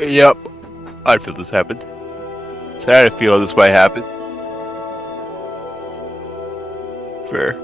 Yep, I feel this happened. Sad to feel this might happen. Fair.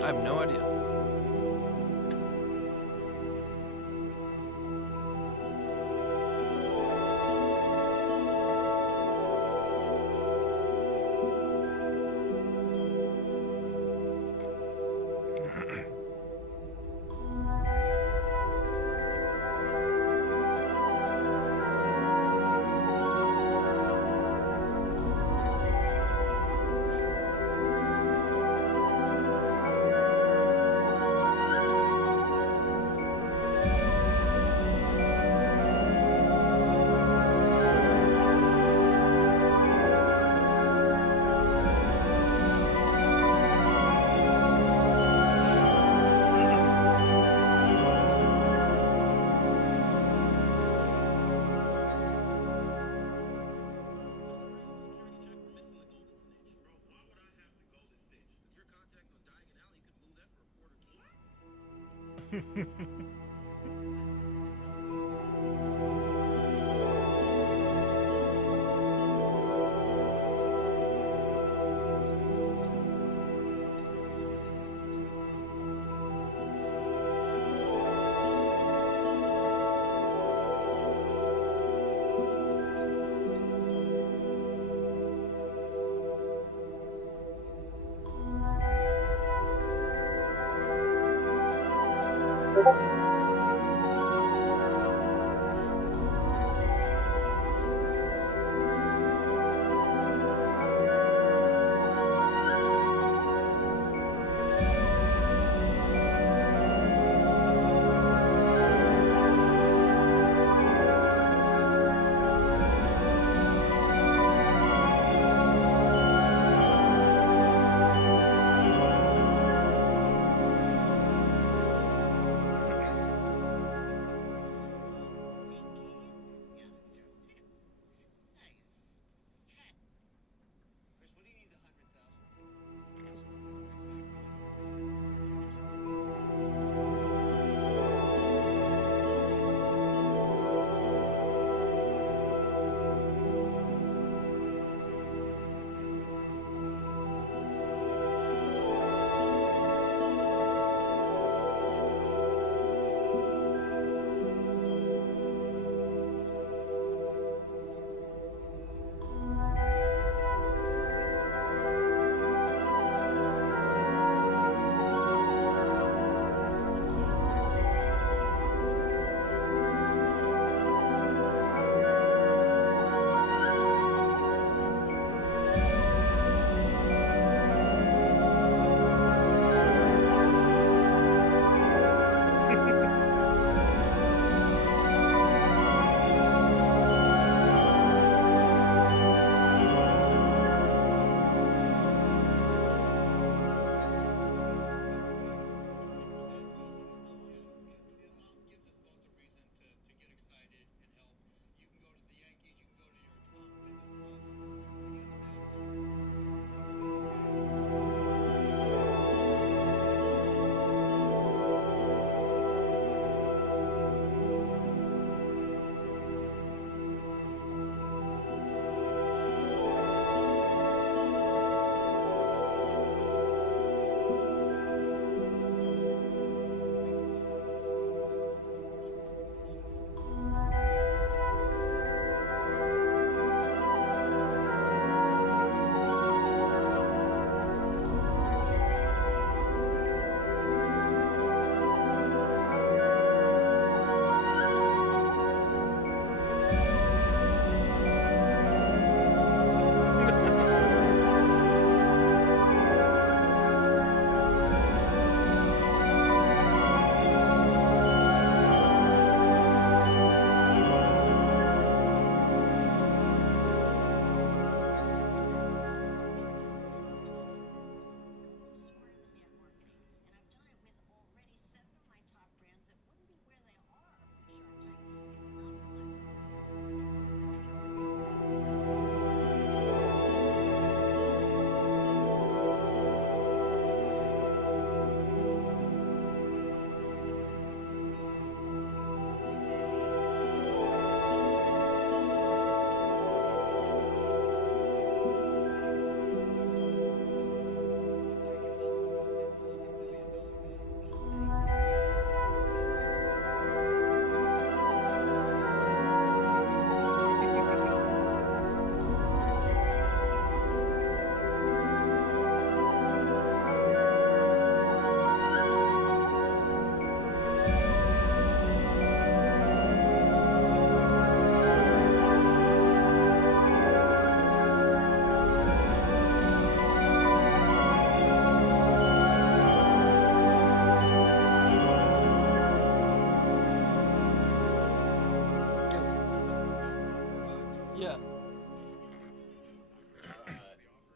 I have no idea. Yeah.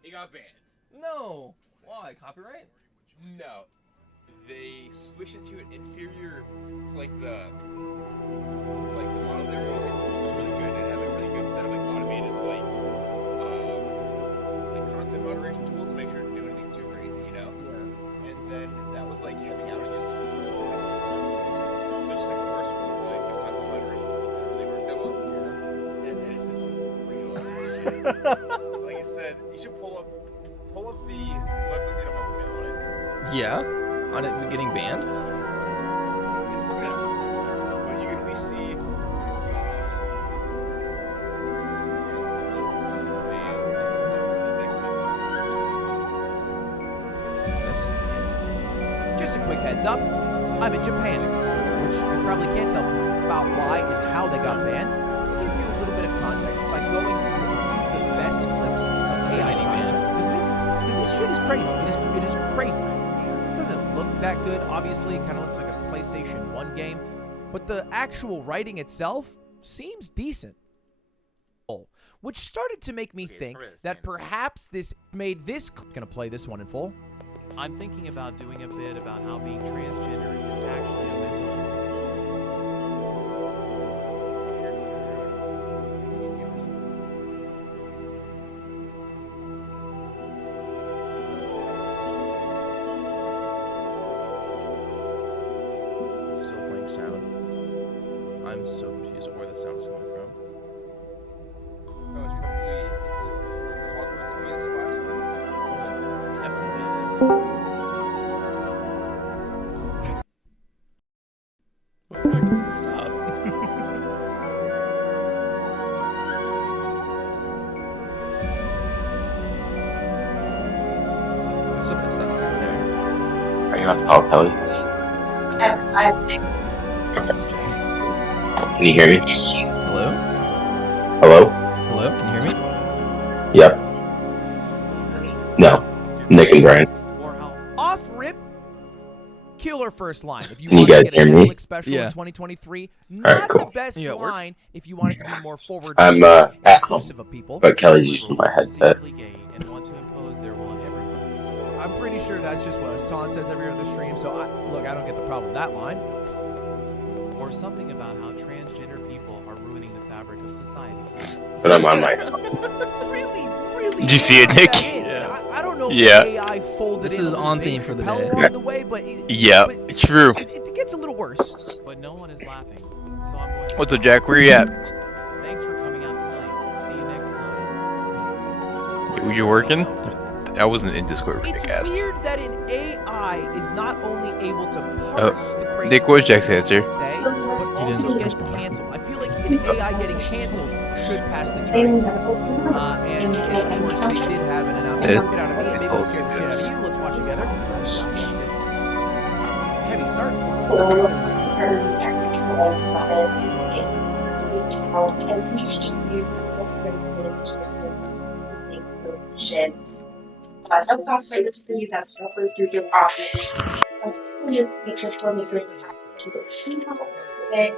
He got banned. No. Why? Copyright? No. They switched it to an inferior. It's like the model they were using was really good. It had a really good set of automated content moderation tools to make sure it didn't do anything too crazy, Yeah. And then that was having outages. So which is the worst one, the content moderation tools didn't really work that well. Yeah. And then it's just some real shit. Like I said, you should pull up the website on my mail on it. Yeah. On it getting banned? It's forgettable, but you can at least see. Just a quick heads up, I'm in Japan, which you probably can't tell from about why and how they got banned. I'll give you a little bit of context by going through a few of the best clips of AI sign. Because this shit is crazy. It is crazy. It doesn't look that good, obviously. It kind of looks like a PlayStation 1 game. But the actual writing itself seems decent. Which started to make me think that perhaps this made this... Gonna play this one in full. I'm thinking about doing a bit about how being transgender is actually a mental Still playing sound. I'm so confused at where the sound's coming from. Oh, it's probably Hogwarts Legacy. Definitely is. Why am I gonna stop? It's not right there. Are you on call, Kelly? It's Jack. Can you hear me? Hello? Hello? Hello? Can you hear me? Yep. No. Nick and Brian. or how Off rip, killer first line. If you Can you want to guys get a hear me? Netflix special Yeah. in 2023, Alright, not cool. the best Yeah, it worked. line if you want it to be more forward. I'm at home, inclusive of people. but Kelly's using my headset. secretly gay and want to impose their will on everyone. I'm pretty sure that's just what Hassan says every other stream. So I don't get the problem with that line. Or something about how transgender people are ruining the fabric of society. But I'm on my Really. Did you see it, hammered Nick? that in. Yeah. I don't know if Yeah. the AI folded This in a is little on bit theme for the Capella day. along the way, but Yeah, true. it gets a little worse. But no one is laughing. So I'm going to What's up, Jack? Where you at? Thanks for coming out tonight. See you next time. You working? I wasn't in Discord when you It's asked. weird that an AI is not only able to parse the crazy Nick, what's Jack's things answer? they say, but He also didn't gets respond. canceled. I feel like an AI getting canceled should pass the Turing test. And of course, they did have an announcement. It's- Get out of me, maybe it'll scare the shit out of you. Let's watch together. That's it. Heavy start. So no cost service for you that's offered through your office. As soon as we just let me bring it back to the email today,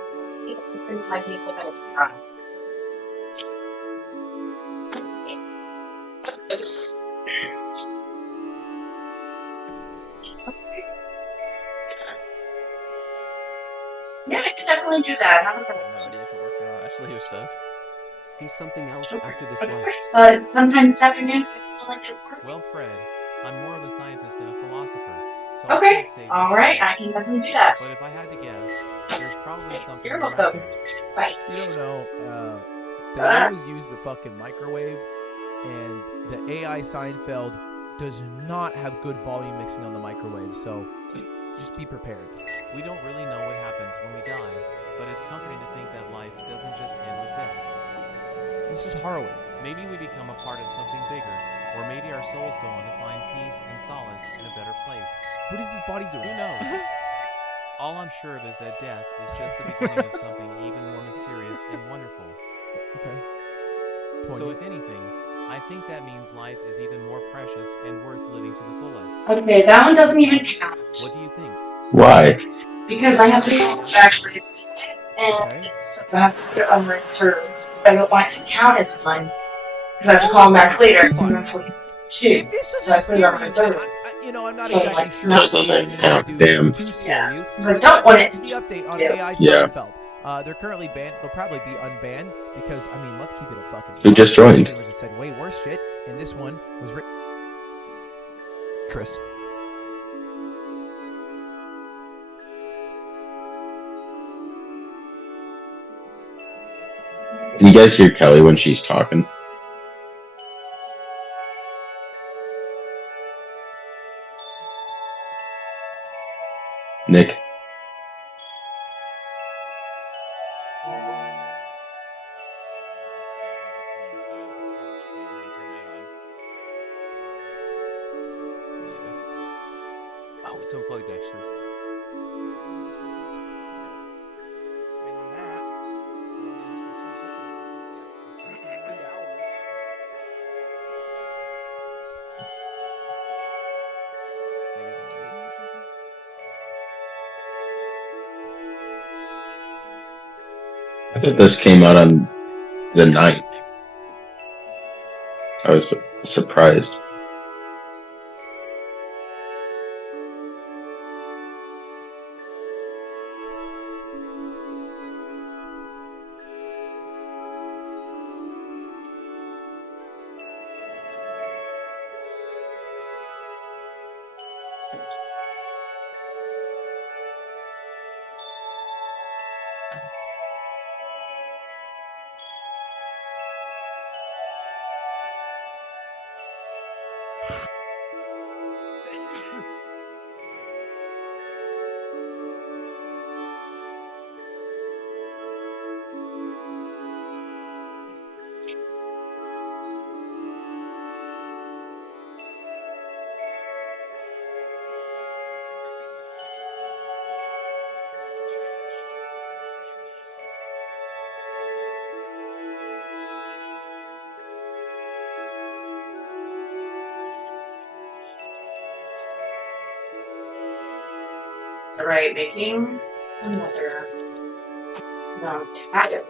it's something like me that it's fine. Yeah, I can definitely do that. Not a I problem. have no idea if it worked or not. I still hear stuff. Be something else Okay. after this But life. first, sometimes this afternoon, I feel like it works. Well, Fred, I'm more of a scientist than a philosopher. So Okay, I can't say alright, I can definitely do that. But if I had to guess, there's probably something You're more welcome. out there. Bye. You don't know, they always use the fucking microwave, and the AI Seinfeld does not have good volume mixing on the microwave, so just be prepared. We don't really know what happens when we die, but it's comforting to think that life doesn't just end with death. This is harrowing. Maybe we become a part of something bigger, or maybe our souls go on to find peace and solace in a better place. What is his body Who doing? knows? All I'm sure of is that death is just the beginning of something even more mysterious and wonderful. Okay. So if anything, I think that means life is even more precious and worth living to the fullest. Okay, that one doesn't even count. What do you think? Why? Because I have to go backwards and Okay. so I have to put it on reserve. I don't want it to count as one because I have to call him back later. Fun. And that's what he If this so doesn't I put it on scare you, reserve. then I'm not So, exactly like, sure So what it doesn't we're count. going to Damn. do to scare you. Because I don't want it That's to the update on Yeah. AI Yeah. Seinfeld. They're currently banned. They'll probably be unbanned because, I mean, let's keep it a fucking. Who just joined? Gamers have said way worse shit, and this one was Chris. Can you guys hear Kelly when she's talking? Nick? Oh, it's unplugged actually. I thought this came out on the 9th. I was surprised. Right, making another tile.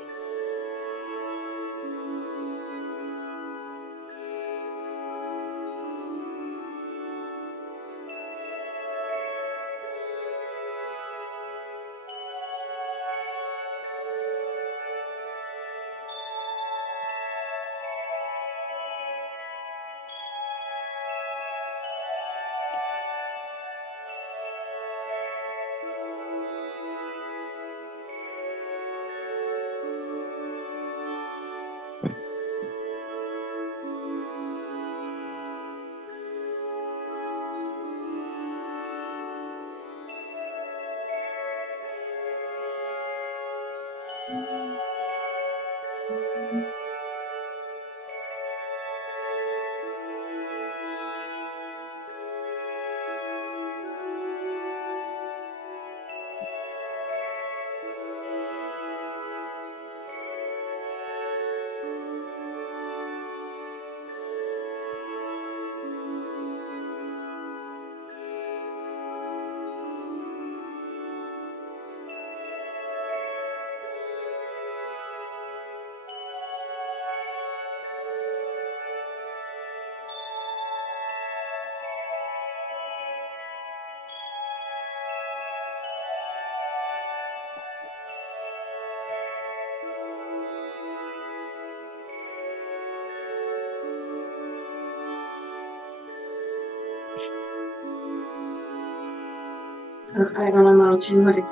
I don't know, 200.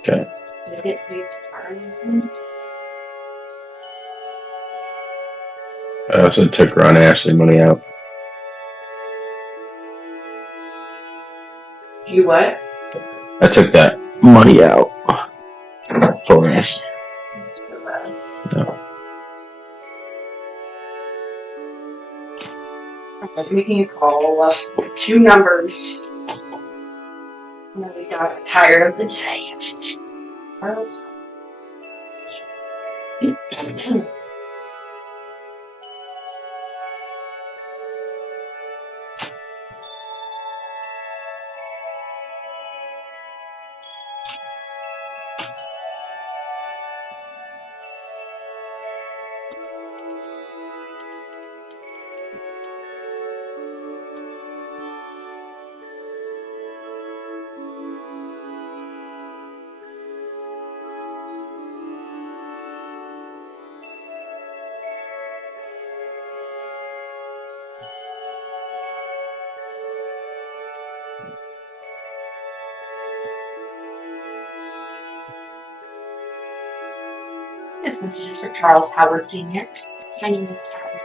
Okay. Did I get to be I also took Ron Ashley money out. You what? I took that money out for us. No. I'm making a call of 2 numbers. And then we got tired of the day. Carlos. This message for Charles Howard Sr. My name is Karen.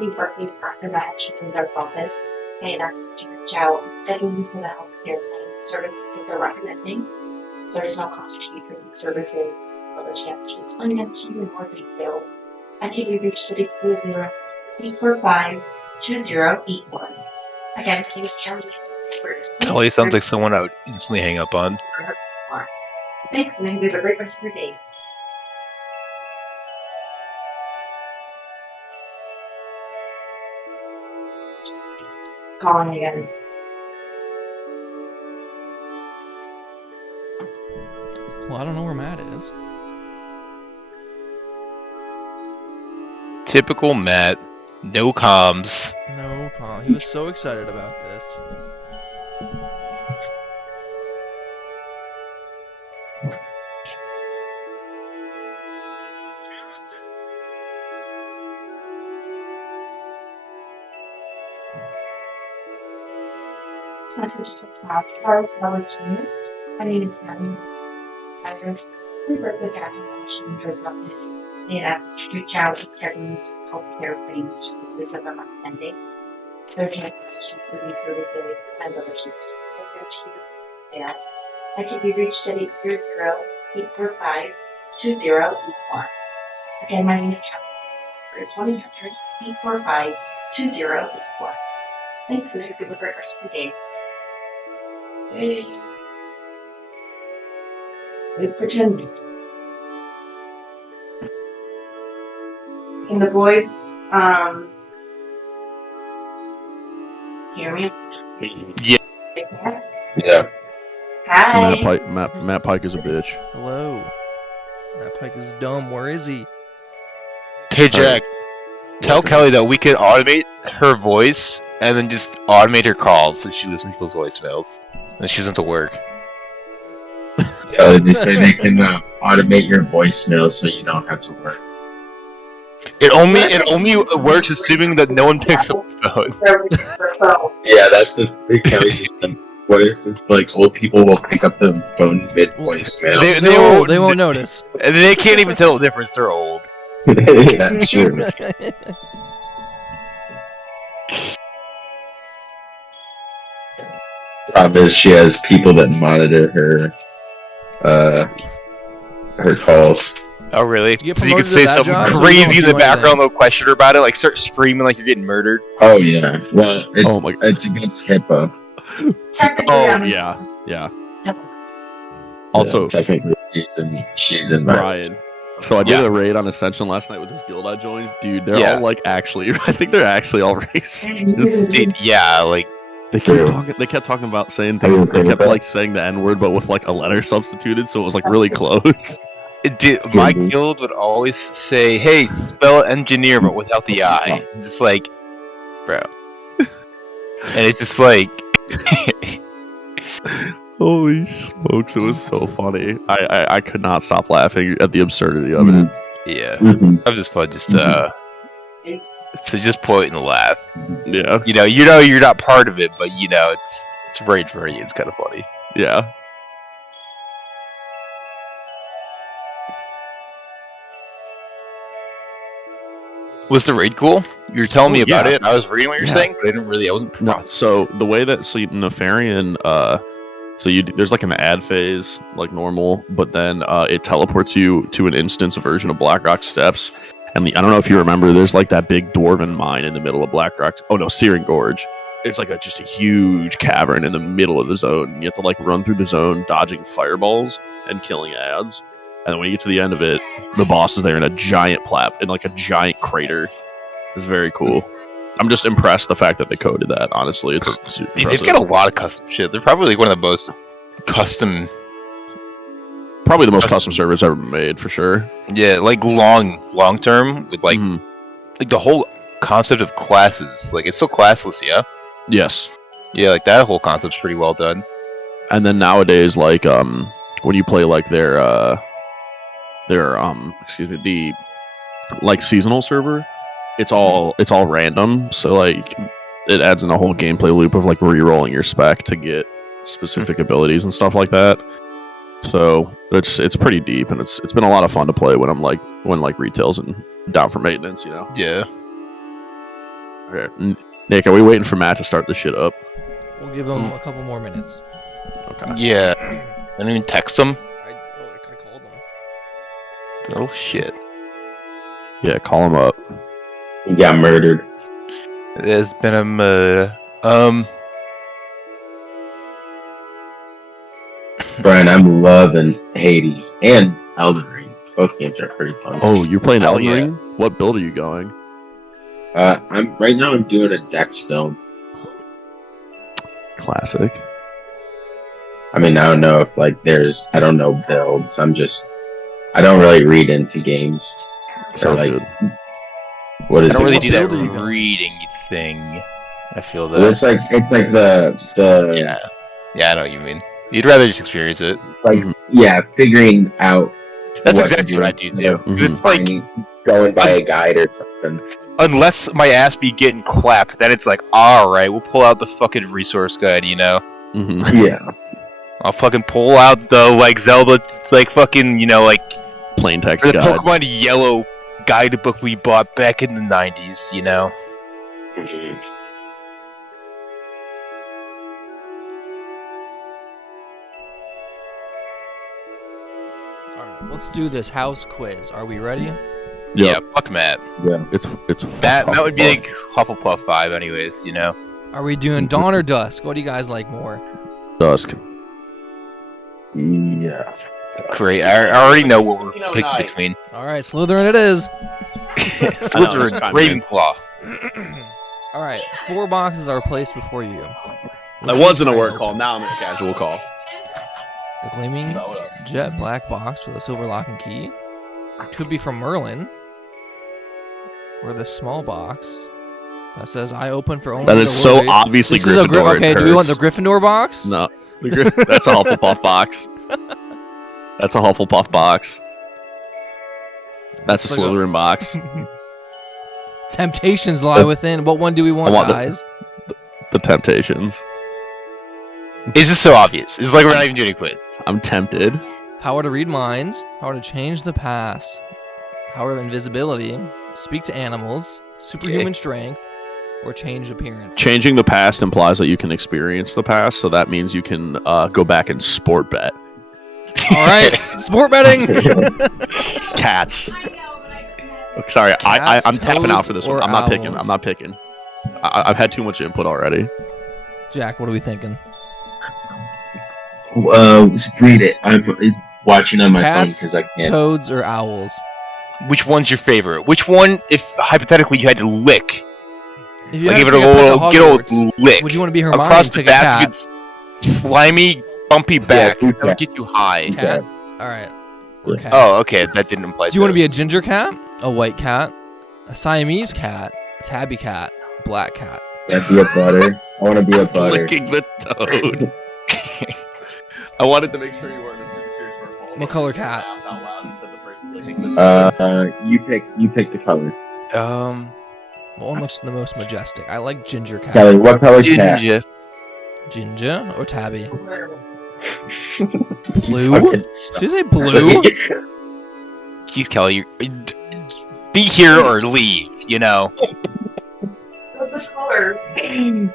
We work with Dr. Batch in our office and access to reach out and scheduling for the healthcare plan services that they're recommending. There is no cost to you for these services, so the chance to explain them to you in more detail. I can be reached at 800-845-2081. Again, my name is Kelly. Kelly sounds like someone I would instantly hang up on. Thanks, and have a great rest of your day. Calling again. Well, I don't know where Matt is. Typical Matt. No comms. No, he was so excited about this. This message is from Charles Howard Sr. My name is Karen. Address: we work with Acting Commissioner's office. They had asked us to reach out and schedule healthcare claims services that they're recommending. There's no questions for these services and other issues. There, I can be reached at 800-845-2081. Again, my name is Karen. It's 1-800-845-2081. Thanks, and have a great rest of the day. Hey. Good pretend. And the boys, hear me? Yeah. Yeah. Hi. Matt Pike is a bitch. Hello. Matt Pike is dumb. Where is he? Hey Jack, tell Kelly that we could automate her voice and then just automate her calls so she listens to people's voicemails. And she doesn't have to work. Yeah, they say they can automate your voicemail so you don't have to work. It only works assuming that no one picks up the phone. Yeah, that's the thing. Kelly just said. What if like old people will pick up the phone mid voicemail? They won't notice. And they can't even tell the difference. They're old. Yeah, true. Problem is, she has people that monitor her calls. Oh really? You get So you can promoted say to that something job, so you crazy don't in do the background, anything. they'll question her about it, like start screaming like you're getting murdered. Oh yeah. Well, it's Oh my- it's against HIPAA. Oh yeah. Also, Yeah, technically, she's in my Ryan. So I did Yeah. a raid on Ascension last night with this guild I joined. Dude, they're Yeah. all like actually. I think they're actually all racist. Dude, yeah, like They kept talking about saying things. They kept like saying the N word, but with like a letter substituted, so it was like really close. dude, my guild would always say, "Hey, spell engineer, but without the I." Just like, bro, and it's just like, Holy smokes, it was so funny. I could not stop laughing at the absurdity of it. yeah, Mhm. I'm just fun, just to just point and laugh. Yeah, You know, you're not part of it, but you know, it's rage for you. It's kind of funny. yeah. Was the raid cool? You were telling me about Yeah. it. I was reading what you're Yeah. saying, but I wasn't. No, so the way that Nefarian, there's like an ad phase like normal, but then it teleports you to an instance version of Blackrock Steppes, and I don't know if you remember, there's like that big dwarven mine in the middle of Blackrock. Oh no, Searing Gorge. It's like just a huge cavern in the middle of the zone. And you have to like run through the zone, dodging fireballs and killing ads. And then when you get to the end of it, the boss is there in a giant in like a giant crater. It's very cool. I'm just impressed the fact that they coded that. Honestly, it's super Dude, impressive. they've got a lot of custom shit. They're probably like one of the most custom. Probably the most custom servers ever made for sure. Yeah, like long term with like Mhm. like the whole concept of classes. Like it's so classless, yeah. Yes, Yeah, like that whole concept's pretty well done. and then nowadays, like when you play like their the like seasonal server, it's all random. So like it adds in a whole gameplay loop of like re-rolling your spec to get specific abilities and stuff like that. So it's pretty deep, and it's been a lot of fun to play when retail's and down for maintenance, you know. Yeah. Okay. Nick, are we waiting for Matt to start this shit up? We'll give him a couple more minutes. Okay. Yeah. I didn't even text him. I called him. Oh shit. Yeah, call him up. He got murdered. There's been a murder. Brian, I'm loving Hades and Elden Ring. Both games are pretty fun. Oh, you're playing Hell Elden yeah. Ring? What build are you going? I'm right now. I'm doing a Dex build. Classic. I mean, I don't know if I don't know builds. I don't really read into games. Sounds like, good. What is I don't it? really What do that build are you going? reading thing. I feel Well, that. it's like the Yeah. Yeah, I know what you mean. You'd rather just experience it. like figuring out. That's what to exactly what I do instead too. of 'Cause it's like, going by a guide or something. unless my ass be getting clapped, then it's like, alright, we'll pull out the fucking resource guide, you know? Mm-hmm. Yeah. I'll fucking pull out the, like, Zelda, it's like fucking, you know, like, Plain text the guide. Pokemon Yellow guidebook we bought back in the 90s, you know? Alright, let's do this house quiz. Are we ready? Yeah, fuck Matt. Yeah. It's Matt would be like Hufflepuff 5 anyways, you know? Are we doing dawn or dusk? What do you guys like more? dusk. Yeah. Great, I already know what we're picking between. Alright, Slytherin it is. Slytherin, Ravenclaw. Alright, 4 boxes are placed before you. That wasn't a word call. Now I'm in a casual call. The gleaming jet black box with a silver lock and key. Could be from Merlin. Or the small box that says I open for only That the is so Lord." obviously This is a Gryffindor. okay, do we want the Gryffindor box? No. That's a Hufflepuff box. That's a Hufflepuff box. That's a It's like Slytherin box. Temptations lie within. What one do we want, want guys? The Temptations. It's just so obvious. It's like we're not even doing a quiz. I'm tempted. Power to read minds. Power to change the past. Power of invisibility. Speak to animals. Superhuman strength. Or change appearance. Changing the past implies that you can experience the past, so that means you can go back and sport bet. All right, sport betting. Cats. Sorry, Cats, I'm tapping out toads, for this or one. I'm not picking. owls? I'm not picking. I've had too much input already. Jack, what are we thinking? Read it. I'm watching on my phone Cats, because I can't. Toads or owls? Which one's your favorite? Which one, if hypothetically you had to lick, If you like had give to it a take pick little, at get a Hogwarts, little lick would you want to be Hermione across and the take a back, cat? you get slimy, bumpy back. two That would cats. get you high. Cat? All right. Yeah. Cat. Oh, okay, that didn't imply. Do you want to be a ginger cat, a white cat, a Siamese cat, a tabby cat, a black cat? That'd be a butter. I want to be a butter. Licking the toad. I wanted to make sure you weren't a super serious word call. What color cat? Out loud and said the phrase licking the toad. You pick the color. What one looks the most majestic? I like ginger cat. Kelly, what color cat? Ginger. Ginger or tabby? Blue. Blue? Did you say blue? Jeez, Kelly, be here or leave. You know. That's a color.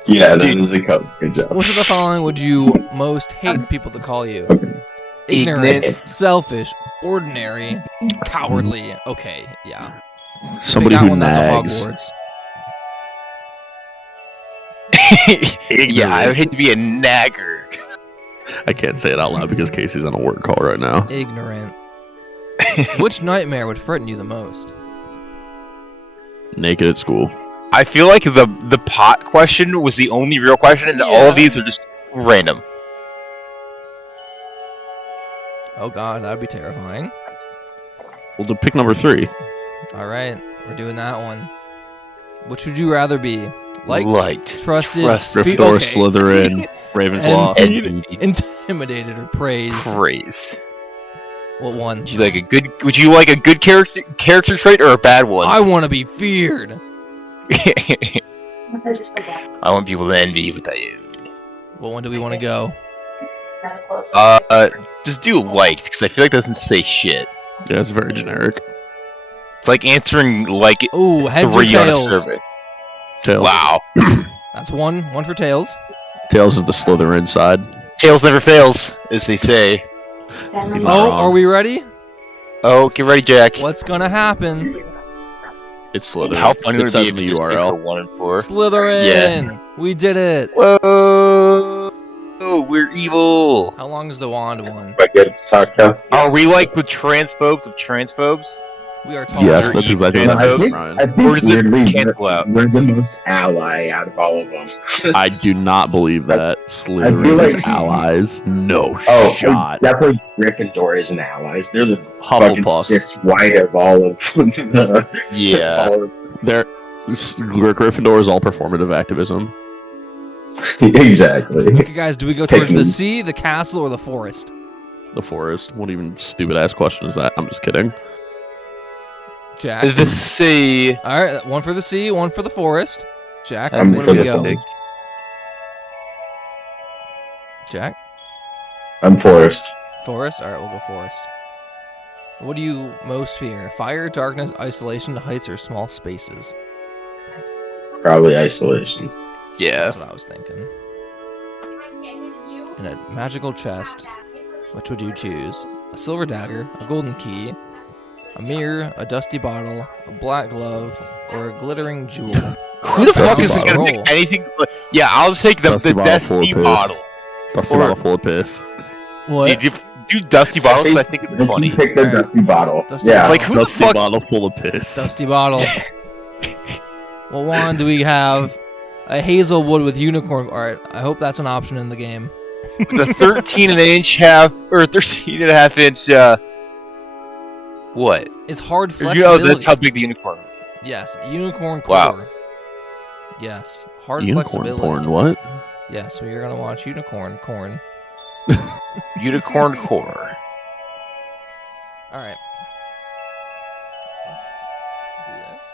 Yeah, that is a color. Good job. Which of the following would you most hate people to call you? Ignorant, Ignorant. selfish, ordinary, cowardly. Okay, yeah. Somebody Pick that who one nags. that's a Hogwarts. Yeah, I would hate to be a nagger. I can't say it out loud because Casey's on a work call right now. Ignorant. Which nightmare would frighten you the most? Naked at school. I feel like the pot question was the only real question, and all of these are just random. Oh god, that would be terrifying. Well, to pick number 3. All right, we're doing that one. Which would you rather be? Liked, Light. trusted, Gryffindor, Slytherin, Ravenclaw. and intimidated or praised? Praise. What one? Would you like a good character trait or a bad one? I want to be feared. I want people to envy what I am. What one do we want to go? Just do liked, because I feel like it doesn't say shit. Yeah, it's very generic. It's like answering like Ooh, heads or 3 on a tails? survey. Tails. Wow. That's one. One for tails. Tails is the Slytherin side. Tails never fails, as they say. He's not Oh, wrong. are we ready? Oh, get ready, Jack. What's gonna happen? It's Slytherin. How funny It would it says be in if the it just makes for URL. 1 and 4? Slytherin. We did it. Whoa! We're evil. How long is the wand one? Am I good to talk now? Are we like the transphobes of transphobes? We are tall. Yes, You're that's evil, exactly man. what I it is, think, Brian. I think Or does it weirdly, cancel out? we're the most ally out of all of them. I do not believe that feel Slytherin like- is allies. No Oh, shot. definitely Gryffindor isn't allies. They're the fucking Hufflepuff. cis white of all of the. Yeah. all of- Gryffindor is all performative activism. exactly. Okay, guys, do we go towards the Pickles. sea, the castle, or the forest? The forest. What even stupid ass question is that? I'm just kidding. Jack. The sea. All right, one for the sea, one for the forest. Jack, I'm where for do we the go? forest. Jack, I'm Forest. forest. All right, we'll go forest. What do you most fear? Fire, darkness, isolation, heights, or small spaces? Probably isolation. Yeah. That's what I was thinking. In a magical chest, which would you choose? A silver dagger, a golden key, a mirror, a dusty bottle, a black glove, or a glittering jewel? Who the fuck Dusty is bottle. gonna pick anything? Yeah, I'll take the Dusty bottle full of Destiny piss. bottle. Dusty Or- bottle full of piss. What? Dude, do Dusty bottle because I think it's funny. You pick the Alright. dusty bottle. Dusty yeah. bottle. Like who the Dusty fuck? bottle full of piss. Dusty bottle. What wand do we have? A hazelwood with unicorn. All right, I hope that's an option in the game. The 13 and an inch half or 13 and a half inch. What? It's hard You flexibility. know that's how big the unicorn. Yes, unicorn core. Wow. Yes, hard Unicorn flexibility. porn. What? Yeah, so you're gonna watch unicorn corn. Unicorn core. All right. Let's do this.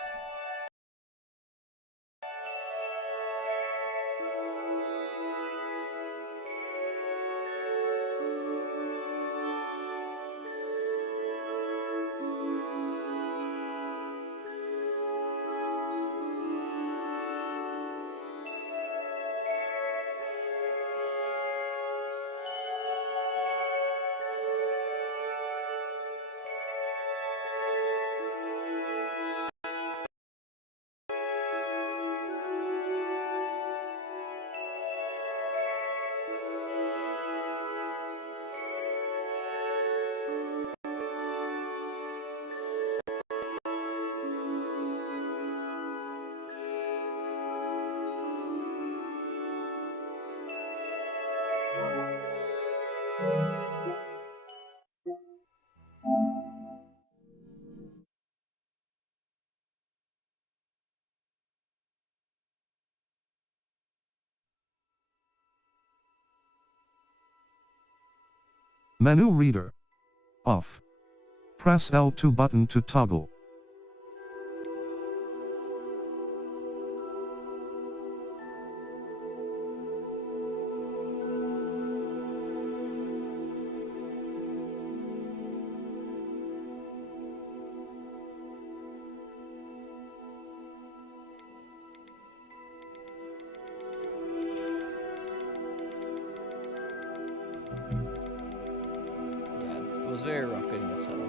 Menu reader. Off. Press L2 button to toggle. Yeah, it was very rough getting this set up.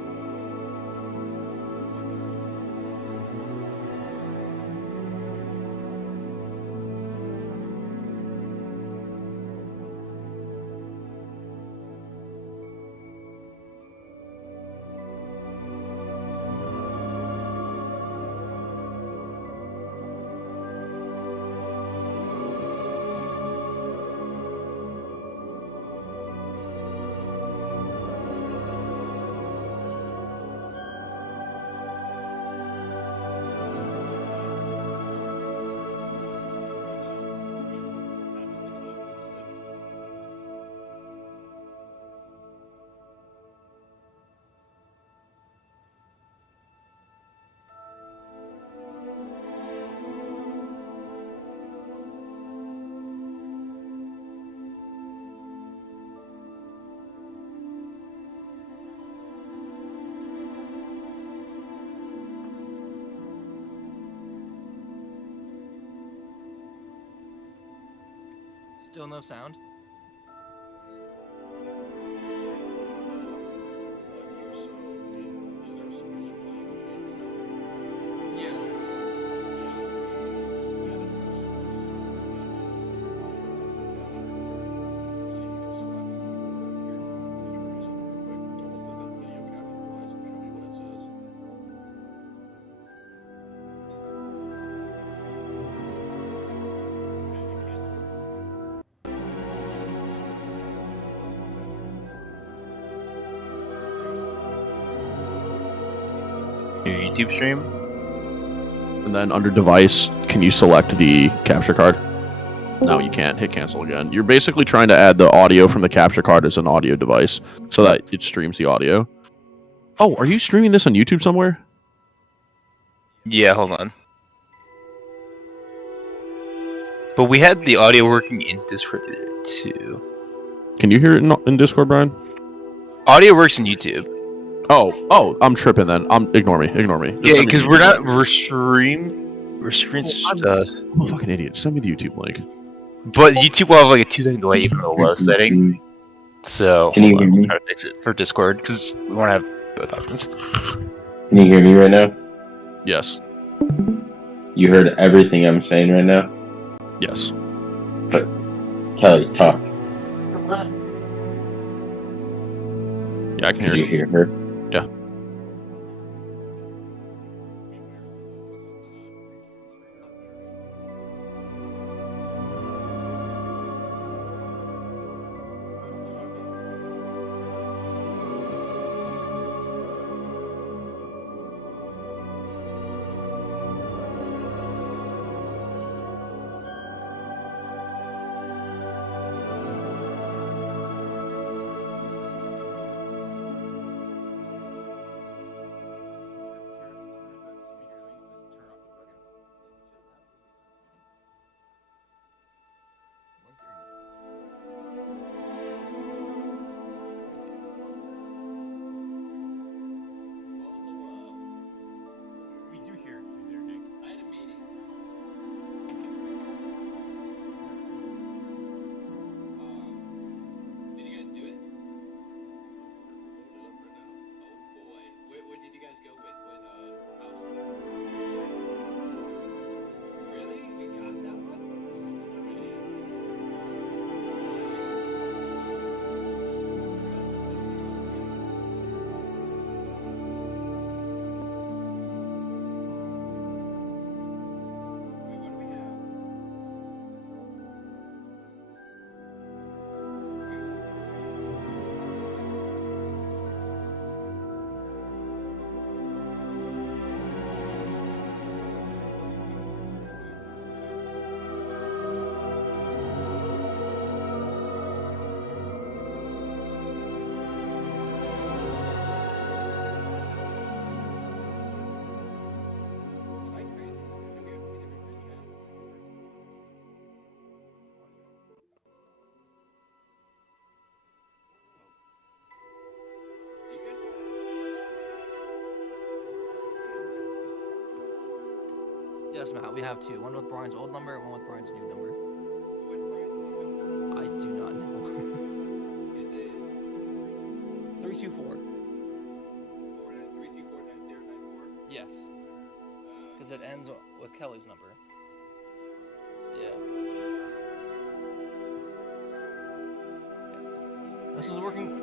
Still no sound? Your YouTube stream? And then under device, can you select the capture card? No, you can't. Hit cancel again. You're basically trying to add the audio from the capture card as an audio device so that it streams the audio. Oh, are you streaming this on YouTube somewhere? Yeah, hold on. But we had the audio working in Discord too. Can you hear it in Discord, Brian? Audio works in YouTube. Oh, I'm tripping then. Ignore me. Just Yeah, send me because the we're YouTube not we're screen stuff. I'm a fucking idiot. Send me the YouTube link. But YouTube will have like a 2-second delay even on the low setting. So Can you hold on, hear we'll me? try to fix it for Discord because we want to have both options. Can you hear me right now? Yes. You heard everything I'm saying right now? Yes. But Kelly, talk. Hello. Yeah, I can Did hear you you. hear her? Yeah. We do hear it through there, Nick. I had a meeting. Did you guys do it? Oh boy. What did you guys go with? What house? Really? We got that one? Wait, what do we have? Am I crazy? Do we have two different group chats? Do you guys hear that? Yes, Matt, we have two. One with Brian's old number and one with Brian's new number. What's Brian's new number? I do not know. Is it 324. 3249094? Yes. Because it ends with Kelly's number. Yeah. This is working.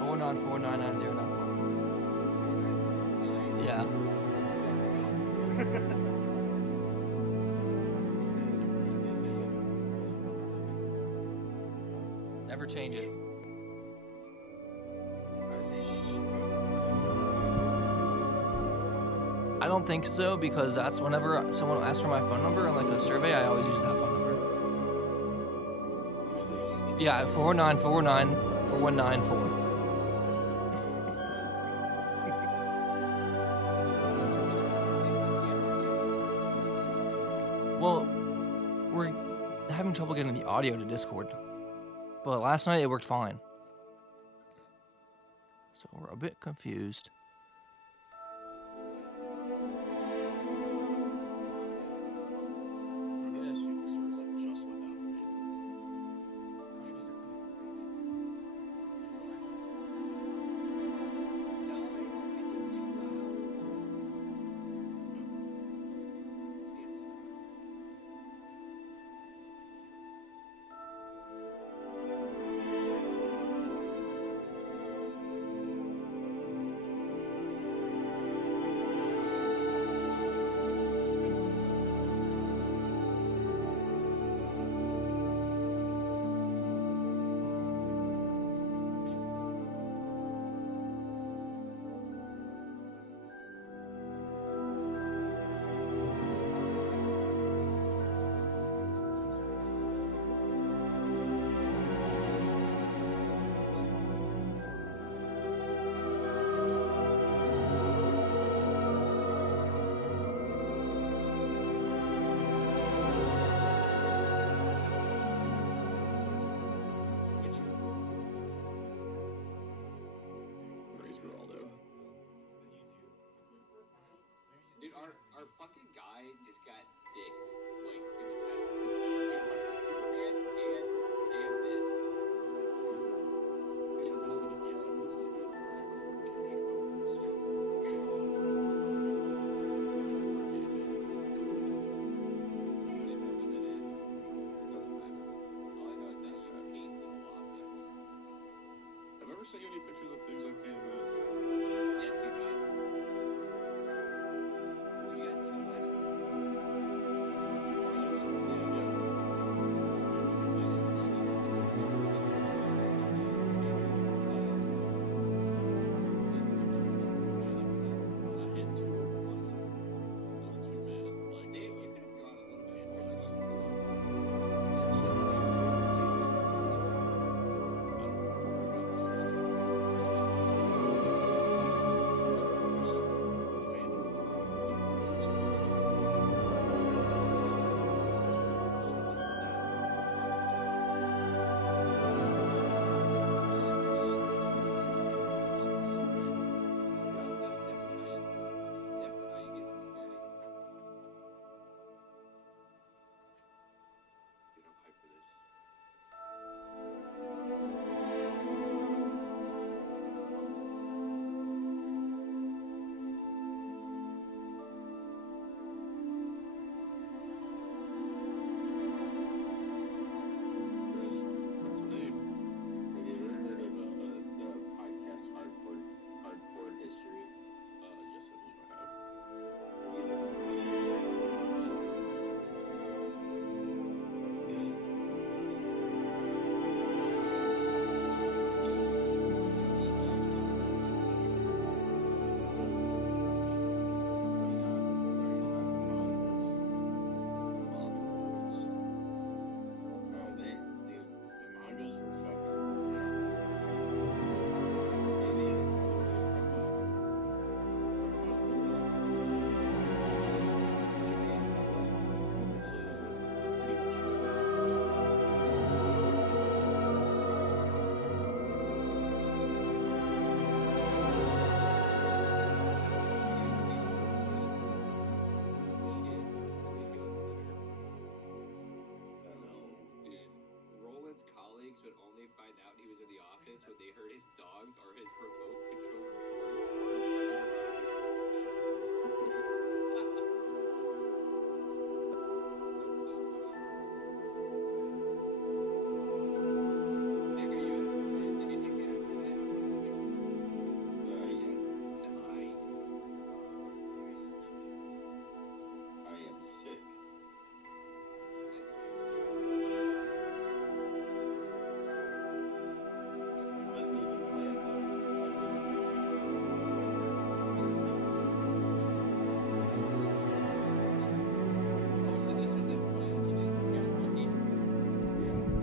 494999094. Yeah. Never change it. I don't think so because that's whenever someone asks for my phone number in like a survey, I always use that phone number. Yeah, 494494194. Well, we're having trouble getting the audio to Discord, but last night it worked fine. So we're a bit confused.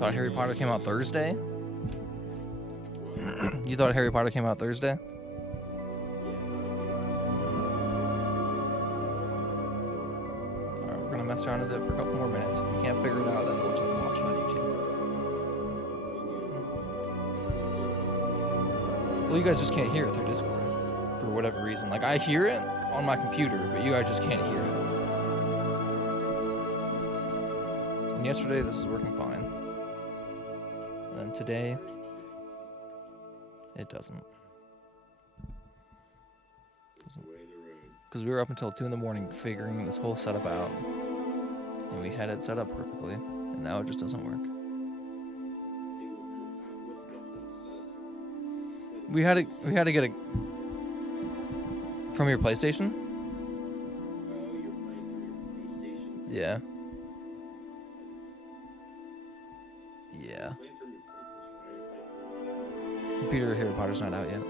Thought Harry Potter came out Thursday? You thought Harry Potter came out Thursday? Alright, we're gonna mess around with it for a couple more minutes. If we can't figure it out, then we'll just watch it on YouTube. Well, you guys just can't hear it through Discord for whatever reason. Like, I hear it on my computer, but you guys just can't hear it. And yesterday, this was working fine. And today, it doesn't. Because we were up until 2 in the morning figuring this whole setup out. And we had it set up perfectly. And now it just doesn't work. We had to get a from your PlayStation? Yeah. Yeah. Computer Harry Potter's not out yet.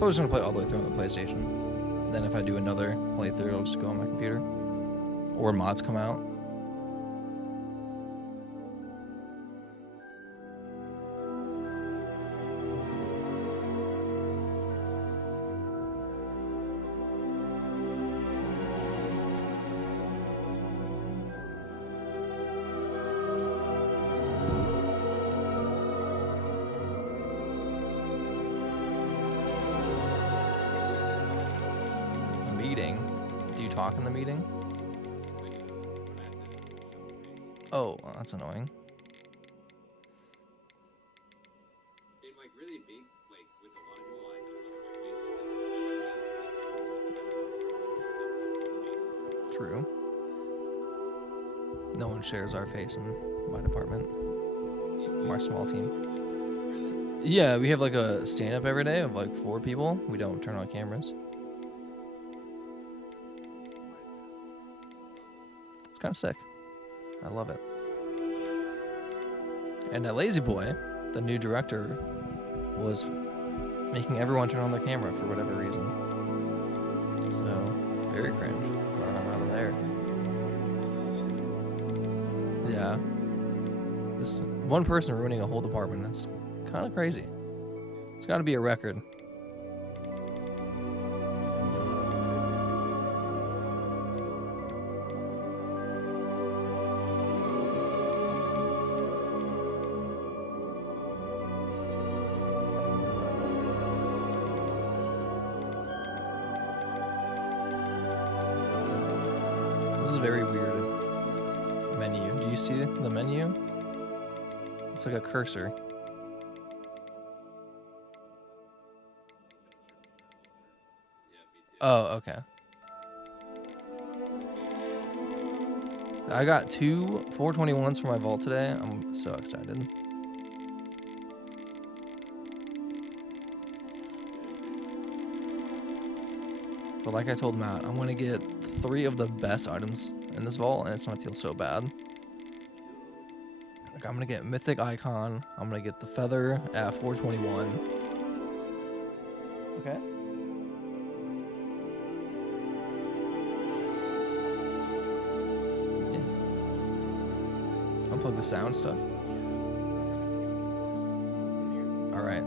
I was gonna play all the way through on the PlayStation. Then if I do another playthrough, it'll just go on my computer. Or mods come out. Meeting? Do you talk in the meeting? Oh, well, that's annoying. Like really big, like with a lot of people I True. No one shares our face in my department. Our small team. Yeah, we have like a stand-up every day of like 4 people. We don't turn on cameras. It's kind of sick. I love it. And Lazy Boy, the new director, was making everyone turn on their camera for whatever reason. So, very cringe. Glad I'm out of there. Yeah. Just one person ruining a whole department, that's kind of crazy. It's got to be a record. Very weird menu. Do you see the menu? It's like a cursor. Oh, okay. I got 2 421s for my vault today. I'm so excited. But like I told Matt, I'm gonna get 3 of the best items in this vault, and it's gonna feel so bad. Like, I'm gonna get Mythic Icon. I'm gonna get the Feather at 421. Okay. Yeah. Unplug the sound stuff. All right.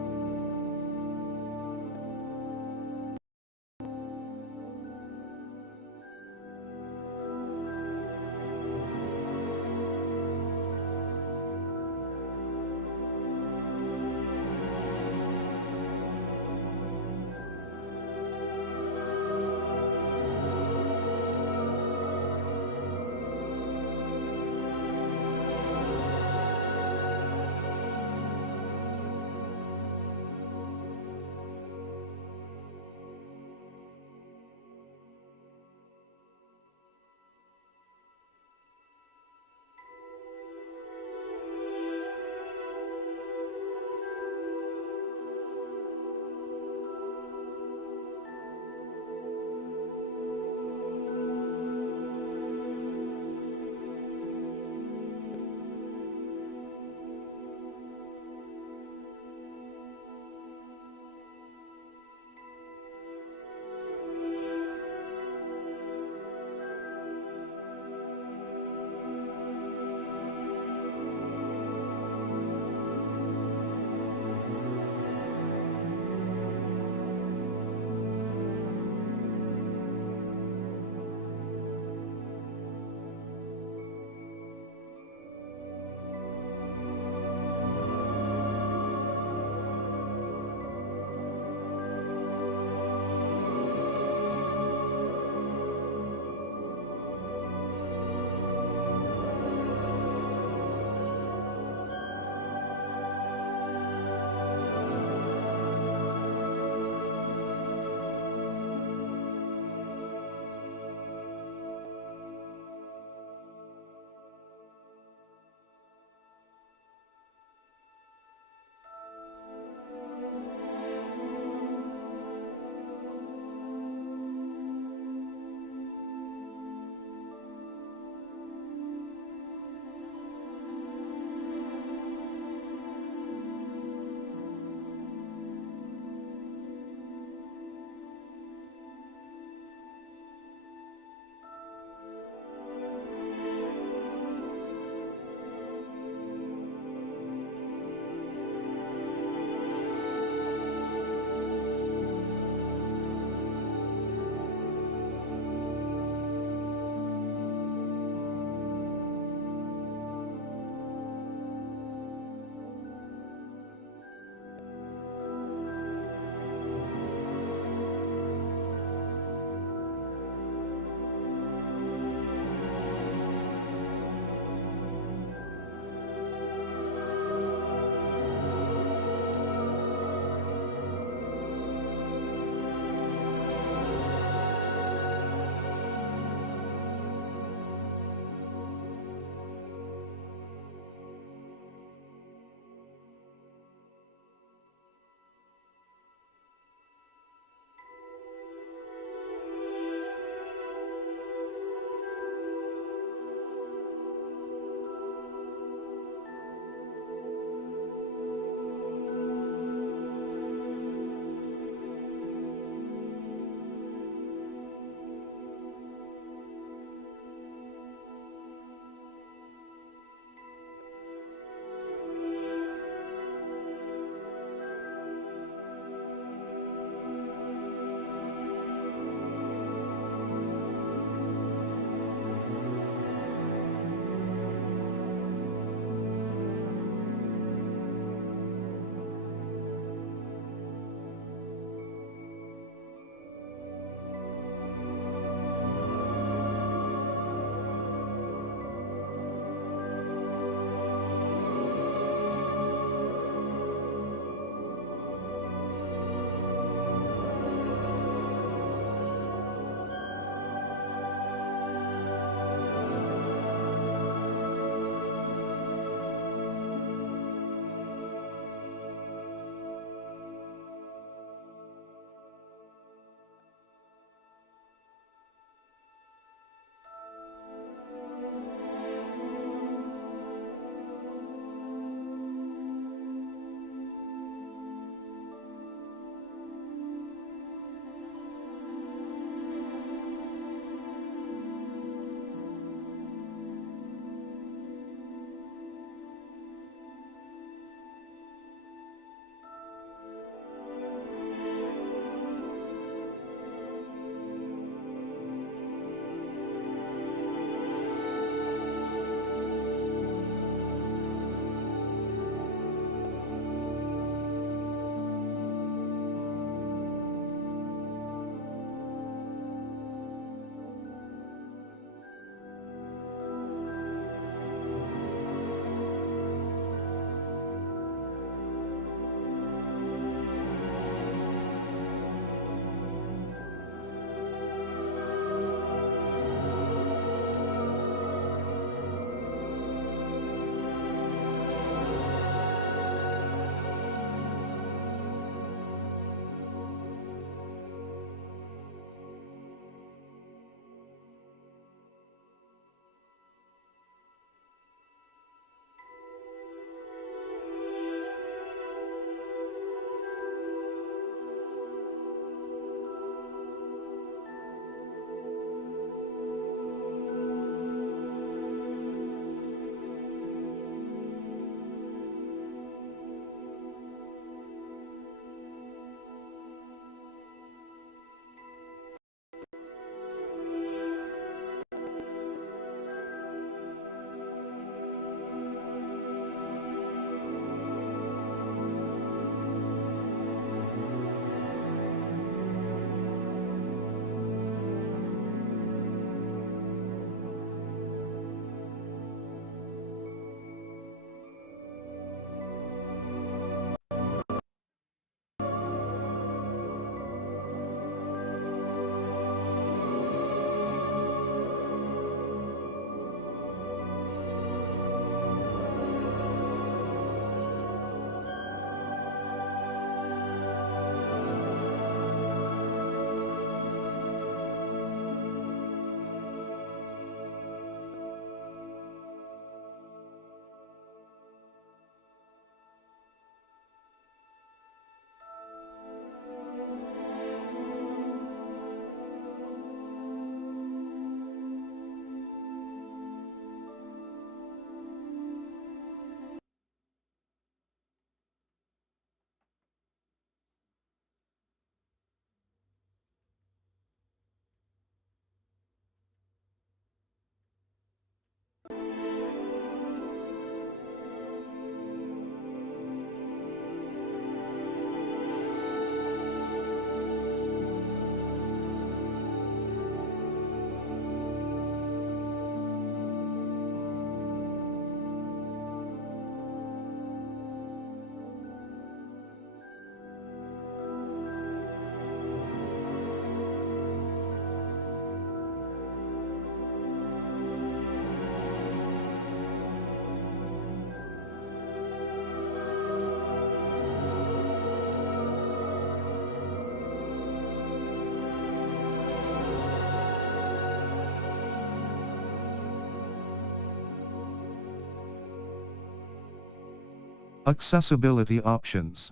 Accessibility options.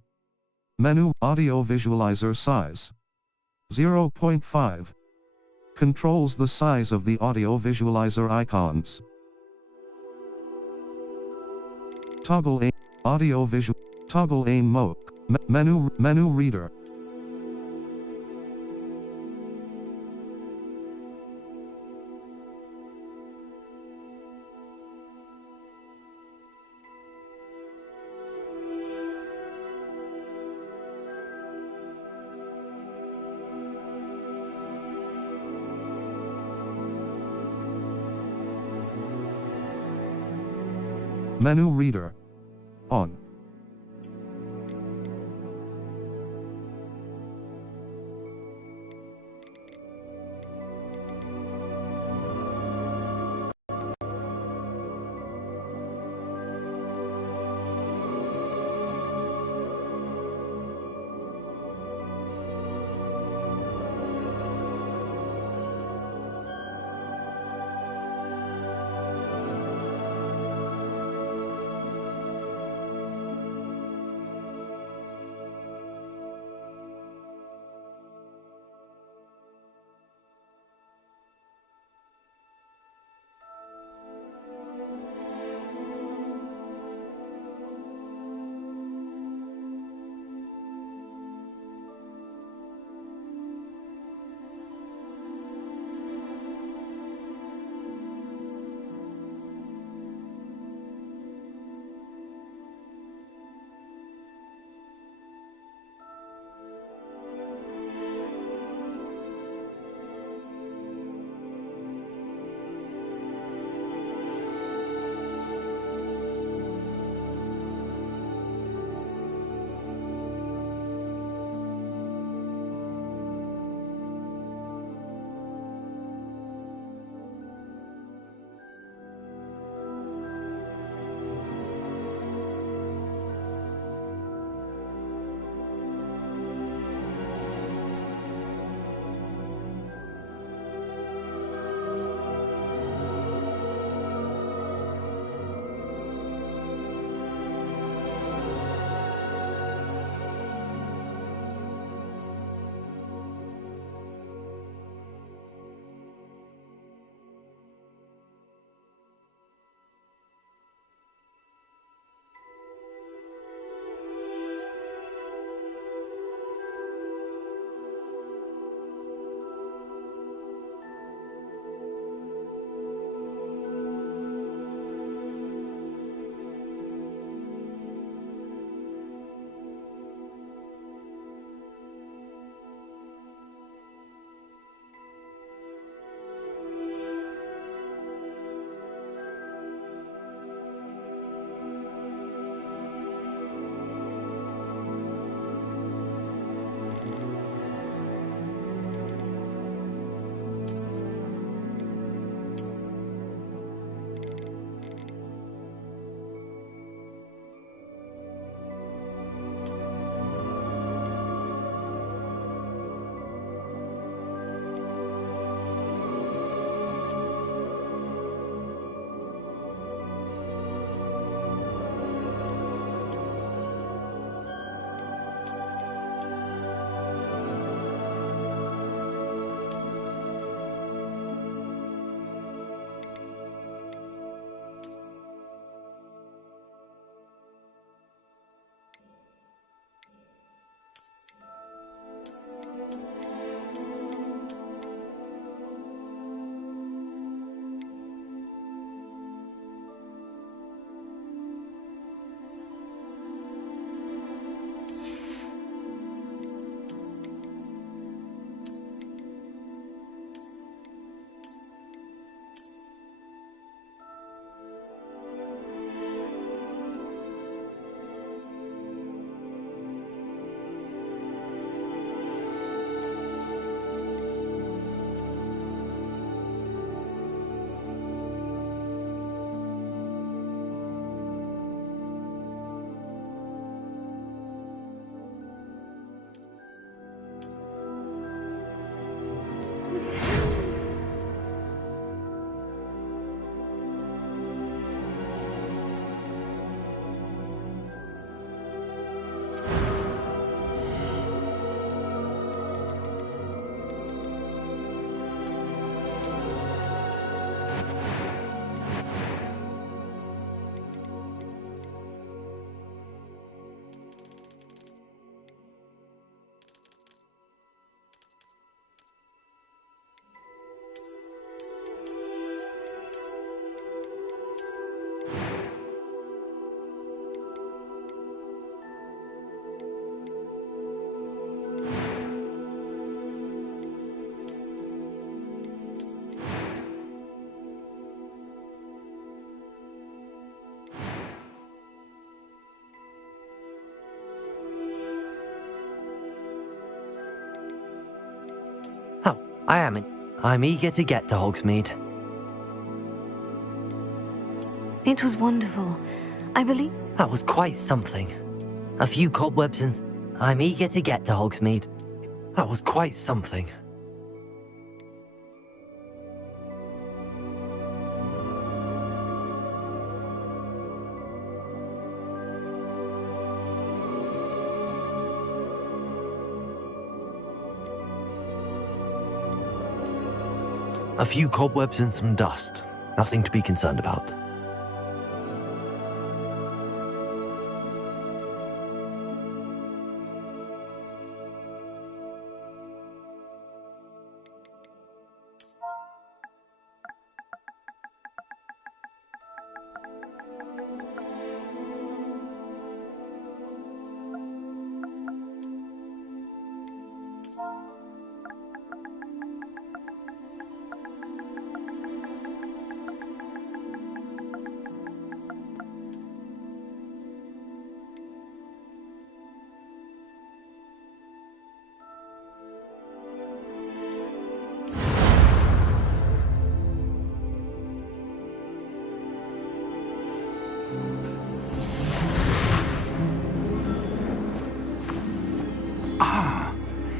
Menu audio visualizer size. 0.5. Controls the size of the audio visualizer icons. Toggle aim audio visual toggle aim mode menu reader. Menu reader. On. I am. I'm eager to get to Hogsmeade. It was wonderful. I believe... That was quite something. A few cobwebs and... I'm eager to get to Hogsmeade. That was quite something. A few cobwebs and some dust. Nothing to be concerned about.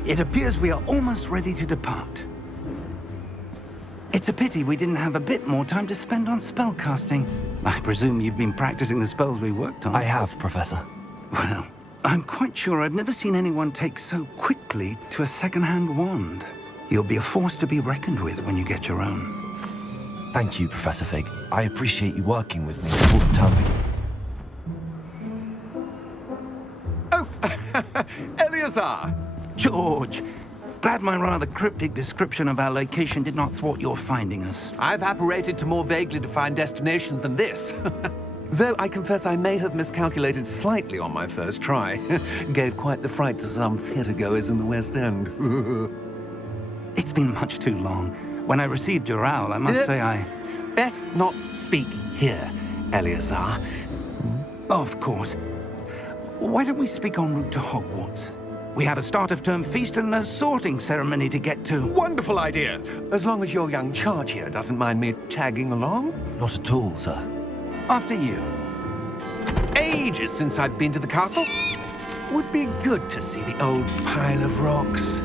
It appears we are almost ready to depart. It's a pity we didn't have a bit more time to spend on spellcasting. I presume you've been practicing the spells we worked on. I have, Professor. Well, I'm quite sure I've never seen anyone take so quickly to a second-hand wand. You'll be a force to be reckoned with when you get your own. Thank you, Professor Fig. I appreciate you working with me before the term begins. Oh, Eleazar! George! Glad my rather cryptic description of our location did not thwart your finding us. I've apparated to more vaguely defined destinations than this. Though I confess I may have miscalculated slightly on my first try. Gave quite the fright to some theatre-goers in the West End. It's been much too long. When I received your owl, I must say I... Best not speak here, Eleazar. Of course. Why don't we speak en route to Hogwarts? We have a start-of-term feast and a sorting ceremony to get to. Wonderful idea. As long as your young charge here doesn't mind me tagging along. Not at all, sir. After you. Ages since I've been to the castle. Would be good to see the old pile of rocks.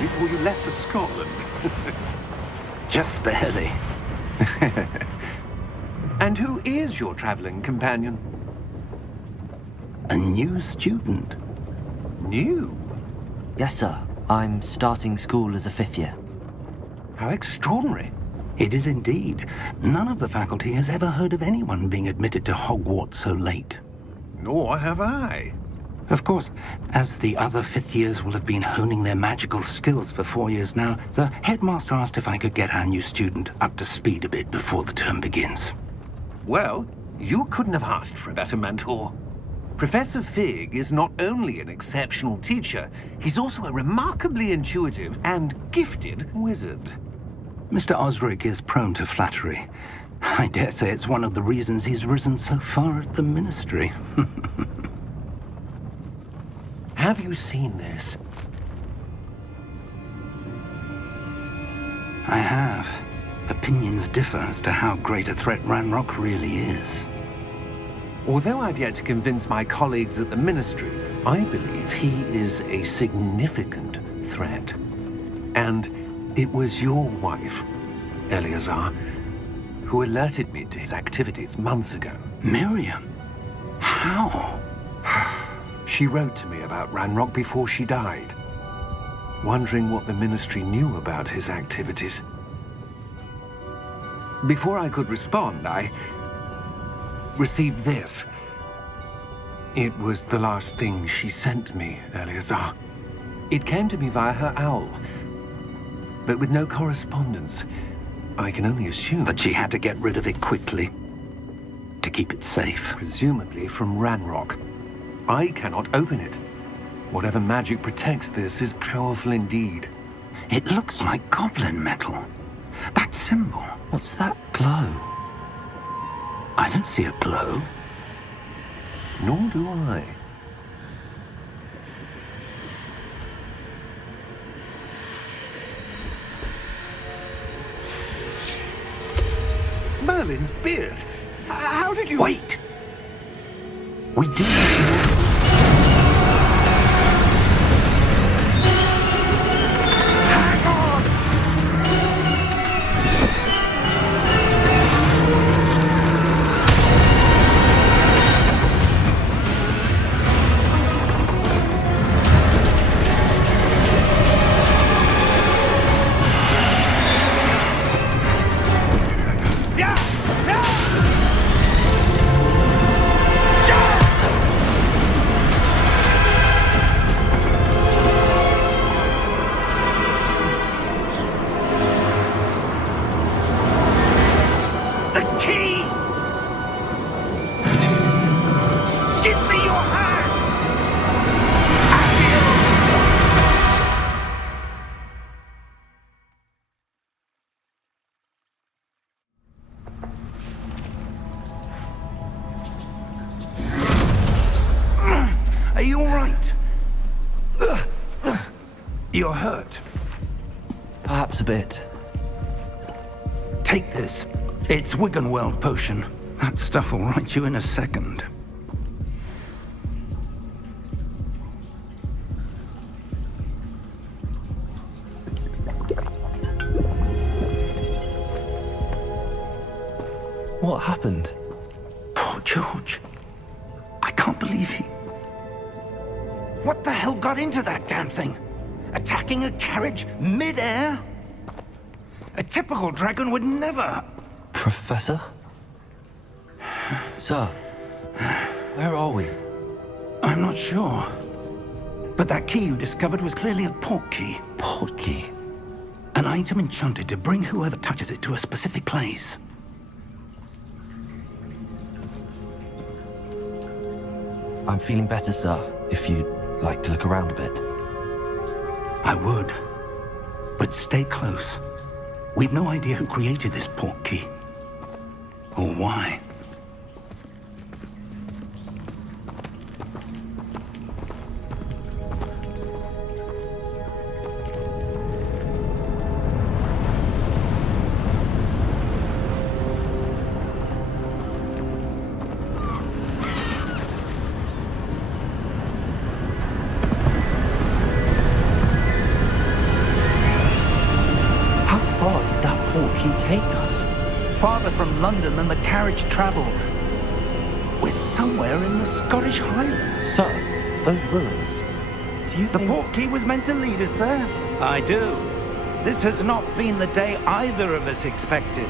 Before you left for Scotland. Just barely. And who is your traveling companion? A new student. New? Yes, sir. I'm starting school as a 5th year. How extraordinary. It is indeed. None of the faculty has ever heard of anyone being admitted to Hogwarts so late. Nor have I. Of course, as the other 5th years will have been honing their magical skills for 4 years now, the headmaster asked if I could get our new student up to speed a bit before the term begins. Well, you couldn't have asked for a better mentor. Professor Fig is not only an exceptional teacher, he's also a remarkably intuitive and gifted wizard. Mr. Osric is prone to flattery. I dare say it's one of the reasons he's risen so far at the ministry. Have you seen this? I have. Opinions differ as to how great a threat Ranrock really is. Although I've yet to convince my colleagues at the Ministry, I believe he is a significant threat. And it was your wife, Eleazar, who alerted me to his activities months ago. Miriam? How? She wrote to me about Ranrock before she died, wondering what the Ministry knew about his activities. Before I could respond, I received this. It was the last thing she sent me, Eleazar. It came to me via her owl, but with no correspondence. I can only assume that she had to get rid of it quickly to keep it safe. Presumably from Ranrock. I cannot open it. Whatever magic protects this is powerful indeed. It looks like goblin metal. That symbol. What's that glow? I don't see a glow. Nor do I. Merlin's beard. How did you... Wait! We do... Are you all right? You're hurt. Perhaps a bit. Take this. It's Wiggenweld potion. That stuff will right you in a second. What happened? Poor George. I can't believe he... What the hell got into that damn thing? Attacking a carriage mid-air? A typical dragon would never... Professor? Sir, where are we? I'm not sure. But that key you discovered was clearly a port key. Port key? An item enchanted to bring whoever touches it to a specific place. I'm feeling better, sir, if you'd like to look around a bit. I would. But stay close. We've no idea who created this port key. Or why. Take us? Farther from London than the carriage travelled. We're somewhere in the Scottish Highlands. Sir, those ruins. Do you think... The port key was meant to lead us there? I do. This has not been the day either of us expected.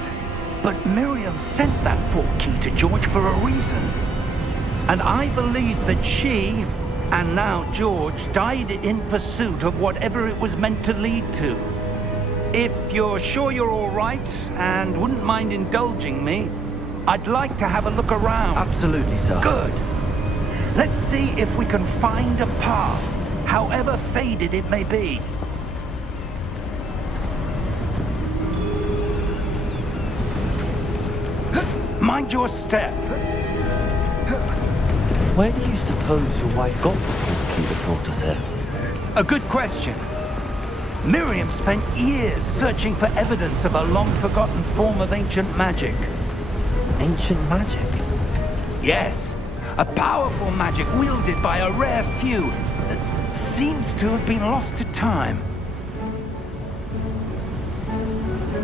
But Miriam sent that port key to George for a reason. And I believe that she, and now George, died in pursuit of whatever it was meant to lead to. If you're sure you're all right and wouldn't mind indulging me, I'd like to have a look around. Absolutely, sir. Good. Let's see if we can find a path, however faded it may be. Mind your step. Where do you suppose your wife got the port key that brought us here? A good question. Miriam spent years searching for evidence of a long-forgotten form of ancient magic. Ancient magic? Yes. A powerful magic wielded by a rare few that seems to have been lost to time.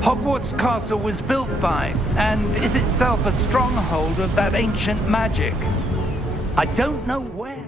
Hogwarts Castle was built by, and is itself a stronghold of that ancient magic. I don't know where.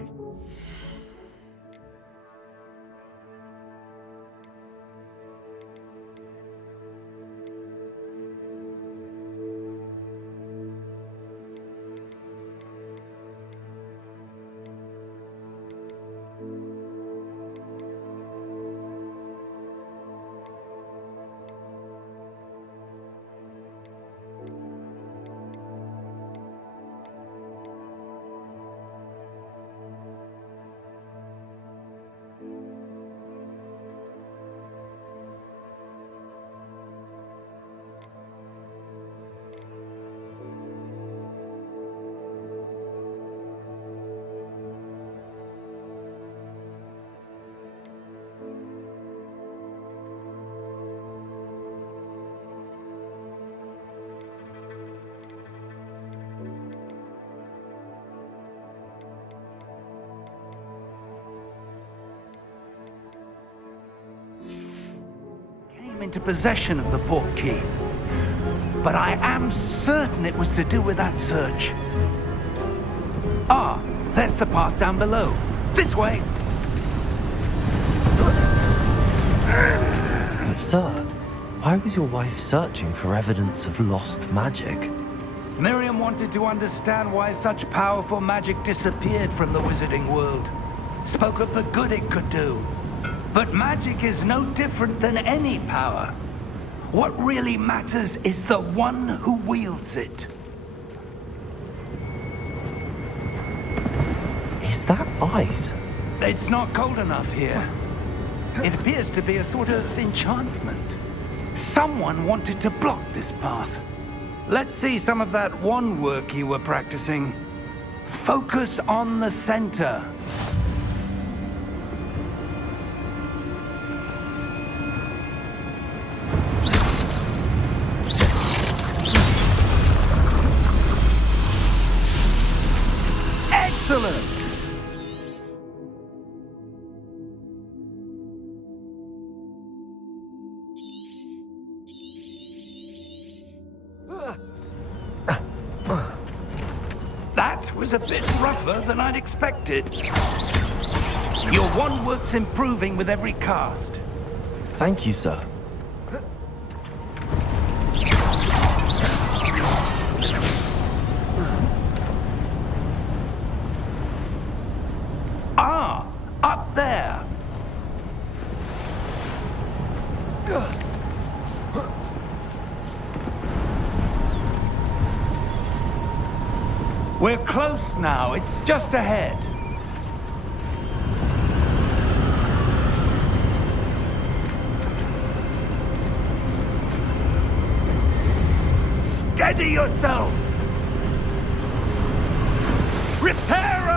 Into possession of the portkey, but I am certain it was to do with that search. Ah, there's the path down below. This way! But sir, why was your wife searching for evidence of lost magic? Miriam wanted to understand why such powerful magic disappeared from the wizarding world. Spoke of the good it could do. But magic is no different than any power. What really matters is the one who wields it. Is that ice? It's not cold enough here. It appears to be a sort of enchantment. Someone wanted to block this path. Let's see some of that wand work you were practicing. Focus on the center. Excellent! That was a bit rougher than I'd expected. Your wand work's improving with every cast. Thank you, sir. Ah, up there. We're close now. It's just ahead. Steady yourself. Reparo!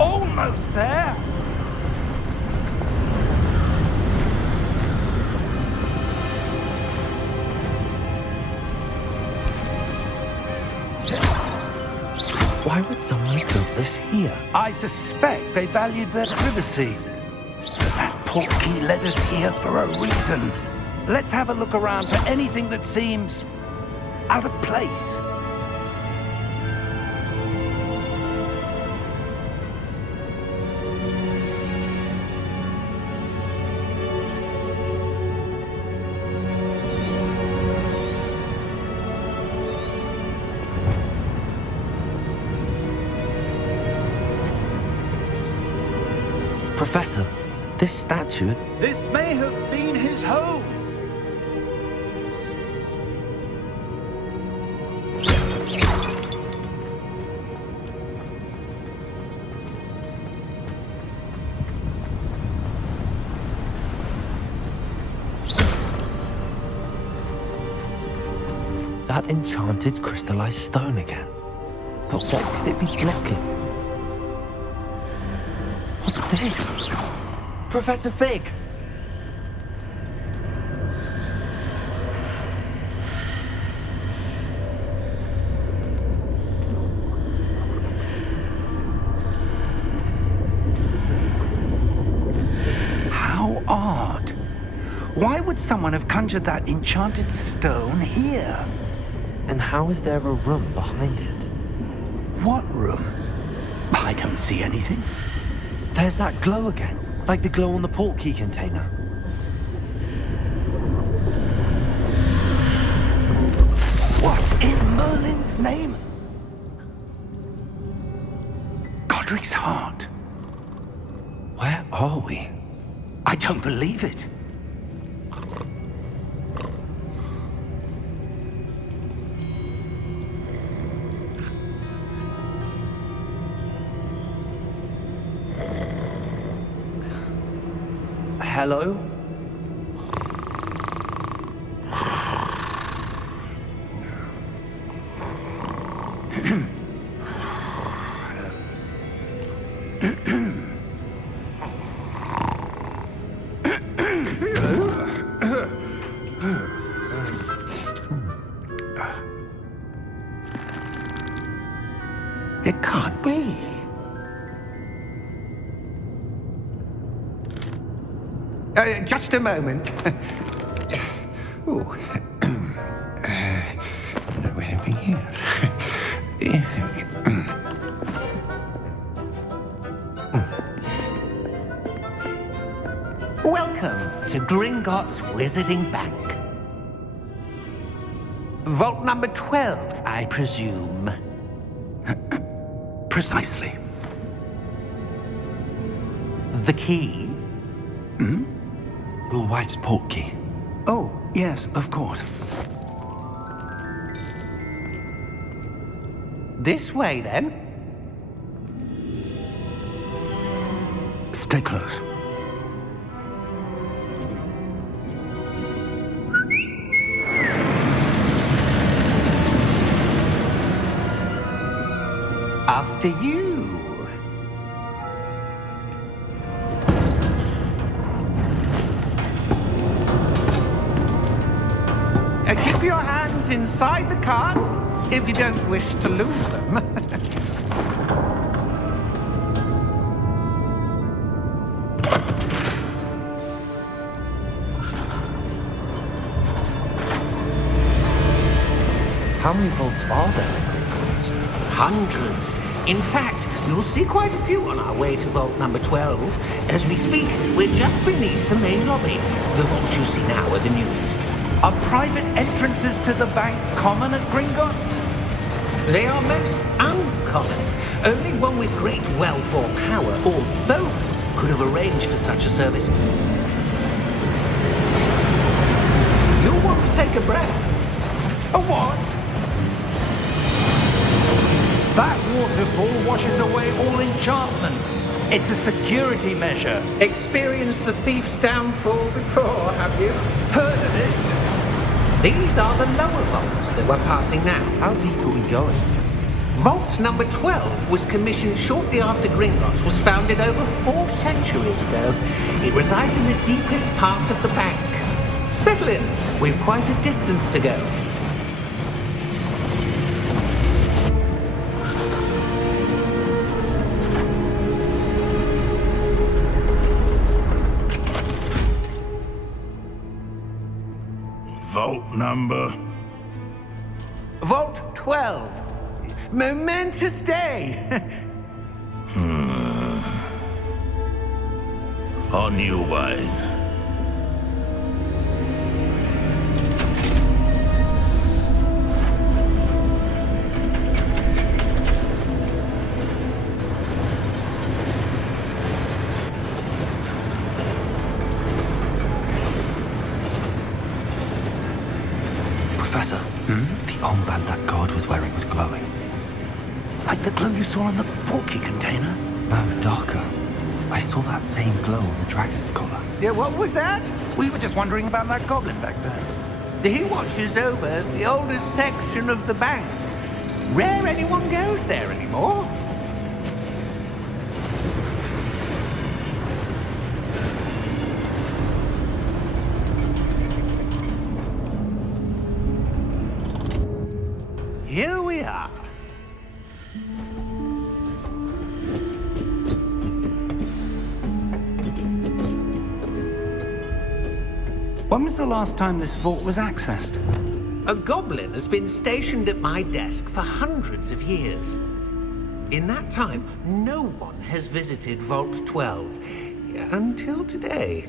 Almost there. Why would someone have built this here? I suspect they valued their privacy. That portkey led us here for a reason. Let's have a look around for anything that seems out of place. Professor, this statue... This may have been his home. that enchanted crystallized stone again. But what could it be blocking? What's this? Professor Fig! How odd. Why would someone have conjured that enchanted stone here? And how is there a room behind it? What room? I don't see anything. There's that glow again, like the glow on the portkey container. What in Merlin's name? Godric's heart. Where are we? I don't believe it. Hello? It can't be. Just a moment. Oh. Anything here? Welcome to Gringotts Wizarding Bank. Vault number 12, I presume. Precisely. The key? Your wife's portkey. Oh, yes, of course. This way, then. Stay close. After you. Keep your hands inside the cart if you don't wish to lose them. How many vaults are there in Gringotts? Hundreds. In fact, you'll see quite a few on our way to vault number 12. As we speak, we're just beneath the main lobby. The vaults you see now are the newest. Are private entrances to the bank common at Gringotts? They are most uncommon. Only one with great wealth or power, or both, could have arranged for such a service. You'll want to take a breath. A what? That waterfall washes away all enchantments. It's a security measure. Experienced the thief's downfall before, have you? Heard of it? These are the lower vaults that we're passing now. How deep are we going? Vault number 12 was commissioned shortly after Gringotts was founded over 4 centuries ago. It resides in the deepest part of the bank. Settle in. We've quite a distance to go. Vault number? Vault 12. Momentous day. On your wine. Professor, the armband that guard was wearing was glowing. Like the glow you saw on the portkey container? No, darker. I saw that same glow on the dragon's collar. Yeah, what was that? We were just wondering about that goblin back there. He watches over the oldest section of the bank. Rare anyone goes there anymore. Here we are. When was the last time this vault was accessed? A goblin has been stationed at my desk for hundreds of years. In that time, no one has visited Vault 12 until today.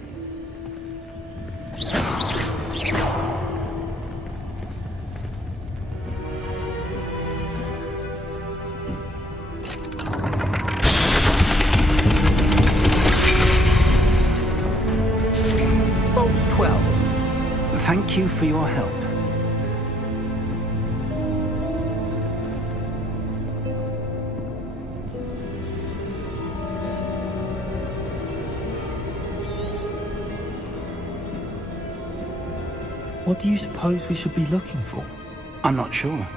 Vault 12. Thank you for your help. What do you suppose we should be looking for? I'm not sure.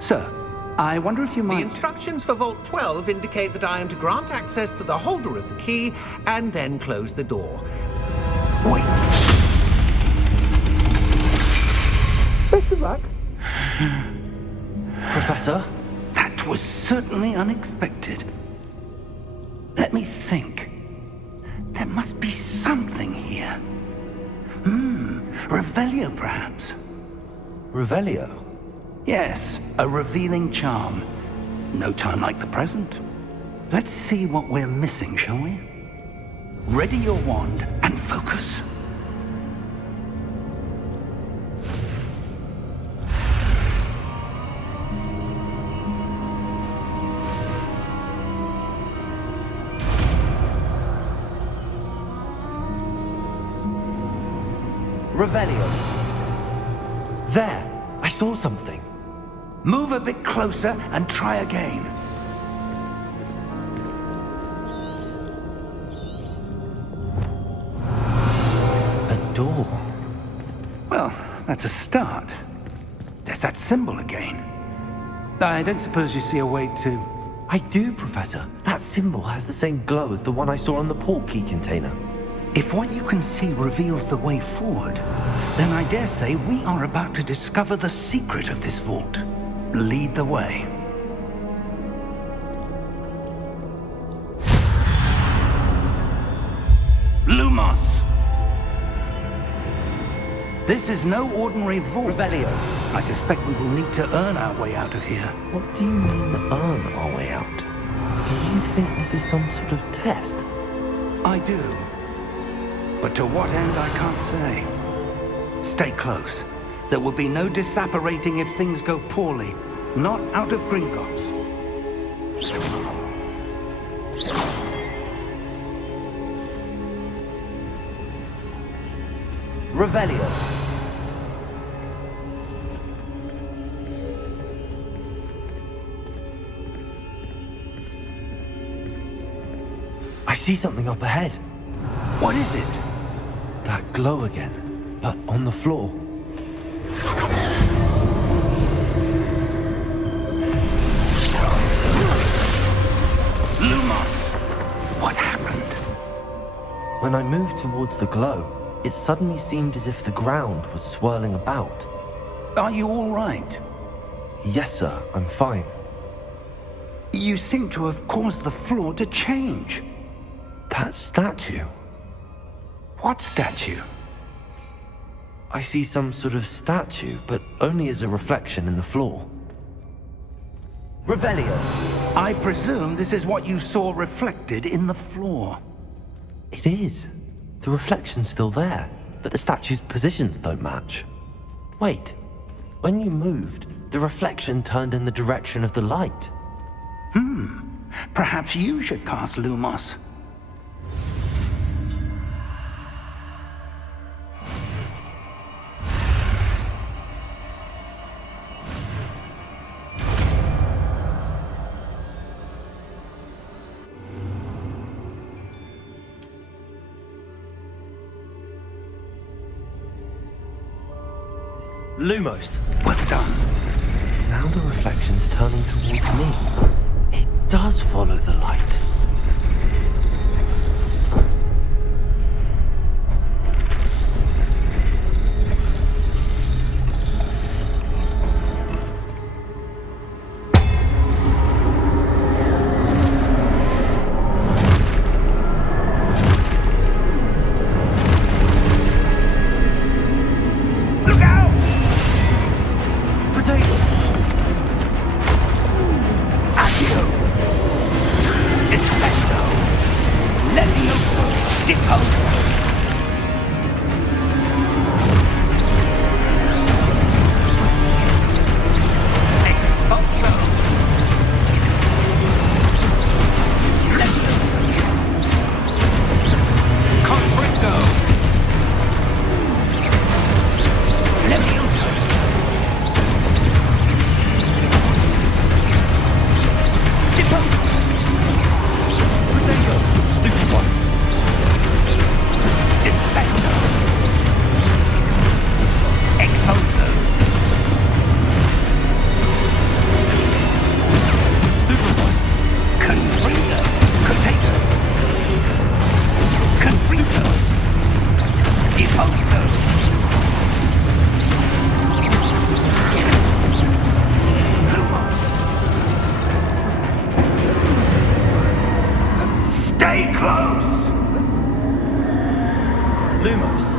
Sir, I wonder if you might... The instructions for Vault 12 indicate that I am to grant access to the holder of the key and then close the door. Wait! Best of luck. Professor? That was certainly unexpected. Let me think. There must be something here. Revelio, perhaps. Revelio? Yes, a revealing charm. No time like the present. Let's see what we're missing, shall we? Ready your wand and focus. Revelio. There! I saw something. Move a bit closer and try again. A door. Well, that's a start. There's that symbol again. I don't suppose you see a way to... I do, Professor. That symbol has the same glow as the one I saw on the port key container. If what you can see reveals the way forward, then I dare say we are about to discover the secret of this vault. Lead the way. Lumos! This is no ordinary vault. Revelio. I suspect we will need to earn our way out of here. What do you mean, earn our way out? Do you think this is some sort of test? I do. But to what end, I can't say. Stay close. There will be no disapparating if things go poorly. Not out of Gringotts. Revelio. I see something up ahead. What is it? That glow again, but on the floor. Lumos! What happened? When I moved towards the glow, it suddenly seemed as if the ground was swirling about. Are you all right? Yes, sir, I'm fine. You seem to have caused the floor to change. That statue? What statue? I see some sort of statue, but only as a reflection in the floor. Revelio. I presume this is what you saw reflected in the floor. It is. The reflection's still there, but the statue's positions don't match. Wait. When you moved, the reflection turned in the direction of the light. Perhaps you should cast Lumos. Lumos. Well done. Now the reflection's turning towards me. It does follow the light. Stay close! Lumos.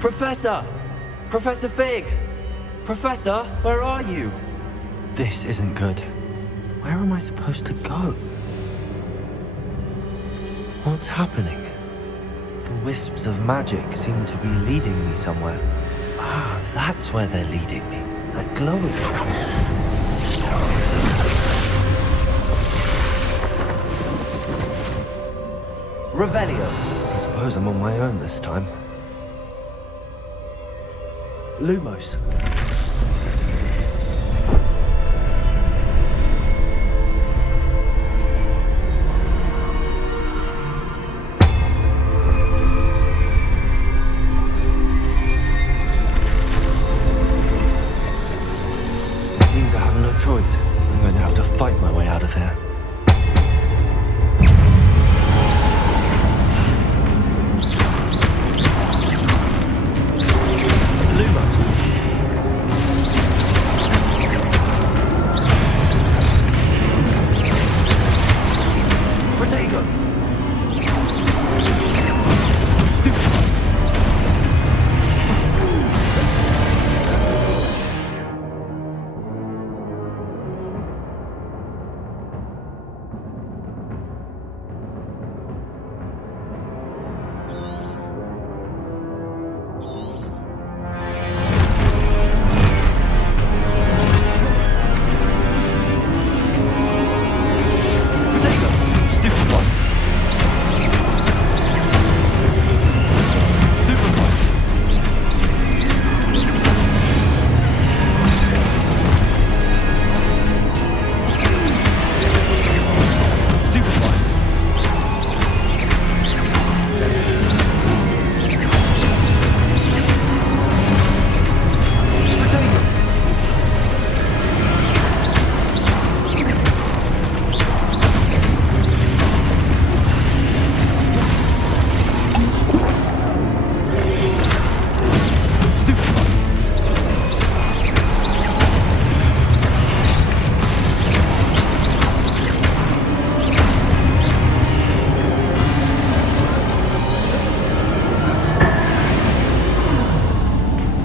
Professor! Professor Fig! Professor, where are you? This isn't good. Where am I supposed to go? What's happening? The wisps of magic seem to be leading me somewhere. Ah, that's where they're leading me. That glow again. Revelio. I suppose I'm on my own this time. Lumos. It seems I have no choice. I'm going to have to fight my way out of here.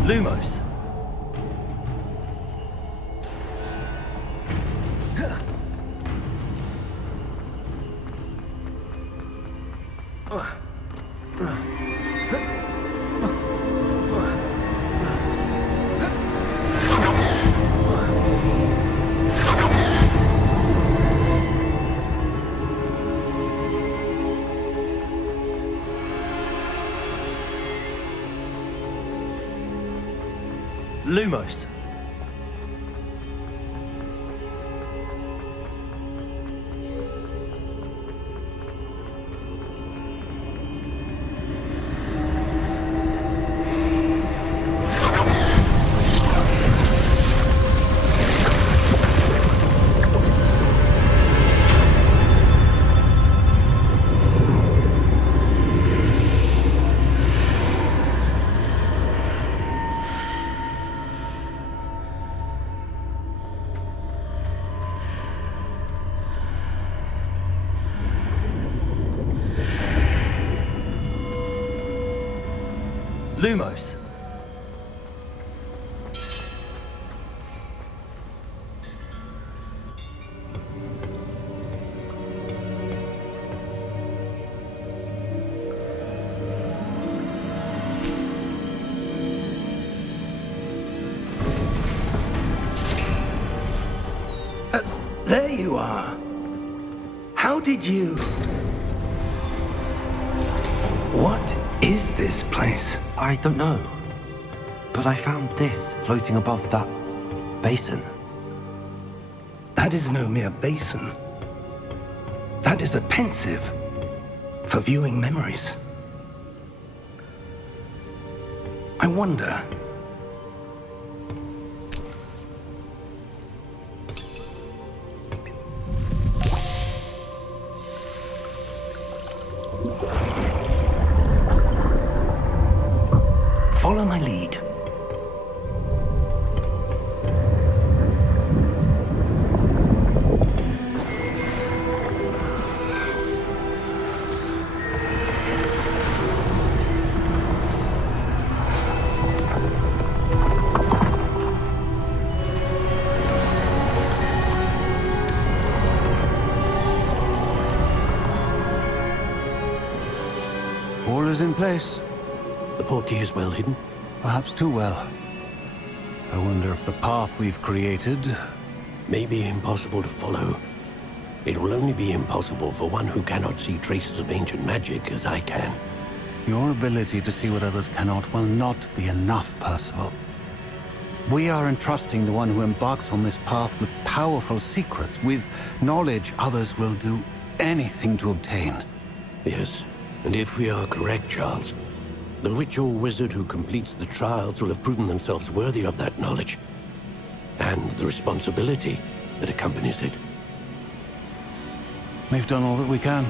Lumos. Lumos. Lumos. There you are. How did you... What is this place? I don't know. But I found this floating above that basin. That is no mere basin. That is a pensive for viewing memories. I wonder... Follow my lead. All is in place. The portkey is well hidden. Perhaps too well. I wonder if the path we've created... may be impossible to follow. It will only be impossible for one who cannot see traces of ancient magic as I can. Your ability to see what others cannot will not be enough, Percival. We are entrusting the one who embarks on this path with powerful secrets, with knowledge others will do anything to obtain. Yes, and if we are correct, Charles, the ritual wizard who completes the trials will have proven themselves worthy of that knowledge, and the responsibility that accompanies it. We've done all that we can.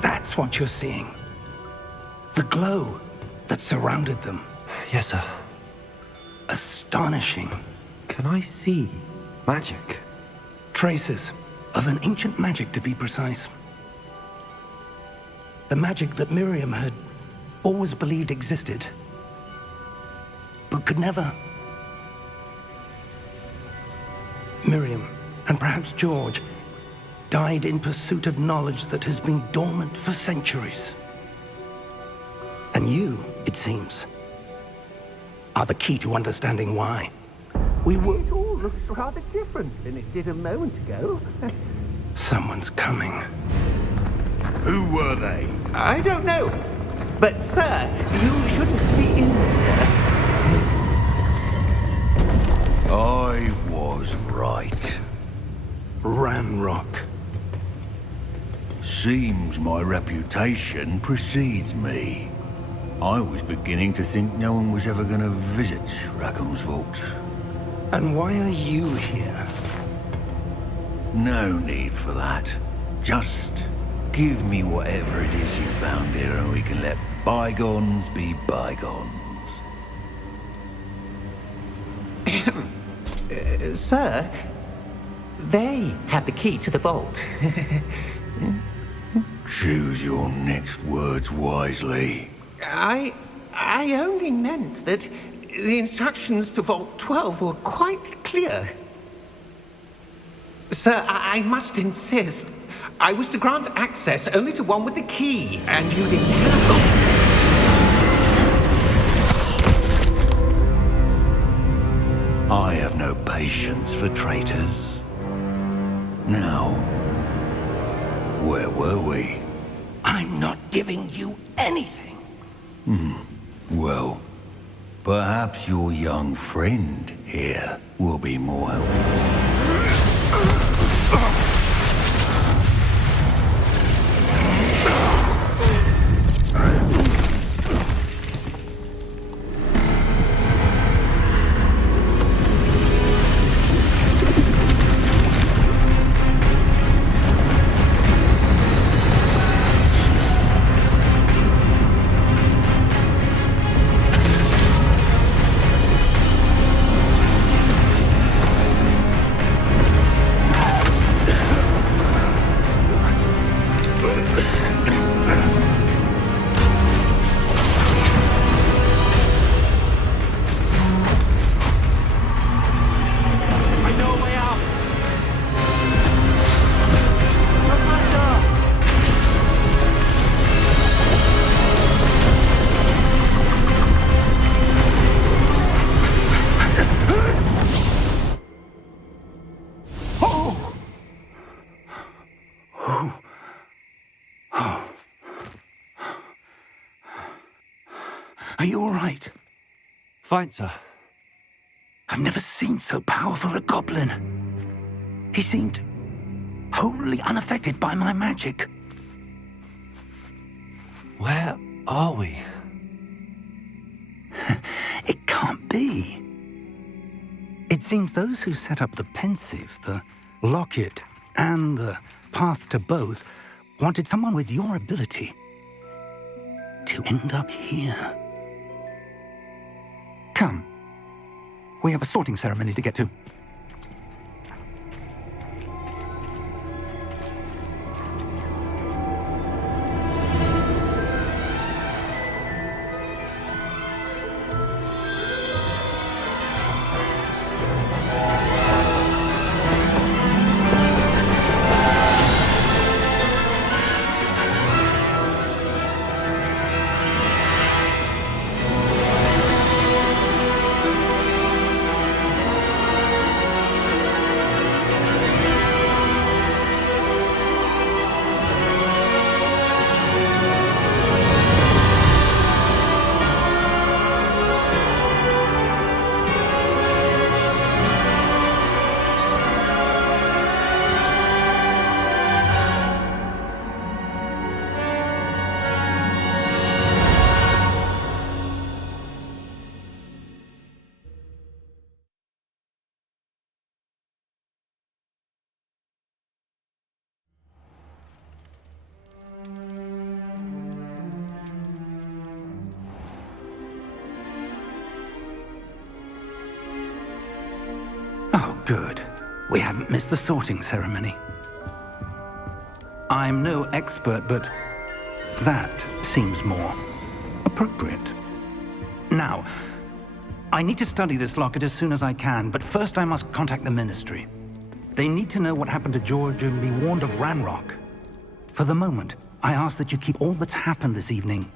That's what you're seeing. The glow that surrounded them. Yes, sir. Astonishing. Can I see magic? Traces of an ancient magic, to be precise. The magic that Miriam had always believed existed, but could never. Miriam, and perhaps George, died in pursuit of knowledge that has been dormant for centuries. And you, it seems, are the key to understanding why. It all looks rather different than it did a moment ago. Someone's coming. Who were they? I don't know. But, sir, you shouldn't be in there. I was right. Ranrock. Seems my reputation precedes me. I was beginning to think no one was ever going to visit Rackham's vault. And why are you here? No need for that. Just give me whatever it is you found here and we can let bygones be bygones. Sir, they have the key to the vault. Choose your next words wisely. I only meant that the instructions to Vault 12 were quite clear. Sir, I must insist. I was to grant access only to one with the key, and you didn't have them. I have no patience for traitors. Now, where were we? I'm not giving you anything. Well, perhaps your young friend here will be more helpful. Are you all right? Fine, sir. I've never seen so powerful a goblin. He seemed wholly unaffected by my magic. Where are we? It can't be. It seems those who set up the pensive, the locket, and the path to both wanted someone with your ability to end up here. Come. We have a sorting ceremony to get to. Oh, good. We haven't missed the sorting ceremony. I'm no expert, but that seems more appropriate. Now, I need to study this locket as soon as I can, but first I must contact the Ministry. They need to know what happened to George and be warned of Ranrock. For the moment, I ask that you keep all that's happened this evening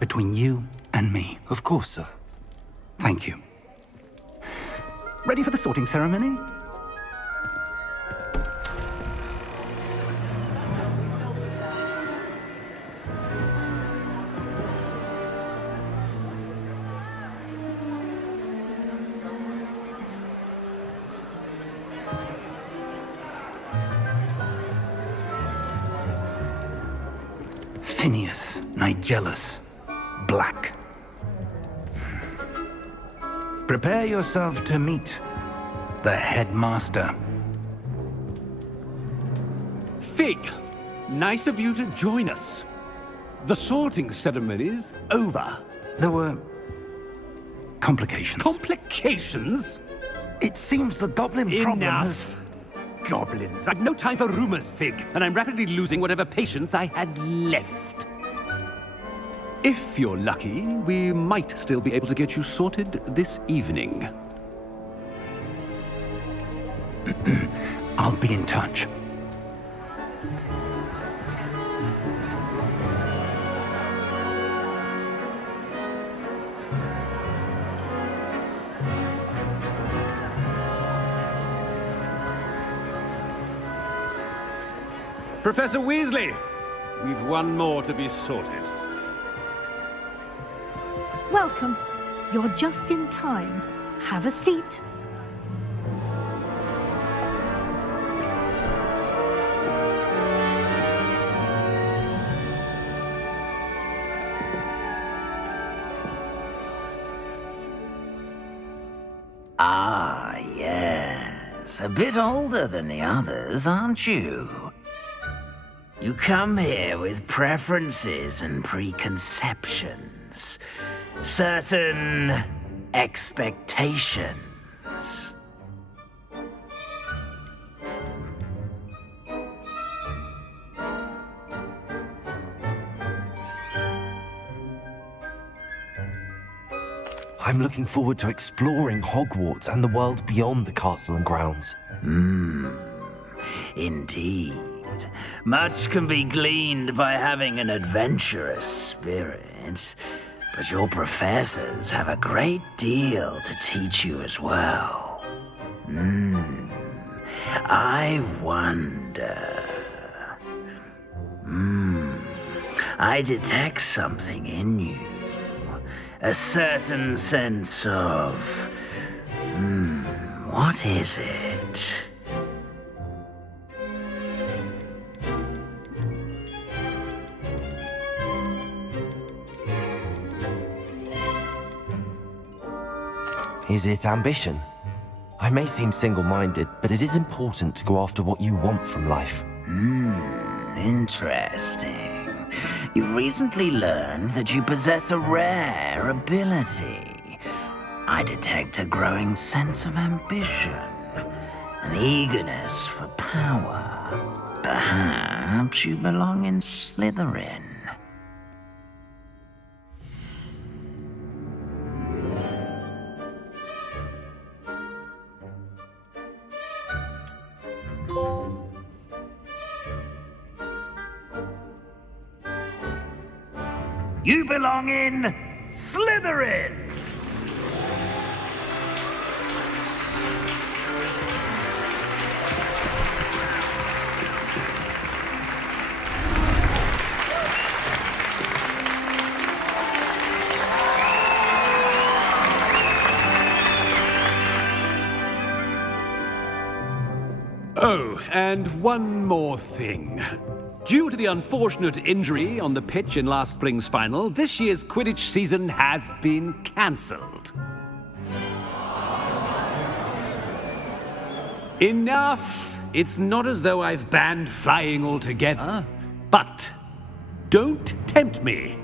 between you and me. Of course, sir. Thank you. Ready for the sorting ceremony? Phineas, Nigellus, Black. Prepare yourself to meet the headmaster. Fig, nice of you to join us. The sorting ceremony's over. There were complications. Complications? It seems the goblin problem has... Enough. Goblins. I've no time for rumors, Fig, and I'm rapidly losing whatever patience I had left. If you're lucky, we might still be able to get you sorted this evening. I'll be in touch. Professor Weasley, we've one more to be sorted. Welcome. You're just in time. Have a seat. Ah, yes. A bit older than the others, aren't you? You come here with preferences and preconceptions. Certain expectations. I'm looking forward to exploring Hogwarts and the world beyond the castle and grounds. Indeed. Much can be gleaned by having an adventurous spirit, but your professors have a great deal to teach you as well. I wonder... I detect something in you. a certain sense of... what is it? Is it ambition? I may seem single-minded, but it is important to go after what you want from life. Interesting. You've recently learned that you possess a rare ability. I detect a growing sense of ambition, an eagerness for power. Perhaps you belong in Slytherin. You belong in Slytherin! Oh, and one more thing. Due to the unfortunate injury on the pitch in last spring's final, this year's Quidditch season has been cancelled. Enough! It's not as though I've banned flying altogether, but don't tempt me.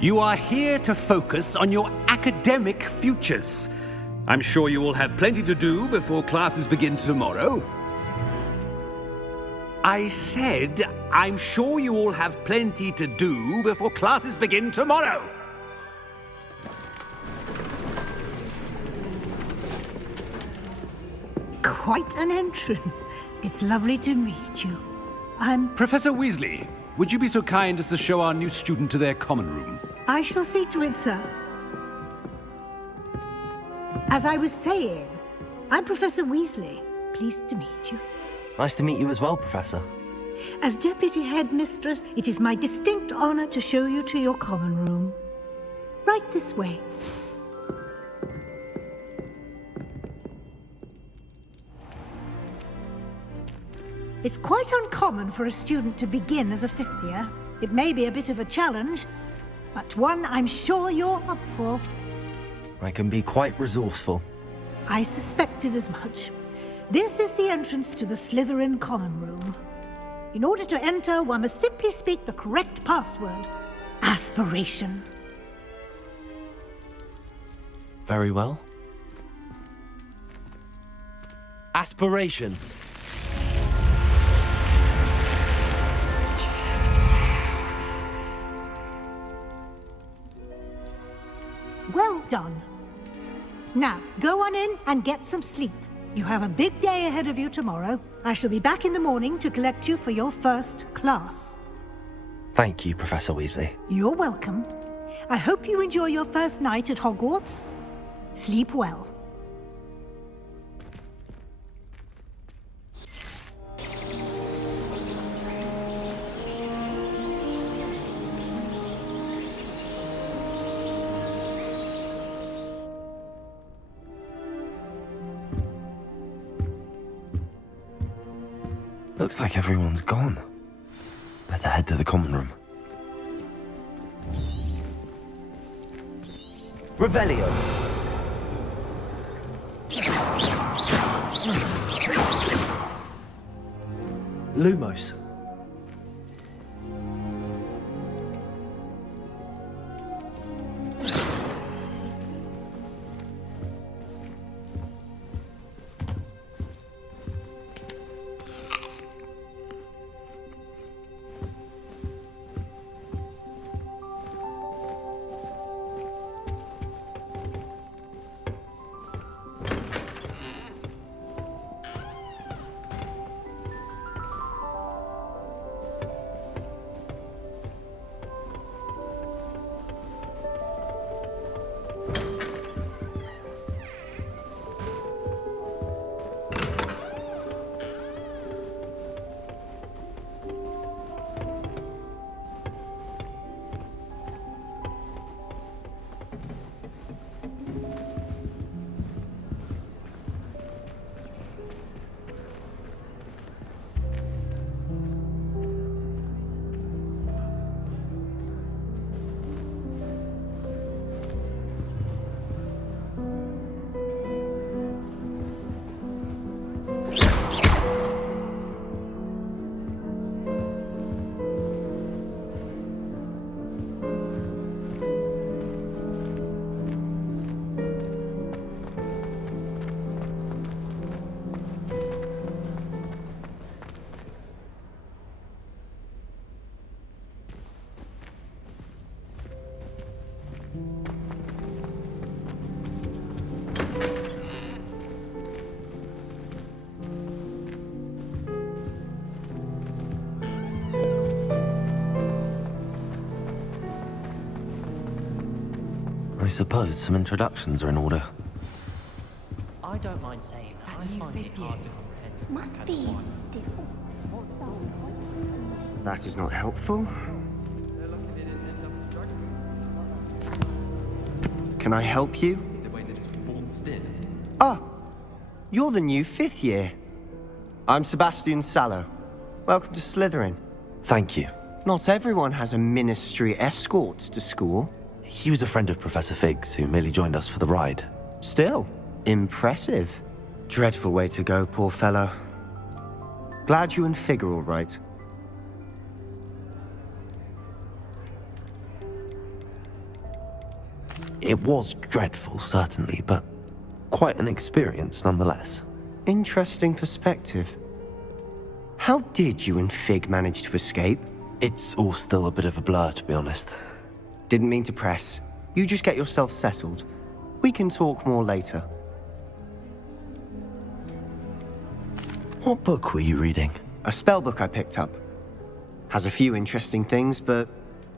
You are here to focus on your academic futures. I'm sure you will have plenty to do before classes begin tomorrow. I said, I'm sure you all have plenty to do before classes begin tomorrow. Quite an entrance. It's lovely to meet you. I'm... Professor Weasley, would you be so kind as to show our new student to their common room? I shall see to it, sir. As I was saying, I'm Professor Weasley. Pleased to meet you. Nice to meet you as well, Professor. As Deputy Headmistress, it is my distinct honor to show you to your common room. Right this way. It's quite uncommon for a student to begin as a fifth year. It may be a bit of a challenge, but one I'm sure you're up for. I can be quite resourceful. I suspected as much. This is the entrance to the Slytherin common room. In order to enter, one must simply speak the correct password. Aspiration. Very well. Aspiration. Well done. Now, go on in and get some sleep. You have a big day ahead of you tomorrow. I shall be back in the morning to collect you for your first class. Thank you, Professor Weasley. You're welcome. I hope you enjoy your first night at Hogwarts. Sleep well. Looks like everyone's gone. Better head to the common room. Revelio. Lumos. I suppose some introductions are in order. I don't mind saying that I find it hard to comprehend. Must be. That is not helpful. Can I help you? Ah, you're the new 5th year. I'm Sebastian Sallow. Welcome to Slytherin. Thank you. Not everyone has a ministry escort to school. He was a friend of Professor Figg's who merely joined us for the ride. Still, impressive. Dreadful way to go, poor fellow. Glad you and Fig are all right. It was dreadful, certainly, but quite an experience nonetheless. Interesting perspective. How did you and Fig manage to escape? It's all still a bit of a blur, to be honest. Didn't mean to press. You just get yourself settled. We can talk more later. What book were you reading? A spell book I picked up. Has a few interesting things, but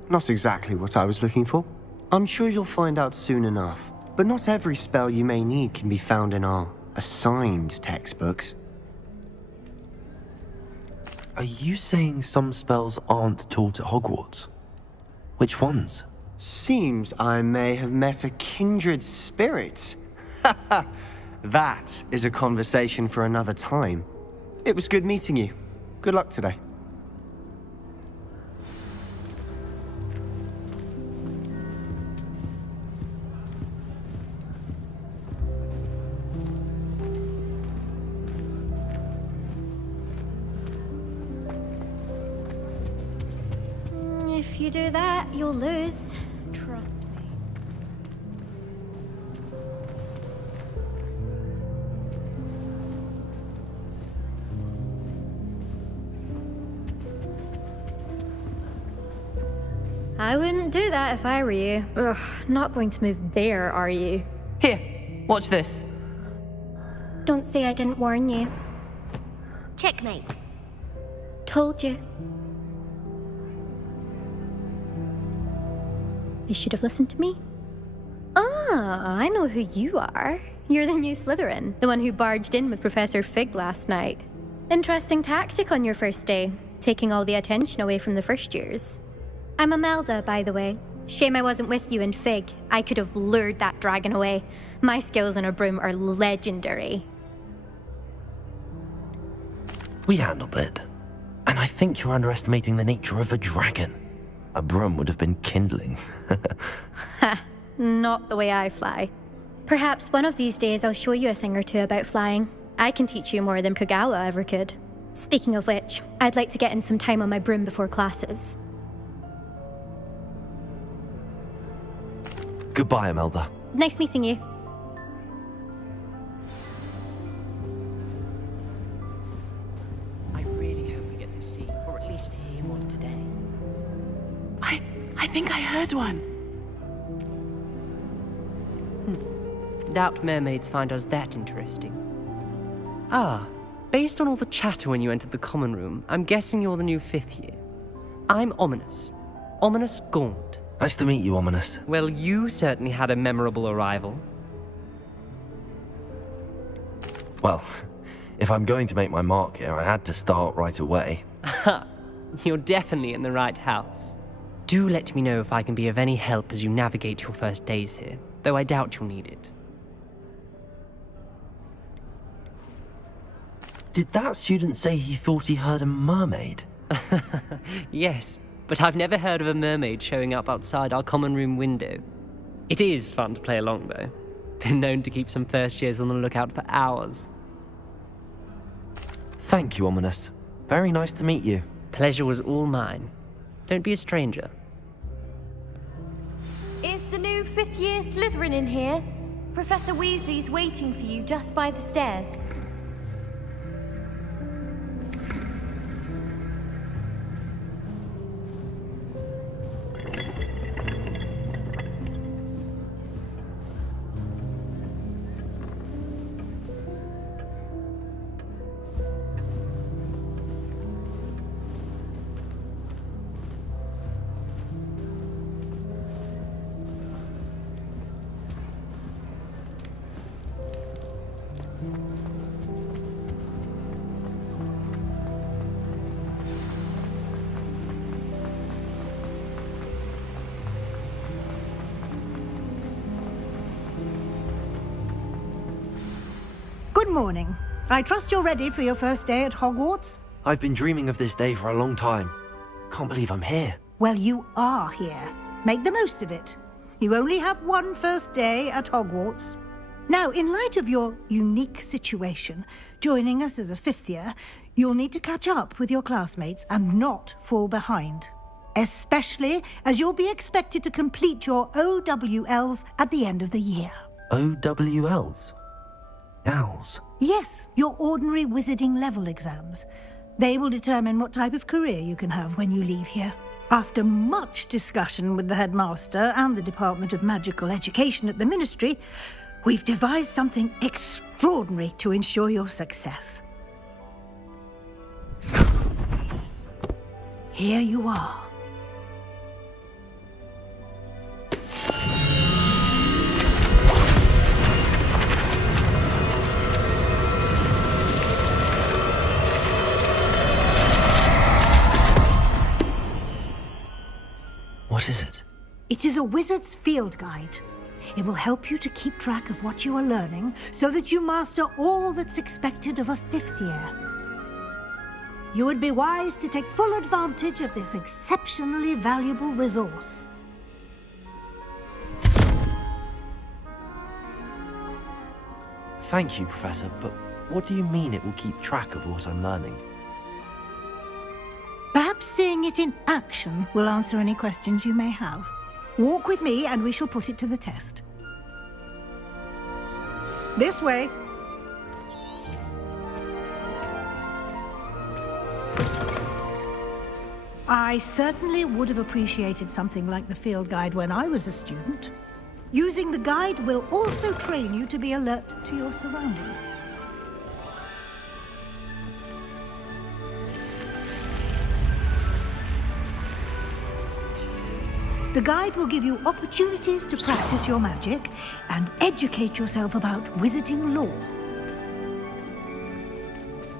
not exactly what I was looking for. I'm sure you'll find out soon enough. But not every spell you may need can be found in our assigned textbooks. Are you saying some spells aren't taught at Hogwarts? Which ones? Seems I may have met a kindred spirit. That is a conversation for another time. It was good meeting you. Good luck today. If you do that, you'll lose. Trust me. I wouldn't do that if I were you. Ugh, not going to move there, are you? Here, watch this. Don't say I didn't warn you. Checkmate. Told you. You should have listened to me. Ah, I know who you are. You're the new Slytherin, the one who barged in with Professor Fig last night. Interesting tactic on your first day, taking all the attention away from the first years. I'm Imelda, by the way. Shame I wasn't with you in Fig. I could have lured that dragon away. My skills on a broom are legendary. We handled it. And I think you're underestimating the nature of a dragon. A broom would have been kindling. Ha, not the way I fly. Perhaps one of these days I'll show you a thing or two about flying. I can teach you more than Kogawa ever could. Speaking of which, I'd like to get in some time on my broom before classes. Goodbye, Imelda. Nice meeting you. I really hope we get to see, or at least hear one today. I think I heard one. Doubt mermaids find us that interesting. Ah, based on all the chatter when you entered the common room, I'm guessing you're the new 5th year. I'm Ominous. Ominous Gaunt. Nice to meet you, Ominous. Well, you certainly had a memorable arrival. Well, if I'm going to make my mark here, I had to start right away. Ha! You're definitely in the right house. Do let me know if I can be of any help as you navigate your first days here, though I doubt you'll need it. Did that student say he thought he heard a mermaid? Yes, but I've never heard of a mermaid showing up outside our common room window. It is fun to play along, though. Been known to keep some first years on the lookout for hours. Thank you, Ominous. Very nice to meet you. Pleasure was all mine. Don't be a stranger. Is the new 5th year Slytherin in here? Professor Weasley's waiting for you just by the stairs. Good morning. I trust you're ready for your first day at Hogwarts? I've been dreaming of this day for a long time. Can't believe I'm here. Well, you are here. Make the most of it. You only have one first day at Hogwarts. Now, in light of your unique situation, joining us as a fifth year, you'll need to catch up with your classmates and not fall behind. Especially as you'll be expected to complete your OWLs at the end of the year. OWLs? Owls? Yes, your ordinary wizarding level exams. They will determine what type of career you can have when you leave here. After much discussion with the headmaster and the Department of Magical Education at the Ministry, we've devised something extraordinary to ensure your success. Here you are. What is it? It is a wizard's field guide. It will help you to keep track of what you are learning so that you master all that's expected of a fifth year. You would be wise to take full advantage of this exceptionally valuable resource. Thank you, Professor, but what do you mean it will keep track of what I'm learning? Perhaps seeing it in action will answer any questions you may have. Walk with me and we shall put it to the test. This way. I certainly would have appreciated something like the field guide when I was a student. Using the guide will also train you to be alert to your surroundings. The guide will give you opportunities to practice your magic and educate yourself about wizarding lore.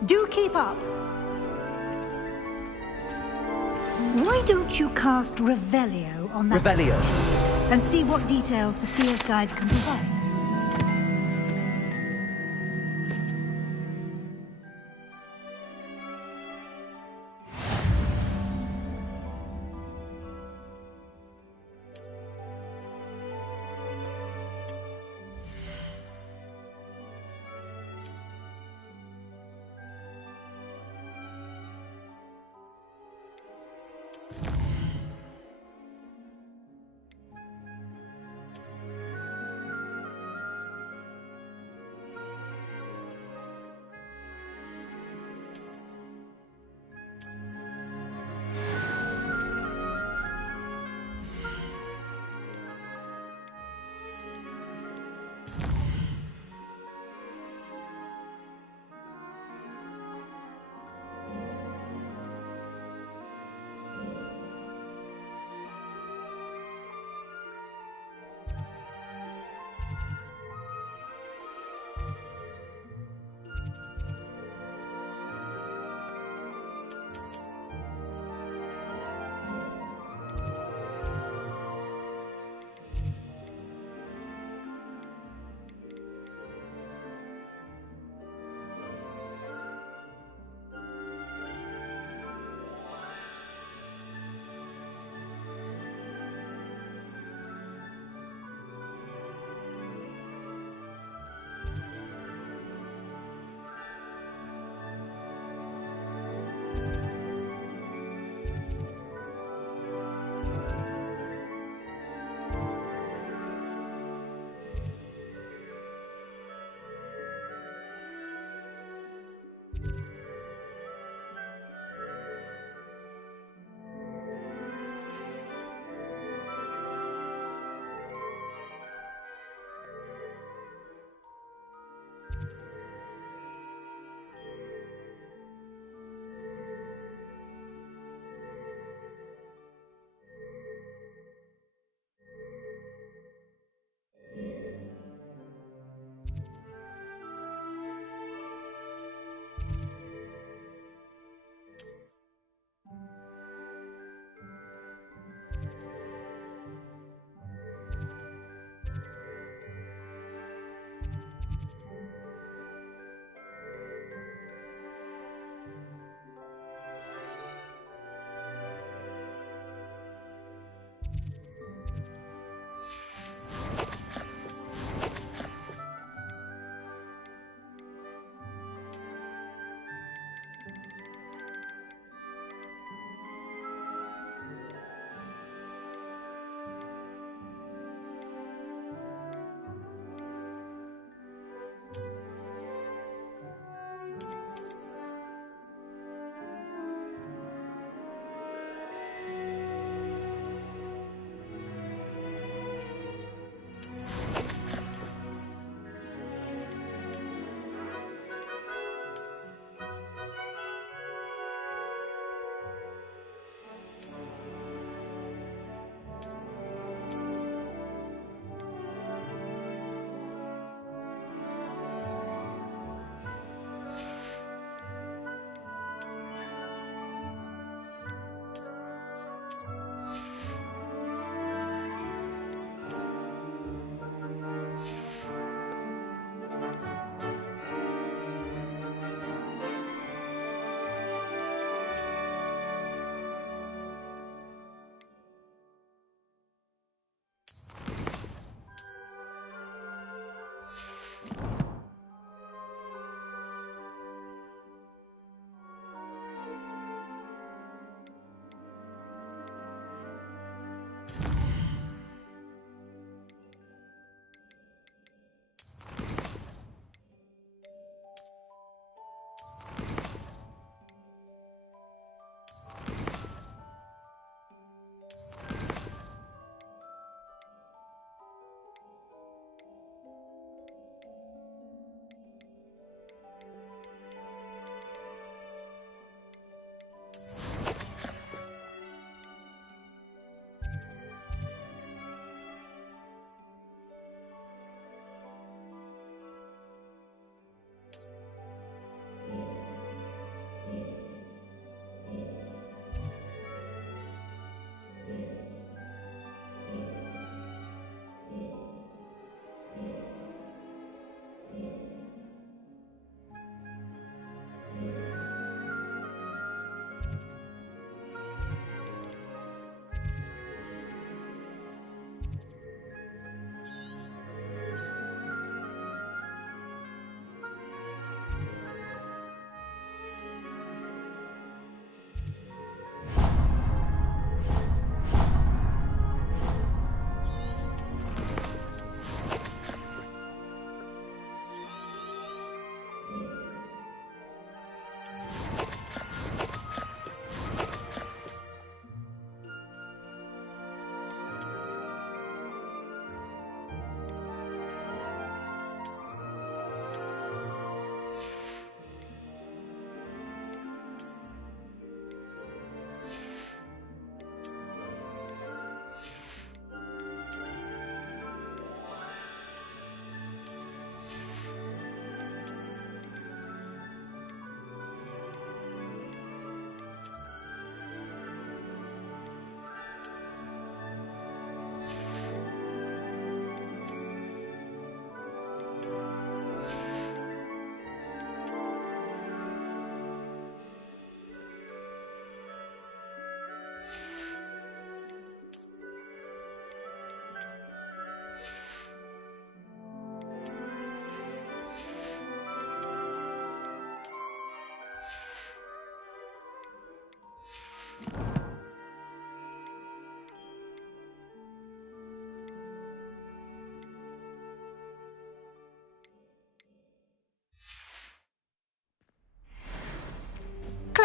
Do keep up! Why don't you cast Revelio on that Revelio. and see what details the field guide can provide?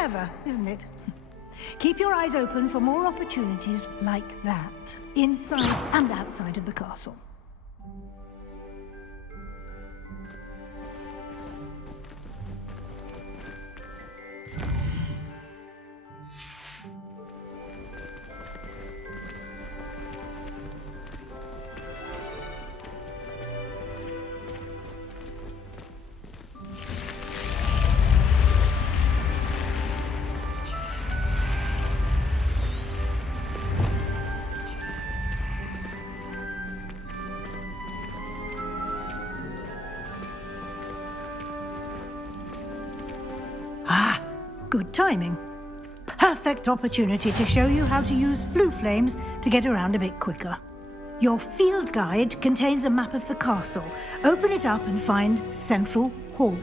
Clever, isn't it? Keep your eyes open for more opportunities like that, inside and outside of the castle. Good timing. Perfect opportunity to show you how to use flue flames to get around a bit quicker. Your field guide contains a map of the castle. Open it up and find Central Hall.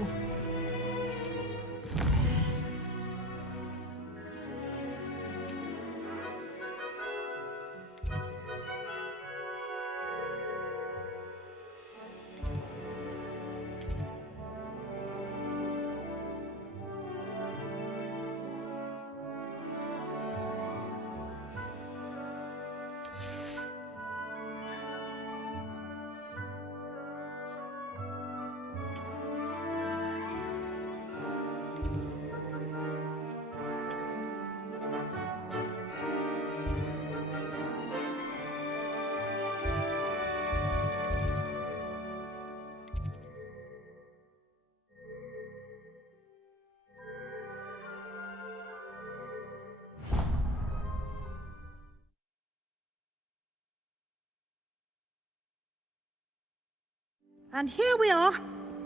And here we are.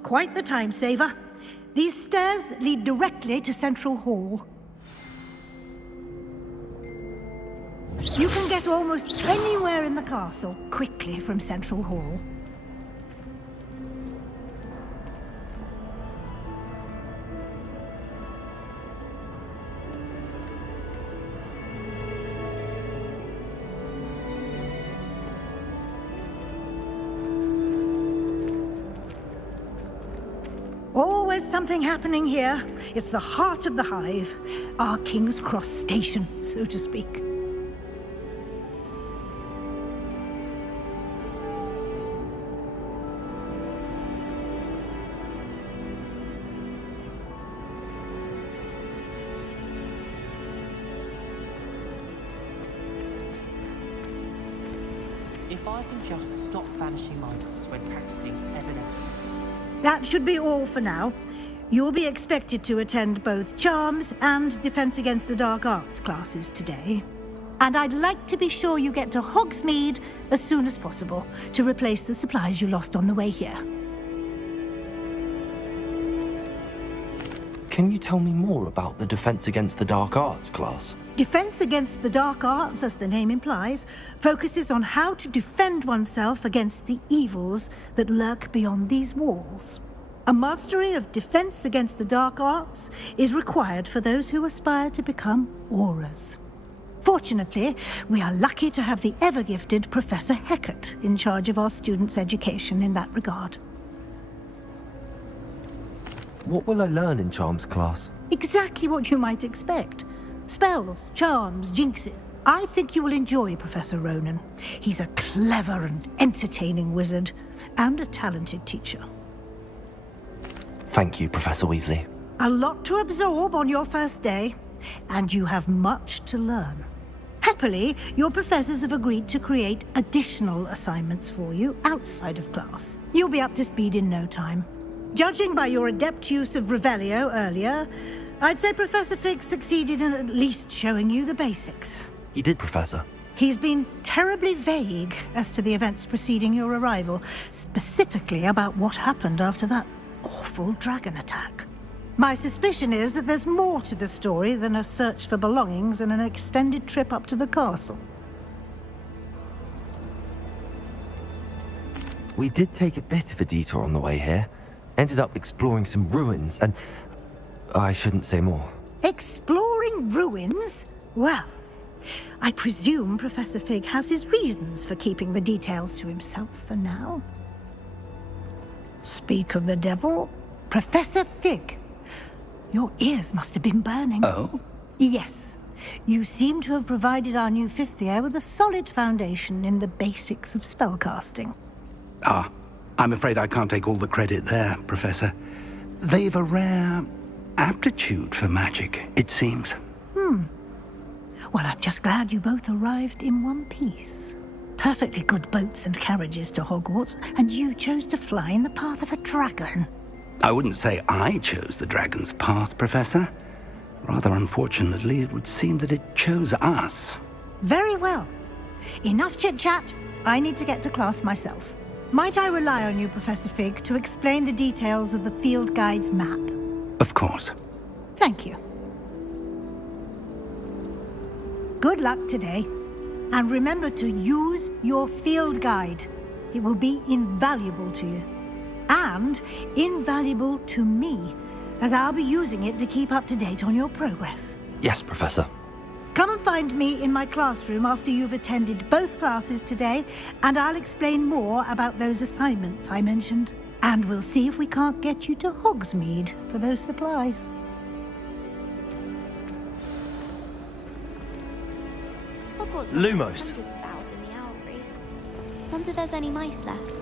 Quite the time saver. These stairs lead directly to Central Hall. You can get almost anywhere in the castle quickly from Central Hall. Always something happening here. It's the heart of the hive, our King's Cross station, so to speak. If I can just stop vanishing items when practicing evidence. That should be all for now. You'll be expected to attend both Charms and Defense Against the Dark Arts classes today. And I'd like to be sure you get to Hogsmeade as soon as possible to replace the supplies you lost on the way here. Can you tell me more about the Defense Against the Dark Arts class? Defense Against the Dark Arts, as the name implies, focuses on how to defend oneself against the evils that lurk beyond these walls. A mastery of Defense Against the Dark Arts is required for those who aspire to become Aurors. Fortunately, we are lucky to have the ever-gifted Professor Hecat in charge of our students' education in that regard. What will I learn in Charms class? Exactly what you might expect. Spells, charms, jinxes. I think you will enjoy Professor Ronan. He's a clever and entertaining wizard, and a talented teacher. Thank you, Professor Weasley. A lot to absorb on your first day, and you have much to learn. Happily, your professors have agreed to create additional assignments for you outside of class. You'll be up to speed in no time. Judging by your adept use of Revelio earlier, I'd say Professor Fig succeeded in at least showing you the basics. He did, Professor. He's been terribly vague as to the events preceding your arrival, specifically about what happened after that awful dragon attack. My suspicion is that there's more to the story than a search for belongings and an extended trip up to the castle. We did take a bit of a detour on the way here. Ended up exploring some ruins and... I shouldn't say more. Exploring ruins? Well, I presume Professor Fig has his reasons for keeping the details to himself for now. Speak of the devil, Professor Fig. Your ears must have been burning. Oh? Yes. You seem to have provided our new fifth year with a solid foundation in the basics of spellcasting. Ah, I'm afraid I can't take all the credit there, Professor. They've a rare aptitude for magic, it seems. Well, I'm just glad you both arrived in one piece. Perfectly good boats and carriages to Hogwarts, and you chose to fly in the path of a dragon. I wouldn't say I chose the dragon's path, Professor. Rather unfortunately, it would seem that it chose us. Very well. Enough chit-chat. I need to get to class myself. Might I rely on you, Professor Fig, to explain the details of the field guide's map? Of course. Thank you. Good luck today. And remember to use your field guide. It will be invaluable to you. And invaluable to me, as I'll be using it to keep up to date on your progress. Yes, Professor. Come and find me in my classroom after you've attended both classes today, and I'll explain more about those assignments I mentioned. And we'll see if we can't get you to Hogsmeade for those supplies. Lumos. Wonder if there's any mice left.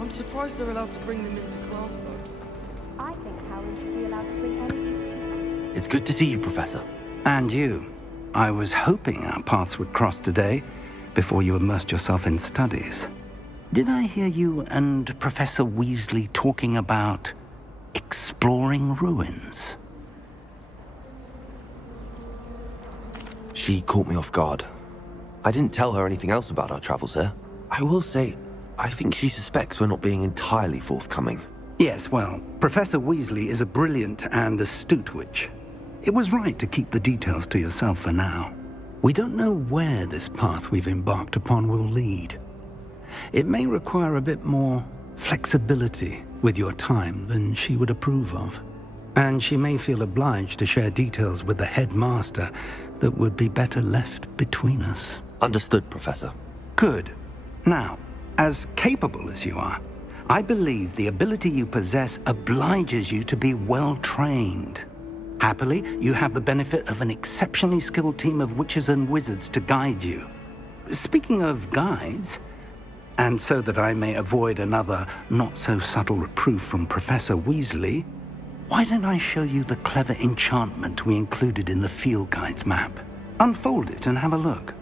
I'm surprised they're allowed to bring them into class, though. I think Howard should be allowed to bring any. It's good to see you, Professor. And you. I was hoping our paths would cross today, before you immersed yourself in studies. Did I hear you and Professor Weasley talking about exploring ruins? She caught me off guard. I didn't tell her anything else about our travels here. I will say, I think she suspects we're not being entirely forthcoming. Yes, well, Professor Weasley is a brilliant and astute witch. It was right to keep the details to yourself for now. We don't know where this path we've embarked upon will lead. It may require a bit more flexibility with your time than she would approve of. And she may feel obliged to share details with the headmaster that would be better left between us. Understood, Professor. Good. Now, as capable as you are, I believe the ability you possess obliges you to be well trained. Happily, you have the benefit of an exceptionally skilled team of witches and wizards to guide you. Speaking of guides, and so that I may avoid another not-so-subtle reproof from Professor Weasley, why don't I show you the clever enchantment we included in the field guide's map? Unfold it and have a look.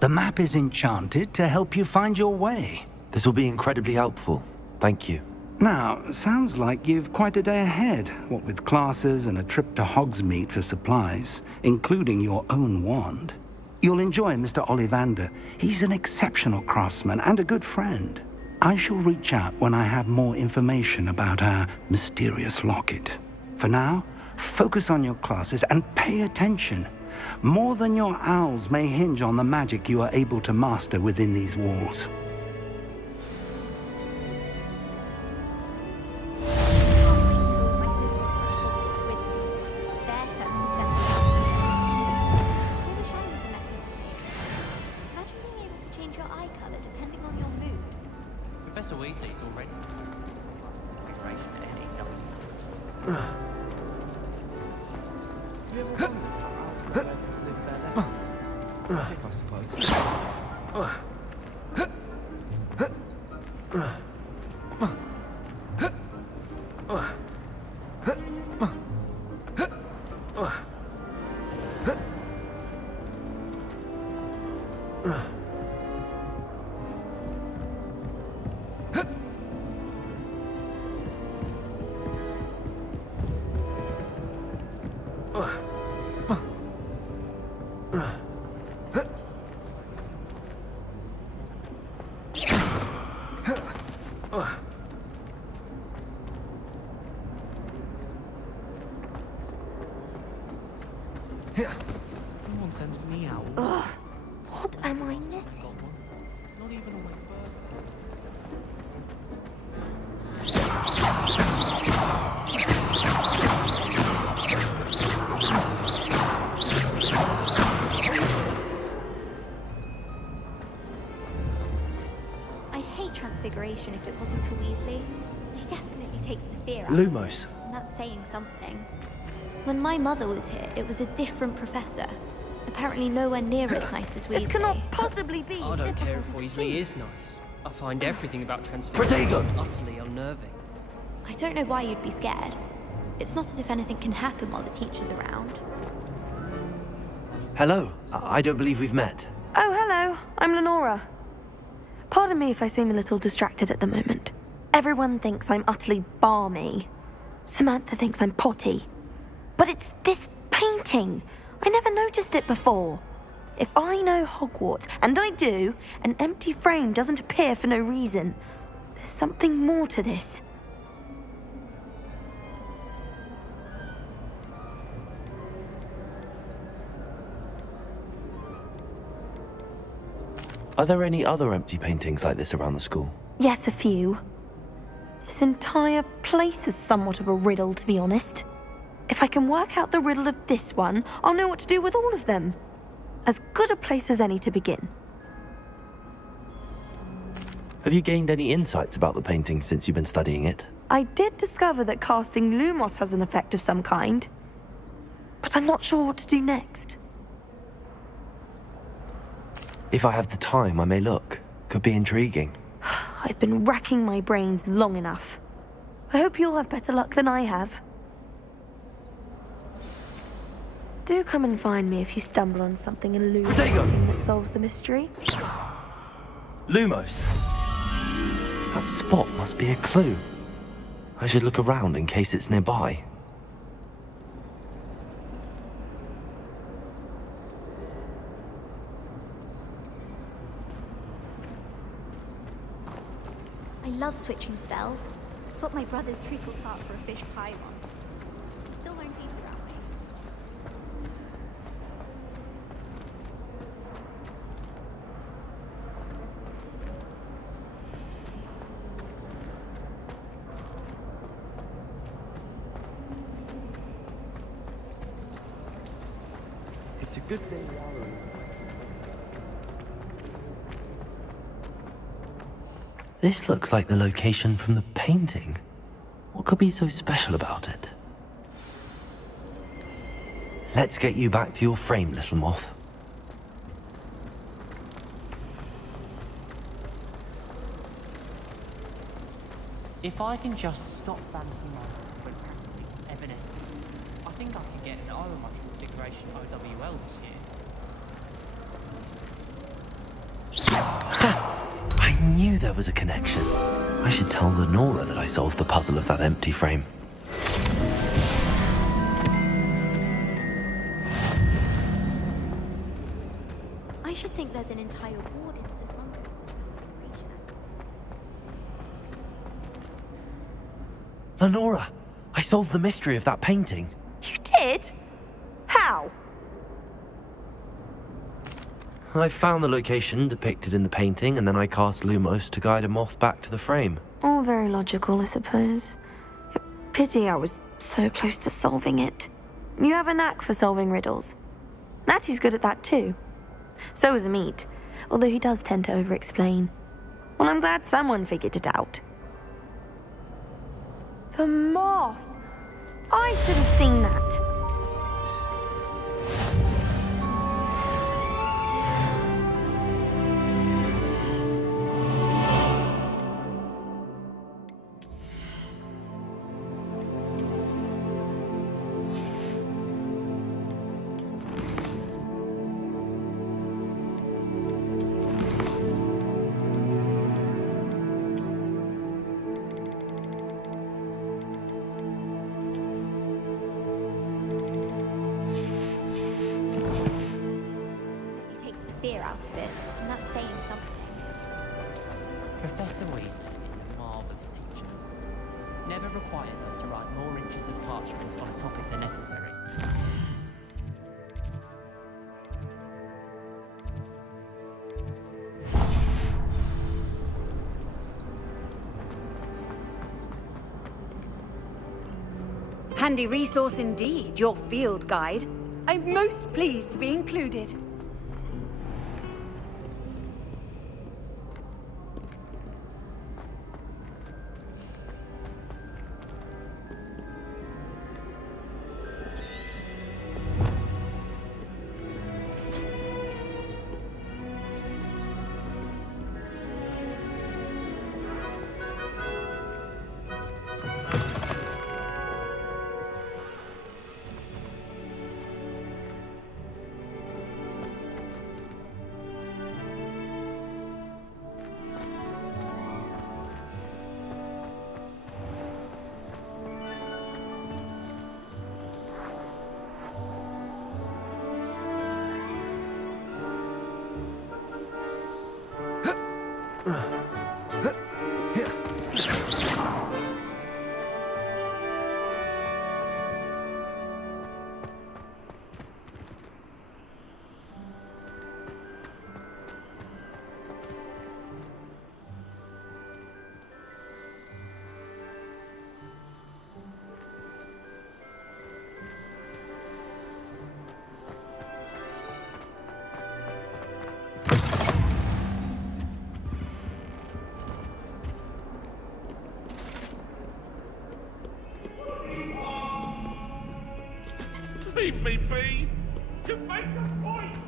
The map is enchanted to help you find your way. This will be incredibly helpful. Thank you. Now, sounds like you've quite a day ahead, what with classes and a trip to Hogsmeade for supplies, including your own wand. You'll enjoy Mr. Ollivander. He's an exceptional craftsman and a good friend. I shall reach out when I have more information about our mysterious locket. For now, focus on your classes and pay attention. More than your owls may hinge on the magic you are able to master within these walls. Professor Weasley's already. Great, Have you ever wondered how owls learn to live their lives? I suppose. sends me out. Ugh, what am I missing? Not even on my I'd hate Transfiguration if it wasn't for Weasley. She definitely takes the fear out. Lumos. And that's saying something. When my mother was here, it was a different professor. Apparently nowhere near as nice as Weasley. This cannot possibly be. I don't care if Weasley is nice. I find everything about Transfiguration utterly unnerving. I don't know why you'd be scared. It's not as if anything can happen while the teacher's around. Hello. I don't believe we've met. Oh, hello. I'm Lenora. Pardon me if I seem a little distracted at the moment. Everyone thinks I'm utterly balmy. Samantha thinks I'm potty. But it's this painting. I never noticed it before. If I know Hogwarts, and I do, an empty frame doesn't appear for no reason. There's something more to this. Are there any other empty paintings like this around the school? Yes, a few. This entire place is somewhat of a riddle, to be honest. If I can work out the riddle of this one, I'll know what to do with all of them. As good a place as any to begin. Have you gained any insights about the painting since you've been studying it? I did discover that casting Lumos has an effect of some kind. But I'm not sure what to do next. If I have the time, I may look. Could be intriguing. I've been racking my brains long enough. I hope you'll have better luck than I have. Do come and find me if you stumble on something illuminating that solves the mystery. Lumos! That spot must be a clue. I should look around in case it's nearby. I love switching spells. It's what my brother's treacle tart for a fish pie wants. Still learn things around me. It's a good thing Valerie. This looks like the location from the painting. What could be so special about it? Let's get you back to your frame, little moth. If I can just stop vanishing out when practically evanescent, I think I could get an O on my Transfiguration OWL this year. I knew there was a connection. I should tell Lenora that I solved the puzzle of that empty frame. I should think there's an entire ward in St. Mungo's. Lenora! I solved the mystery of that painting. You did? How? I found the location depicted in the painting, and then I cast Lumos to guide a moth back to the frame. All very logical, I suppose. Pity I was so close to solving it. You have a knack for solving riddles. Natty's good at that too. So is Amit, although he does tend to over-explain. Well, I'm glad someone figured it out. The moth! I should have seen that. Fear out of it, and that's saying something. Professor Weasley is a marvellous teacher. Never requires us to write more inches of parchment on a topic than necessary. Handy resource indeed, your field guide. I'm most pleased to be included. Leave me be! You make a point!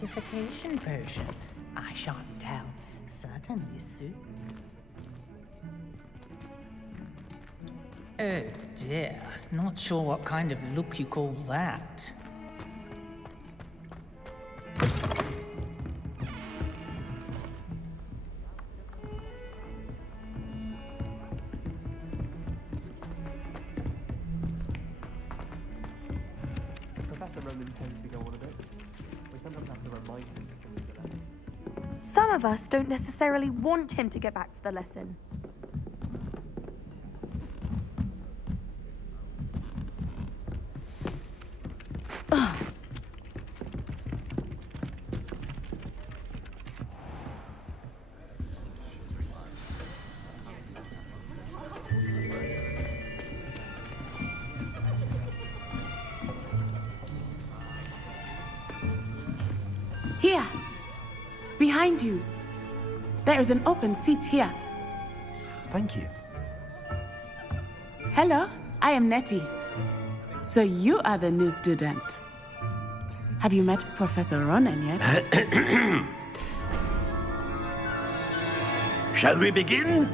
Beautification potion. I shan't tell. Certainly suits. Oh dear, not sure what kind of look you call that. Professor Roman tends to go on a bit. We sometimes have to remind him to come to the lesson. Some of us don't necessarily want him to get back to the lesson. Here! Behind you! There is an open seat here. Thank you. Hello, I am Nettie. So you are the new student. Have you met Professor Ronan yet? Shall we begin?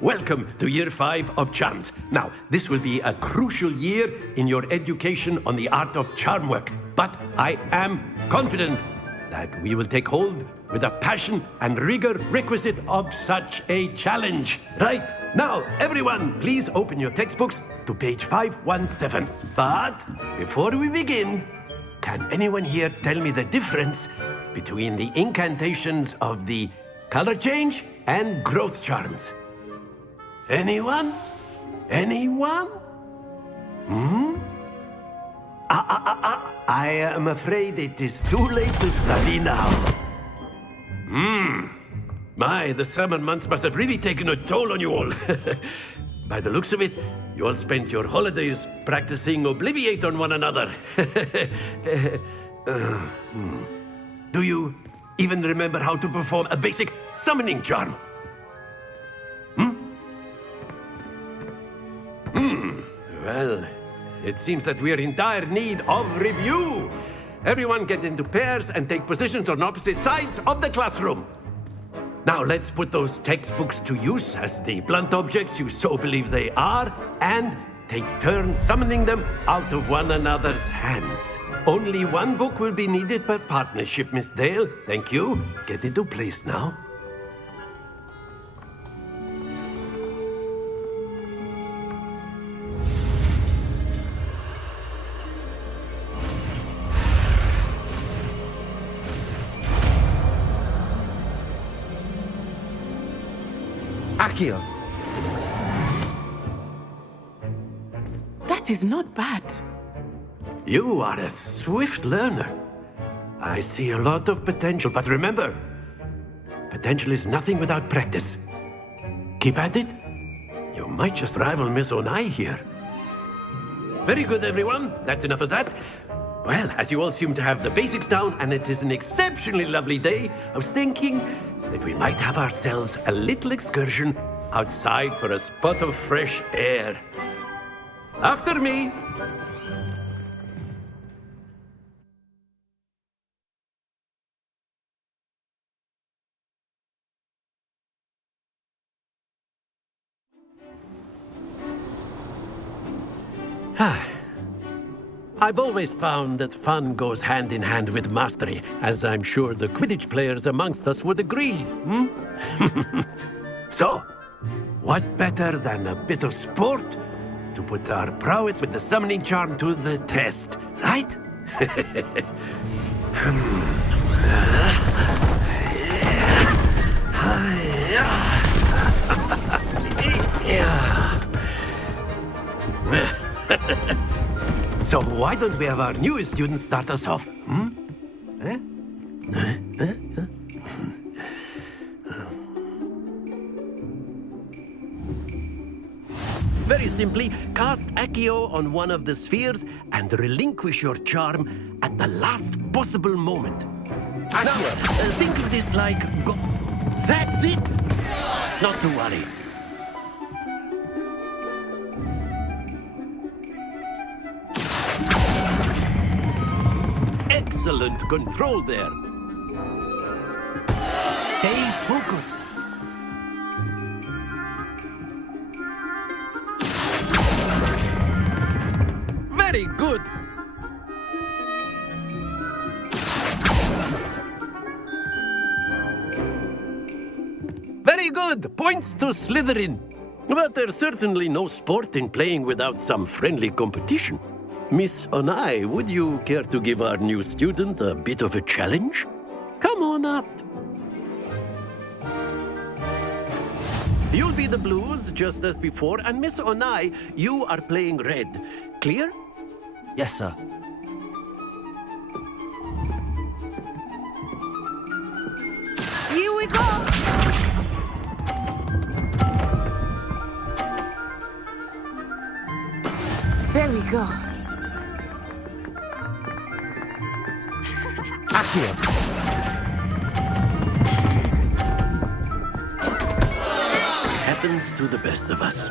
Welcome to Year 5 of Charms. Now, this will be a crucial year in your education on the art of charm work, but I am confident that we will take hold with the passion and rigor requisite of such a challenge. Right, now, everyone, please open your textbooks to page 517. But before we begin, can anyone here tell me the difference between the incantations of the color change and growth charms? Anyone? Anyone? I am afraid it is too late to study now. My, the summer months must have really taken a toll on you all. By the looks of it, you all spent your holidays practicing Obliviate on one another. Do you even remember how to perform a basic summoning charm? Well, it seems that we are in dire need of review. Everyone get into pairs and take positions on opposite sides of the classroom. Now let's put those textbooks to use as the blunt objects you so believe they are, and take turns summoning them out of one another's hands. Only one book will be needed per partnership, Miss Dale. Thank you. Get into place now. Accio! That is not bad. You are a swift learner. I see a lot of potential, but remember, potential is nothing without practice. Keep at it. You might just rival Miss Onai here. Very good, everyone. That's enough of that. Well, as you all seem to have the basics down, and it is an exceptionally lovely day, I was thinking that we might have ourselves a little excursion outside for a spot of fresh air. After me. I've always found that fun goes hand in hand with mastery, as I'm sure the Quidditch players amongst us would agree. So, what better than a bit of sport to put our prowess with the summoning charm to the test, right? So why don't we have our newest student start us off? Very simply, cast Accio on one of the spheres and relinquish your charm at the last possible moment. Now, think of this like... That's it! Not to worry. Excellent control there. Stay focused. Very good. Very good. Points to Slytherin. But there's certainly no sport in playing without some friendly competition. Miss Onai, would you care to give our new student a bit of a challenge? Come on up. You'll be the blues, just as before, and Miss Onai, you are playing red. Clear? Yes, sir. Here we go! There we go. Accio! Happens to the best of us.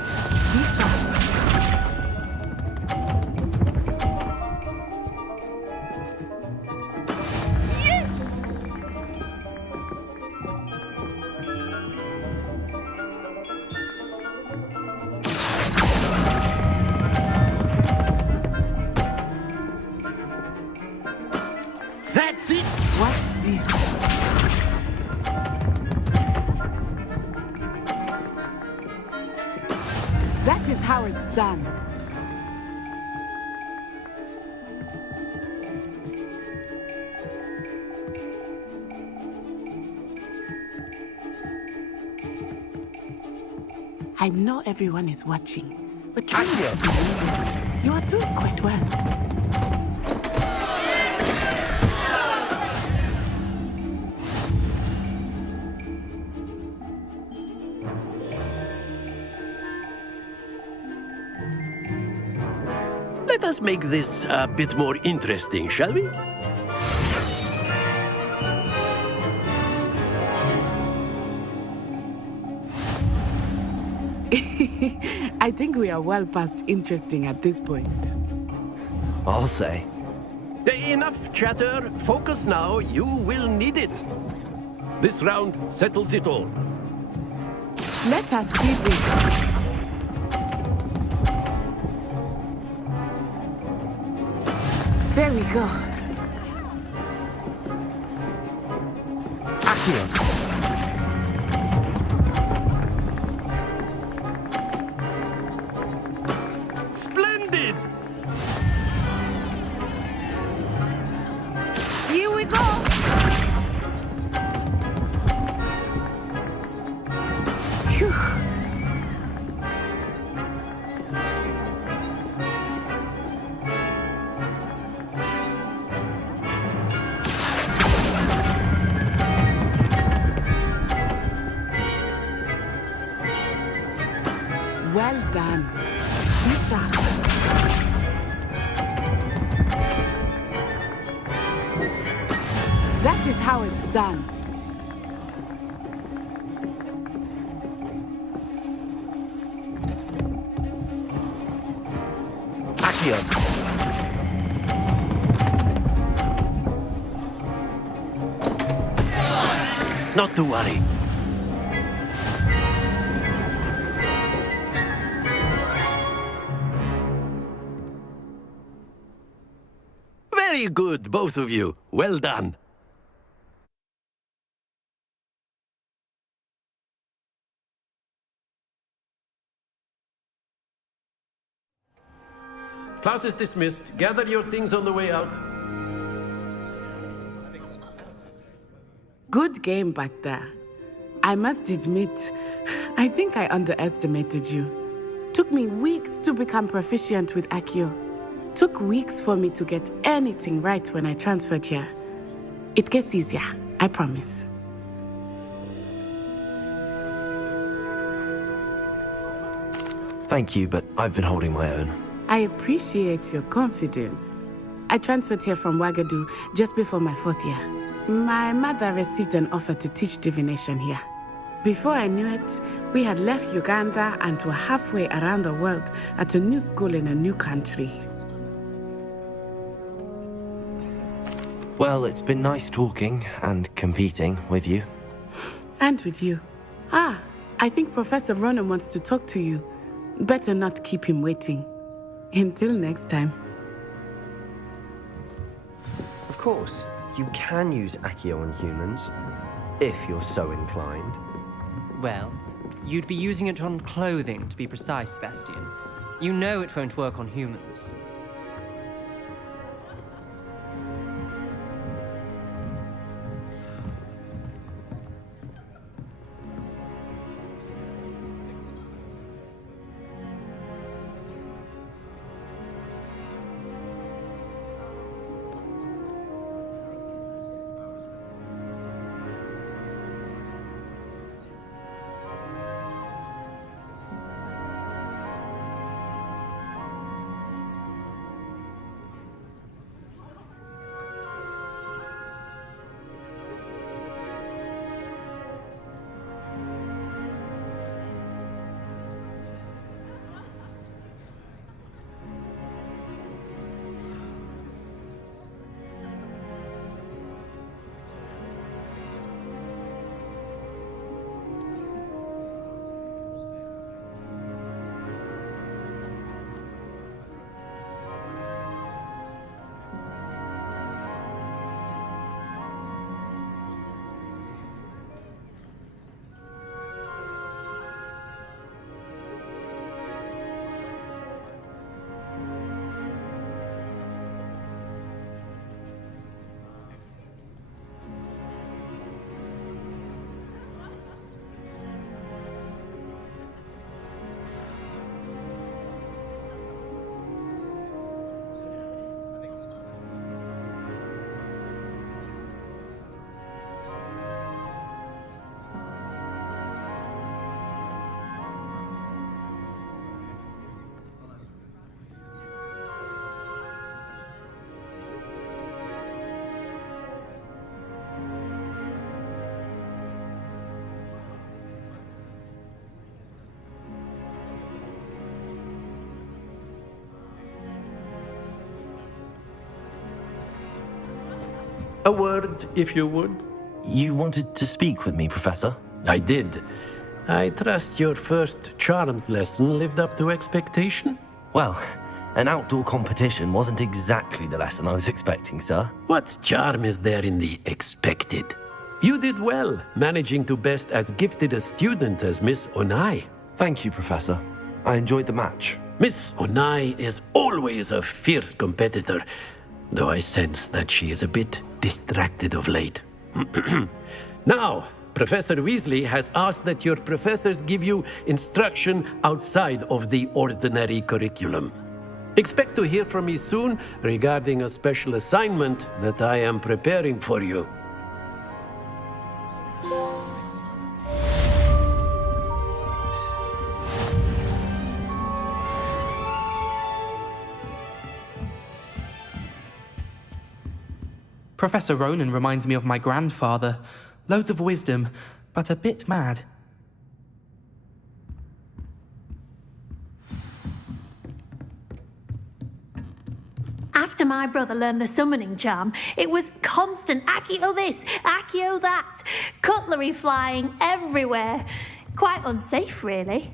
That's it! Watch this. That is how it's done. I know everyone is watching, but try not to believe this. You are doing quite well. Let us make this a bit more interesting, shall we? I think we are well past interesting at this point. I'll say. Enough chatter. Focus now. You will need it. This round settles it all. Let us see this. There we go. Accio. Splendid! Here we go. Phew. Well done. Be sharp. That is how it's done. Accio. Not to worry. Very good, both of you. Well done. Class is dismissed. Gather your things on the way out. Good game back there. I must admit, I think I underestimated you. Took me weeks to become proficient with Accio. Took weeks for me to get anything right when I transferred here. It gets easier, I promise. Thank you, but I've been holding my own. I appreciate your confidence. I transferred here from Wagadu just before my 4th year. My mother received an offer to teach divination here. Before I knew it, we had left Uganda and were halfway around the world at a new school in a new country. Well, it's been nice talking and competing with you. And with you. Ah, I think Professor Ronan wants to talk to you. Better not keep him waiting. Until next time. Of course, you can use Accio on humans, if you're so inclined. Well, you'd be using it on clothing, to be precise, Sebastian. You know it won't work on humans. A word, if you would. You wanted to speak with me, Professor? I did. I trust your first charms lesson lived up to expectation? Well, An outdoor competition wasn't exactly the lesson I was expecting, sir. What charm is there in the expected? You did well, managing to best as gifted a student as Miss Onai. Thank you, Professor. I enjoyed the match. Miss Onai is always a fierce competitor, though I sense that she is a bit distracted of late. Now, Professor Weasley has asked that your professors give you instruction outside of the ordinary curriculum. Expect to hear from me soon regarding a special assignment that I am preparing for you. Professor Ronan reminds me of my grandfather. Loads of wisdom, but a bit mad. After my brother learned the summoning charm, it was constant Accio this, Accio that, cutlery flying everywhere. Quite unsafe, really.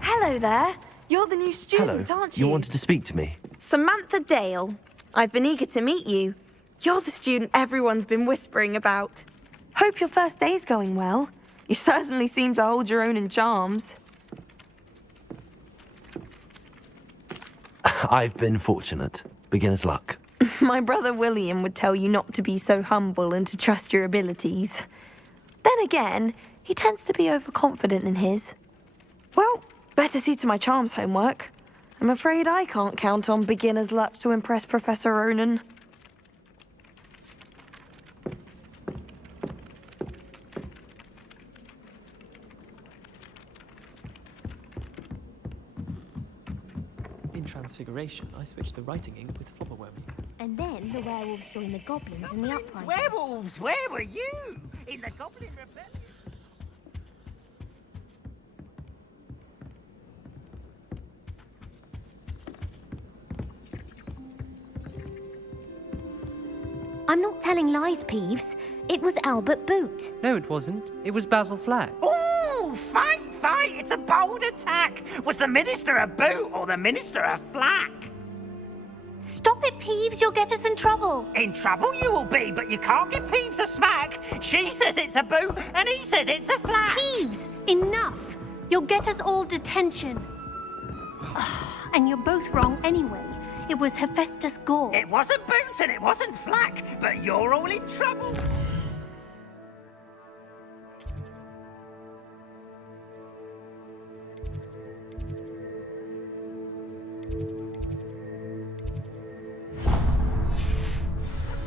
Hello there. You're the new student, Hello. aren't you? You wanted to speak to me? Samantha Dale. I've been eager to meet you. You're the student everyone's been whispering about. Hope your first day's going well. You certainly seem to hold your own in charms. I've been fortunate. Beginner's luck. My brother William would tell you not to be so humble and to trust your abilities. Then again, he tends to be overconfident in his. Well, better see to my charms homework. I'm afraid I can't count on beginner's luck to impress Professor Ronan. In Transfiguration, I switched the writing ink with flopperworm. And then the werewolves joined the goblins in the uprising. Werewolves, where were you? In the Goblin Rebellion? I'm not telling lies, Peeves. It was Albert Boot. No, it wasn't. It was Basil Flack. Ooh, fight! It's a bold attack! Was the Minister a boot or the Minister a flack? Stop it, Peeves, you'll get us in trouble. In trouble you will be, but you can't give Peeves a smack. She says it's a boot, and he says it's a flack. Peeves, enough. You'll get us all detention. And you're both wrong anyway. It was Hephaestus Gore. It wasn't boot and it wasn't flack, but you're all in trouble.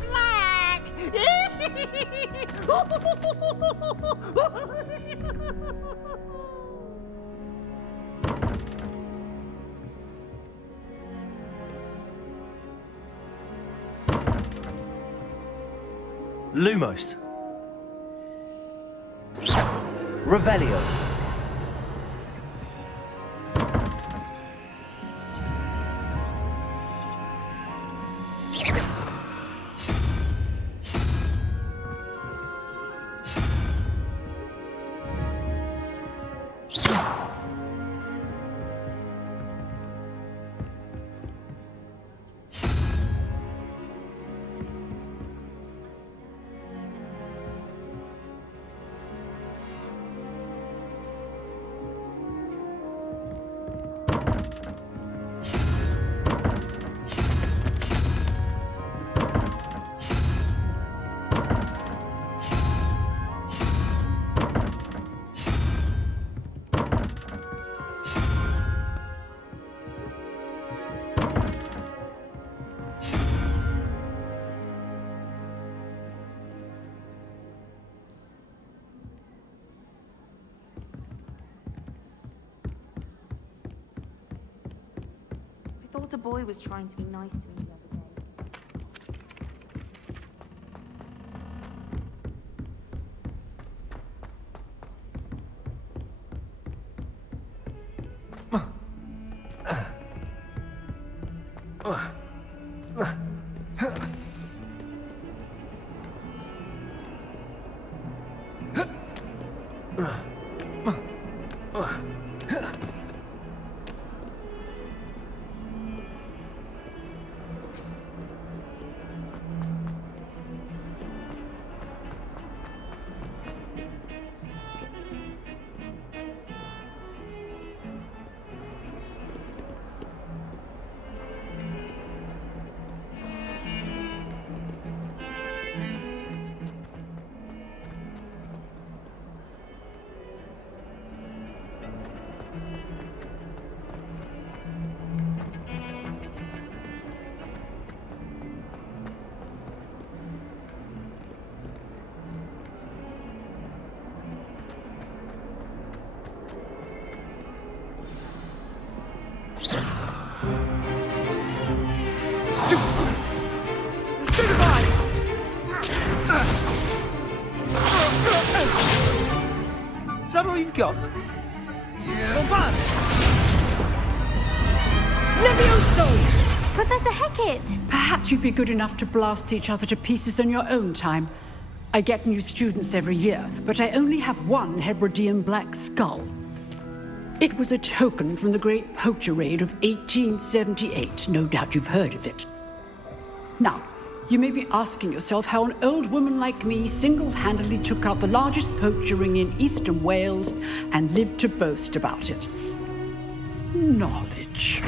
Flack! Lumos. Revelio. I thought a boy was trying to be nice to me the other day. Stupefy! Is that all you've got? Yeah. Bombard! Levioso! Professor Hecat! Perhaps you'd be good enough to blast each other to pieces on your own time. I get new students every year, but I only have one Hebridean black skull. It was a token from the Great Poacher Raid of 1878. No doubt you've heard of it. Now, you may be asking yourself how an old woman like me single-handedly took out the largest poacher ring in eastern Wales and lived to boast about it. Knowledge.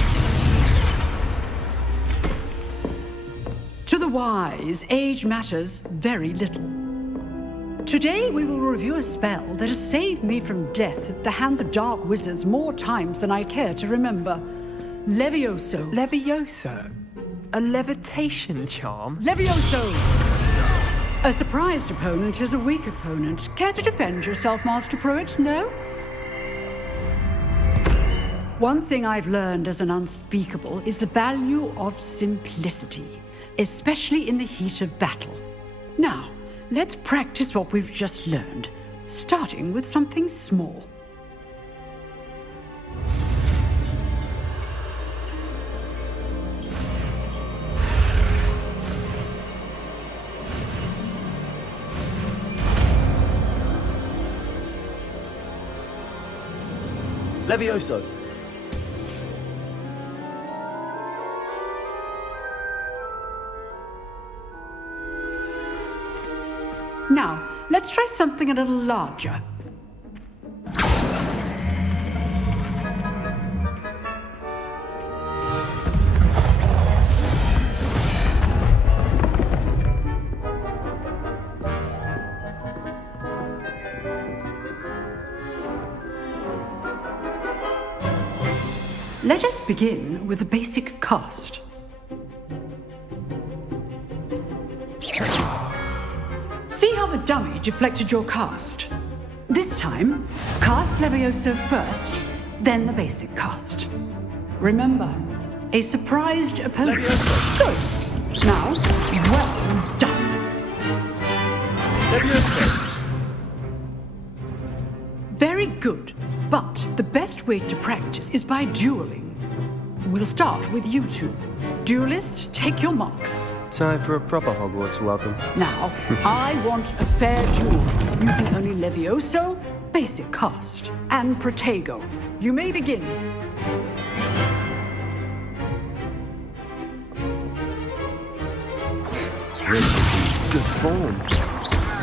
To the wise, age matters very little. Today we will review a spell that has saved me from death at the hands of dark wizards more times than I care to remember. Levioso. Levioso? A levitation charm? Levioso! A surprised opponent is a weak opponent. Care to defend yourself, Master Pruitt? No? One thing I've learned as an unspeakable is the value of simplicity, especially in the heat of battle. Now, let's practice what we've just learned, starting with something small. Levioso. Now, let's try something a little larger. Let us begin with the basic cast. See how the dummy deflected your cast? This time, cast Levioso first, then the basic cast. Remember, a surprised opponent. Good. Now, well done. Levioso. Very good, but the best way to practice is by dueling. We'll start with you two. Duelists, take your marks. Time for a proper Hogwarts welcome. Now, I want a fair duel, using only Levioso, basic cast, and Protego. You may begin. Good form.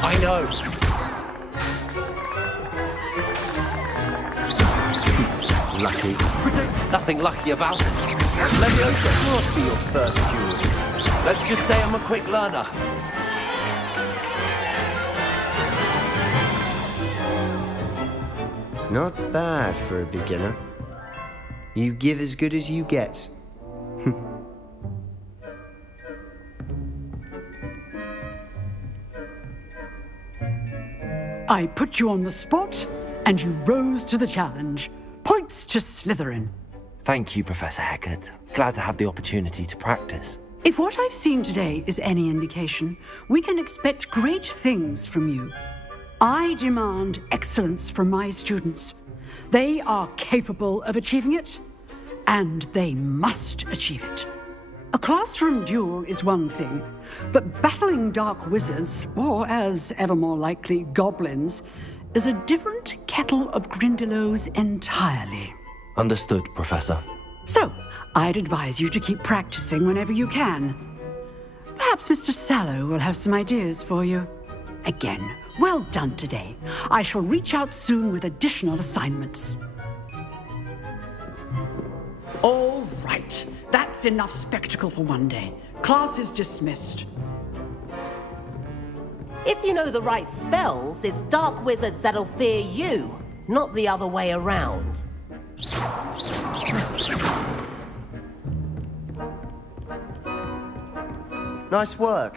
I know. Lucky. Nothing lucky about it. Levioso, must be your first duel. Let's just say I'm a quick learner. Not bad for a beginner. You give as good as you get. I put you on the spot, and you rose to the challenge. Points to Slytherin. Thank you, Professor Hecat. Glad to have the opportunity to practice. If what I've seen today is any indication, we can expect great things from you. I demand excellence from my students. They are capable of achieving it, and they must achieve it. A classroom duel is one thing, but battling dark wizards, or as ever more likely, goblins, is a different kettle of Grindylows entirely. Understood, Professor. So, I'd advise you to keep practicing whenever you can. Perhaps Mr. Sallow will have some ideas for you. Again, well done today. I shall reach out soon with additional assignments. All right, that's enough spectacle for one day. Class is dismissed. If you know the right spells, it's dark wizards that'll fear you, not the other way around. Nice work.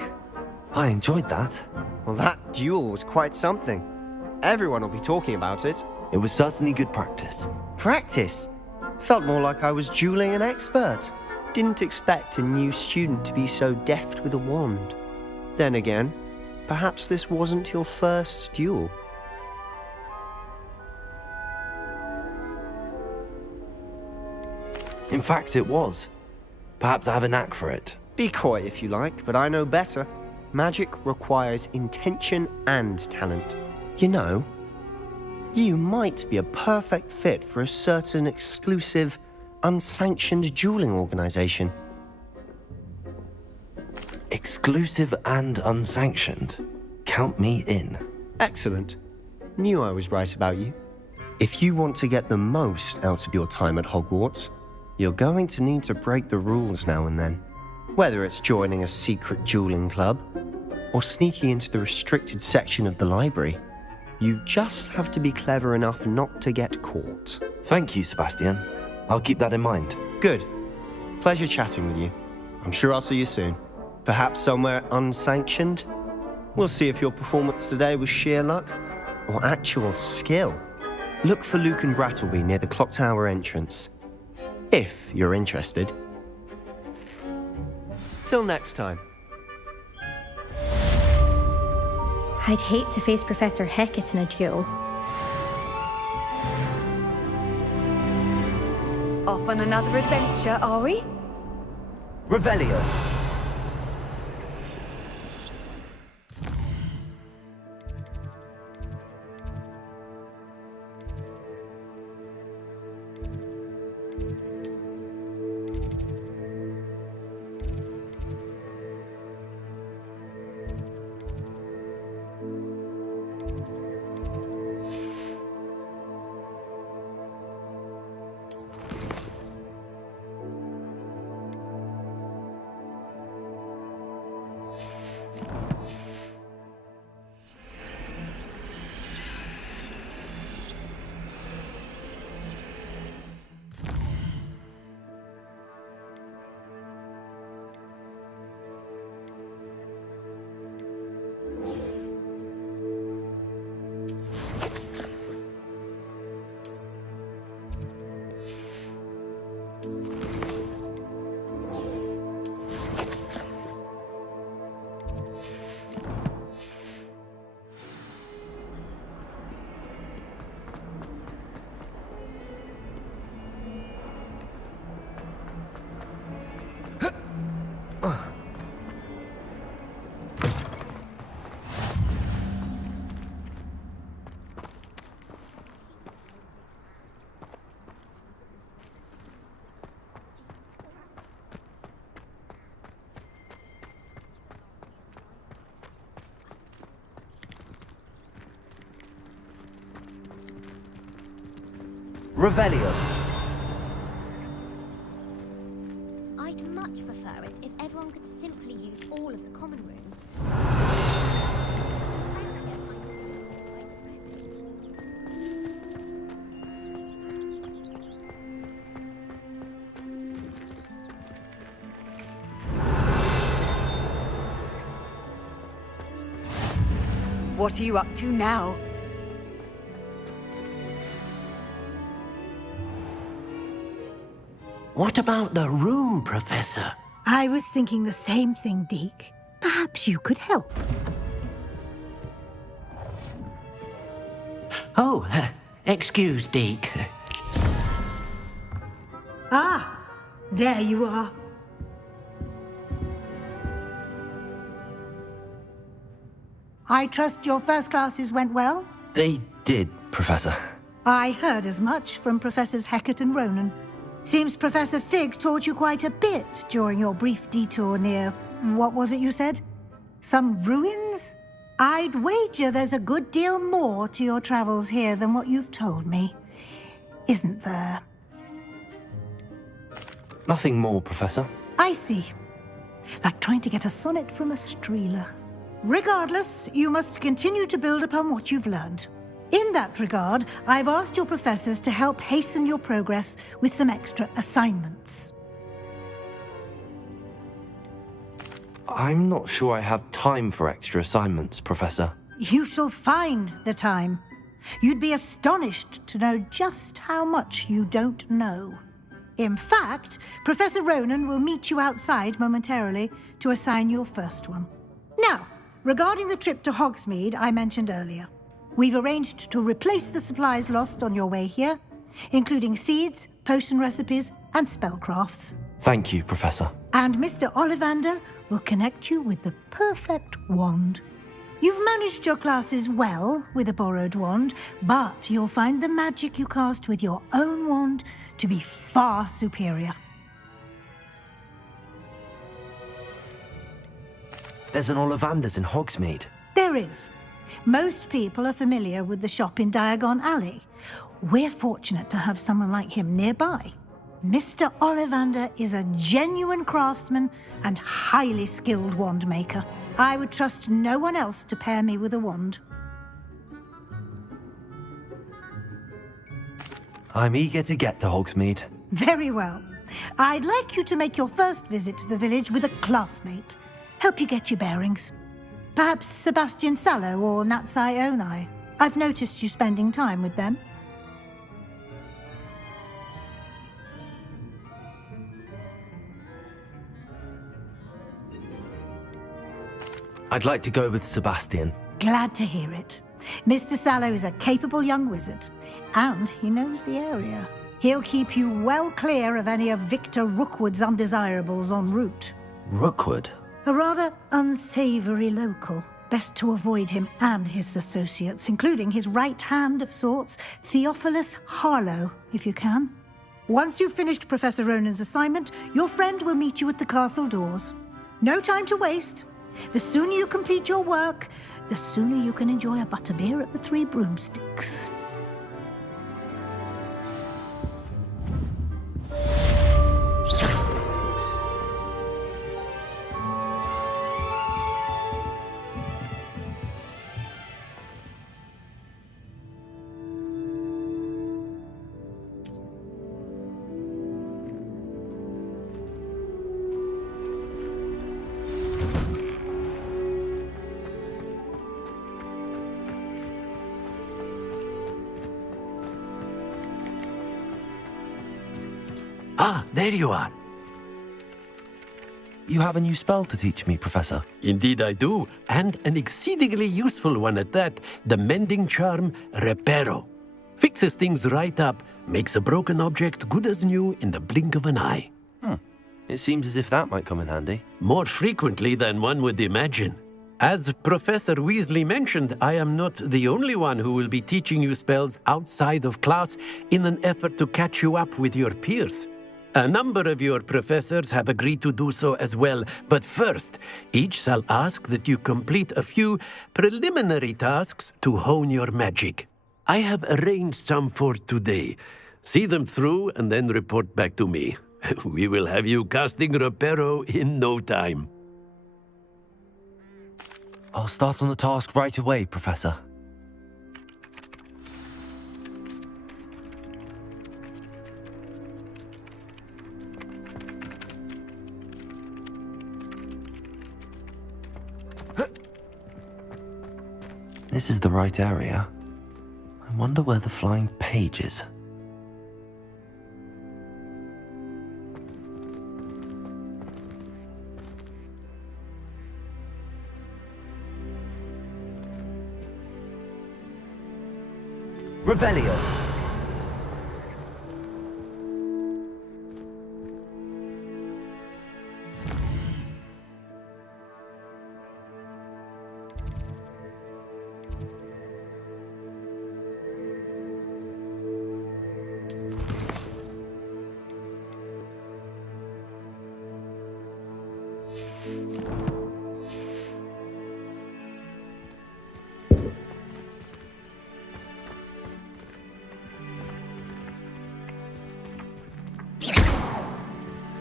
I enjoyed that. Well, that duel was quite something. Everyone will be talking about it. It was certainly good practice. Practice? Felt more like I was dueling an expert. didn't expect a new student to be so deft with a wand. Then again, perhaps this wasn't your first duel. In fact, it was. Perhaps I have a knack for it. Be coy if you like, but I know better. Magic requires intention and talent. You know, you might be a perfect fit for a certain exclusive, unsanctioned dueling organization. Exclusive and unsanctioned. Count me in. Excellent. Knew I was right about you. If you want to get the most out of your time at Hogwarts, you're going to need to break the rules now and then. Whether it's joining a secret dueling club, or sneaking into the restricted section of the library, you just have to be clever enough not to get caught. Thank you, Sebastian. I'll keep that in mind. Good. Pleasure chatting with you. I'm sure I'll see you soon. Perhaps somewhere unsanctioned? We'll see if your performance today was sheer luck or actual skill. Look for Luke and Brattleby near the clock tower entrance, if you're interested. Till next time. I'd hate to face Professor Hecat in a duel. Off on another adventure, are we? Revelio. Revelio. I'd much prefer it if everyone could simply use all of the common rooms. What are you up to now? What about the room, Professor? I was thinking the same thing, Deke. Perhaps you could help. Oh, excuse, Deke. Ah, there you are. I trust your first classes went well? They did, Professor. I heard as much from Professors Hecat and Ronan. Seems Professor Fig taught you quite a bit during your brief detour near, what was it you said? Some ruins? I'd wager there's a good deal more to your travels here than what you've told me. Isn't there? Nothing more, Professor. I see. Like trying to get a sonnet from a streeler. Regardless, you must continue to build upon what you've learned. In that regard, I've asked your professors to help hasten your progress with some extra assignments. I'm not sure I have time for extra assignments, Professor. You shall find the time. You'd be astonished to know just how much you don't know. In fact, Professor Ronan will meet you outside momentarily to assign your first one. Now, regarding the trip to Hogsmeade I mentioned earlier, we've arranged to replace the supplies lost on your way here, including seeds, potion recipes, and spellcrafts. Thank you, Professor. And Mr. Ollivander will connect you with the perfect wand. You've managed your classes well with a borrowed wand, but you'll find the magic you cast with your own wand to be far superior. There's an Ollivander's in Hogsmeade. There is. Most people are familiar with the shop in Diagon Alley. We're fortunate to have someone like him nearby. Mr. Ollivander is a genuine craftsman and highly skilled wand maker. I would trust no one else to pair me with a wand. I'm eager to get to Hogsmeade. Very well. I'd like you to make your first visit to the village with a classmate. Help you get your bearings. Perhaps Sebastian Sallow or Natsai Onai. I've noticed you spending time with them. I'd like to go with Sebastian. Glad to hear it. Mr. Sallow is a capable young wizard, and he knows the area. He'll keep you well clear of any of Victor Rookwood's undesirables en route. Rookwood? A rather unsavory local. Best to avoid him and his associates, including his right hand of sorts, Theophilus Harlow, if you can. Once you've finished Professor Ronan's assignment, your friend will meet you at the castle doors. No time to waste. The sooner you complete your work, the sooner you can enjoy a butterbeer at the Three Broomsticks. Ah, there you are. You have a new spell to teach me, Professor. Indeed I do, and an exceedingly useful one at that. The mending charm, Reparo. Fixes things right up, makes a broken object good as new in the blink of an eye. It seems as if that might come in handy. More frequently than one would imagine. As Professor Weasley mentioned, I am not the only one who will be teaching you spells outside of class in an effort to catch you up with your peers. A number of your professors have agreed to do so as well, but first, each shall ask that you complete a few preliminary tasks to hone your magic. I have arranged some for today. See them through and then report back to me. We will have you casting Reparo in no time. I'll start on the task right away, Professor. This is the right area. I wonder where the flying page is. Revelio.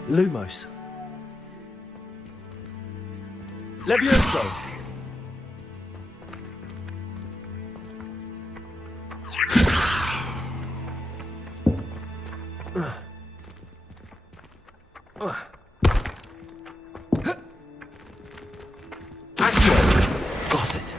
Lumos. Levioso! Got it.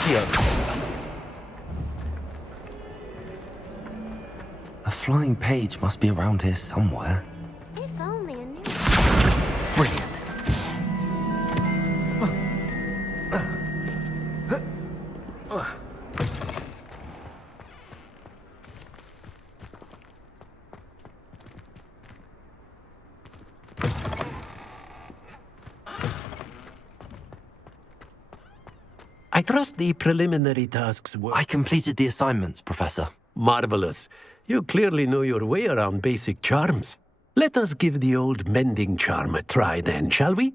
Accio! A flying page must be around here somewhere. If only I knew. Brilliant. I trust the preliminary tasks were... I completed the assignments, Professor. Marvelous. You clearly know your way around basic charms. Let us give the old mending charm a try then, shall we?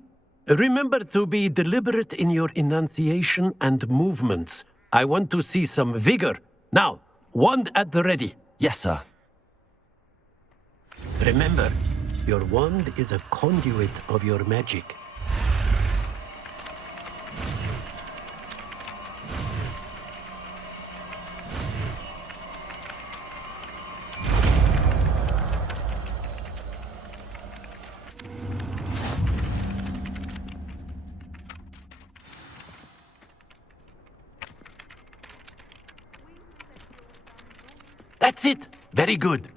Remember to be deliberate in your enunciation and movements. I want to see some vigor. Now, wand at the ready. Yes, sir. Remember, your wand is a conduit of your magic. That's it! Very good.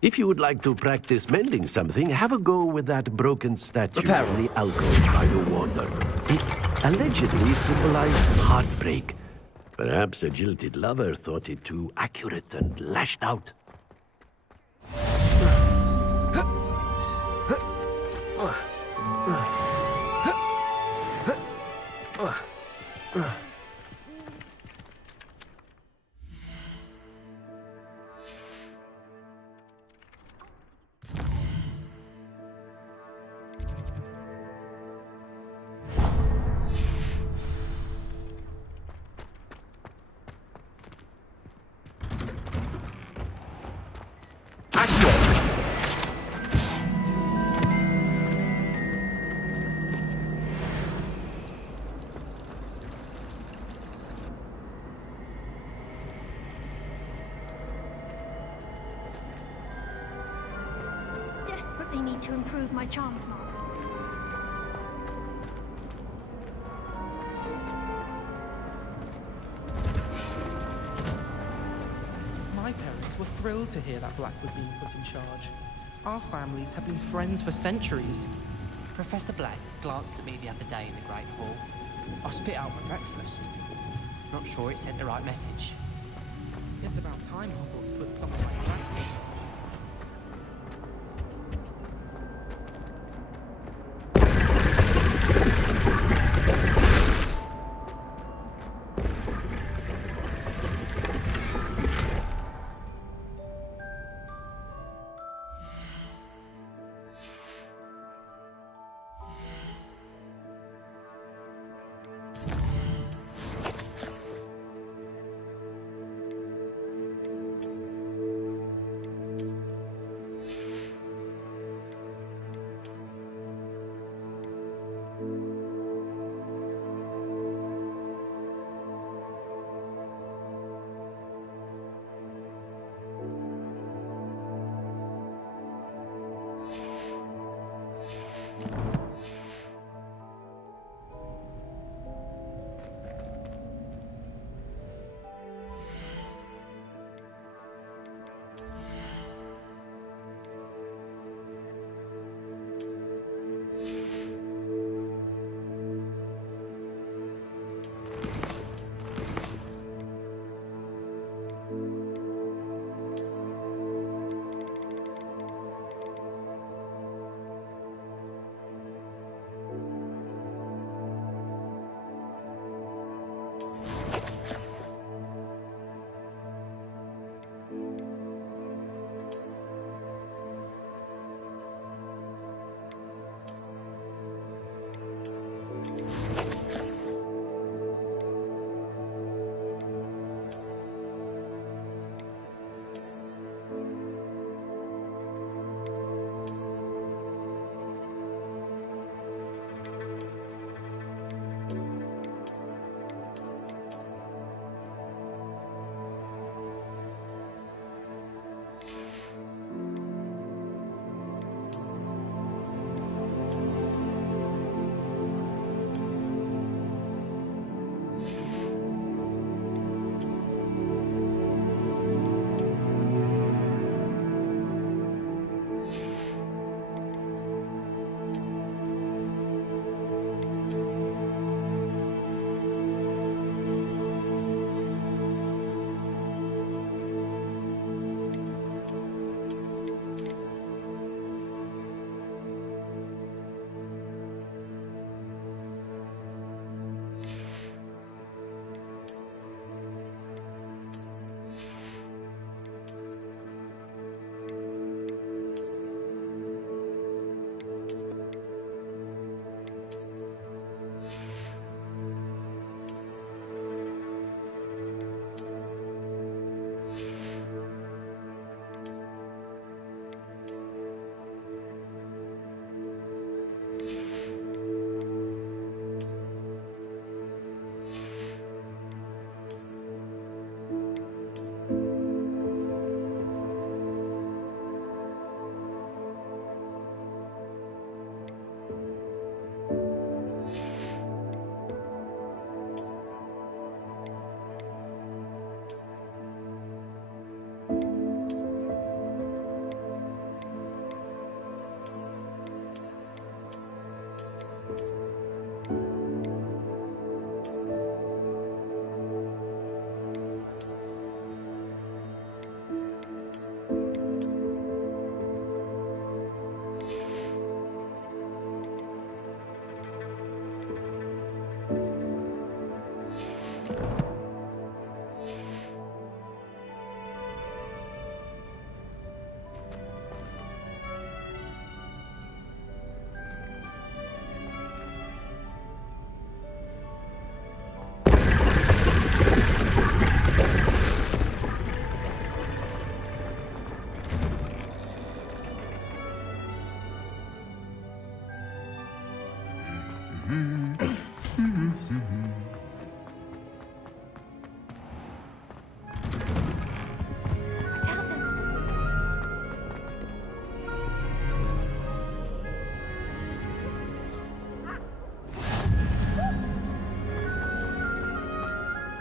If you would like to practice mending something, have a go with that broken statue in the alcove by the water. It allegedly symbolized heartbreak. Perhaps a jilted lover thought it too accurate and lashed out. Desperately need to improve my charm command. My parents were thrilled to hear that Black was being put in charge. Our families have been friends for centuries. Professor Black glanced at me the other day in the Great Hall. I spit out my breakfast. Not sure it sent the right message. It's about time Hogwarts put something like Black.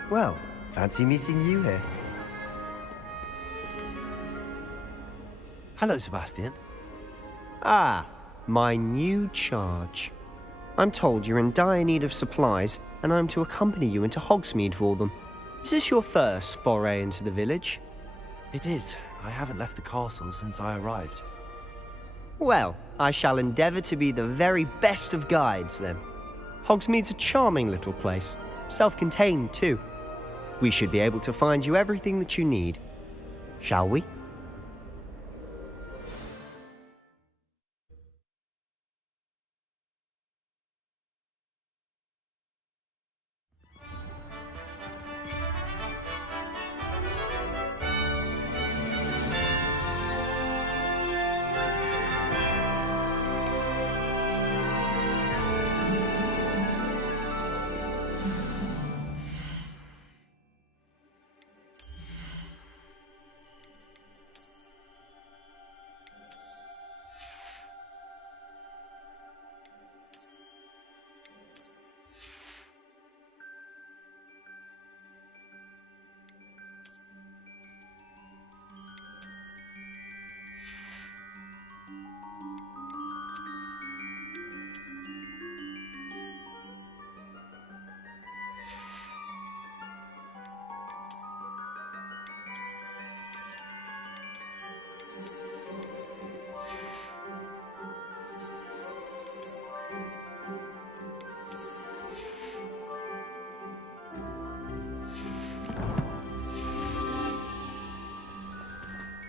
Well, fancy meeting you here. Hello, Sebastian. Ah, my new charge. I'm told you're in dire need of supplies, and I'm to accompany you into Hogsmeade for them. Is this your first foray into the village? It is. I haven't left the castle since I arrived. Well, I shall endeavour to be the very best of guides, then. Hogsmeade's a charming little place, self-contained too. We should be able to find you everything that you need. Shall we?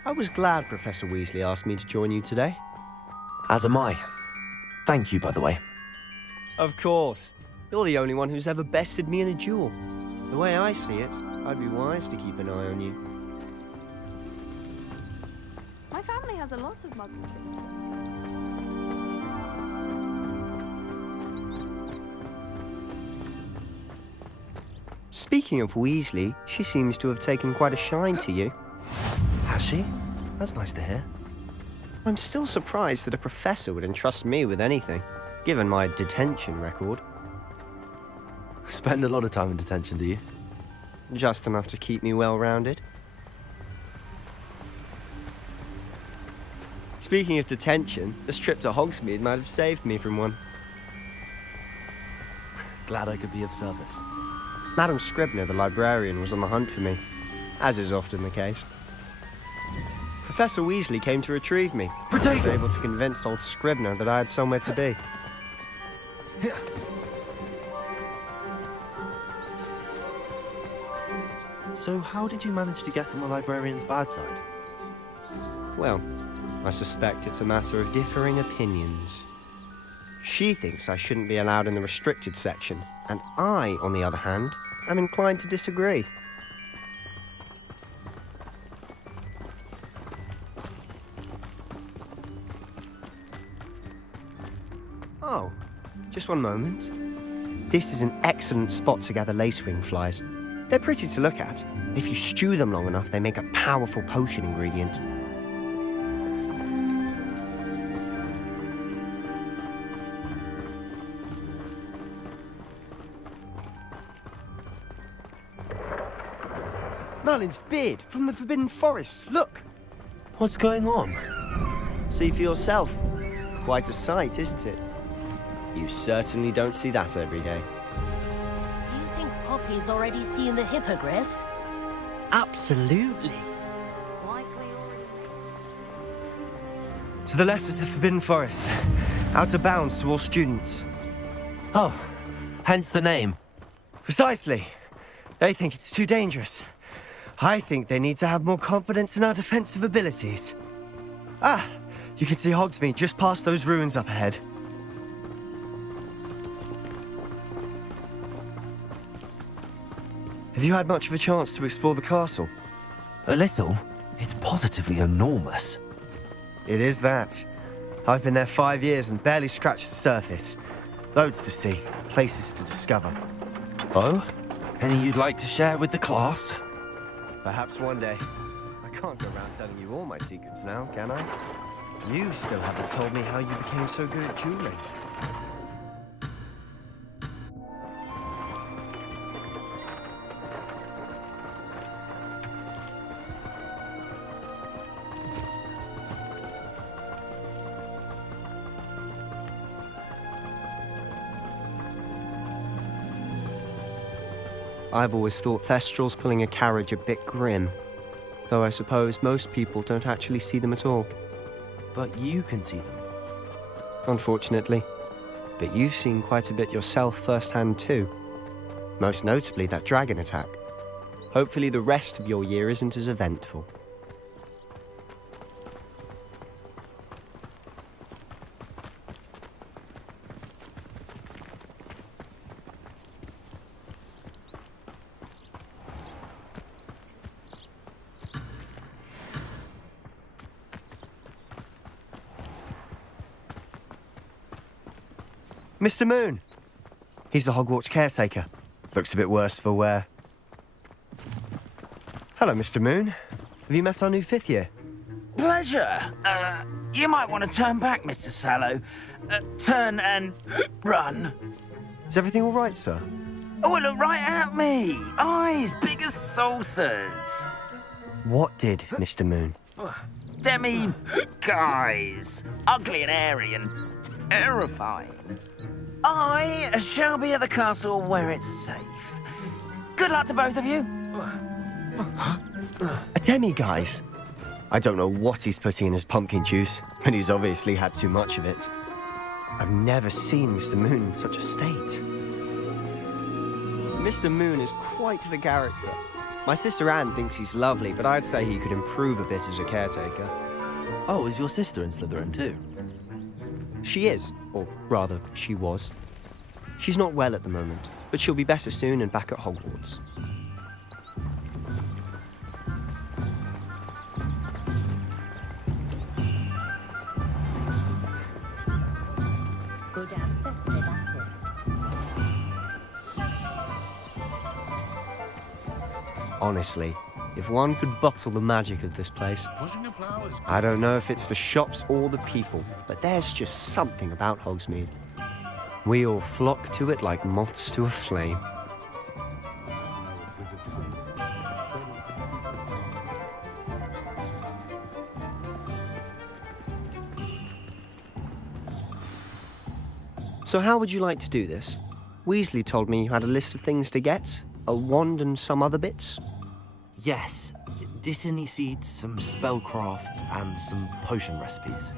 I was glad Professor Weasley asked me to join you today. As am I. Thank you, by the way. Of course. You're the only one who's ever bested me in a duel. The way I see it, I'd be wise to keep an eye on you. My family has a lot of muggles. Speaking of Weasley, she seems to have taken quite a shine to you. Has she? That's nice to hear. I'm still surprised that a professor would entrust me with anything, given my detention record. Spend a lot of time in detention, do you? Just enough to keep me well-rounded. Speaking of detention, this trip to Hogsmeade might have saved me from one. Glad I could be of service. Madam Scribner, the librarian, was on the hunt for me, as is often the case. Professor Weasley came to retrieve me. I was able to convince old Scribner that I had somewhere to be. So how did you manage to get on the librarian's bad side? Well, I suspect it's a matter of differing opinions. She thinks I shouldn't be allowed in the restricted section, and I, on the other hand, am inclined to disagree. Oh, just one moment. This is an excellent spot to gather lacewing flies. They're pretty to look at. If you stew them long enough, they make a powerful potion ingredient. Merlin's beard from the Forbidden Forest. Look! What's going on? See for yourself. Quite a sight, isn't it? You certainly don't see that every day. Do you think Poppy's already seen the hippogriffs? Absolutely. To the left is the Forbidden Forest. Out of bounds to all students. Oh, hence the name. Precisely. They think it's too dangerous. I think they need to have more confidence in our defensive abilities. Ah, you can see Hogsmeade just past those ruins up ahead. Have you had much of a chance to explore the castle? A little. It's positively enormous. It is that. I've been there 5 years and barely scratched the surface. Loads to see, places to discover. Oh? Any you'd like to share with the class? Perhaps one day. I can't go around telling you all my secrets now, can I? You still haven't told me how you became so good at dueling. I've always thought Thestrals pulling a carriage a bit grim, though I suppose most people don't actually see them at all. But you can see them. Unfortunately. But you've seen quite a bit yourself firsthand too. Most notably that dragon attack. Hopefully the rest of your year isn't as eventful. Mr. Moon! He's the Hogwarts caretaker. Looks a bit worse for wear. Hello, Mr. Moon. Have you met our new 5th year? Pleasure. You might want to turn back, Mr. Sallow. Turn and run. Is everything all right, sir? Oh, look right at me. Eyes big as saucers. What did, Mr. Moon? Demi guys. Ugly and airy and terrifying. I shall be at the castle where it's safe. Good luck to both of you. A demi-guise? I don't know what he's putting in his pumpkin juice, but he's obviously had too much of it. I've never seen Mr. Moon in such a state. Mr. Moon is quite the character. My sister Anne thinks he's lovely, but I'd say he could improve a bit as a caretaker. Oh, is your sister in Slytherin too? She is, or rather, she was. She's not well at the moment, but she'll be better soon and back at Hogwarts. Honestly, if one could bottle the magic of this place, I don't know if it's the shops or the people, but there's just something about Hogsmeade. We all flock to it like moths to a flame. So how would you like to do this? Weasley told me you had a list of things to get, a wand and some other bits. Yes. Dittany seeds, some spellcrafts, and some potion recipes.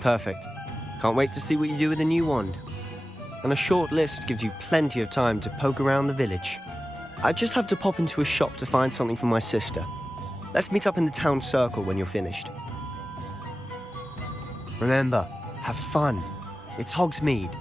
Perfect. Can't wait to see what you do with the new wand. And a short list gives you plenty of time to poke around the village. I just have to pop into a shop to find something for my sister. Let's meet up in the town circle when you're finished. Remember, have fun. It's Hogsmeade.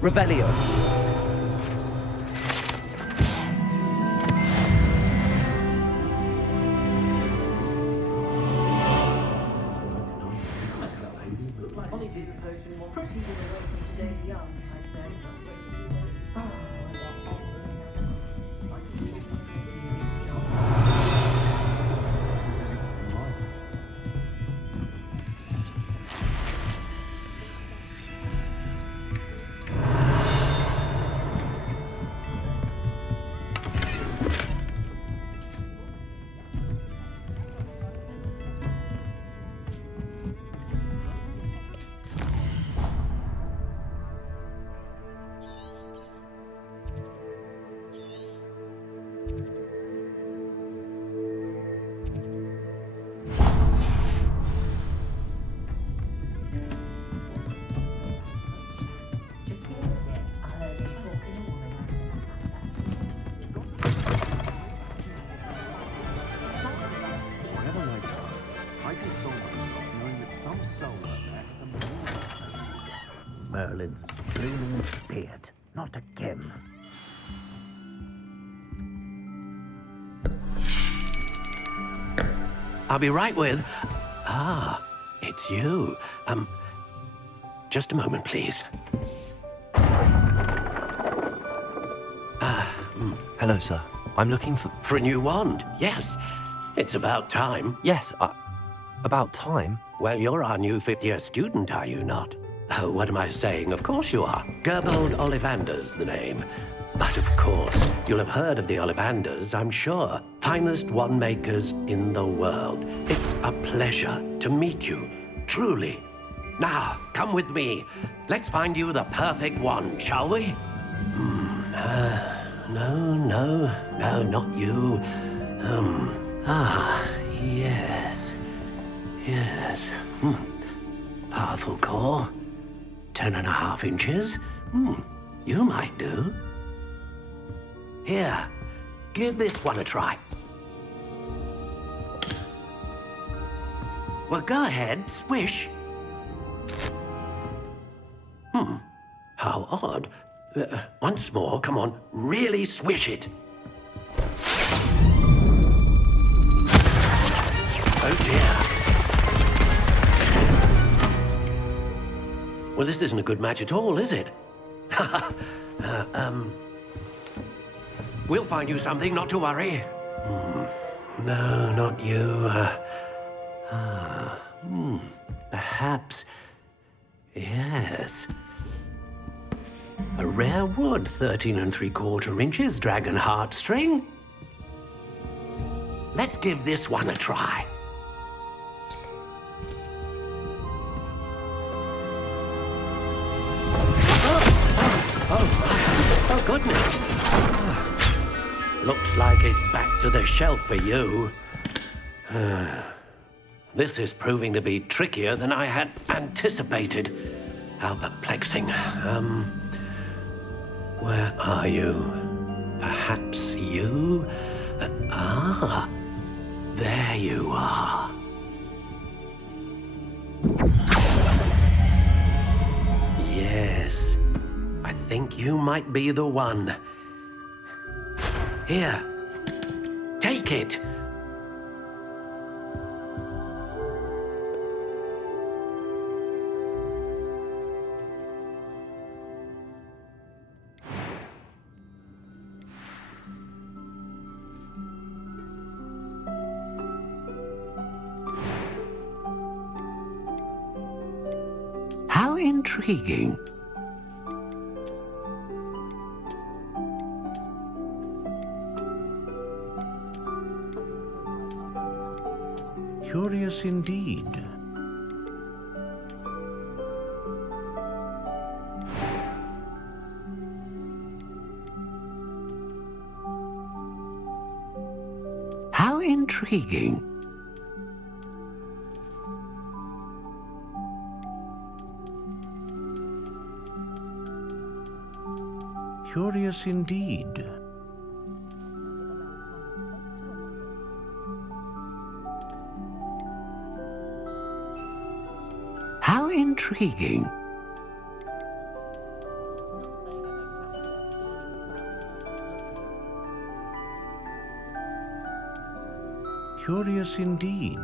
Revelio. Merlin's blooming beard. Not again. I'll be right with... Ah, it's you. Just a moment, please. Hello, sir. I'm looking for... For a new wand, yes. It's about time. Yes, about time? Well, you're our new fifth-year student, are you not? Oh, what am I saying? Of course you are. Gerbold Ollivander's the name. But of course, you'll have heard of the Ollivanders, I'm sure. Finest wand makers in the world. It's a pleasure to meet you, truly. Now, come with me. Let's find you the perfect wand, shall we? No, not you. Yes. Powerful core. 10.5 inches. You might do. Here, give this one a try. Well, go ahead, swish. How odd. Once more, come on, really swish it. Oh dear. Well, this isn't a good match at all, is it? We'll find you something, not to worry. No, not you. Perhaps. Yes. A rare wood, 13 3/4 inches, dragon heartstring. Let's give this one a try. Oh, goodness. Looks like it's back to the shelf for you. This is proving to be trickier than I had anticipated. How perplexing. Where are you? Perhaps you? There you are. Yes, I think you might be the one. Here, take it. How intriguing. Curious indeed. How intriguing. Curious indeed. How intriguing. Curious indeed.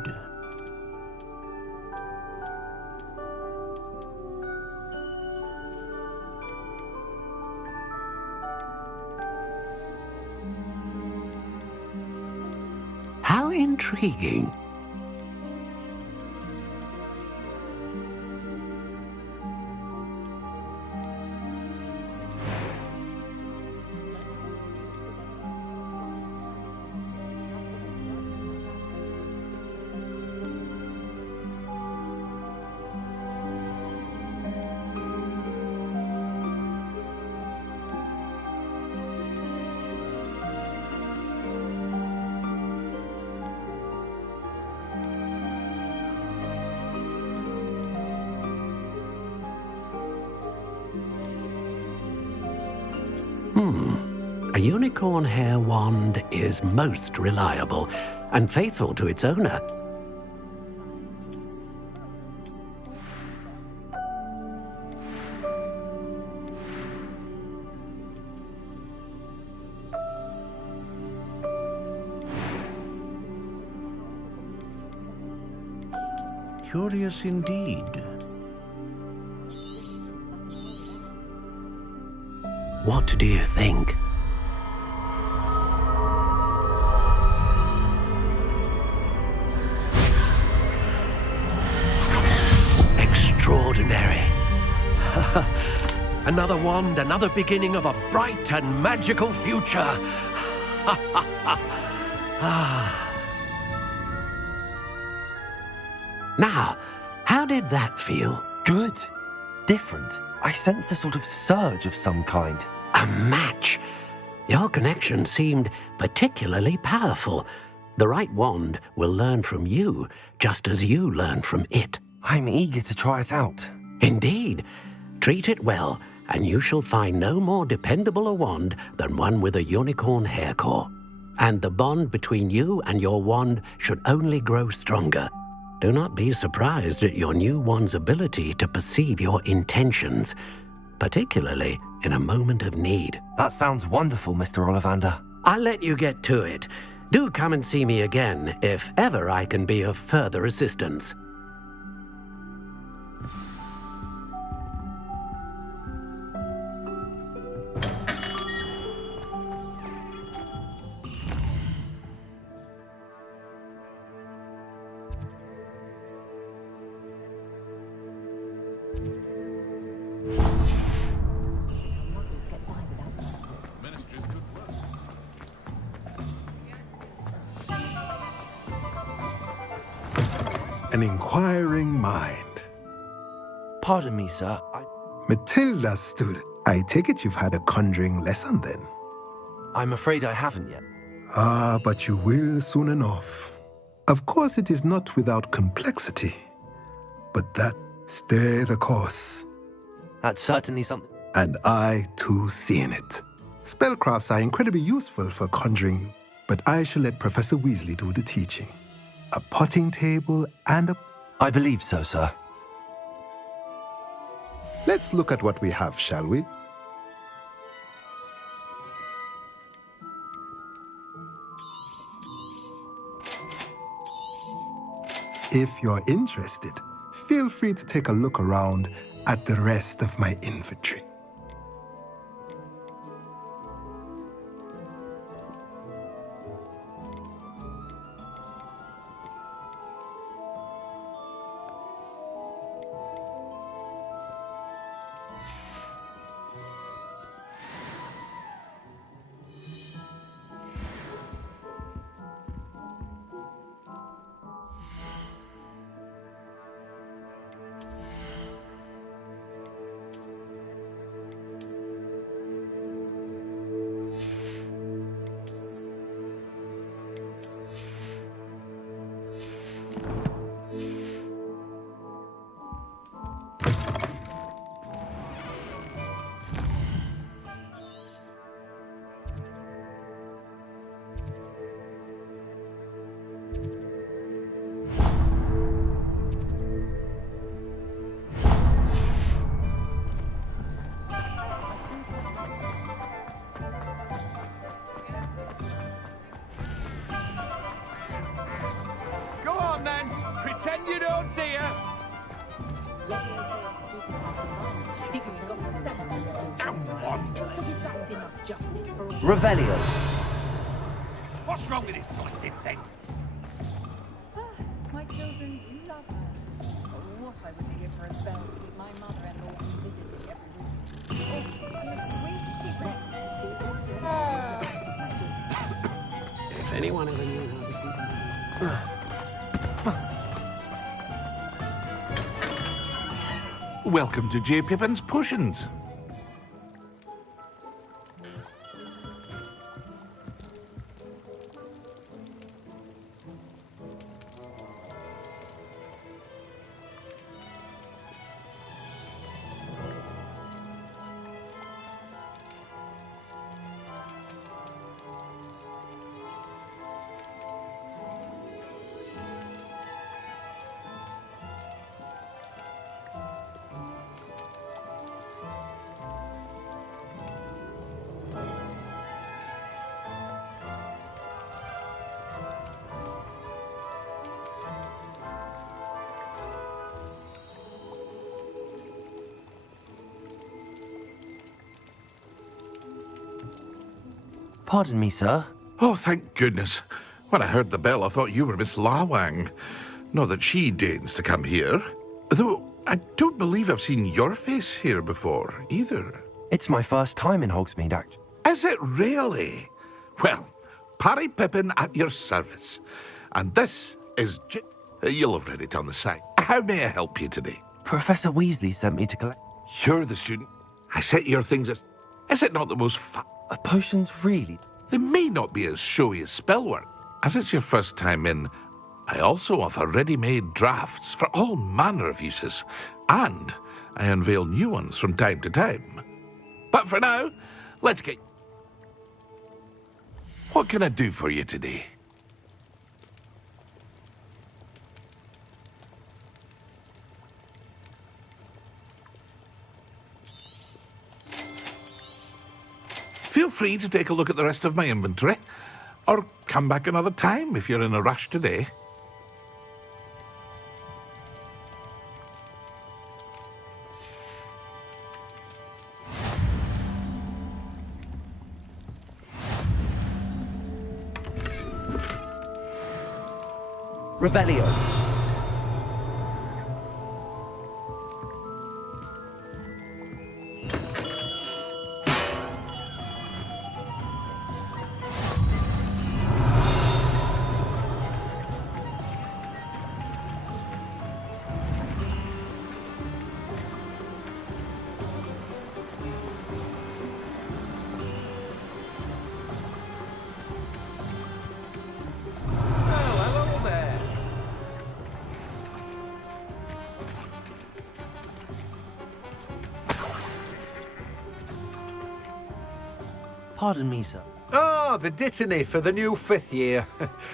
How intriguing. A unicorn hair wand is most reliable and faithful to its owner. Curious indeed. What do you think? Extraordinary. Another wand, another beginning of a bright and magical future. Now, how did that feel? Good. Different. I sensed a sort of surge of some kind. A match. Your connection seemed particularly powerful. The right wand will learn from you, just as you learn from it. I'm eager to try it out. Indeed. Treat it well, and you shall find no more dependable a wand than one with a unicorn hair core. And the bond between you and your wand should only grow stronger. Do not be surprised at your new wand's ability to perceive your intentions, particularly in a moment of need. That sounds wonderful, Mr. Ollivander. I'll let you get to it. Do come and see me again if ever I can be of further assistance. An inquiring mind. Pardon me, sir. Matilda's student. I take it you've had a conjuring lesson then? I'm afraid I haven't yet. Ah, but you will soon enough. Of course, it is not without complexity, but that stay the course. That's certainly something. And I, too, see in it. Spellcrafts are incredibly useful for conjuring, but I shall let Professor Weasley do the teaching. A potting table and a... I believe so, sir. Let's look at what we have, shall we? If you're interested, feel free to take a look around at the rest of my inventory. Revelio. What's wrong with this busted thing? My children do love her. Oh, what I would give for a spell to keep my mother-in-law from visiting every week. Oh, and the sweet secret. If anyone ever knew how to Welcome to J. Pippin's Potions. Pardon me, sir. Oh, thank goodness. When I heard the bell, I thought you were Miss Lawang. Not that she deigns to come here. Though I don't believe I've seen your face here before, either. It's my first time in Hogsmeade, actually. Is it really? Well, Parry Pippin at your service. And this is you'll have read it on the site. How may I help you today? Professor Weasley sent me to collect... You're the student. I set your things as... Is it not the most potions, really? They may not be as showy as spellwork. As it's your first time in, I also offer ready-made drafts for all manner of uses. And I unveil new ones from time to time. But for now, let's get... What can I do for you today? Feel free to take a look at the rest of my inventory, or come back another time if you're in a rush today. Revelio. Pardon me, sir. Ah, the dittany for the new 5th year.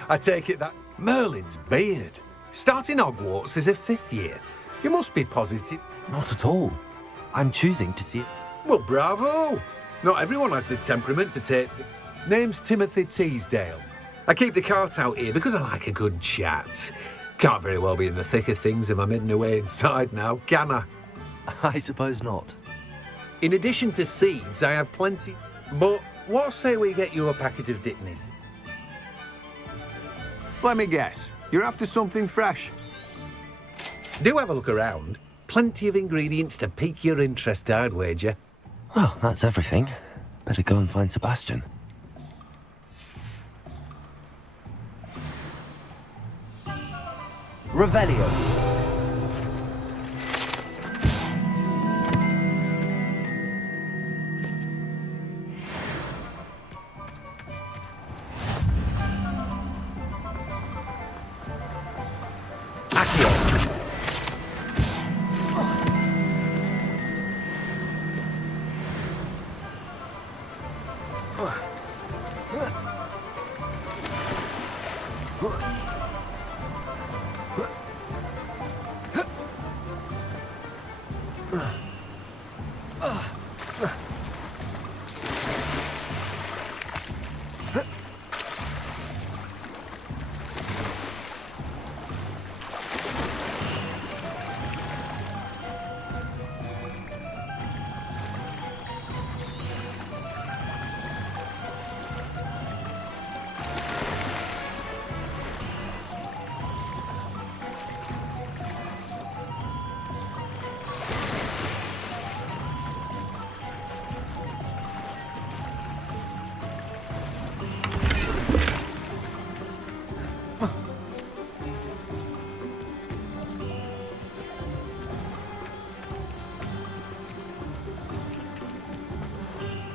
I take it that Merlin's beard. Starting Hogwarts is a 5th year. You must be positive. Not at all. I'm choosing to see it. Well, bravo. Not everyone has the temperament to take... Name's Timothy Teasdale. I keep the cart out here because I like a good chat. Can't very well be in the thick of things if I'm hidden away inside now, can I? I suppose not. In addition to seeds, I have plenty... But what say we get you a packet of Dittneys? Let me guess. You're after something fresh. Do have a look around. Plenty of ingredients to pique your interest, I'd wager. Well, that's everything. Better go and find Sebastian. Revelio.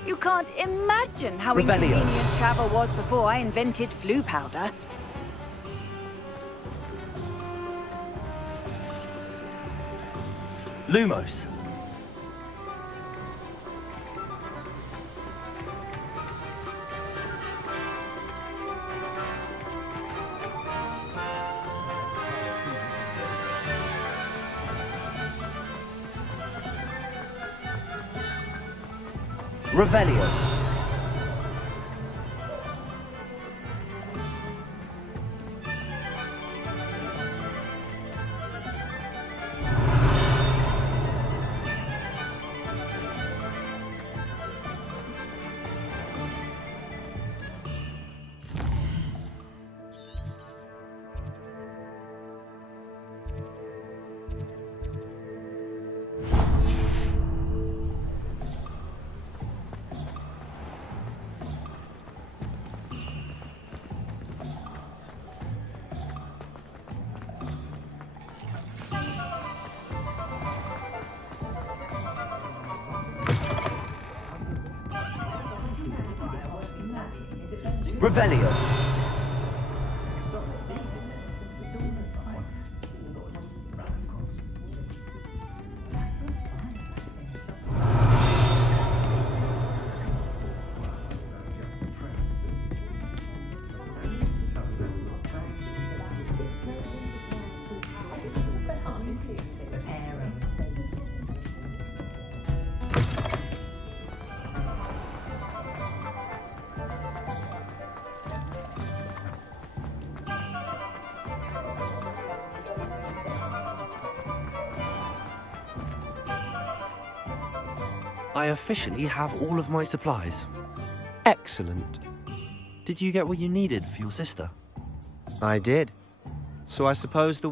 You can't imagine how Revelio. inconvenient travel was before I invented flu powder. Lumos. Revelio. Revelio. I officially have all of my supplies. Excellent. Did you get what you needed for your sister? I did. So I suppose the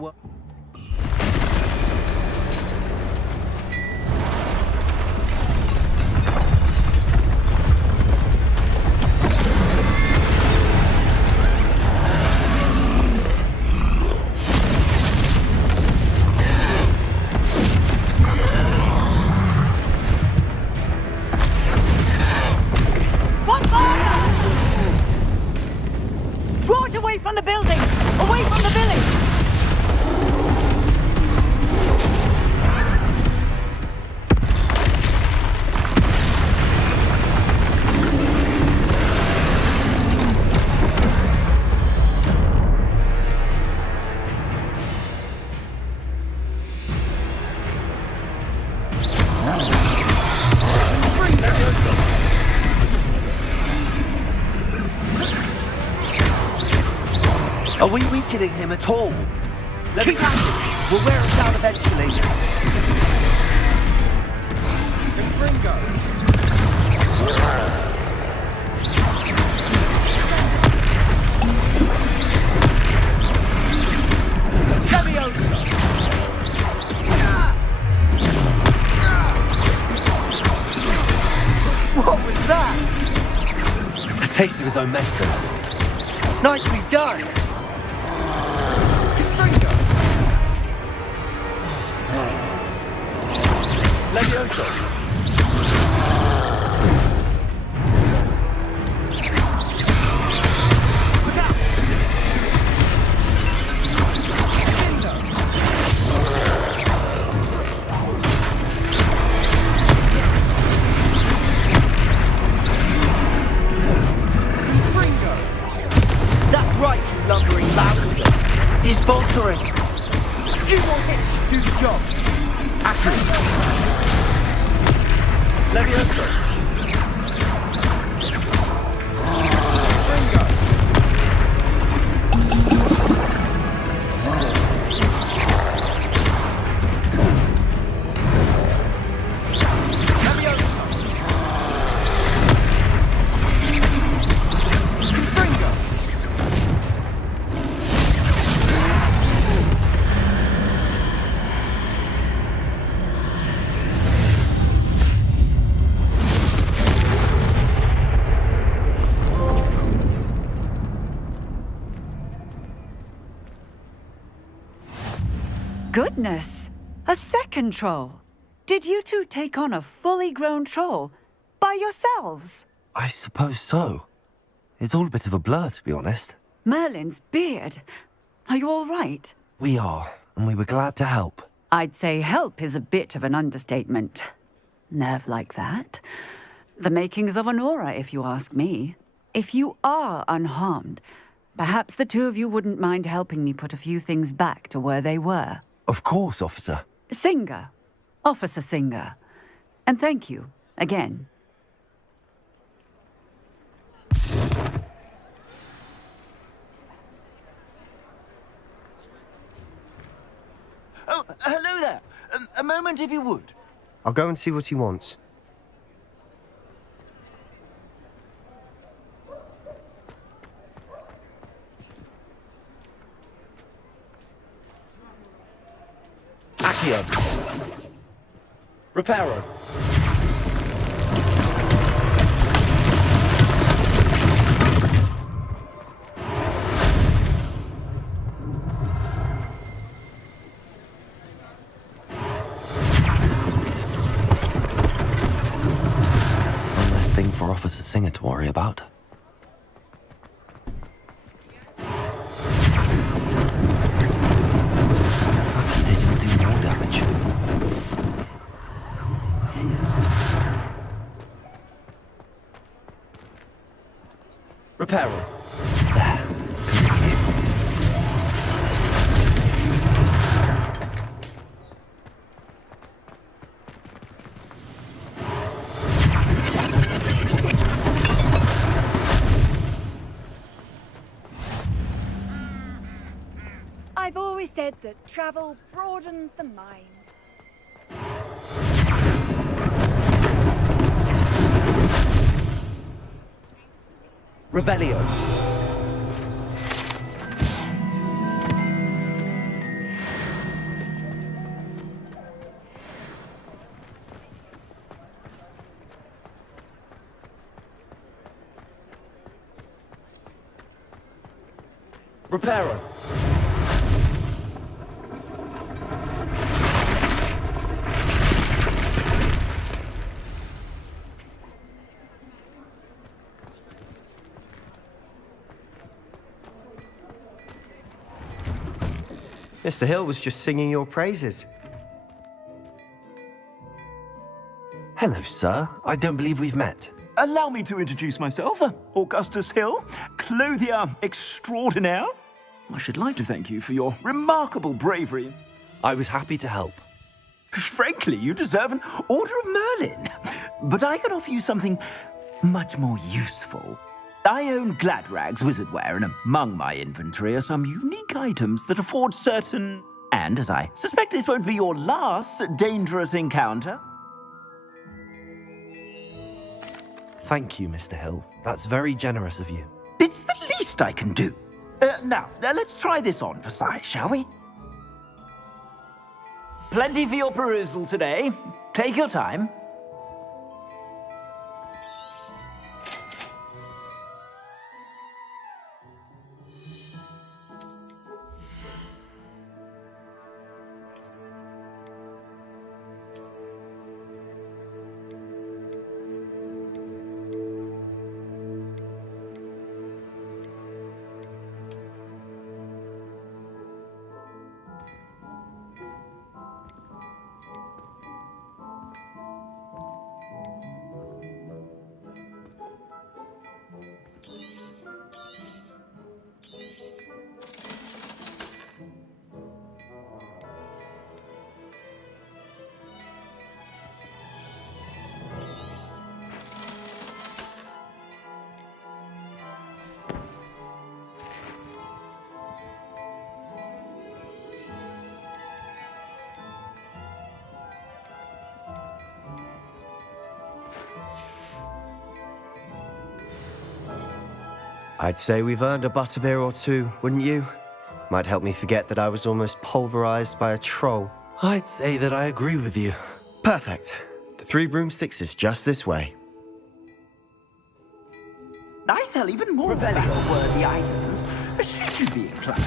Draw it away from the building! Away from the village! Are we weakening him at all? Let me catch it. We'll wear us down eventually. What was that? A taste of his own medicine. Nicely done! Levioso! That's right, you lumbering lousy. He's faltering! A few more hits to do the job. Accurate! Levioso! Goodness! A second troll! Did you two take on a fully grown troll? By yourselves? I suppose so. It's all a bit of a blur, to be honest. Merlin's beard. Are you all right? We are, and we were glad to help. I'd say help is a bit of an understatement. Nerve like that. The makings of an aura, if you ask me. If you are unharmed, perhaps the two of you wouldn't mind helping me put a few things back to where they were. Of course, officer. Singer. Officer Singer. And thank you, again. Oh, hello there. A moment if you would. I'll go and see what he wants. Accio. Reparo. One less thing for Officer Singer to worry about. Lucky they didn't do more damage. Reparo. There. Good escape. I've always said that travel broadens the mind. Revelio. Reparo. Mr. Hill was just singing your praises. Hello, sir. I don't believe we've met. Allow me to introduce myself, Augustus Hill, clothier extraordinaire. I should like to thank you for your remarkable bravery. I was happy to help. Frankly, you deserve an Order of Merlin. But I can offer you something much more useful. I own Gladrag's wizardware, and among my inventory are some unique items that afford certain... And, as I suspect this won't be your last dangerous encounter... Thank you, Mr. Hill. That's very generous of you. It's the least I can do. Now, let's try this on for size, shall we? Plenty for your perusal today. Take your time. I'd say we've earned a butterbeer or two, wouldn't you? Might help me forget that I was almost pulverized by a troll. I'd say that I agree with you. Perfect. The 3 broomsticks is just this way. I sell even more value-worthy items, should you be inclined.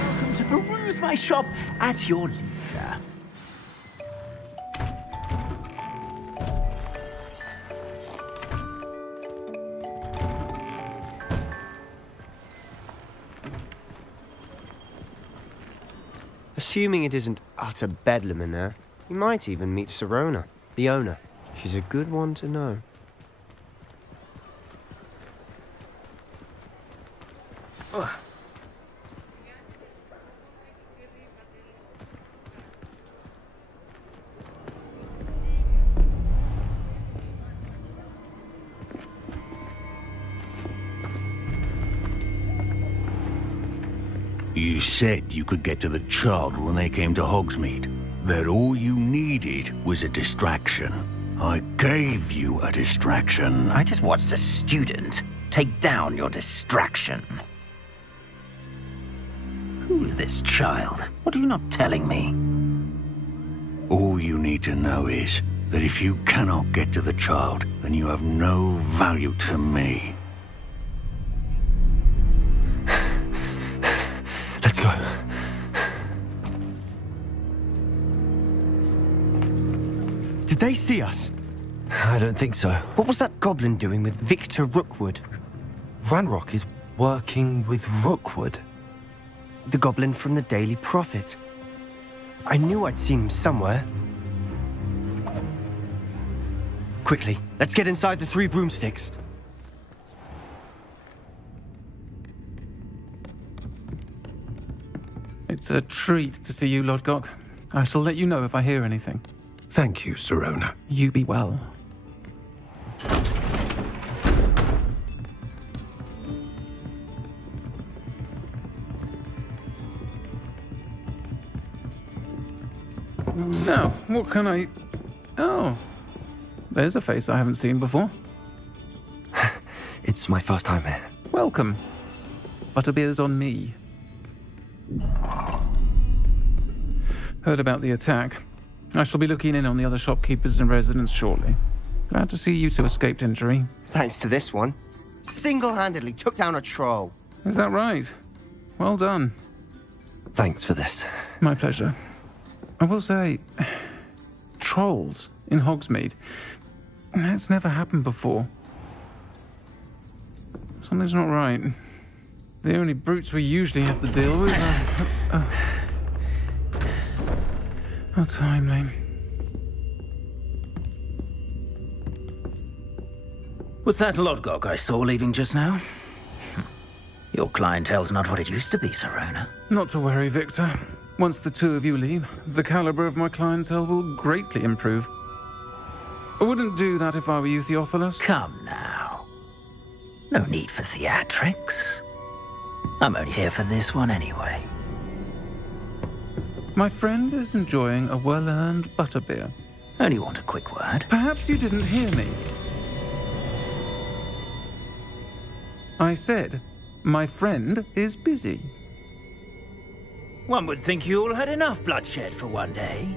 Welcome to peruse use my shop at your leisure. Assuming it isn't utter bedlam in there, you might even meet Sirona, the owner. She's a good one to know. You said you could get to the child when they came to Hogsmeade. That all you needed was a distraction. I gave you a distraction. I just watched a student take down your distraction. Who's this child? What are you not telling me? All you need to know is that if you cannot get to the child, then you have no value to me. Let's go. Did they see us? I don't think so. What was that goblin doing with Victor Rookwood? Ranrock is working with Rookwood. The goblin from the Daily Prophet. I knew I'd seen him somewhere. Quickly, let's get inside the 3 broomsticks. It's a treat to see you, Lodgok. I shall let you know if I hear anything. Thank you, Sirona. You be well. Now, what can I... Oh, there's a face I haven't seen before. It's my first time here. Welcome. Butterbeer's on me. Heard about the attack. I shall be looking in on the other shopkeepers and residents shortly. Glad to see you two escaped injury. Thanks to this one. Single-handedly took down a troll. Is that right? Well done. Thanks for this. My pleasure. I will say, trolls in Hogsmeade. That's never happened before. Something's not right. The only brutes we usually have to deal with are... How timely. Was that Lodgok I saw leaving just now? Your clientele's not what it used to be, Sirona. Not to worry, Victor. Once the two of you leave, the caliber of my clientele will greatly improve. I wouldn't do that if I were you, Theophilus. Come now. No need for theatrics. I'm only here for this one anyway. My friend is enjoying a well-earned butterbeer. Only want a quick word. Perhaps you didn't hear me. I said, my friend is busy. One would think you all had enough bloodshed for one day.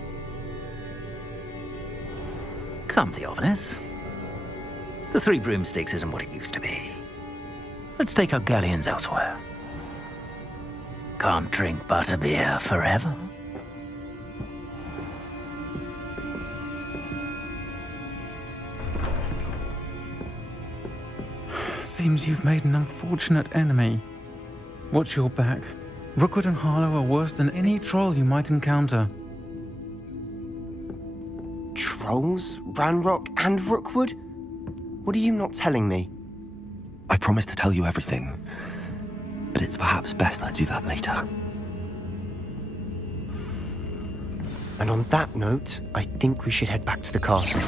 Come, Theophilus. The 3 broomsticks isn't what it used to be. Let's take our galleons elsewhere. Can't drink butterbeer forever. Seems you've made an unfortunate enemy. Watch your back. Rookwood and Harlow are worse than any troll you might encounter. Trolls? Ranrock and Rookwood? What are you not telling me? I promised to tell you everything, but it's perhaps best I do that later. And on that note, I think we should head back to the castle.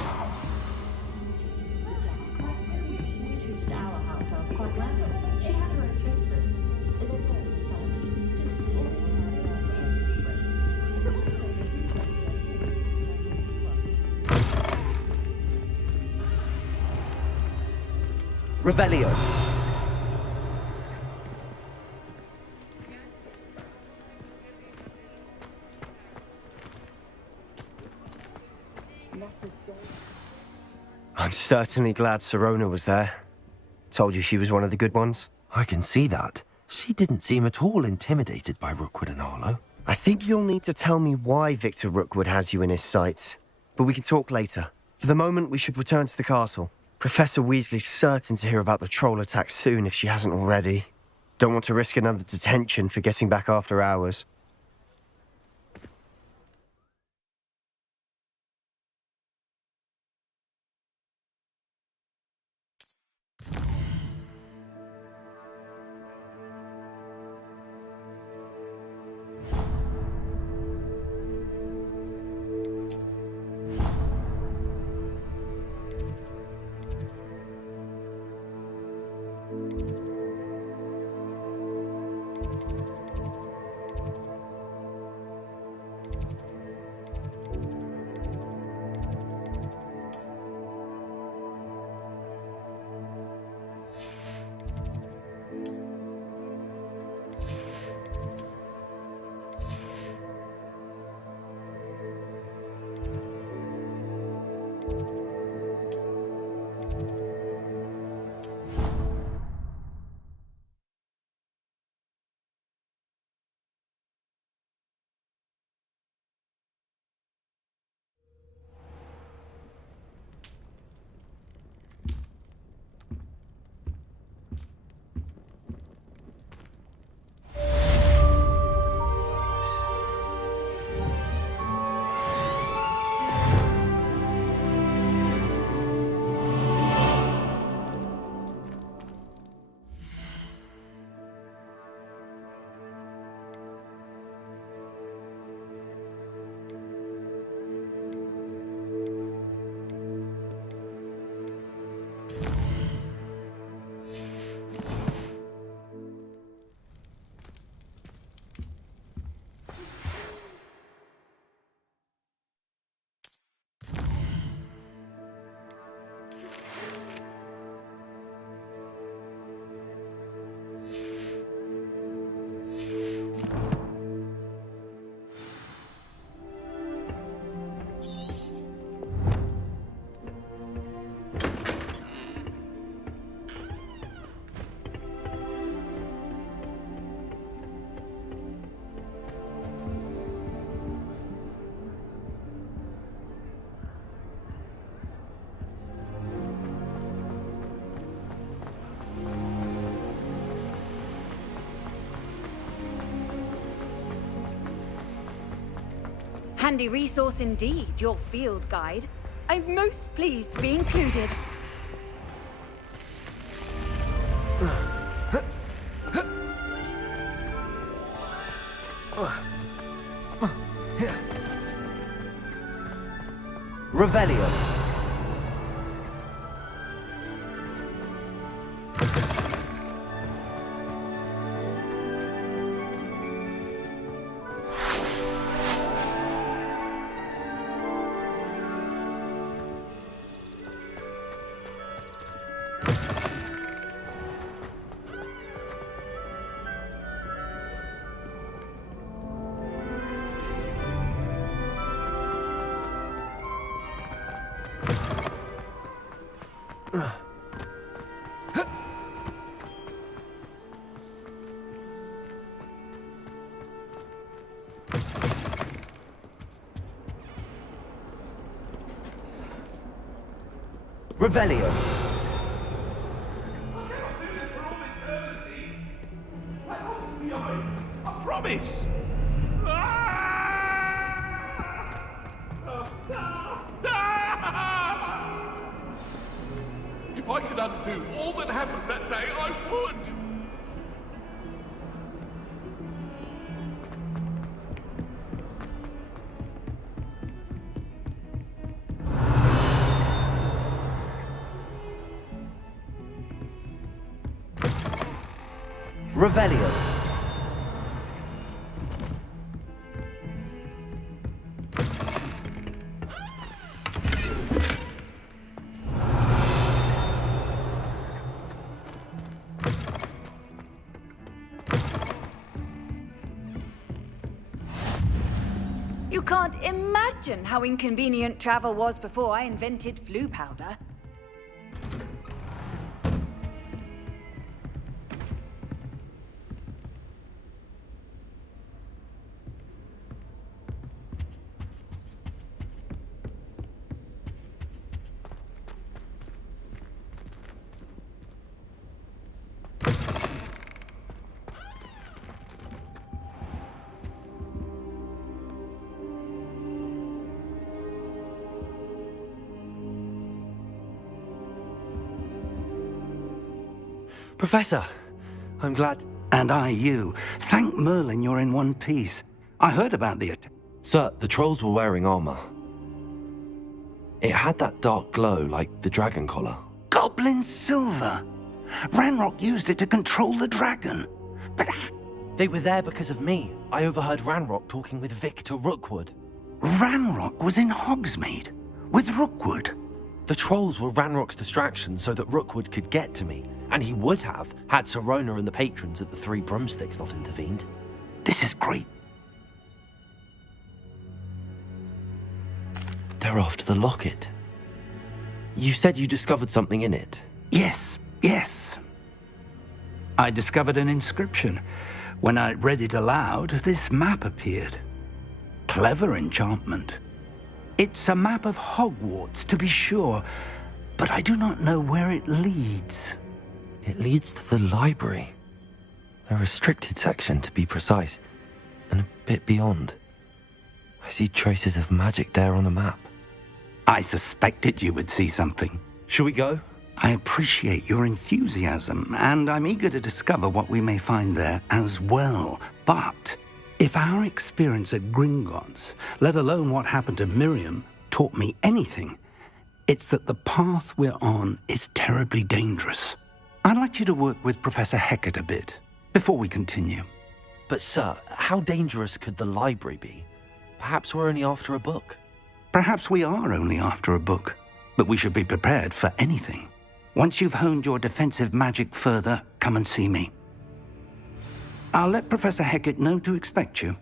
Revelio. I'm certainly glad Sirona was there. Told you she was one of the good ones. I can see that. She didn't seem at all intimidated by Rookwood and Harlow. I think you'll need to tell me why Victor Rookwood has you in his sights. But we can talk later. For the moment, we should return to the castle. Professor Weasley's certain to hear about the troll attack soon if she hasn't already. Don't want to risk another detention for getting back after hours. Handy resource indeed, your field guide. I'm most pleased to be included. Revelio. Revelio. I promise! If I could undo all that happened that day, I would! Revelio. You can't imagine how inconvenient travel was before I invented flu powder. Professor, I'm glad. And I you. Thank Merlin you're in one piece. I heard about the attack. Sir, the trolls were wearing armor. It had that dark glow like the dragon collar. Goblin silver. Ranrock used it to control the dragon. But they were there because of me. I overheard Ranrock talking with Victor Rookwood. Ranrock was in Hogsmeade with Rookwood. The trolls were Ranrock's distraction so that Rookwood could get to me, and he would have had Sirona and the patrons at the Three Broomsticks not intervened. This is great. They're after the locket. You said you discovered something in it. Yes. I discovered an inscription. When I read it aloud, this map appeared. Clever enchantment. It's a map of Hogwarts, to be sure, but I do not know where it leads. It leads to the library. A restricted section, to be precise, and a bit beyond. I see traces of magic there on the map. I suspected you would see something. Shall we go? I appreciate your enthusiasm, and I'm eager to discover what we may find there as well. But if our experience at Gringotts, let alone what happened to Miriam, taught me anything, it's that the path we're on is terribly dangerous. I'd like you to work with Professor Hecat a bit before we continue. But sir, how dangerous could the library be? Perhaps we're only after a book. Perhaps we are only after a book, but we should be prepared for anything. Once you've honed your defensive magic further, come and see me. I'll let Professor Hecat know to expect you.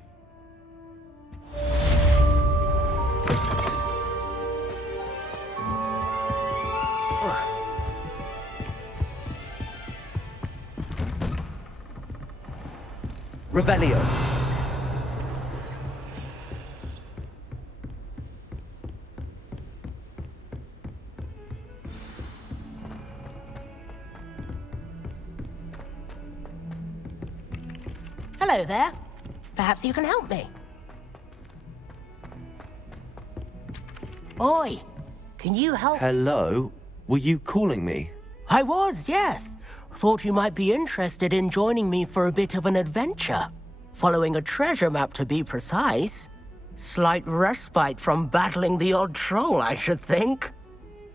Revelio. Hello there. Perhaps you can help me. Oi, can you help? Hello? Were you calling me? I was, yes. Thought you might be interested in joining me for a bit of an adventure. Following a treasure map, to be precise. Slight respite from battling the odd troll, I should think.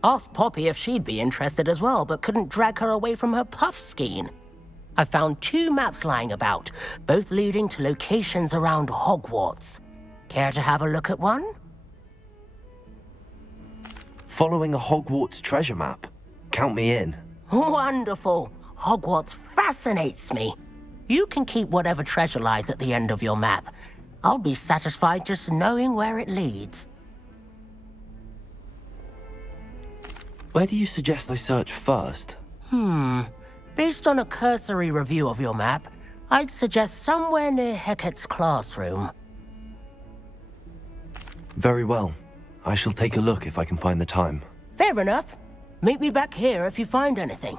Asked Poppy if she'd be interested as well, but couldn't drag her away from her puff skein. I found 2 maps lying about, both leading to locations around Hogwarts. Care to have a look at one? Following a Hogwarts treasure map? Count me in. Wonderful. Hogwarts fascinates me. You can keep whatever treasure lies at the end of your map. I'll be satisfied just knowing where it leads. Where do you suggest I search first? Based on a cursory review of your map, I'd suggest somewhere near Hecat's classroom. Very well. I shall take a look if I can find the time. Fair enough. Meet me back here if you find anything.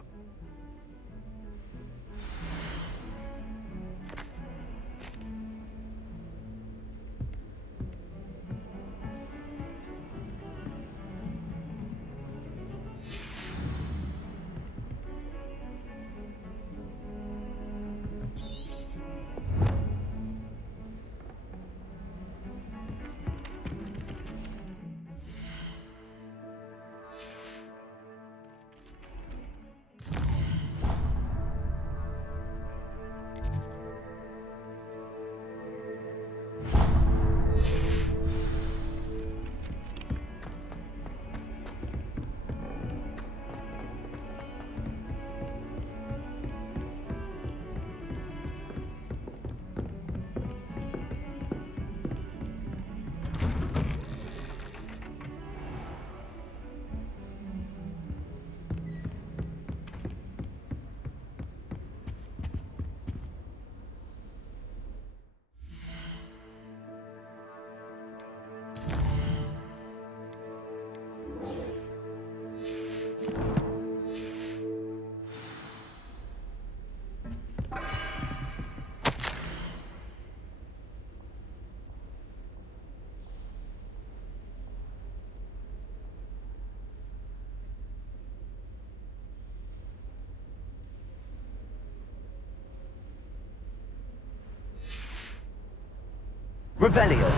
Revelio.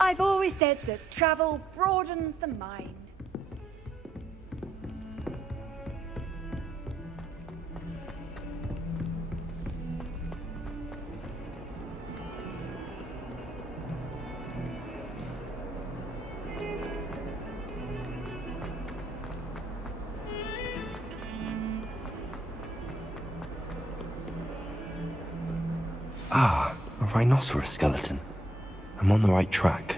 I've always said that travel broadens the mind. Ah, a rhinoceros skeleton. I'm on the right track.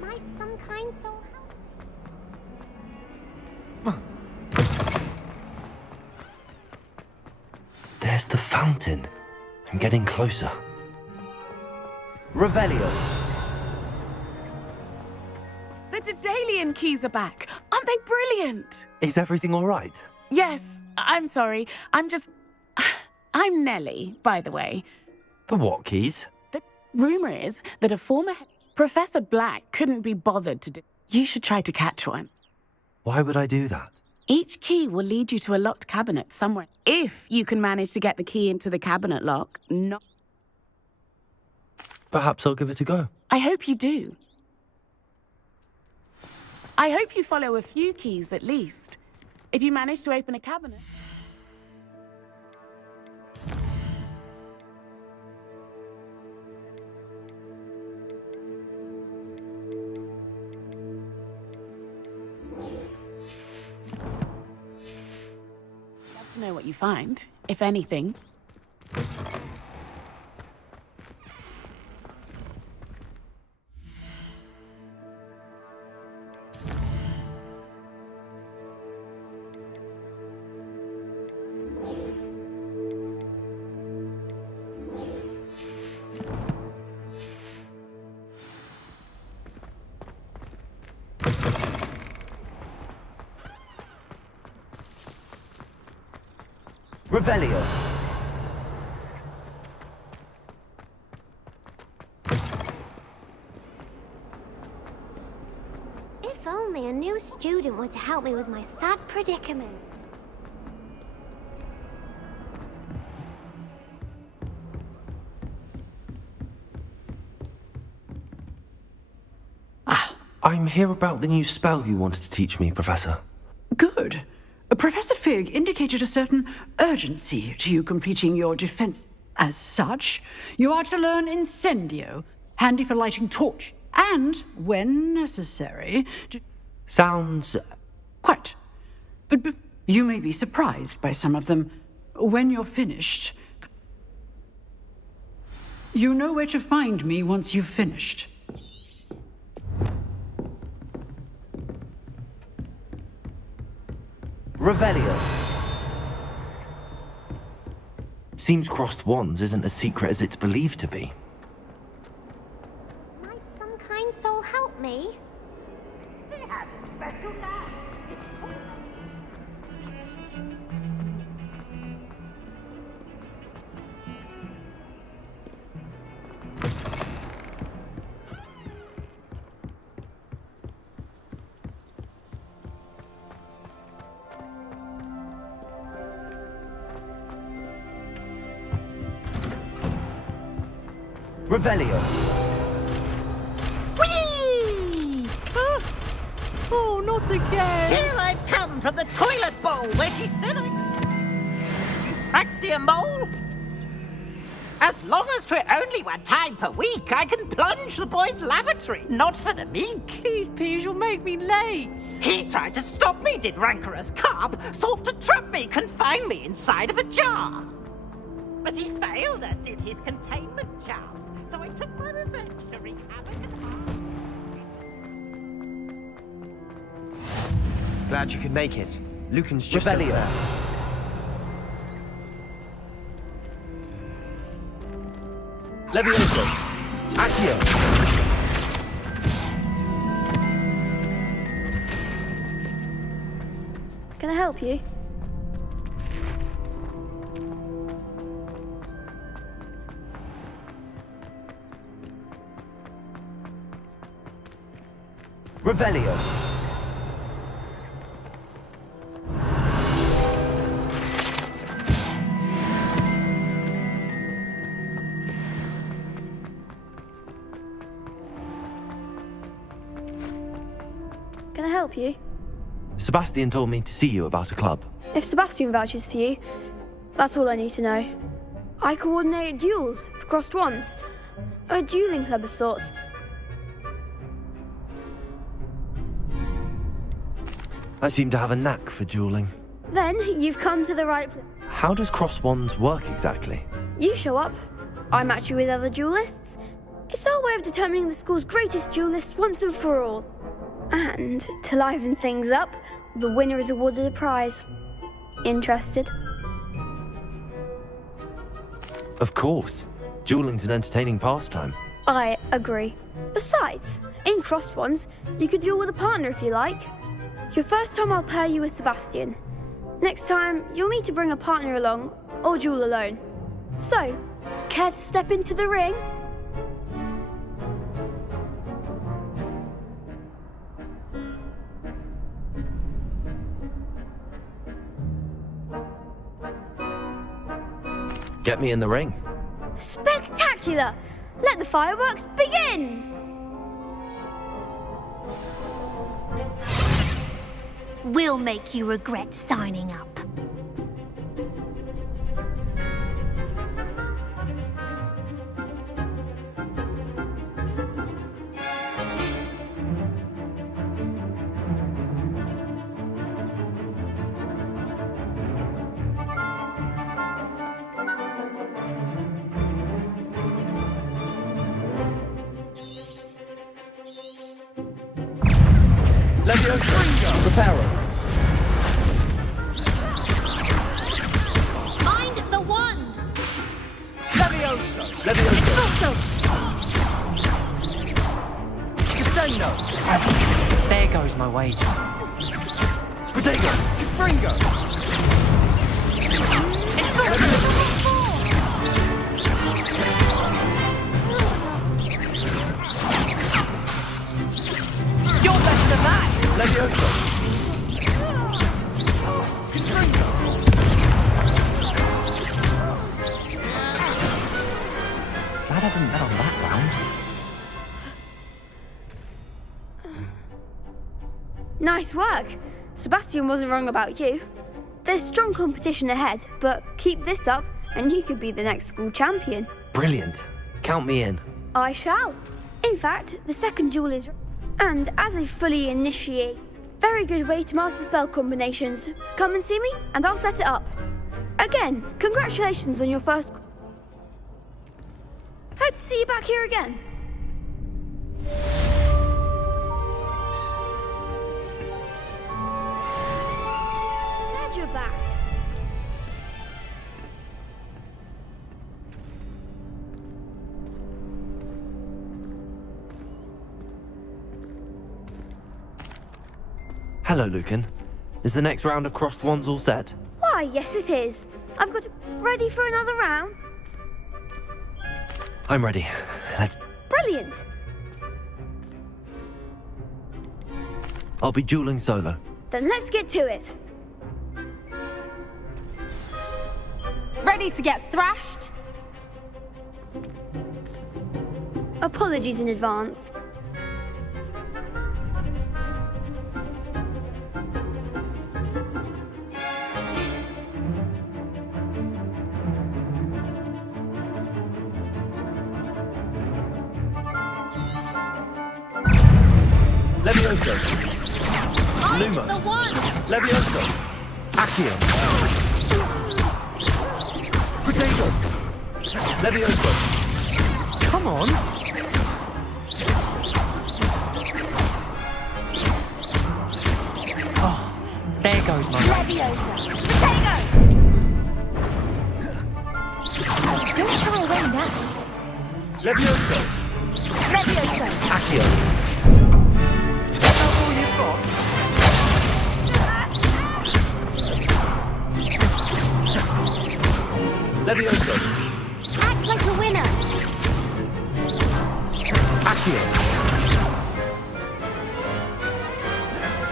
Might some kind soul help? There's the fountain. I'm getting closer. Revelio. The Daedalian keys are back. Aren't they brilliant? Is everything all right? Yes, I'm sorry. I'm Nellie, by the way. The what keys? The rumor is that a former Professor Black couldn't be bothered to do. You should try to catch one. Why would I do that? Each key will lead you to a locked cabinet somewhere. If you can manage to get the key into the cabinet lock, not. Perhaps I'll give it a go. I hope you do. I hope you follow a few keys at least. If you manage to open a cabinet. Love to know what you find, if anything. Revelio. If only a new student were to help me with my sad predicament. I'm here about the new spell you wanted to teach me, Professor. Good. Professor Fig indicated a certain urgency to you completing your defense. As such, you are to learn Incendio, handy for lighting torch, and, when necessary, to... Sounds... Quite. But you may be surprised by some of them. When you're finished... You know where to find me once you've finished. Revelio. Seems crossed wands isn't as secret as it's believed to be. Might some kind soul help me? He has special Revelio. Whee! Oh, not again! Here I've come from the toilet bowl where she's sitting. Praxia mole? As long as 'twere only one time per week, I can plunge the boy's lavatory, not for the meek. These peas will make me late. He tried to stop me, did rancorous carp, sought to trap me, confine me inside of a jar. But he failed, as did his containment charms, so I took my revenge to wreak havoc and harm. Glad you could make it. Lucan's just Revelio. over there. Levioso. Accio. Can I help you? Revelio. Can I help you? Sebastian told me to see you about a club. If Sebastian vouches for you, that's all I need to know. I coordinate duels for crossed wands. A dueling club of sorts. I seem to have a knack for dueling. Then you've come to the right place. How does cross wands work exactly? You show up, I match you with other duelists. It's our way of determining the school's greatest duelist once and for all. And to liven things up, the winner is awarded a prize. Interested? Of course. Dueling's an entertaining pastime. I agree. Besides, in crossed ones, you can duel with a partner if you like. Your first time I'll pair you with Sebastian. Next time, you'll need to bring a partner along, or duel alone. So, care to step into the ring? Get me in the ring. Spectacular! Let the fireworks begin! We'll make you regret signing up. Levioso. Reparo. Mind the wand! Levioso. Levioso. Descendo. There goes my wager. Protego. Fringo. You're better than that! Levioso. Glad I didn't bet on that round. Nice work. Sebastian wasn't wrong about you. There's strong competition ahead, but keep this up and you could be the next school champion. Brilliant. Count me in. I shall. In fact, the second duel is... And as a fully initiate, very good way to master spell combinations. Come and see me, and I'll set it up. Again, congratulations on your first... Hope to see you back here again. Glad you're back. Hello, Lucan. Is the next round of crossed wands all set? Why, yes it is. I've got ready for another round. I'm ready. Let's... Brilliant. I'll be dueling solo. Then let's get to it. Ready to get thrashed? Apologies in advance. Levioso. Lumos. Levioso. Accio. Potato. Levioso. Come on. Oh, there goes my Leviosa. Potato! Don't shy away now. Levioso. Leviosa. Accio. Levioso. Act like a winner. Accio.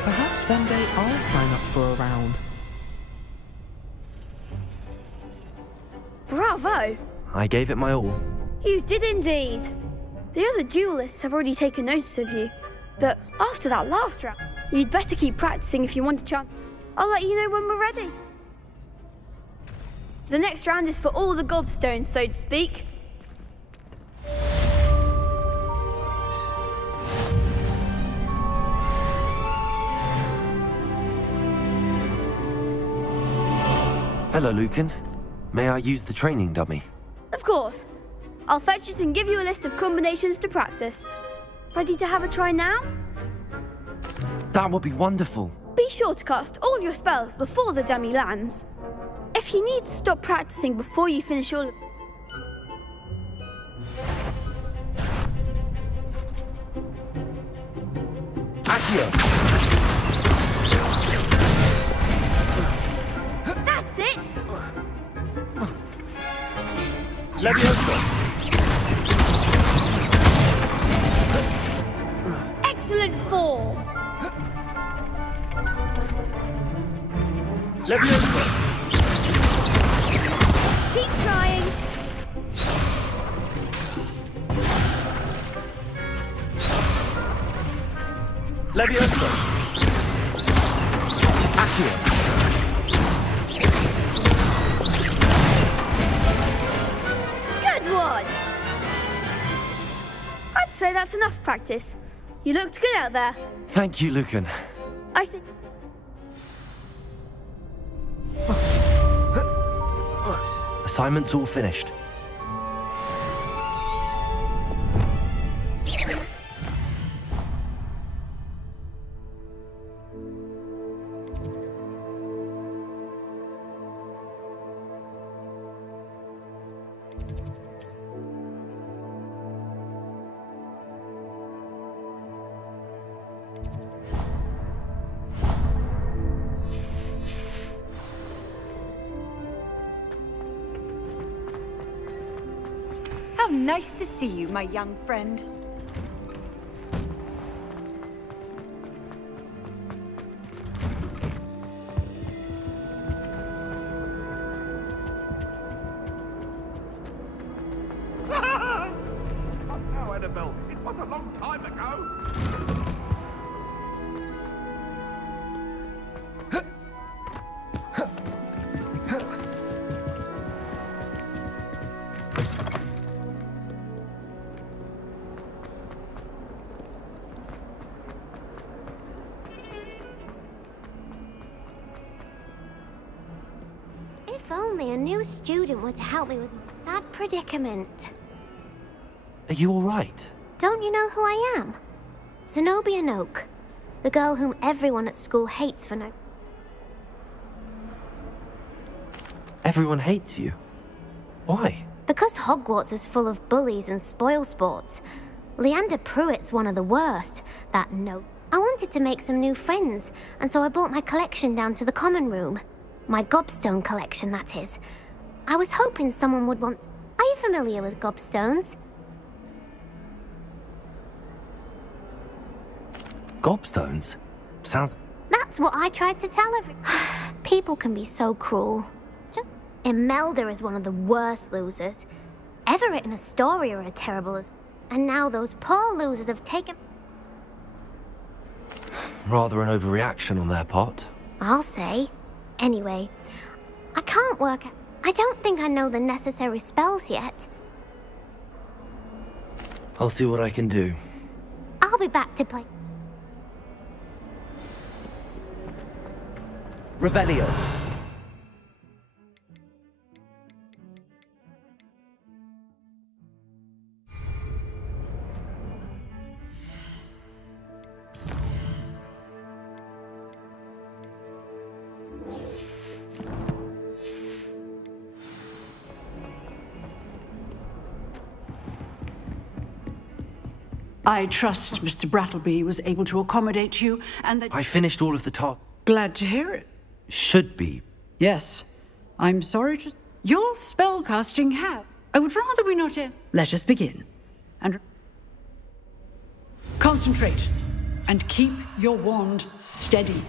Perhaps one day I'll sign up for a round. Bravo! I gave it my all. You did indeed. The other duelists have already taken notice of you, but after that last round, you'd better keep practicing if you want a chance. I'll let you know when we're ready. The next round is for all the gobstones, so to speak. Hello, Lucan. May I use the training dummy? Of course. I'll fetch it and give you a list of combinations to practice. Ready to have a try now? That would be wonderful. Be sure to cast all your spells before the dummy lands. If you need to stop practicing before you finish all... Accio. That's it! Levioso. Excellent form! Levioso. Keep trying! Levioso. Accio. Good one! I'd say that's enough practice. You looked good out there. Thank you, Lucan. I see. Assignment's all finished. How nice to see you, my young friend. Now, Annabelle, it was a long time ago. If only a new student were to help me with my sad predicament. Are you all right? Don't you know who I am? Zenobia Noak, the girl whom everyone at school hates for no... Everyone hates you. Why? Because Hogwarts is full of bullies and spoilsports. Leander Pruitt's one of the worst, that note. I wanted to make some new friends, and so I brought my collection down to the common room. My gobstone collection, that is. I was hoping someone would want... Are you familiar with gobstones? Gobstones? Sounds... That's what I tried to tell People can be so cruel. Just... Imelda is one of the worst losers. Everett and Astoria are terrible as... And now those poor losers have taken... Rather an overreaction on their part. I'll say. Anyway, I can't work out... I don't think I know the necessary spells yet. I'll see what I can do. I'll be back to play. Revelio. I trust Mr. Brattleby was able to accommodate you and that... I finished all of the tasks. Glad to hear it. Should be. Yes. I'm sorry to... Your spellcasting hat. I would rather we not end. Let us begin. And... Concentrate. And keep your wand steady.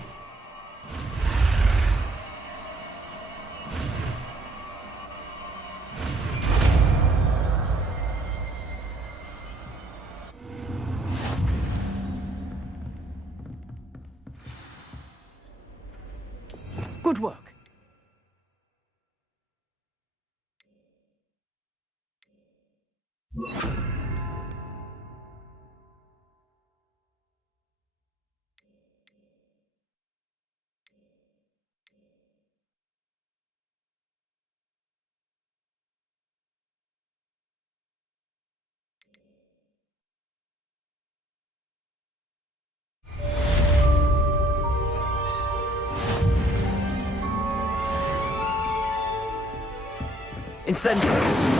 Good work. Incendio.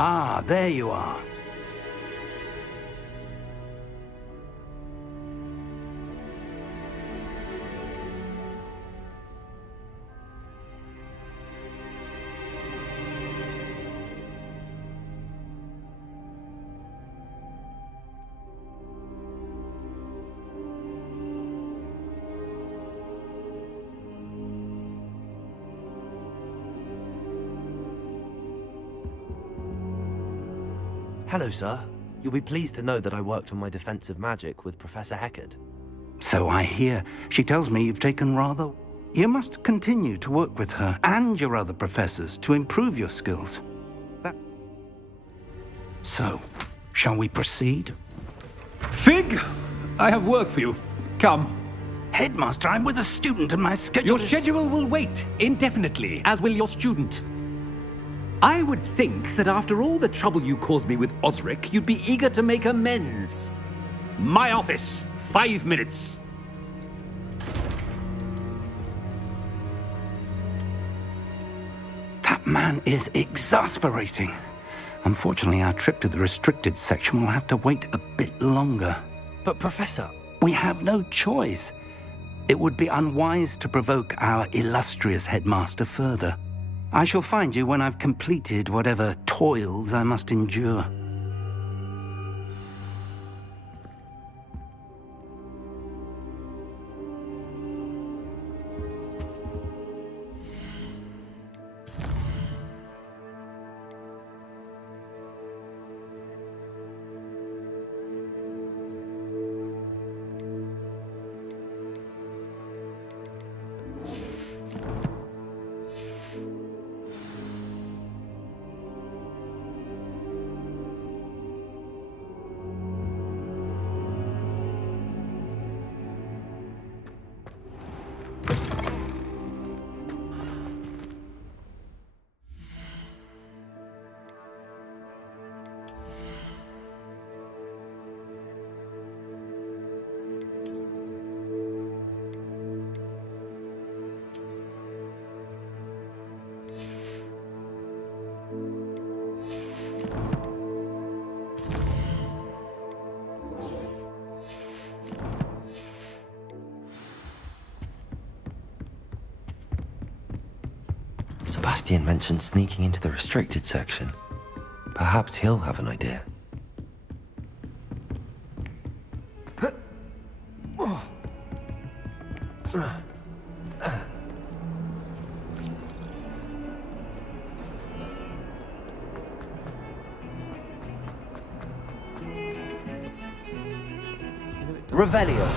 Ah, there you are. Hello, sir. You'll be pleased to know that I worked on my defensive magic with Professor Heckard. So I hear. She tells me you've taken rather... You must continue to work with her and your other professors to improve your skills. So, shall we proceed? Fig! I have work for you. Come. Headmaster, I'm with a student and my schedule Your schedule will wait indefinitely, as will your student. I would think that after all the trouble you caused me with Osric, you'd be eager to make amends. My office, 5 minutes. That man is exasperating. Unfortunately, our trip to the restricted section will have to wait a bit longer. But Professor... We have no choice. It would be unwise to provoke our illustrious headmaster further. I shall find you when I've completed whatever toils I must endure. Sebastian mentioned sneaking into the restricted section. Perhaps he'll have an idea. Revelio.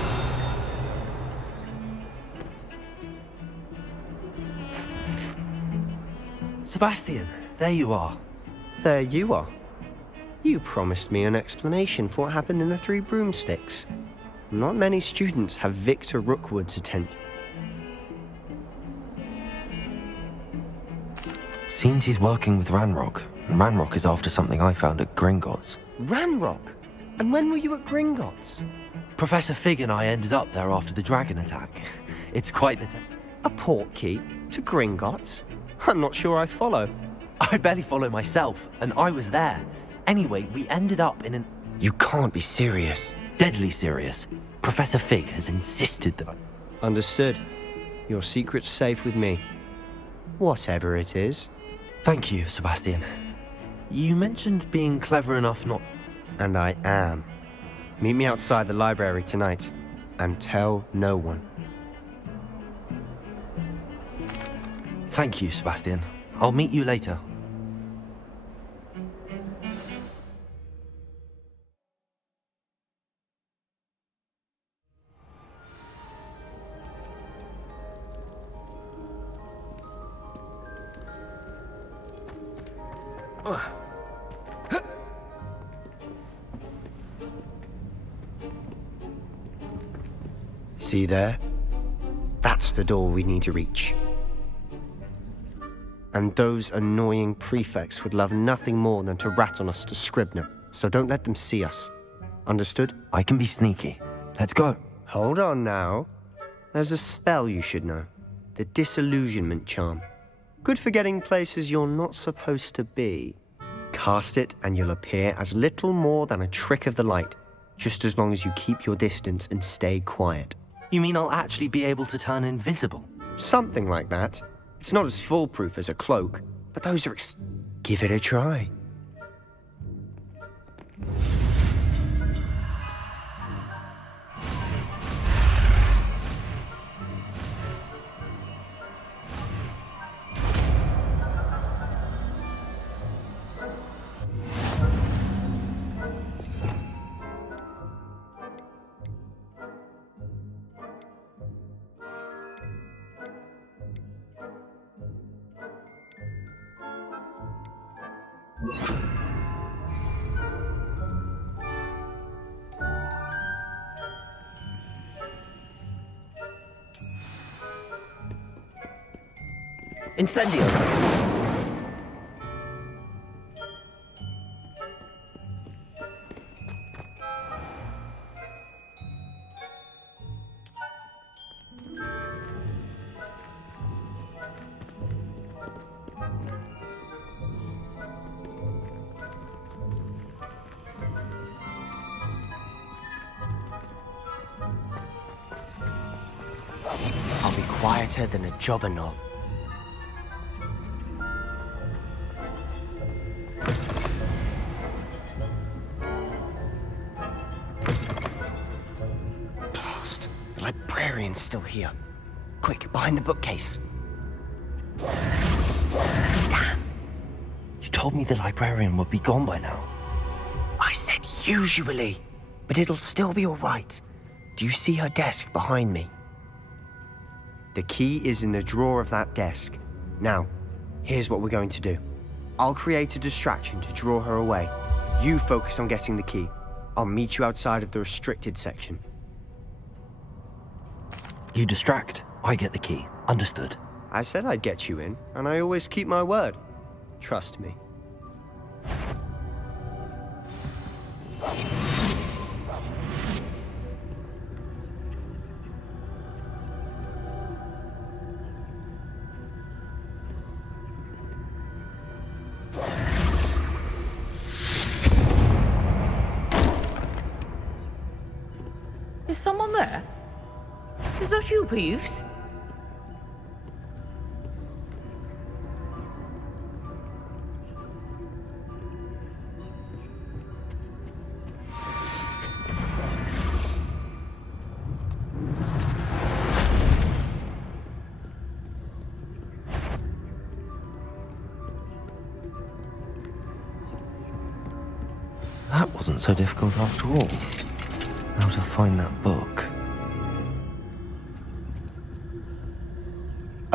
Sebastian, there you are. There you are. You promised me an explanation for what happened in the Three Broomsticks. Not many students have Victor Rookwood's attention. Seems he's working with Ranrock, and Ranrock is after something I found at Gringotts. Ranrock? And when were you at Gringotts? Professor Fig and I ended up there after the dragon attack. It's quite the... A portkey to Gringotts? I'm not sure I follow. I barely follow myself, and I was there. Anyway, we ended up in an... You can't be serious. Deadly serious. Professor Fig has insisted that I... Understood. Your secret's safe with me. Whatever it is. Thank you, Sebastian. You mentioned being clever enough not... And I am. Meet me outside the library tonight, and tell no one. Thank you, Sebastian. I'll meet you later. See there? That's the door we need to reach. And those annoying prefects would love nothing more than to rat on us to Scribner, so don't let them see us. Understood? I can be sneaky. Let's go. Hold on now. There's a spell you should know. The Disillusionment Charm. Good for getting places you're not supposed to be. Cast it and you'll appear as little more than a trick of the light, just as long as you keep your distance and stay quiet. You mean I'll actually be able to turn invisible? Something like that. It's not as foolproof as a cloak, but those are Give it a try. Incendio! I'll be quieter than a jobberknoll. Blast! The librarian's still here. Quick, behind the bookcase. Damn! You told me the librarian would be gone by now. I said usually, but it'll still be all right. Do you see her desk behind me? The key is in the drawer of that desk. Now, here's what we're going to do. I'll create a distraction to draw her away. You focus on getting the key. I'll meet you outside of the restricted section. You distract, I get the key. Understood. I said I'd get you in, and I always keep my word. Trust me. Is someone there? Is that you, Peeves? That wasn't so difficult after all. How to find that book.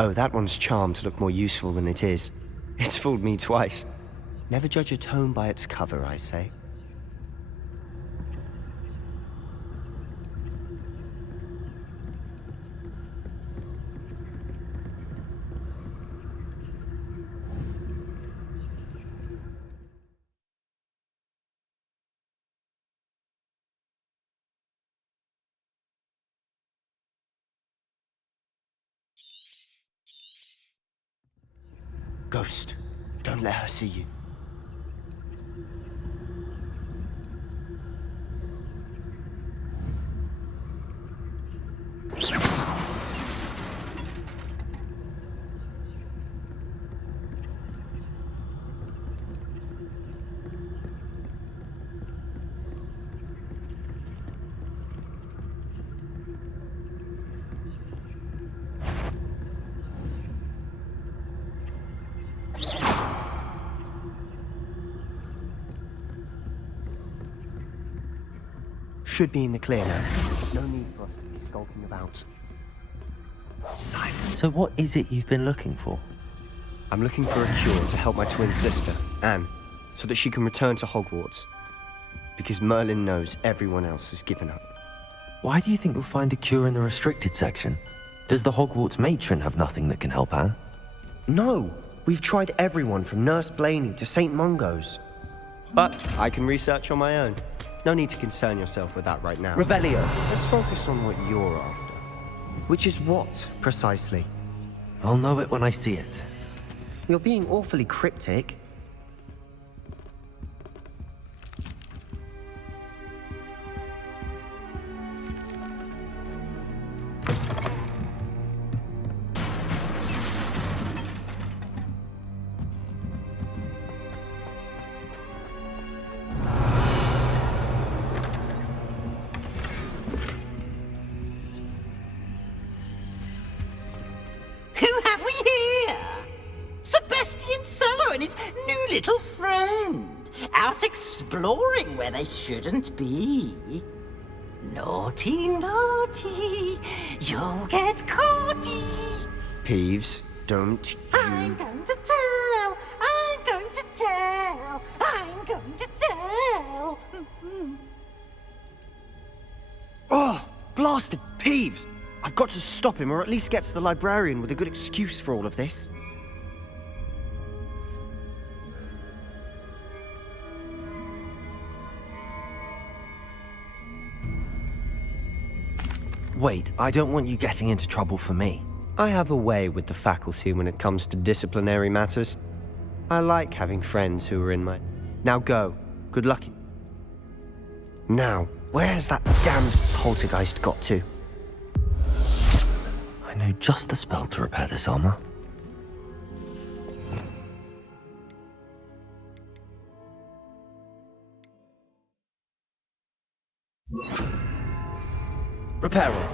Oh, that one's charmed to look more useful than it is. It's fooled me twice. Never judge a tome by its cover, I say. Ghost, don't let her see you. Should be in the clear now. There's no need for us to be skulking about. Silence. So what is it you've been looking for? I'm looking for a cure to help my twin sister, Anne, so that she can return to Hogwarts. Because Merlin knows everyone else has given up. Why do you think you'll find a cure in the restricted section? Does the Hogwarts matron have nothing that can help Anne? No! We've tried everyone from Nurse Blaney to St. Mungo's. But I can research on my own. No need to concern yourself with that right now. Revelio. Let's focus on what you're after. Which is what, precisely? I'll know it when I see it. You're being awfully cryptic. Little friend, out exploring where they shouldn't be. Naughty, naughty, you'll get caughty. Peeves, don't you... I'm going to tell, I'm going to tell. blasted Peeves! I've got to stop him, or at least get to the librarian with a good excuse for all of this. Wait, I don't want you getting into trouble for me. I have a way with the faculty when it comes to disciplinary matters. I like having friends who are in my... Now go. Good luck. Now, where's that damned poltergeist got to? I know just the spell to repair this armor. Repairer.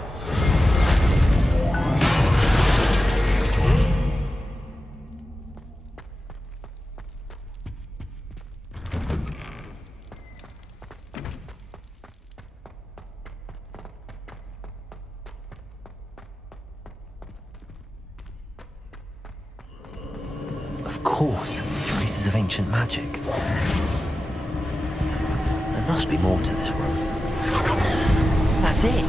Of course, traces of ancient magic. There must be more to this room. That's it!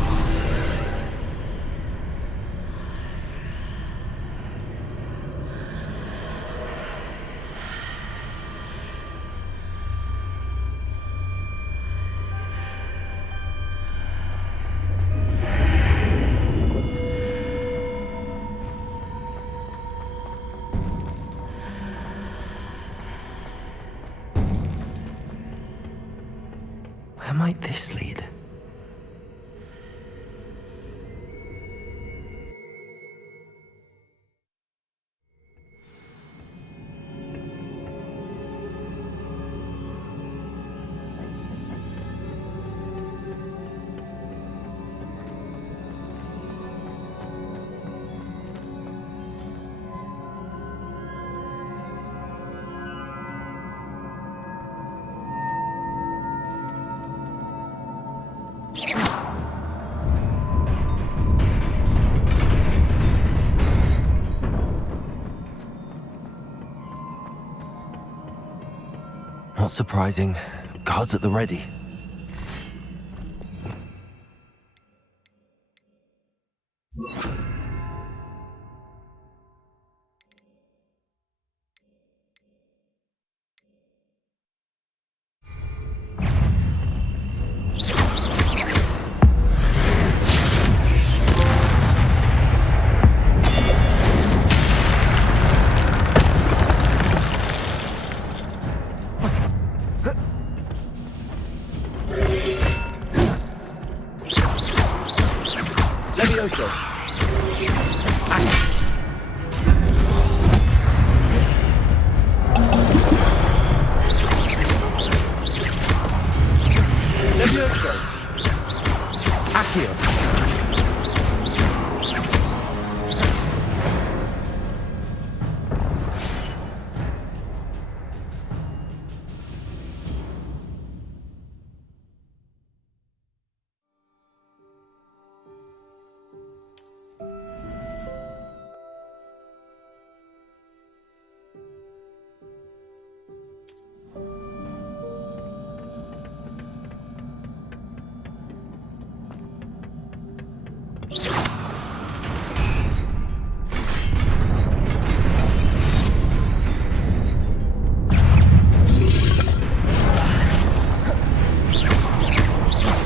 Where might this lead? Not surprising. Guards at the ready. Levioso. Levioso. Accio.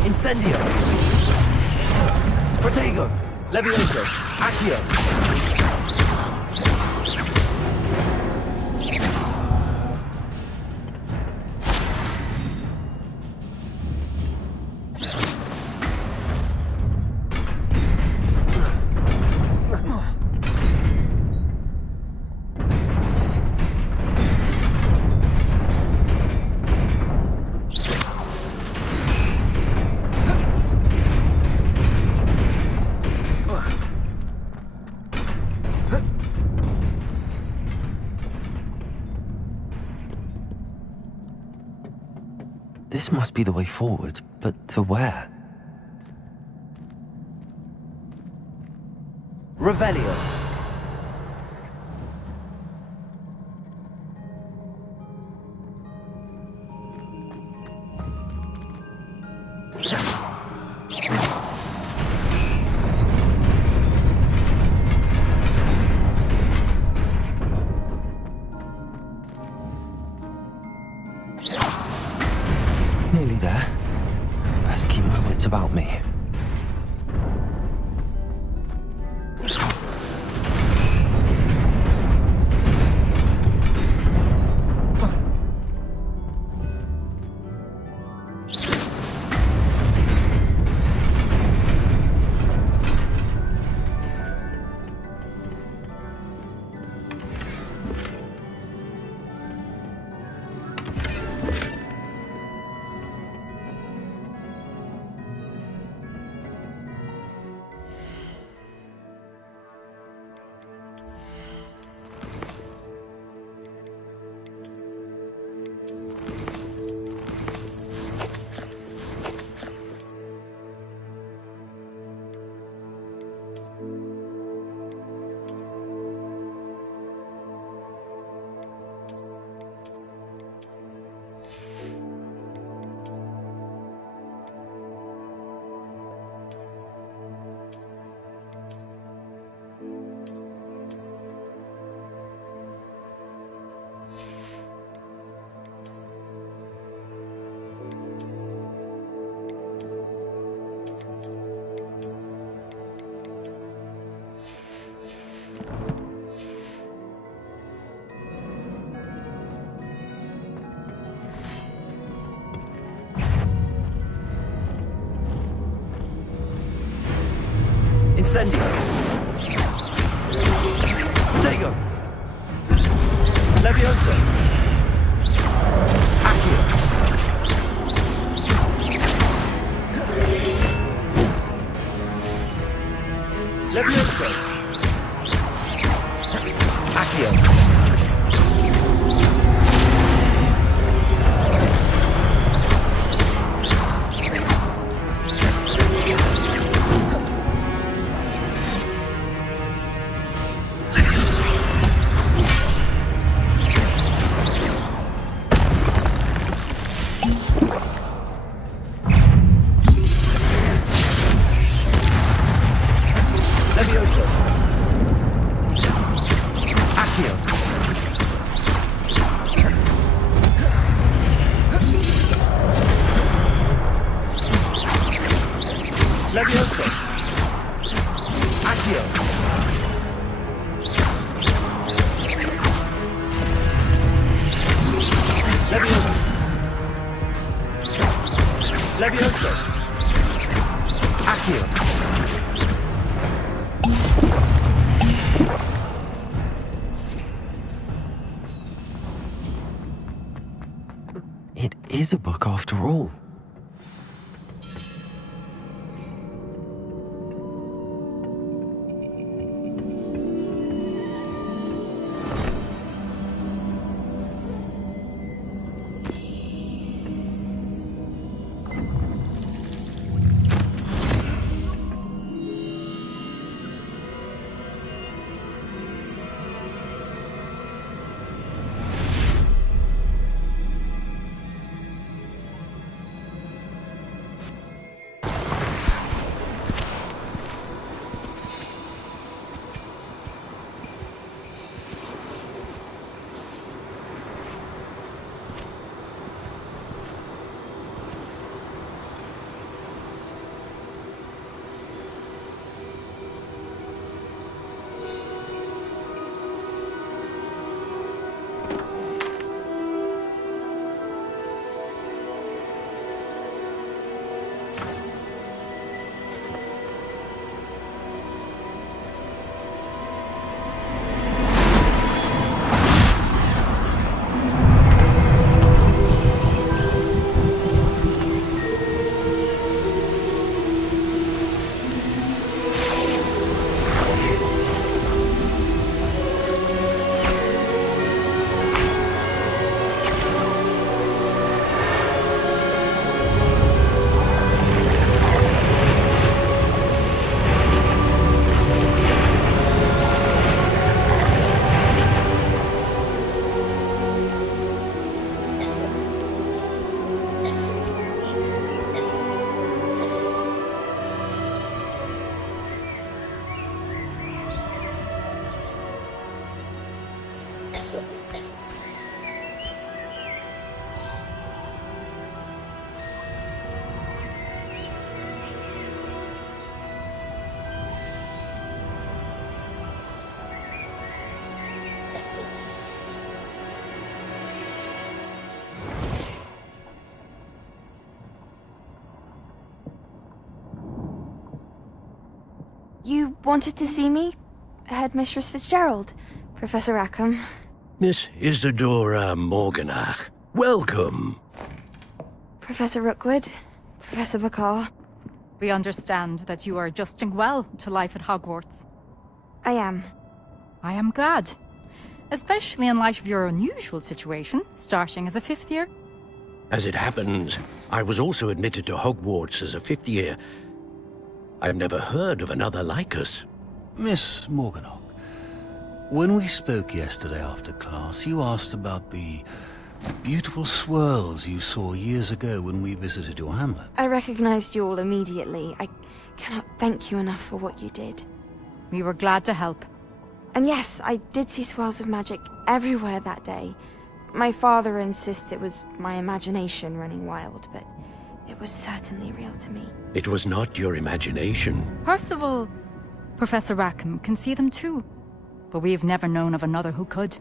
Incendio! Protego! Levioso! Accio! This must be the way forward, but to where? Revelio. Incendio. Protego. Leviosa. Accio. Leviosa. Accio. Leviosa. Accio. Leviosa. Leviosa. Accio. It is a book after all. You wanted to see me? Headmistress Fitzgerald? Professor Rackham? Miss Isadora Morganach, welcome. Professor Rookwood? Professor Bakar? We understand that you are adjusting well to life at Hogwarts. I am. I am glad. Especially in light of your unusual situation, starting as a 5th year. As it happens, I was also admitted to Hogwarts as a 5th year. I've never heard of another like us. Miss Morganach, when we spoke yesterday after class, you asked about the beautiful swirls you saw years ago when we visited your hamlet. I recognized you all immediately. I cannot thank you enough for what you did. We were glad to help. And yes, I did see swirls of magic everywhere that day. My father insists it was my imagination running wild, but it was certainly real to me. It was not your imagination. Percival, Professor Rackham can see them too. But we've never known of another who could.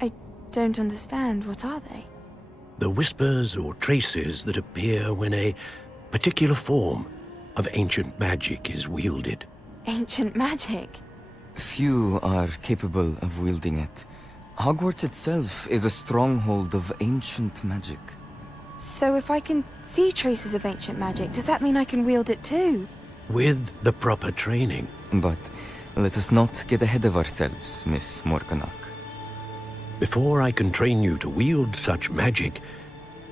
I don't understand. What are they? The whispers or traces that appear when a particular form of ancient magic is wielded. ancient magic. Few are capable of wielding it. Hogwarts itself is a stronghold of ancient magic. So if I can see traces of ancient magic, does that mean I can wield it too? With the proper training. But let us not get ahead of ourselves, Miss Morganach. Before I can train you to wield such magic,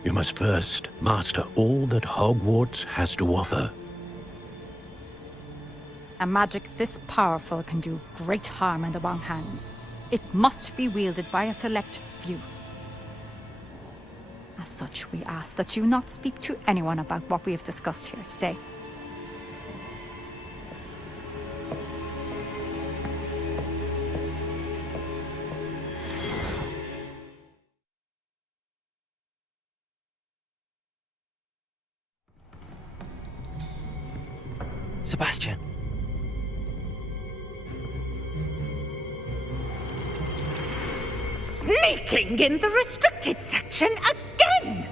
you must first master all that Hogwarts has to offer. A magic this powerful can do great harm in the wrong hands. It must be wielded by a select few. As such, we ask that you not speak to anyone about what we have discussed here today. Sebastian. Sneaking in the restricted section again!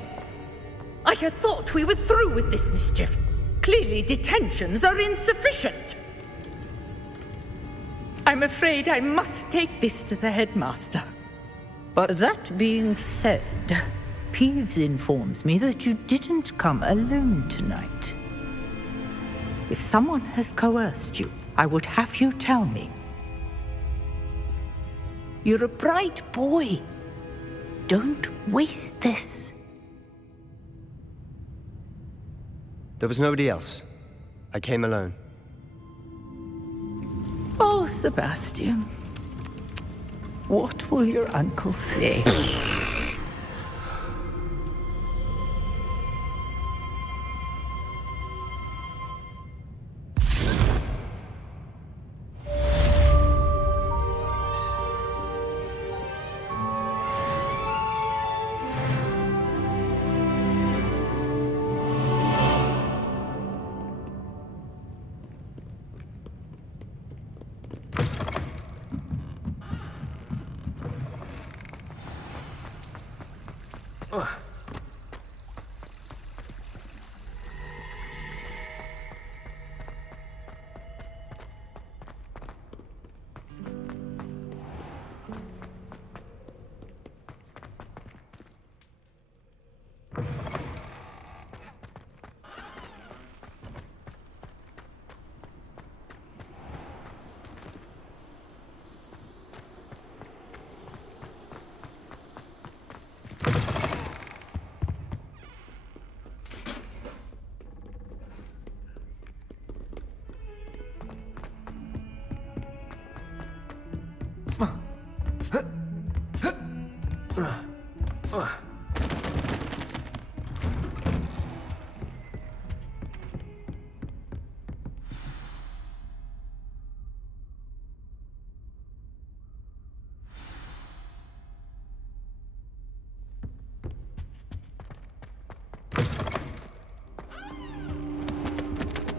I had thought we were through with this mischief. Clearly detentions are insufficient. I'm afraid I must take this to the headmaster. But that being said, Peeves informs me that you didn't come alone tonight. If someone has coerced you, I would have you tell me. You're a bright boy. Don't waste this. There was nobody else. I came alone. Oh, Sebastian. What will your uncle say?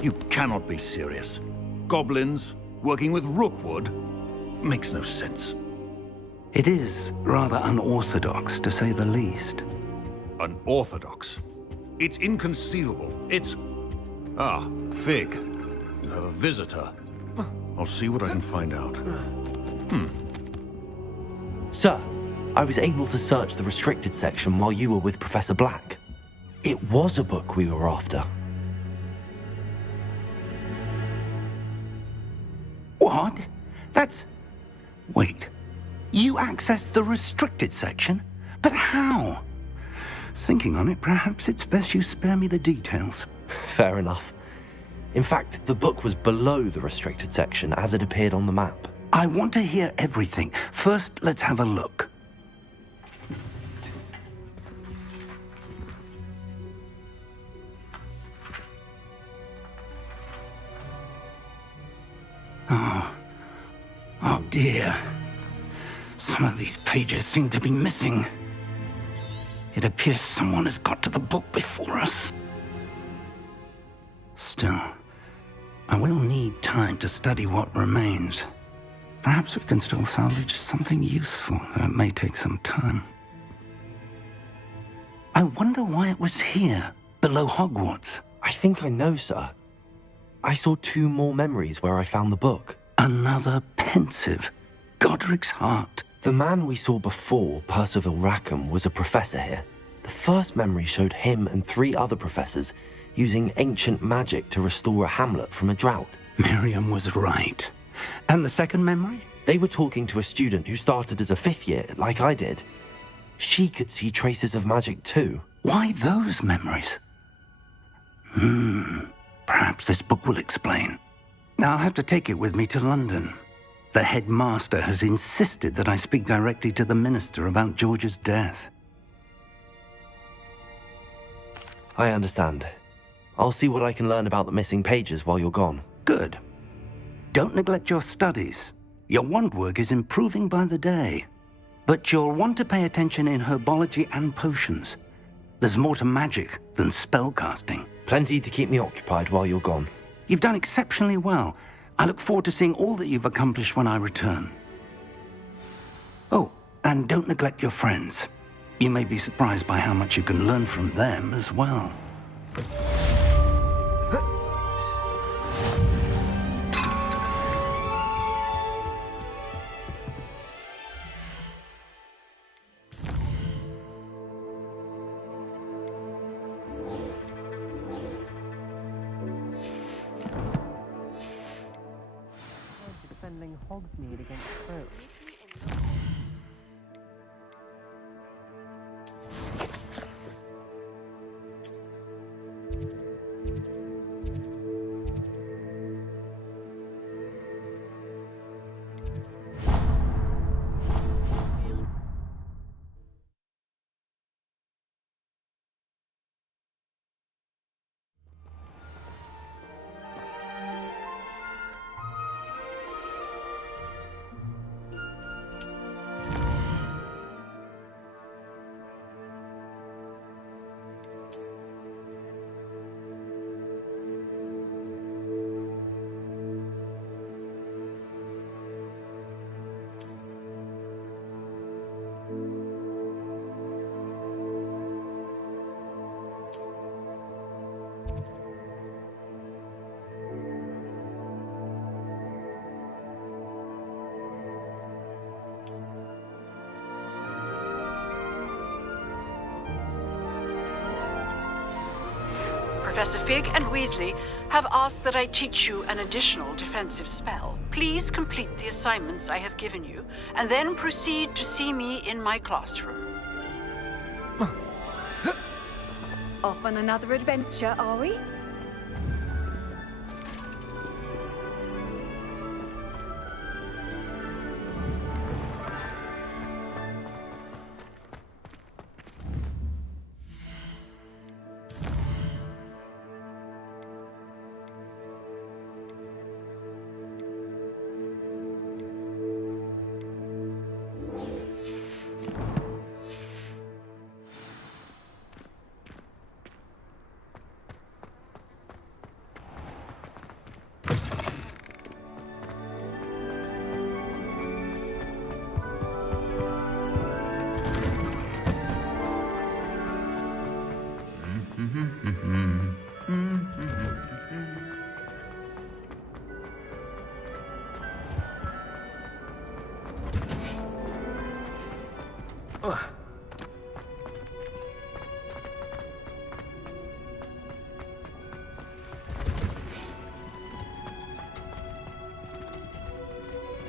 You cannot be serious. Goblins working with Rookwood? Makes no sense. It is rather unorthodox, to say the least. Unorthodox? It's inconceivable. It's... Ah, Fig. You have a visitor. I'll see what I can find out. Sir, I was able to search the restricted section while you were with Professor Black. It was a book we were after. What? That's... Wait. You accessed the restricted section? But how? Thinking on it, perhaps it's best you spare me the details. Fair enough. In fact, the book was below the restricted section as it appeared on the map. I want to hear everything. First, let's have a look. Oh dear. Some of these pages seem to be missing. It appears someone has got to the book before us. Still, I will need time to study what remains. Perhaps we can still salvage something useful, though it may take some time. I wonder why it was here, below Hogwarts. I think I know, sir. I saw 2 more memories where I found the book. Another pensive. Godric's heart. The man we saw before, Percival Rackham, was a professor here. The first memory showed him and 3 other professors using ancient magic to restore a hamlet from a drought. Miriam was right. And the second memory? They were talking to a student who started as a 5th year, like I did. She could see traces of magic too. Why those memories? Perhaps this book will explain. I'll have to take it with me to London. The headmaster has insisted that I speak directly to the minister about George's death. I understand. I'll see what I can learn about the missing pages while you're gone. Good. Don't neglect your studies. Your wand work is improving by the day. But you'll want to pay attention in herbology and potions. There's more to magic than spellcasting. Plenty to keep me occupied while you're gone. You've done exceptionally well. I look forward to seeing all that you've accomplished when I return. Oh, and don't neglect your friends. You may be surprised by how much you can learn from them as well. Defending Hogsmeade against Crow. Professor Fig and Weasley have asked that I teach you an additional defensive spell. Please complete the assignments I have given you, and then proceed to see me in my classroom. Off on another adventure, are we?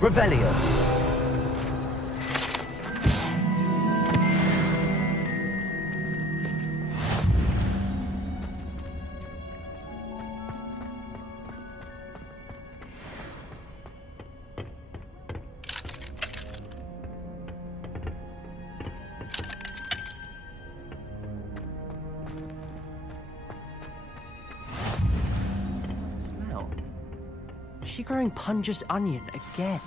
Revelio. Smell. Is she growing Punja's onion again?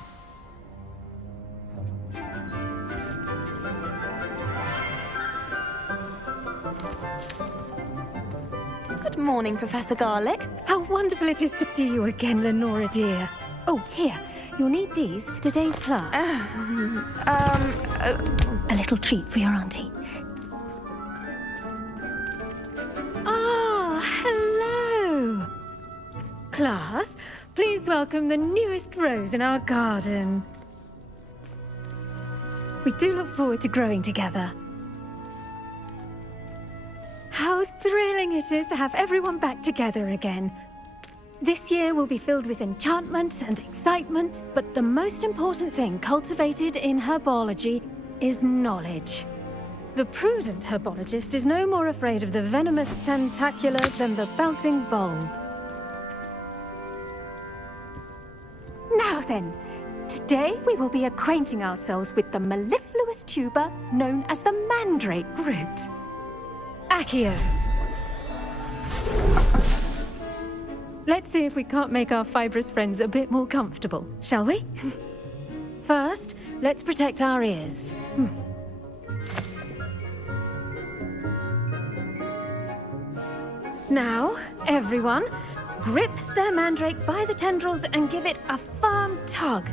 Good morning, Professor Garlick. How wonderful it is to see you again, Lenora dear. Oh, here. You'll need these for today's class. A little treat for your auntie. Ah, hello. class, please welcome the newest rose in our garden. We do look forward to growing together. How thrilling it is to have everyone back together again. This year will be filled with enchantment and excitement, but the most important thing cultivated in herbology is knowledge. The prudent herbologist is no more afraid of the venomous tentacula than the bouncing bulb. Now then, today we will be acquainting ourselves with the mellifluous tuber known as the mandrake root. Accio. Let's see if we can't make our fibrous friends a bit more comfortable, shall we? First, let's protect our ears. Now, everyone, grip their mandrake by the tendrils and give it a firm tug.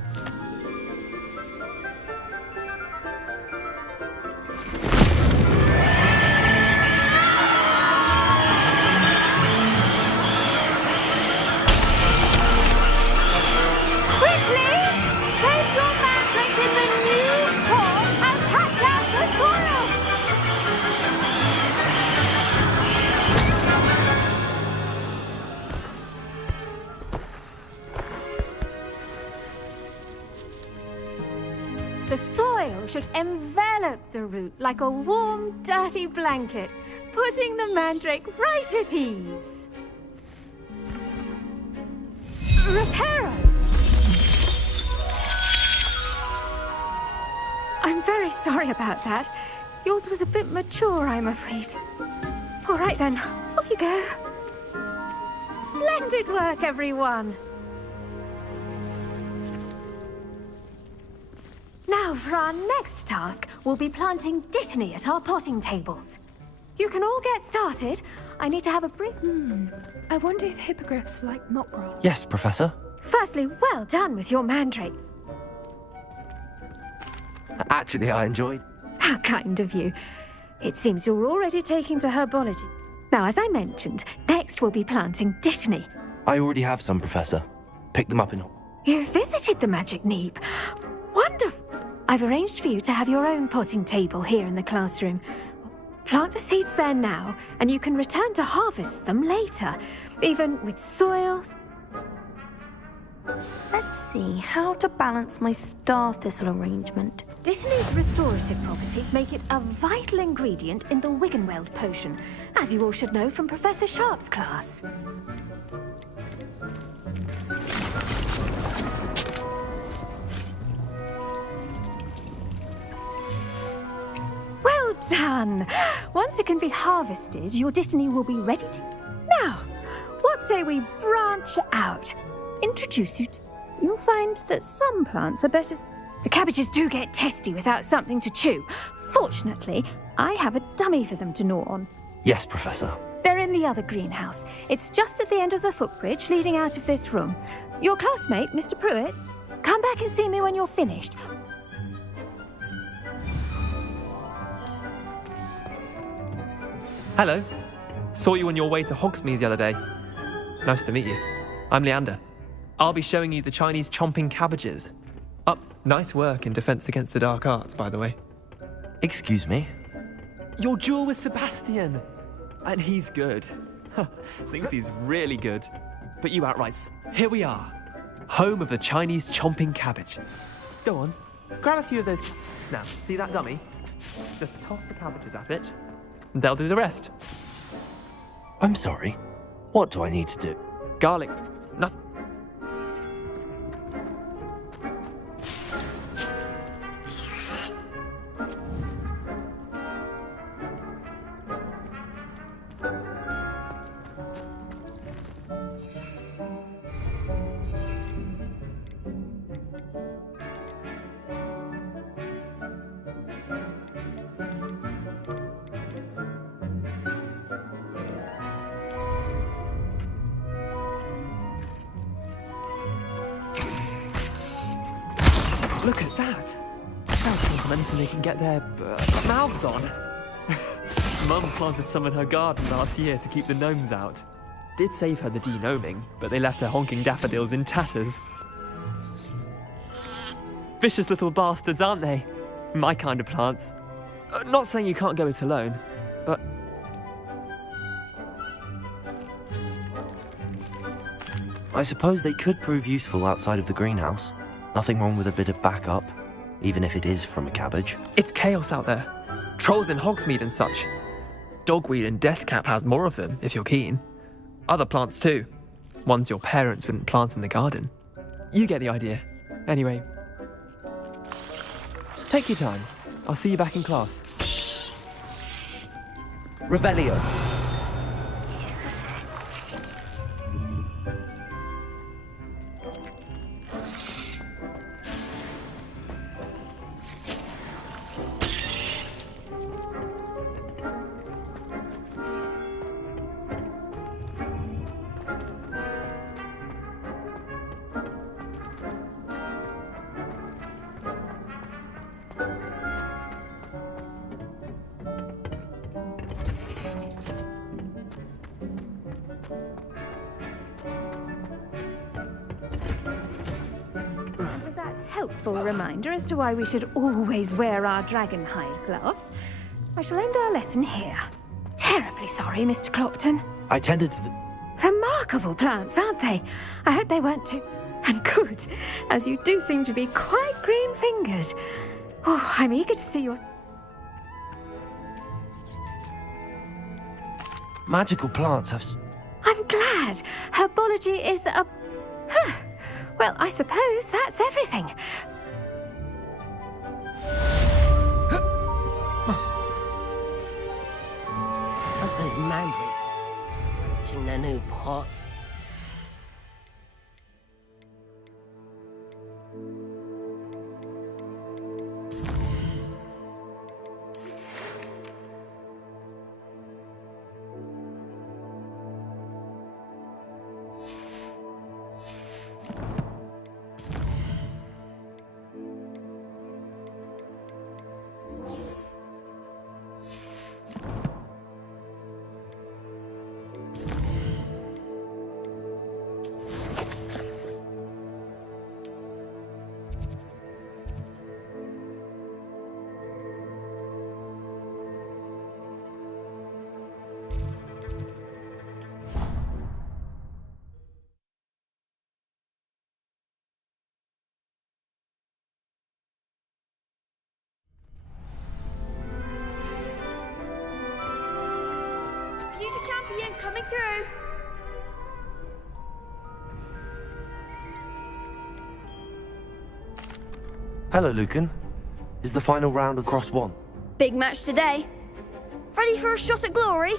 Quickly, place your mandrake in the new pot and pack down the soil. The soil should envelop the root like a warm, dirty blanket, putting the mandrake right at ease. Reparo! I'm very sorry about that. Yours was a bit mature, I'm afraid. All right then, off you go. Splendid work, everyone. Now, for our next task, we'll be planting Dittany at our potting tables. You can all get started. I need to have a brief... I wonder if hippogriffs like mock grass. Yes, Professor. Firstly, well done with your mandrake. Actually, I enjoyed. How kind of you. It seems you're already taking to herbology. Now, as I mentioned, next we'll be planting Dittany. I already have some, Professor. Pick them up in... You visited the Magic Neep. Wonderful. I've arranged for you to have your own potting table here in the classroom. Plant the seeds there now, and you can return to harvest them later, even with soil. Let's see how to balance my star thistle arrangement. Dittany's restorative properties make it a vital ingredient in the Wiggenweld potion, as you all should know from Professor Sharp's class. Well done! Once it can be harvested, your Dittany will be ready to... Now, what say we branch out? Introduce you to... You'll find that some plants are better... The cabbages do get testy without something to chew. Fortunately, I have a dummy for them to gnaw on. Yes, Professor. They're in the other greenhouse. It's just at the end of the footbridge leading out of this room. Your classmate, Mr. Pruitt, come back and see me when you're finished. Hello. Saw you on your way to Hogsmeade the other day. Nice to meet you. I'm Leander. I'll be showing you the Chinese chomping cabbages. Nice work in Defense Against the Dark Arts, by the way. Excuse me? Your duel with Sebastian. And he's good. Thinks he's really good. But you outright. Here we are. Home of the Chinese chomping cabbage. Go on. Grab a few of those. Now, see that dummy? Just toss the cabbages at it. And they'll do the rest. I'm sorry. What do I need to do? Garlic. Nothing. Look at that! They'll think of anything they can get their mouths on. Mum planted some in her garden last year to keep the gnomes out. did save her the denoming, but they left her honking daffodils in tatters. Vicious little bastards, aren't they? My kind of plants. Not saying you can't go it alone, but... I suppose they could prove useful outside of the greenhouse. Nothing wrong with a bit of backup, even if it is from a cabbage. It's chaos out there. Trolls in Hogsmeade and such. Dogweed and Deathcap has more of them, if you're keen. Other plants too. Ones your parents wouldn't plant in the garden. You get the idea. Anyway, take your time. I'll see you back in class. Revelio. Helpful reminder as to why we should always wear our dragon hide gloves. I shall end our lesson here. Terribly sorry, Mr. Clopton. I tended to the... Remarkable plants, aren't they? I hope they weren't too... And good, as you do seem to be quite green-fingered. Oh, I'm eager to see your... Magical plants have... I'm glad. Herbology is a... Huh. Well, I suppose that's everything. Look, those mandrakes in their new pots. Future champion coming through. Hello, Lucan. Is the final round across one? Big match today. Ready for a shot at glory?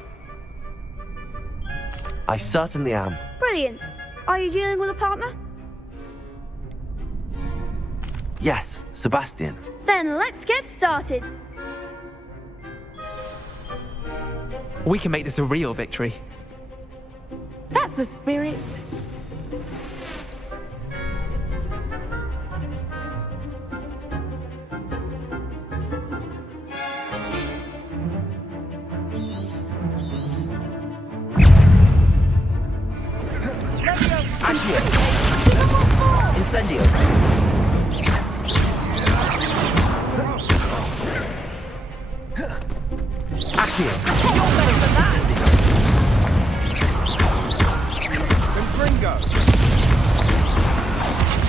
I certainly am. Brilliant. Are you dealing with a partner? Yes, Sebastian. Then let's get started. We can make this a real victory. That's the spirit. Accio. Incendio. Accio. Confringo.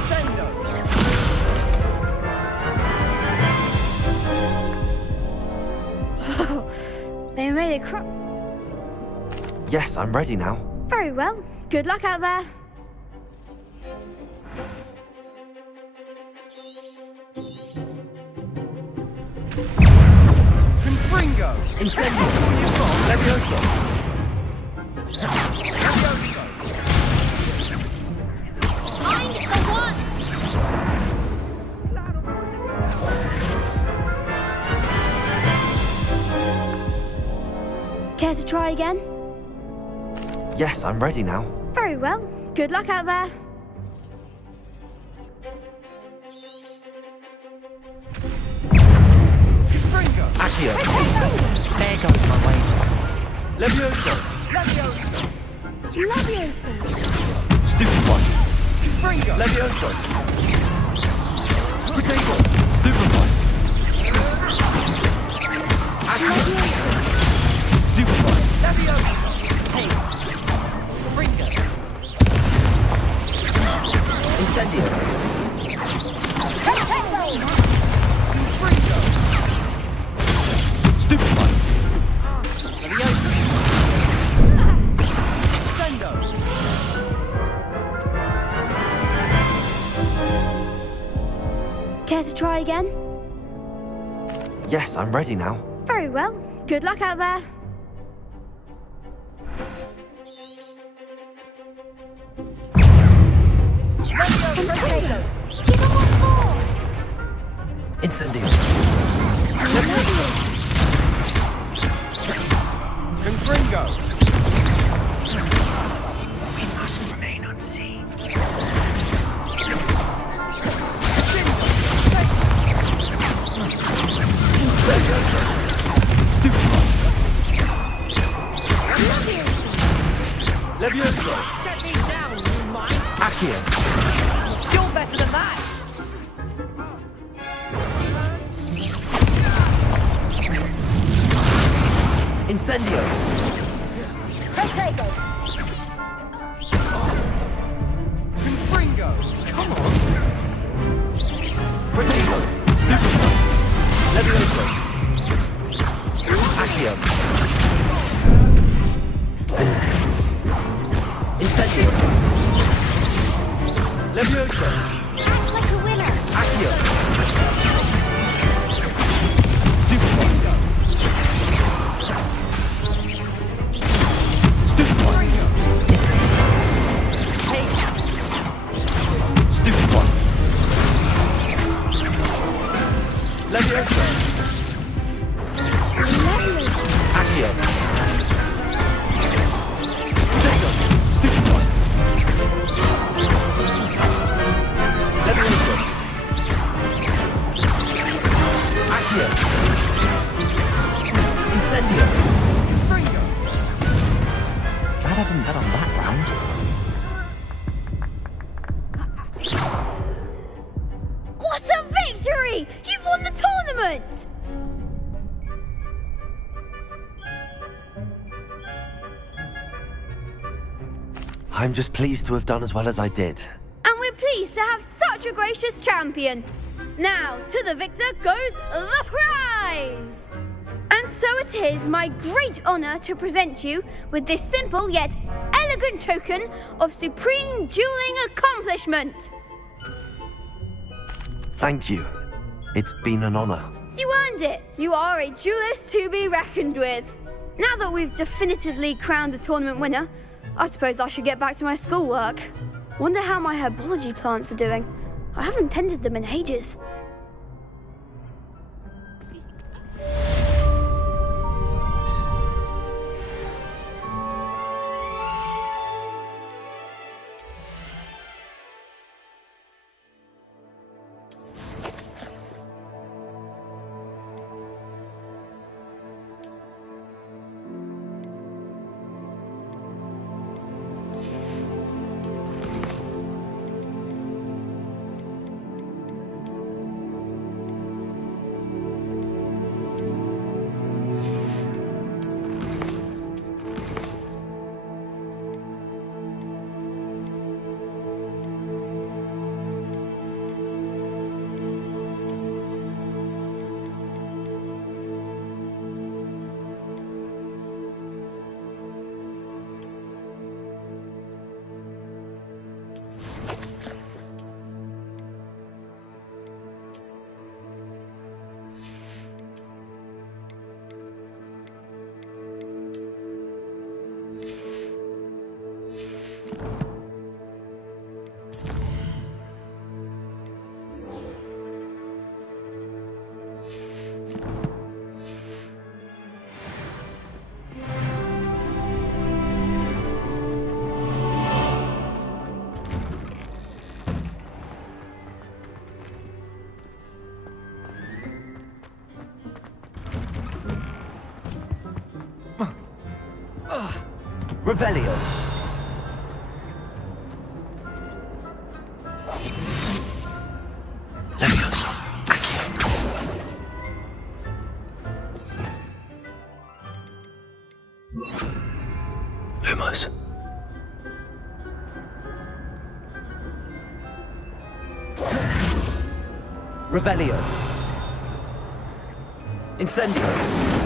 Sendo. Oh, they made a crop. Yes, I'm ready now. Very well. Good luck out there. Confringo. Incendio. Levioso. Find the one. Care to try again? Yes, I'm ready now. Very well. Good luck out there. Accio. There goes my wages. Levioso. Levioso. Leviosa! Stupefy! Fringo! Leviosa! Potato! Stupefy! Stupefy! Leviosa! Hey! Fringo! Incendio! Fringo! Stupefy! Leviosa! Sendo! Care to try again? Yes, I'm ready now. Very well. Good luck out there. Incendio! Confringo! We must remain unseen. Leviosa! Shut me down, you mind? Accio! You're better than that! Incendio! Protego! Confringo! Come on! Protego! Stupefy! Leviosa! Accio! Incendio! Leviosa! Act like a winner. Accio! Stupefy! Stupefy! Incendio! Stupefy! Leviosa! Accio! Potato! Stupefy! Leviosa! Accio! Incendio! Fringo! Glad I didn't bet on that round. What a victory! You've won the tournament! I'm just pleased to have done as well as I did. And we're pleased to have such a gracious champion. Now, to the victor goes the prize! And so it is my great honor to present you with this simple yet elegant token of supreme dueling accomplishment. Thank you. It's been an honor. You earned it. You are a duelist to be reckoned with. Now that we've definitively crowned the tournament winner, I suppose I should get back to my schoolwork. Wonder how my herbology plants are doing. I haven't tended them in ages. Revelio. Revelio. Incendio.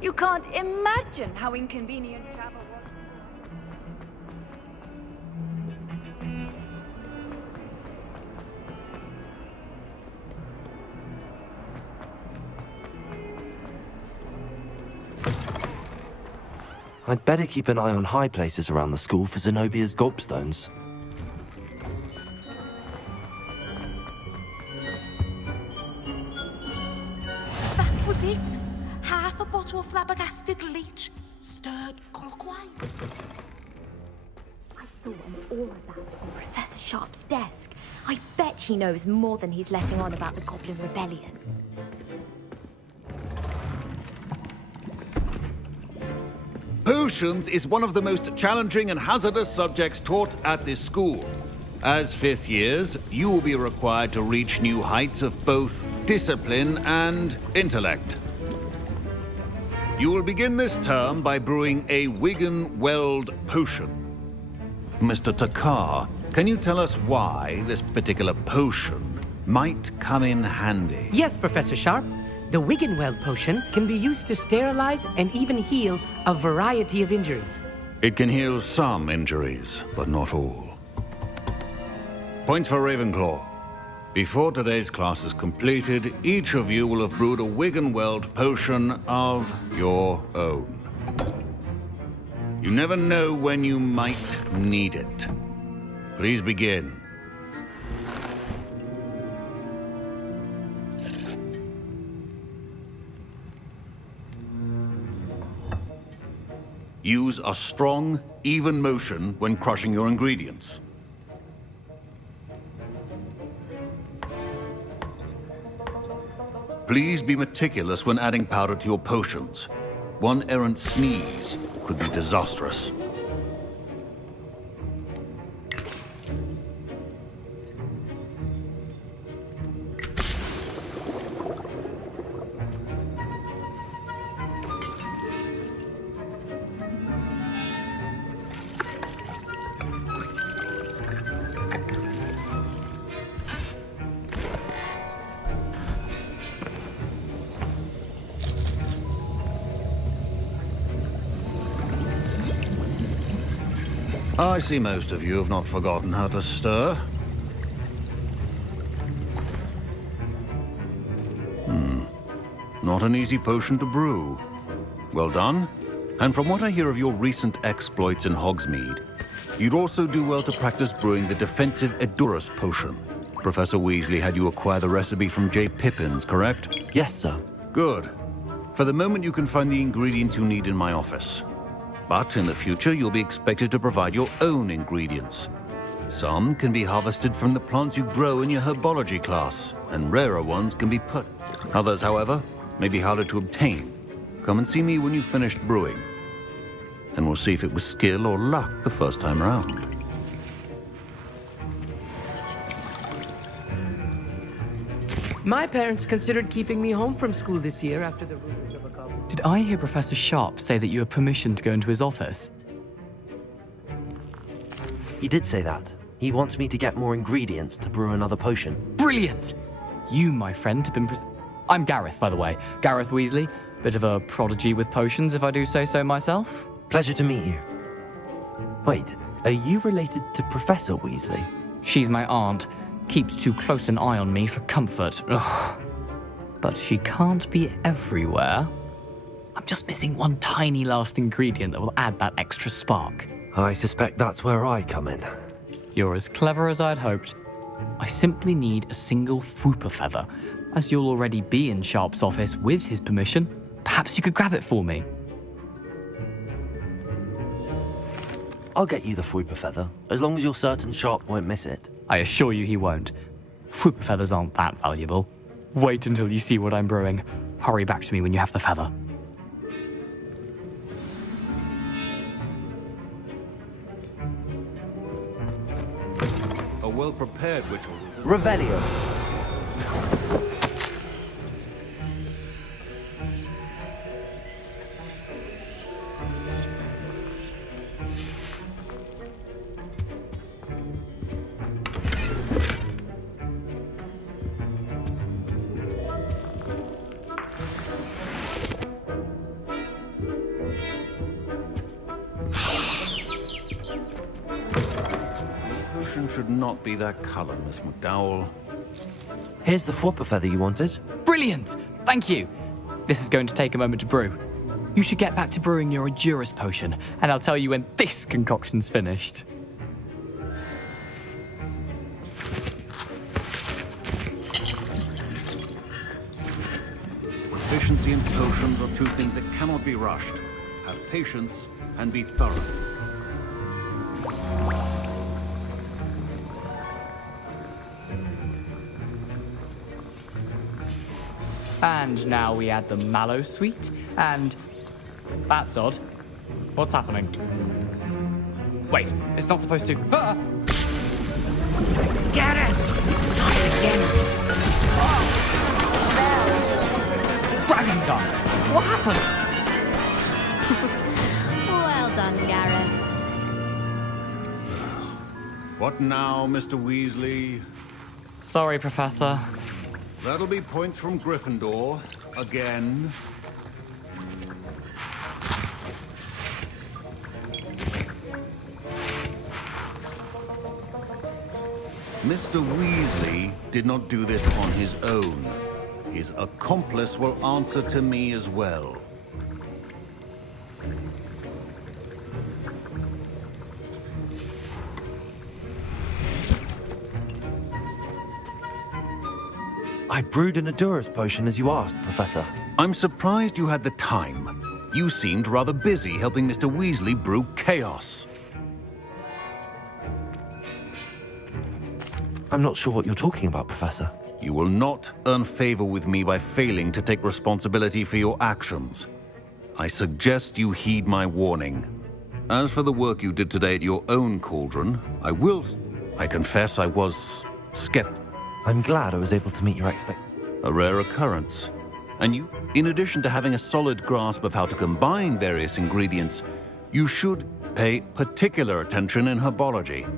You can't imagine how inconvenient travel was. I'd better keep an eye on high places around the school for Zenobia's gobstones. That was it. Half a bottle of flabbergasted leech, stirred clockwise. I saw an aura bag on Professor Sharp's desk. I bet he knows more than he's letting on about the Goblin Rebellion. Potions is one of the most challenging and hazardous subjects taught at this school. As fifth years, you will be required to reach new heights of both discipline and intellect. You will begin this term by brewing a Wigan-Weld potion. Mr. Takar, can you tell us why this particular potion might come in handy? Yes, Professor Sharp. The Wiggenweld potion can be used to sterilize and even heal a variety of injuries. It can heal some injuries, but not all. Points for Ravenclaw. Before today's class is completed, each of you will have brewed a Wiggenweld potion of your own. You never know when you might need it. Please begin. Use a strong, even motion when crushing your ingredients. Please be meticulous when adding powder to your potions. One errant sneeze could be disastrous. I see most of you have not forgotten how to stir. Not an easy potion to brew. Well done. And from what I hear of your recent exploits in Hogsmeade, you'd also do well to practice brewing the defensive Edurus potion. Professor Weasley had you acquire the recipe from J. Pippins, correct? Yes, sir. Good. For the moment, you can find the ingredients you need in my office. But in the future, you'll be expected to provide your own ingredients. Some can be harvested from the plants you grow in your herbology class, and rarer ones can be put. Others, however, may be harder to obtain. Come and see me when you've finished brewing, and we'll see if it was skill or luck the first time around. My parents considered keeping me home from school this year after the rumors of a couple. Did I hear Professor Sharp say that you have permission to go into his office? He did say that. He wants me to get more ingredients to brew another potion. Brilliant! You, my friend, have been I'm Gareth, by the way. Gareth Weasley. Bit of a prodigy with potions, if I do say so myself. Pleasure to meet you. Wait, are you related to Professor Weasley? She's my aunt. Keeps too close an eye on me for comfort. Ugh. But she can't be everywhere. I'm just missing one tiny last ingredient that will add that extra spark. I suspect that's where I come in. You're as clever as I'd hoped. I simply need a single Fwooper feather. As you'll already be in Sharp's office with his permission, perhaps you could grab it for me. I'll get you the Fwooper feather, as long as you're certain Sharp won't miss it. I assure you he won't. Fwooper feathers aren't that valuable. Wait until you see what I'm brewing. Hurry back to me when you have the feather. A well-prepared witch. Revelio. Should not be that color, Miss McDowell. Here's the Fwooper feather you wanted. Brilliant! Thank you! This is going to take a moment to brew. You should get back to brewing your Edurus potion, and I'll tell you when this concoction's finished. Efficiency and potions are two things that cannot be rushed. Have patience and be thorough. And now we add the mallow sweet, and... That's odd. What's happening? Wait, it's not supposed to... Ah! Get it! Dragon tongue! What happened? Well done, Gareth. What now, Mr. Weasley? Sorry, Professor. That'll be points from Gryffindor. Again. Mr. Weasley did not do this on his own. His accomplice will answer to me as well. I brewed an Edurus potion as you asked, Professor. I'm surprised you had the time. You seemed rather busy helping Mr. Weasley brew chaos. I'm not sure what you're talking about, Professor. You will not earn favor with me by failing to take responsibility for your actions. I suggest you heed my warning. As for the work you did today at your own cauldron, I confess I was skeptical. I'm glad I was able to meet your expectations. A rare occurrence. And you, in addition to having a solid grasp of how to combine various ingredients, you should pay particular attention in herbology.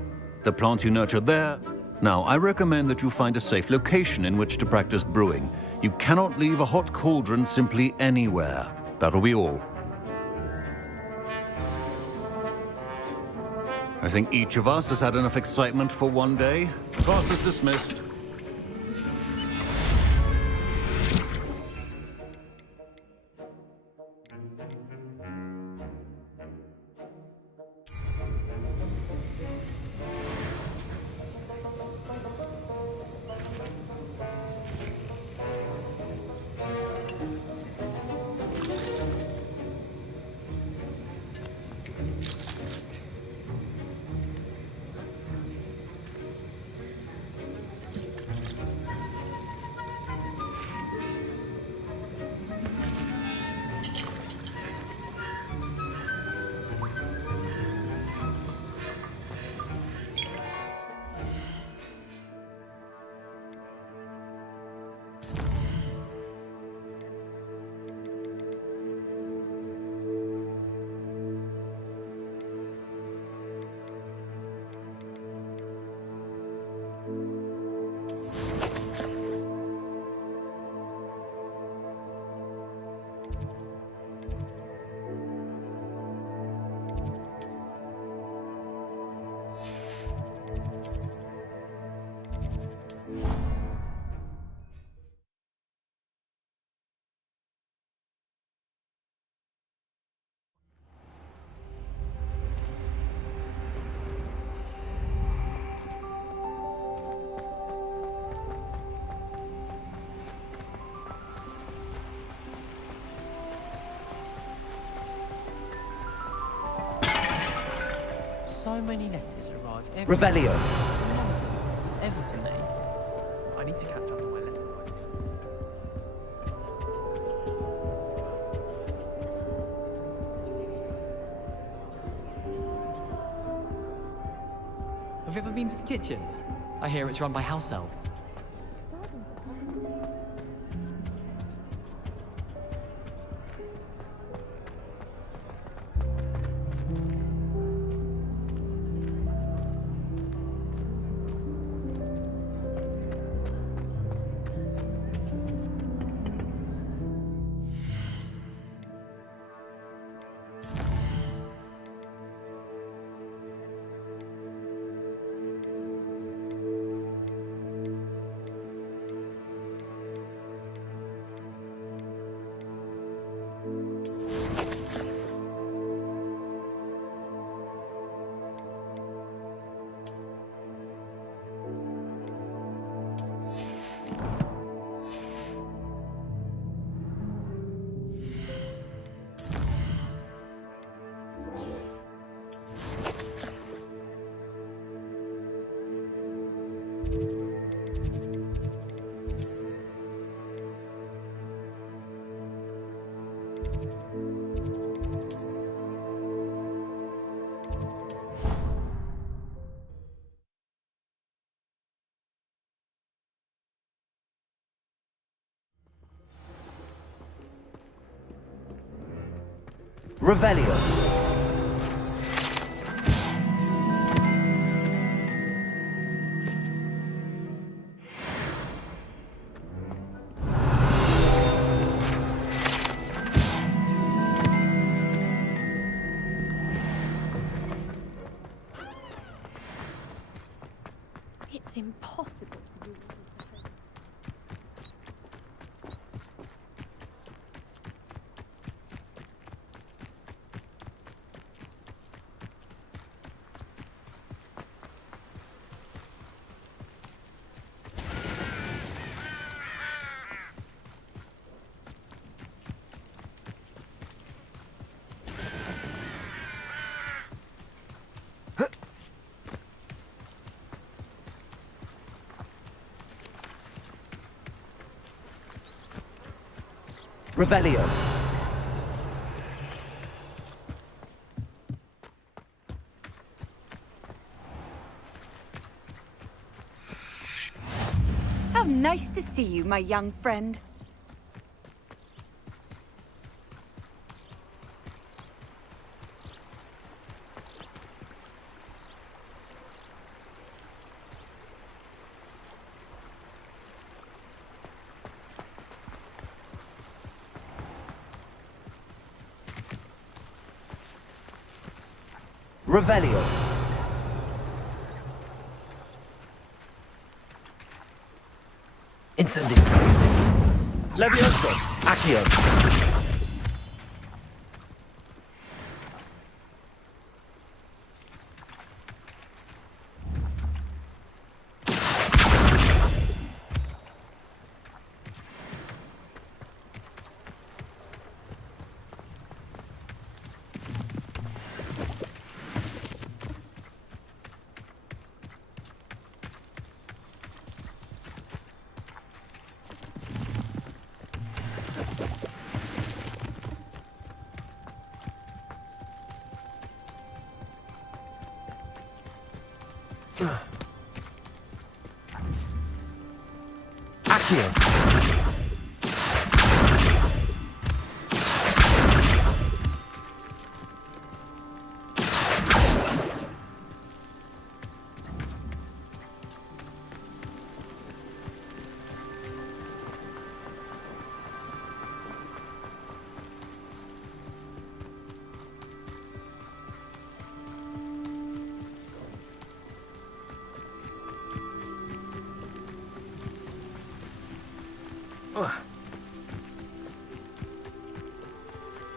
The plants you nurture there. Now, I recommend that you find a safe location in which to practice brewing. You cannot leave a hot cauldron simply anywhere. That'll be all. I think each of us has had enough excitement for one day. Class is dismissed. So many letters arrive every Revelio. Is everything they? I need to catch up on my letter writing. Have you ever been to the kitchens? I hear it's run by house elves. Revelio. It's impossible to do. Revelio. How nice to see you, my young friend. Revelio. Incendio. Levioso. Accio. Accio.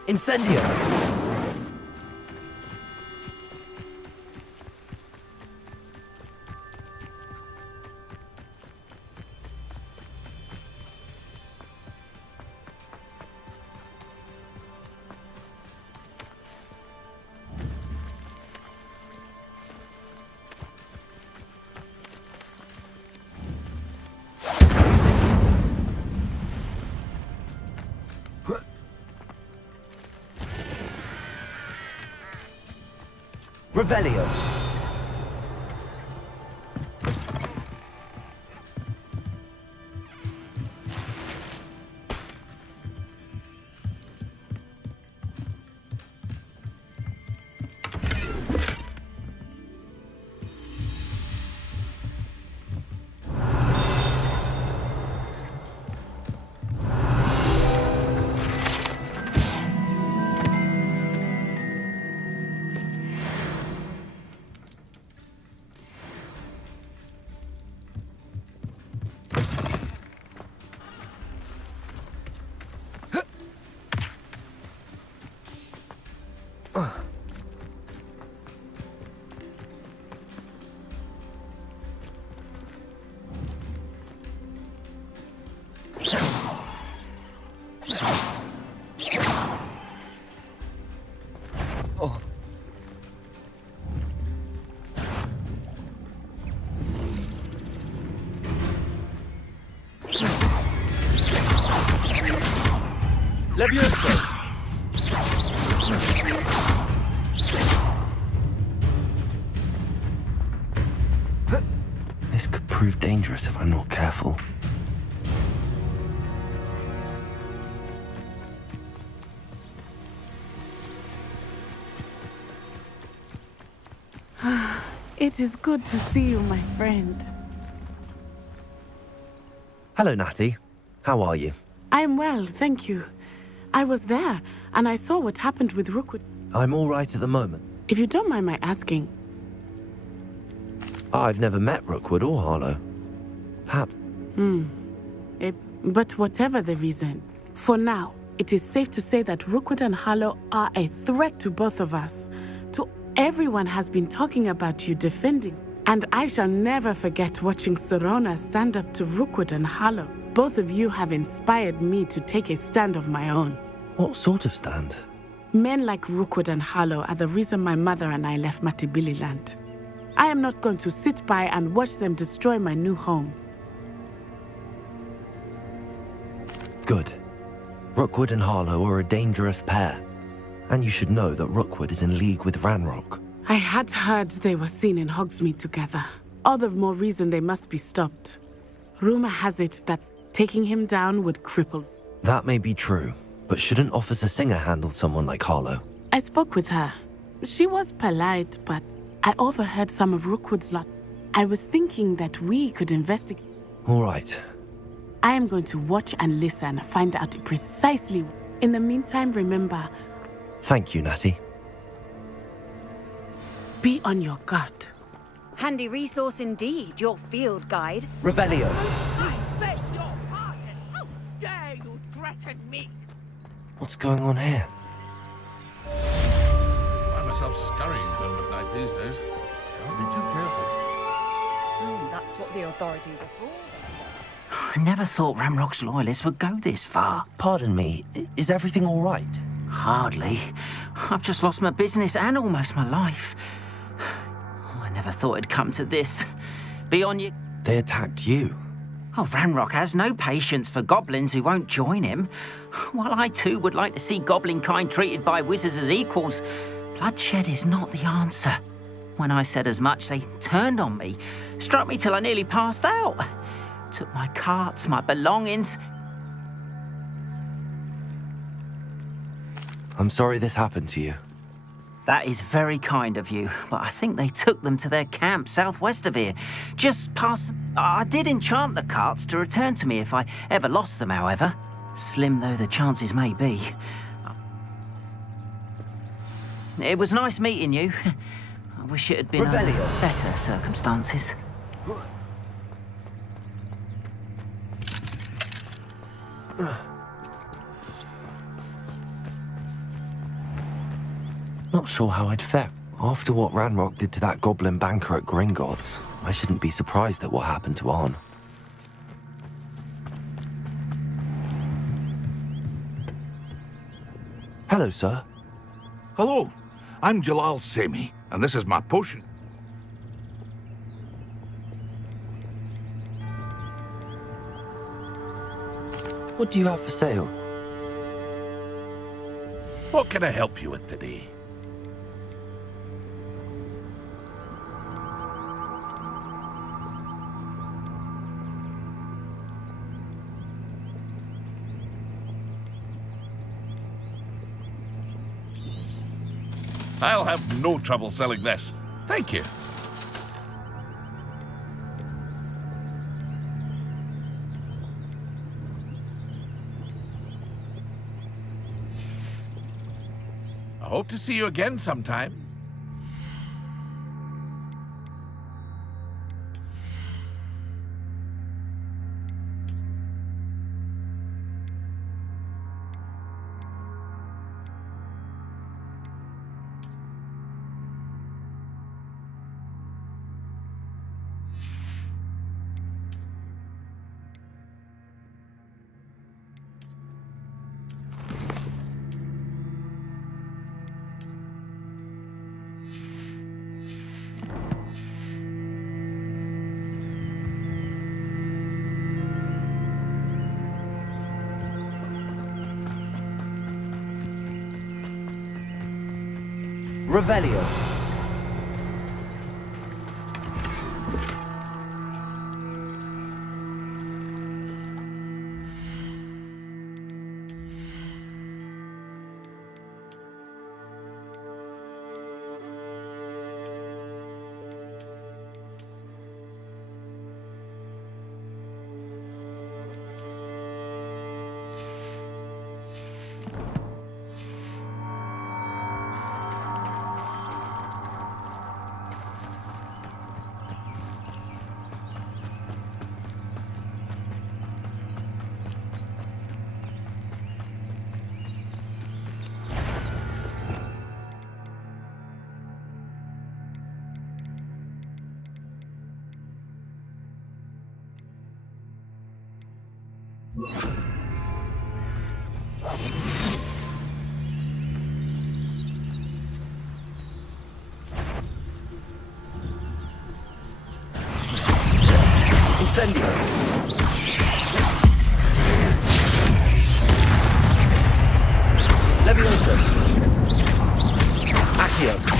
Incendio. Revelio. Levioso! This could prove dangerous if I'm not careful. It is good to see you, my friend. Hello, Natty. How are you? I'm well, thank you. I was there, and I saw what happened with Rookwood. I'm all right at the moment. If you don't mind my asking. I've never met Rookwood or Harlow. Perhaps... But whatever the reason, for now, it is safe to say that Rookwood and Harlow are a threat to both of us. Everyone has been talking about you defending, and I shall never forget watching Serona stand up to Rookwood and Harlow. Both of you have inspired me to take a stand of my own. What sort of stand? Men like Rookwood and Harlow are the reason my mother and I left Matibili land. I am not going to sit by and watch them destroy my new home. Good. Rookwood and Harlow are a dangerous pair. And you should know that Rookwood is in league with Ranrock. I had heard they were seen in Hogsmeade together. All the more reason they must be stopped. Rumor has it that taking him down would cripple. That may be true, but shouldn't Officer Singer handle someone like Harlow? I spoke with her. She was polite, but I overheard some of Rookwood's lot. I was thinking that we could investigate. All right. I am going to watch and listen, find out precisely. In the meantime, remember... Thank you, Natty. Be on your guard. Handy resource indeed, your field guide. Revelio. I beg your pardon. How dare you threaten me? What's going on here? I find myself scurrying home at night these days. Can't be too careful. That's what the authorities are for. I never thought Ramrock's loyalists would go this far. Pardon me, is everything all right? Hardly. I've just lost my business and almost my life. I never thought it'd come to this. Be on your... They attacked you. Oh, Ranrock has no patience for goblins who won't join him. While I too would like to see goblin kind treated by wizards as equals, bloodshed is not the answer. When I said as much, they turned on me, struck me till I nearly passed out. Took my carts, my belongings. I'm sorry this happened to you. That is very kind of you, but I think they took them to their camp southwest of here. Just past... I did enchant the carts to return to me if I ever lost them, however. Slim though the chances may be. It was nice meeting you. I wish it had been better circumstances. Not sure how I'd fare. After what Ranrock did to that goblin banker at Gringotts, I shouldn't be surprised at what happened to Arn. Hello, sir. Hello, I'm Jalal Semi, and this is my potion. What do you have for sale? What can I help you with today? I'll have no trouble selling this. Thank you. I hope to see you again sometime. Revelio. Incendio. Leviosa. Accio.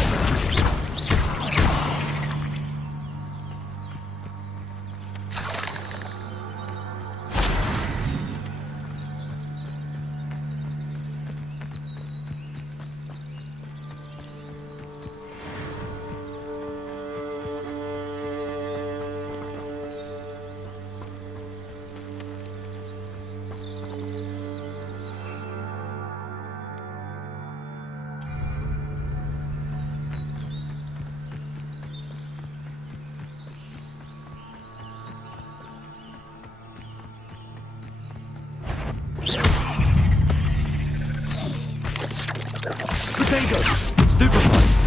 Potato! Stupefy!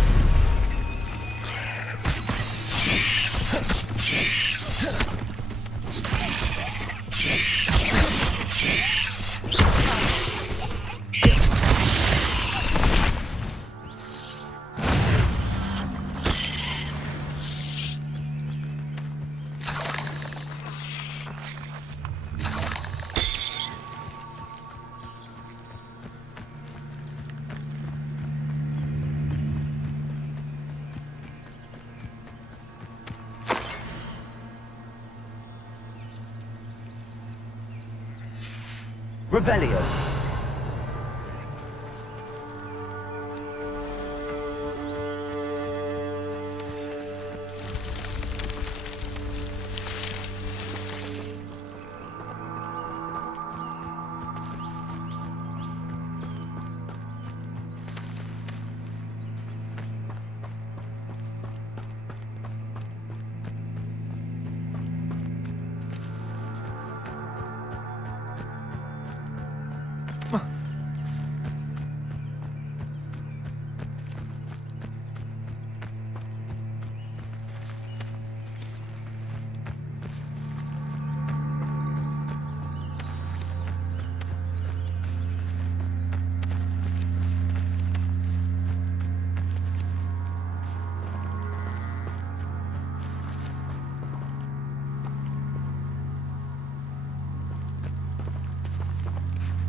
Revelio.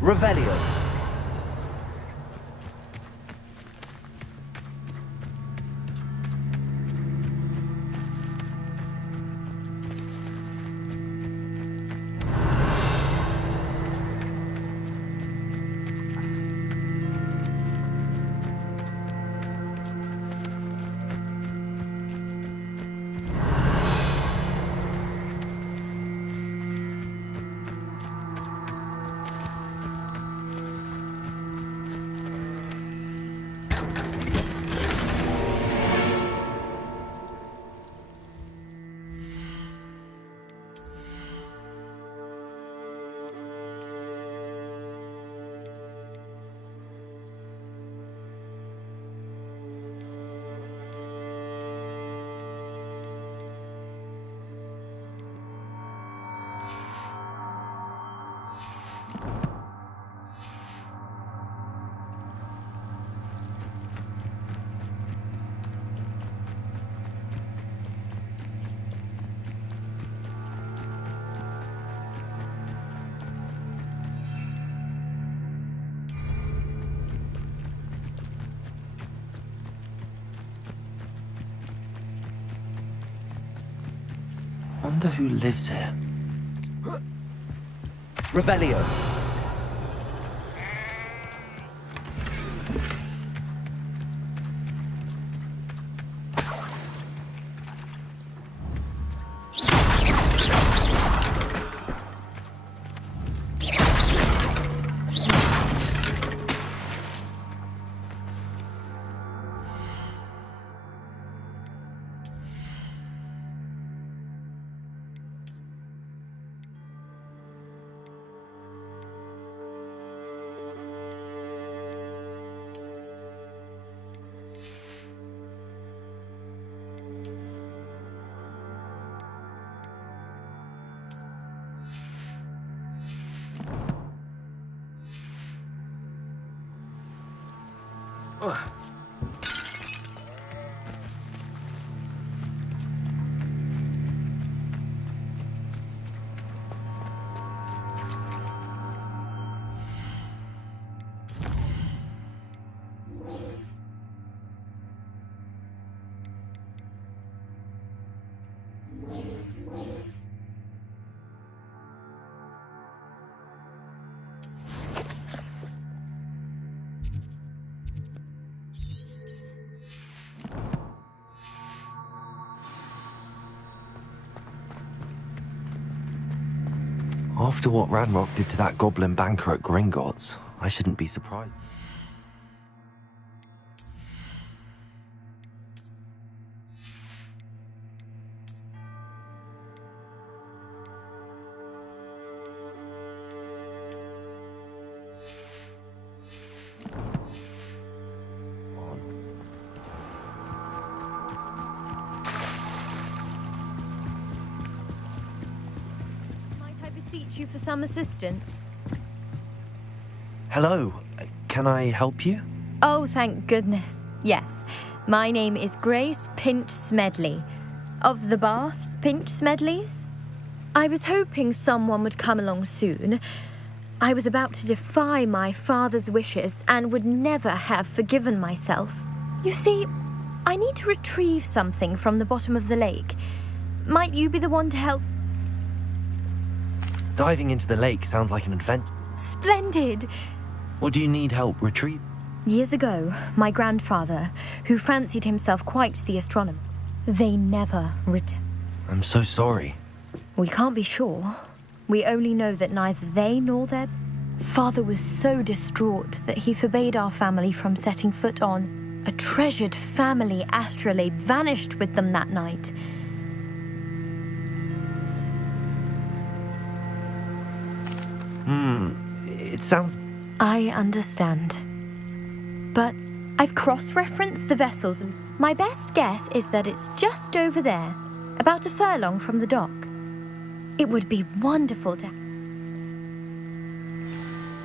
Revelio. Wonder who lives here. Revelio. After what Ranrock did to that goblin banker at Gringotts, I shouldn't be surprised. Beseech you for some assistance. Hello, can I help you? Oh, thank goodness. Yes. My name is Grace Pinch Smedley. Of the Bath Pinch Smedleys? I was hoping someone would come along soon. I was about to defy my father's wishes and would never have forgiven myself. You see, I need to retrieve something from the bottom of the lake. Might you be the one to help? Diving into the lake sounds like an adventure. Splendid! What do you need help retrieve? Years ago, my grandfather, who fancied himself quite the astronomer, they never returned. I'm so sorry. We can't be sure. We only know that neither they nor their father was so distraught that he forbade our family from setting foot on. A treasured family astrolabe vanished with them that night. It sounds... I understand. But I've cross-referenced the vessels, and my best guess is that it's just over there, about a furlong from the dock. It would be wonderful to...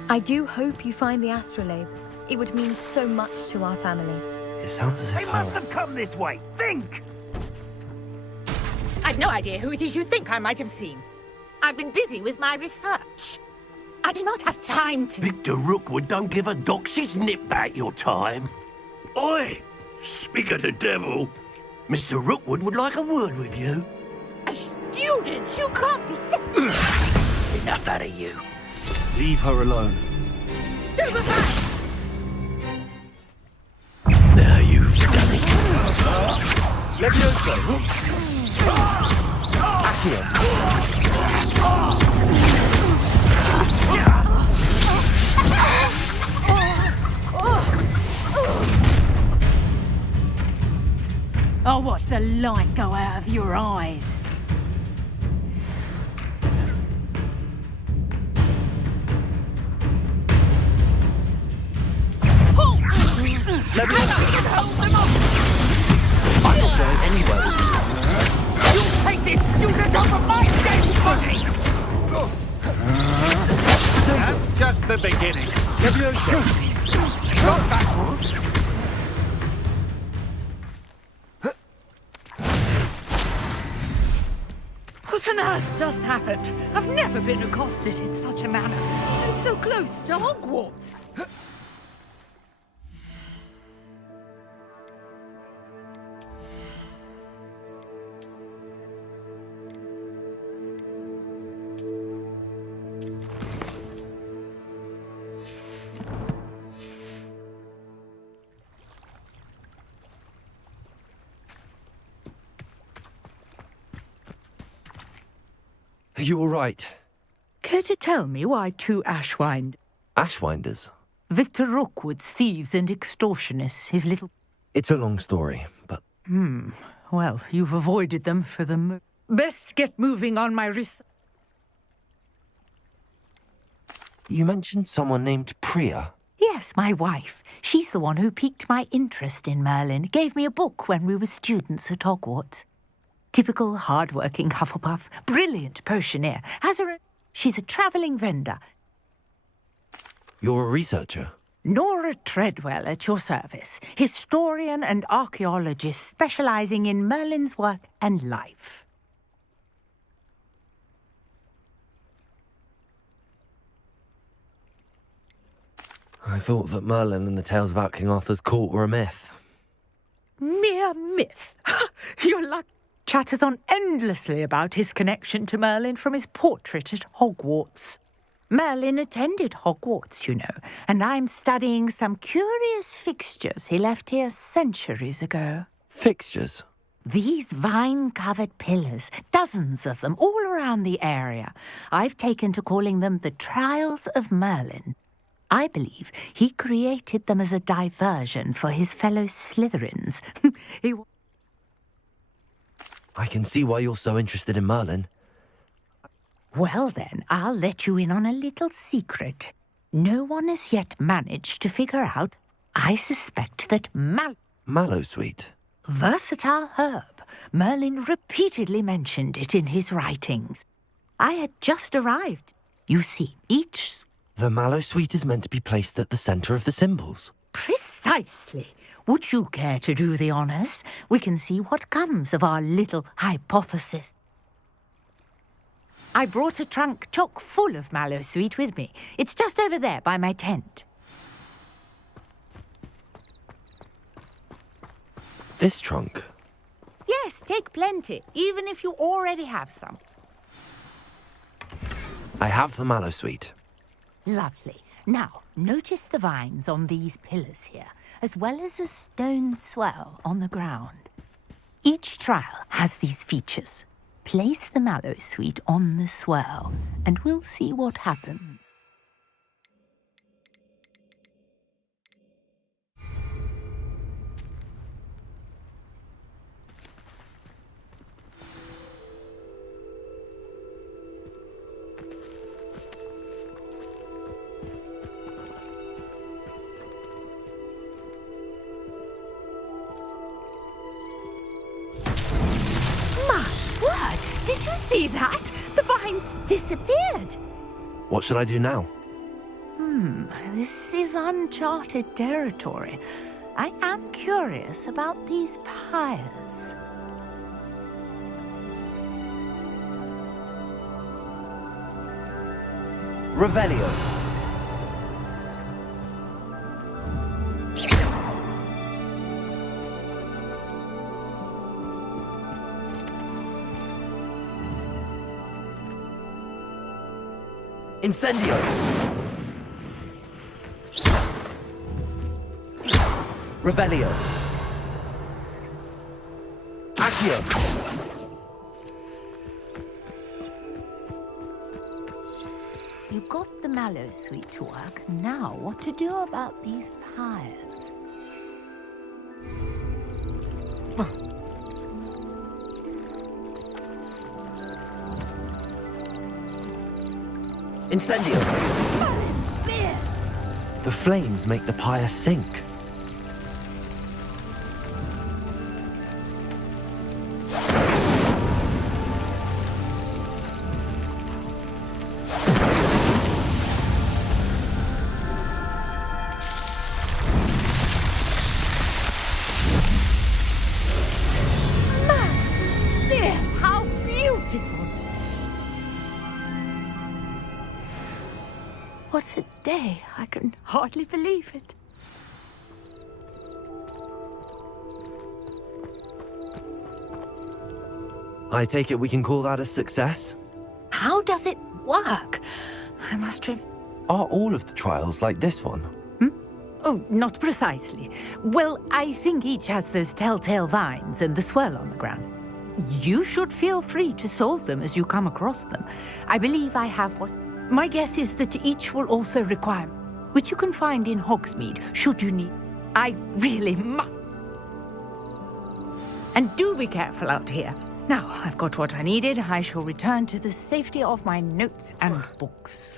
I do hope you find the astrolabe. It would mean so much to our family. It sounds as if They must have come this way. Think! I've no idea who it is you think I might have seen. I've been busy with my research. I do not have time to... Victor Rookwood don't give a doxy's nip back your time. Oi! Speak of the devil. Mr. Rookwood would like a word with you. A student? You can't be sick. Enough out of you. Leave her alone. Stupefy! Now you've done it. Levioso! Accio! I'll watch the light go out of your eyes. I'm not going anywhere with you. You'll take this student off of my dead body! That's just the beginning. Levioso! Not backwards! What on earth just happened? I've never been accosted in such a manner. And so close to Hogwarts. Are you all right? Care to tell me why two Ashwind? Ashwinders? Victor Rookwood's thieves and extortionists, his little... It's a long story, but... Well, you've avoided them for the best get moving on my wrist. You mentioned someone named Priya. Yes, my wife. She's the one who piqued my interest in Merlin. Gave me a book when we were students at Hogwarts. Typical hard-working Hufflepuff. Brilliant potioneer. Has her... She's a travelling vendor. You're a researcher? Nora Treadwell at your service. Historian and archaeologist specialising in Merlin's work and life. I thought that Merlin and the tales about King Arthur's court were a myth. Mere myth. You're lucky. Chatters on endlessly about his connection to Merlin from his portrait at Hogwarts. Merlin attended Hogwarts, you know, and I'm studying some curious fixtures he left here centuries ago. Fixtures? These vine-covered pillars, dozens of them, all around the area. I've taken to calling them the Trials of Merlin. I believe he created them as a diversion for his fellow Slytherins. I can see why you're so interested in Merlin. Well then, I'll let you in on a little secret. No one has yet managed to figure out. I suspect that Mallowsweet? Versatile herb. Merlin repeatedly mentioned it in his writings. I had just arrived. You see, each... The Mallowsweet is meant to be placed at the centre of the symbols. Precisely. Would you care to do the honours? We can see what comes of our little hypothesis. I brought a trunk chock full of Mallowsweet with me. It's just over there by my tent. This trunk? Yes, take plenty, even if you already have some. I have the Mallowsweet. Lovely. Now, notice the vines on these pillars here, as well as a stone swell on the ground. Each trial has these features. Place the Mallowsweet on the swell, and we'll see what happens. Did you see that? The vines disappeared. What should I do now? This is uncharted territory. I am curious about these pyres. Revelio. Incendio! Revelio! Accio! You got the Mallowsweet to work. Now what to do about these pyres? Incendio! The flames make the pyre sink. How beautiful! What a day! I can hardly believe it. I take it we can call that a success? How does it work? I must have... Are all of the trials like this one? Oh, not precisely. Well, I think each has those telltale vines and the swirl on the ground. You should feel free to solve them as you come across them. I believe I have what... My guess is that each will also require... which you can find in Hogsmeade, should you need... I really must... And do be careful out here. Now, I've got what I needed. I shall return to the safety of my notes and books.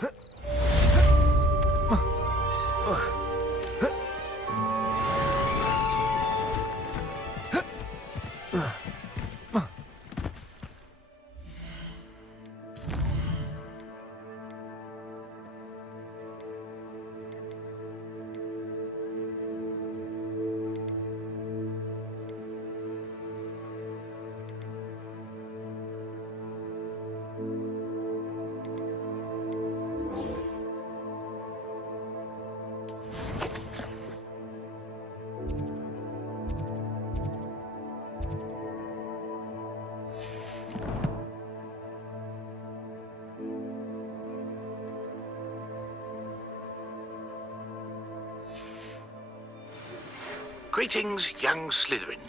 Greetings, young Slytherin.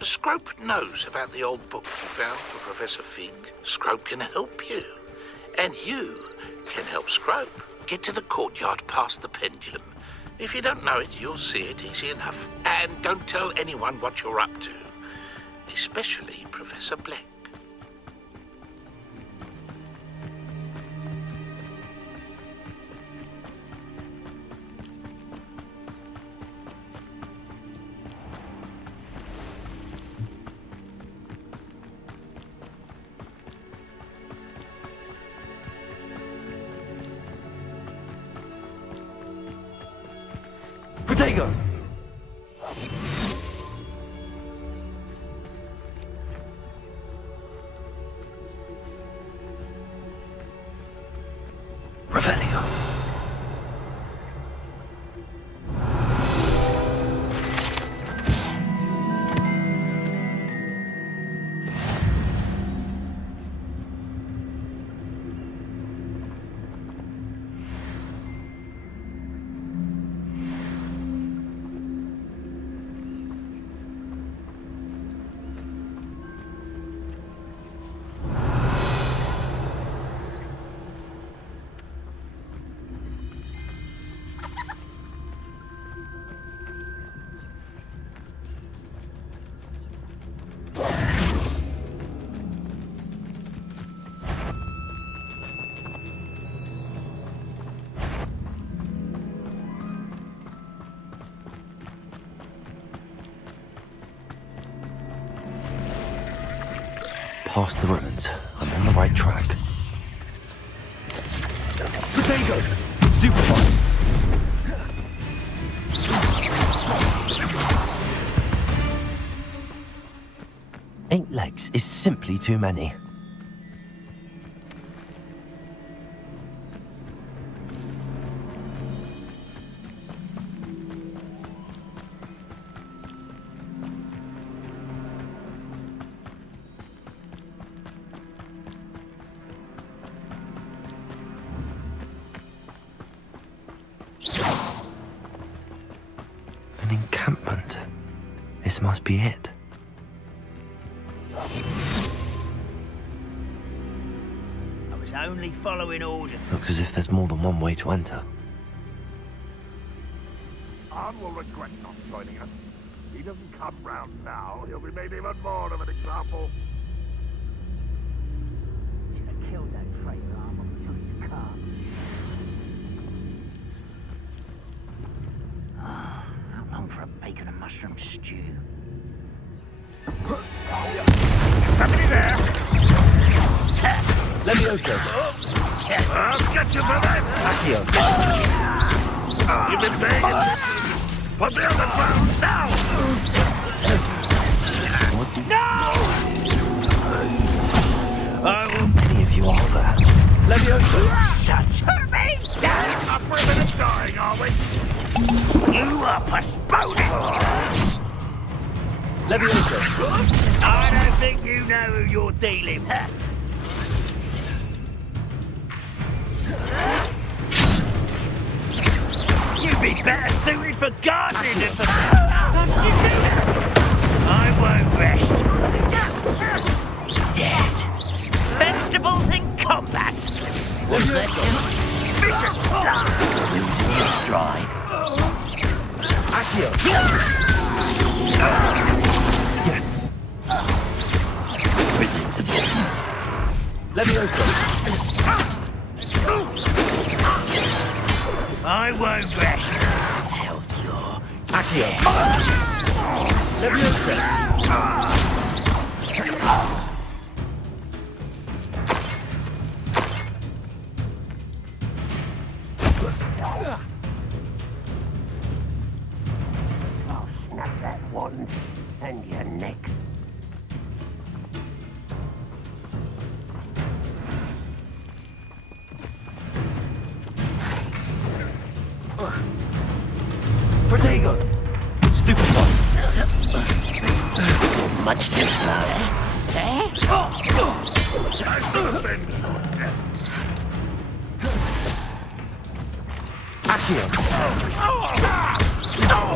Scrope knows about the old book you found for Professor Fig. Scrope can help you. And you can help Scrope get to the courtyard past the pendulum. If you don't know it, you'll see it easy enough. And don't tell anyone what you're up to. Especially Professor Black. Protego! Revelio. Past the ruins. I'm on the right track. Protego! Stupefy! Eight legs is simply too many. An encampment. This must be it. I was only following orders. Looks as if there's more than one way to enter. Arn will regret not joining us. If he doesn't come round now, he'll be made even more of an example. Should have killed that traitor Arn when we took his cards. How long for a bacon and mushroom stew? Somebody there! Levioso. I'll get you for this! Accio. You've been begging. Put me on the ground now! Many of you are there. Levioso. Such hurt me! Up for a bit of dying, are we? You are postponing! Levioso. I don't think you know who you're dealing with. You'd be better suited for gardening than for... I won't rest. Levioso. I won't rest until you're Accio. Levioso. I'll snap that wand and your neck. Protego. Stupid one. Much too slow, eh? Accio.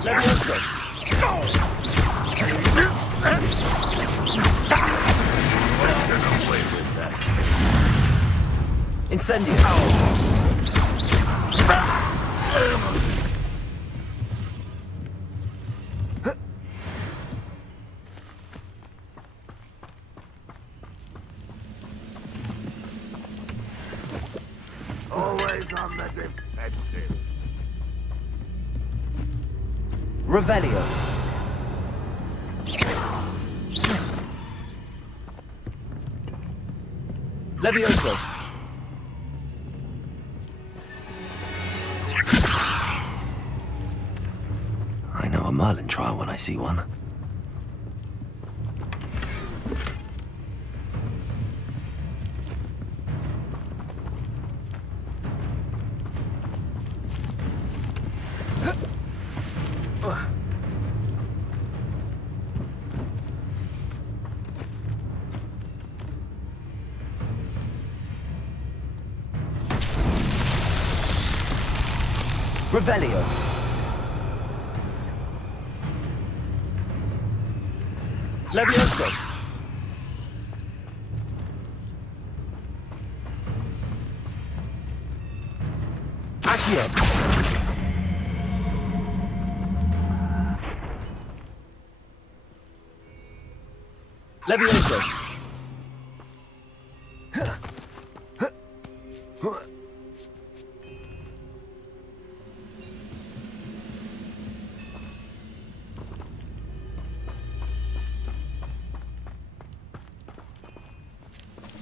Levioso. Incendio. Always on the defensive. Revelio. Levioso. I know a Merlin trial when I see one. Revelio. Levioso. Accio. Levioso.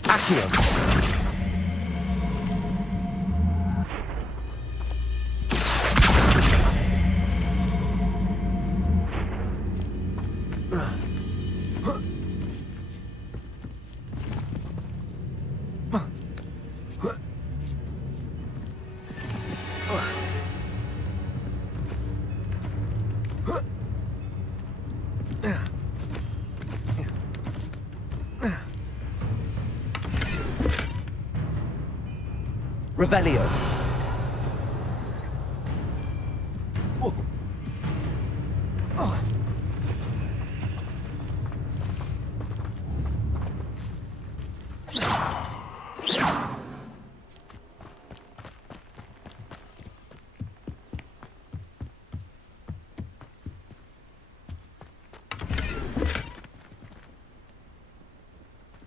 Accio. Revelio.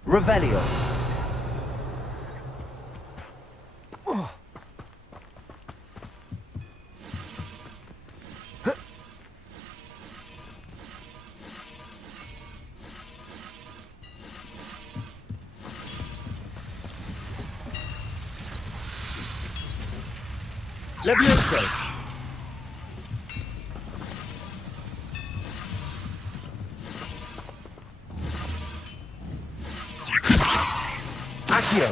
Revelio. Levioso. Accio.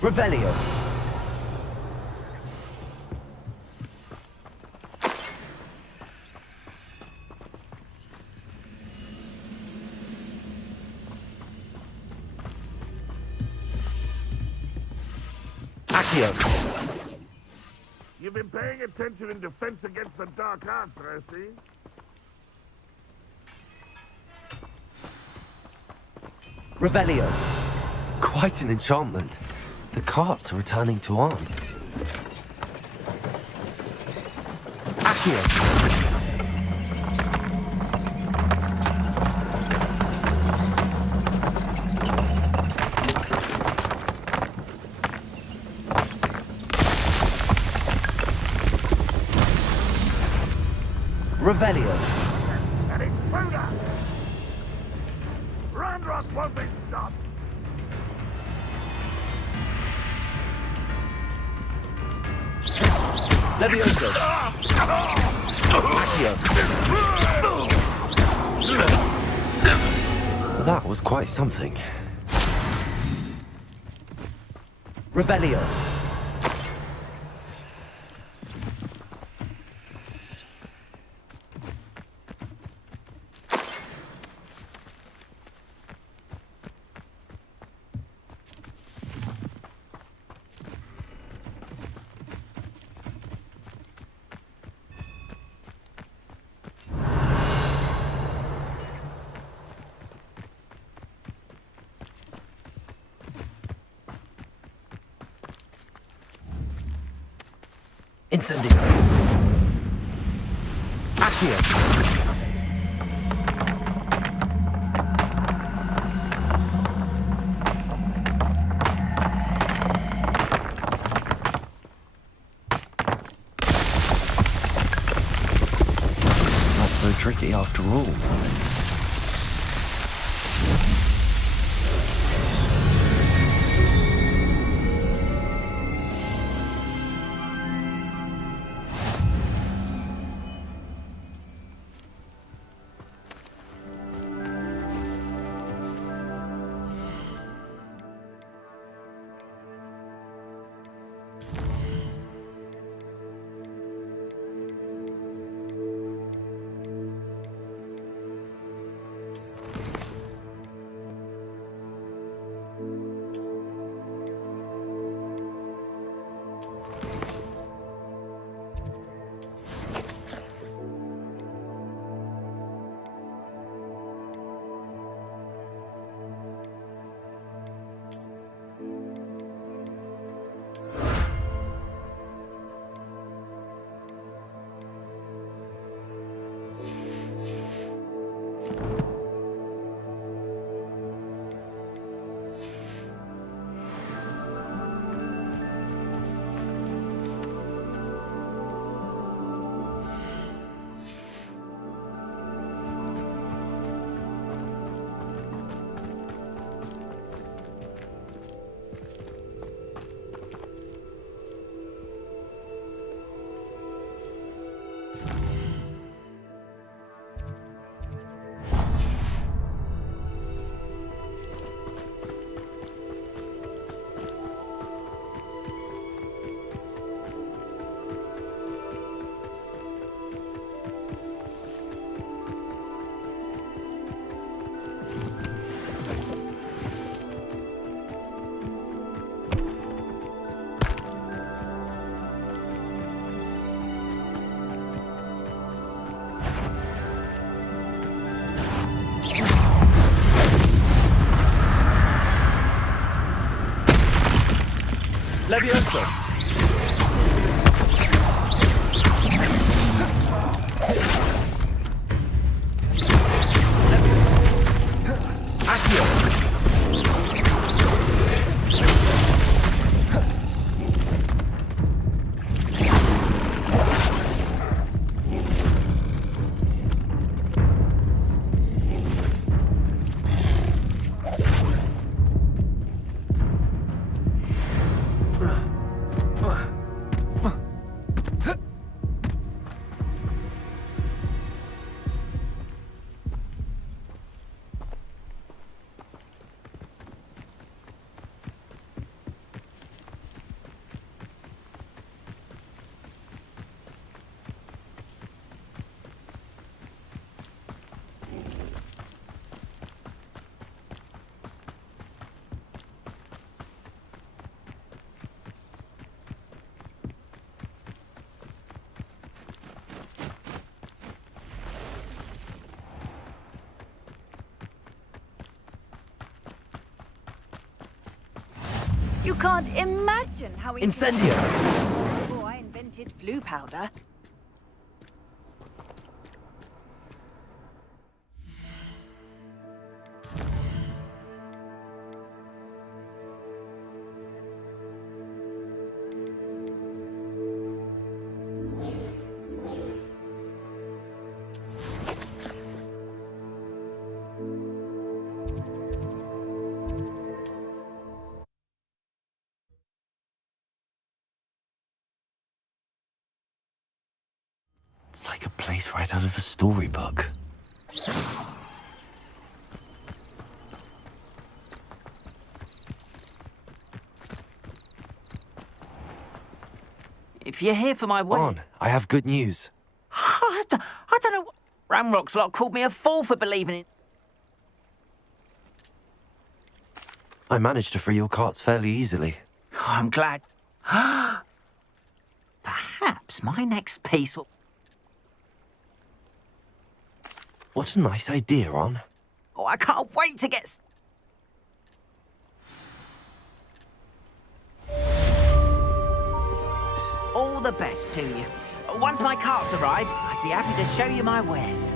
Revelio. Accio. You've been paying attention in defense against the dark arts, I see. Revelio. Quite an enchantment. The carts are returning to arm. Accio. Revelio. An intruder! Randroth won't be stopped! Levioso. Accio. That was quite something. Revelio. Incendio. Accio. Not so tricky after all. Levioso. Accio. You can't imagine how Incendio! before I invented flu powder. It's like a place right out of a storybook. If you're here for my wedding... I have good news. I don't know... Ramrock's lot called me a fool for believing in... I managed to free your carts fairly easily. Oh, I'm glad. Perhaps my next piece will... What a nice idea, Ron. Oh, I can't wait to get... All the best to you. Once my carts arrive, I'd be happy to show you my wares.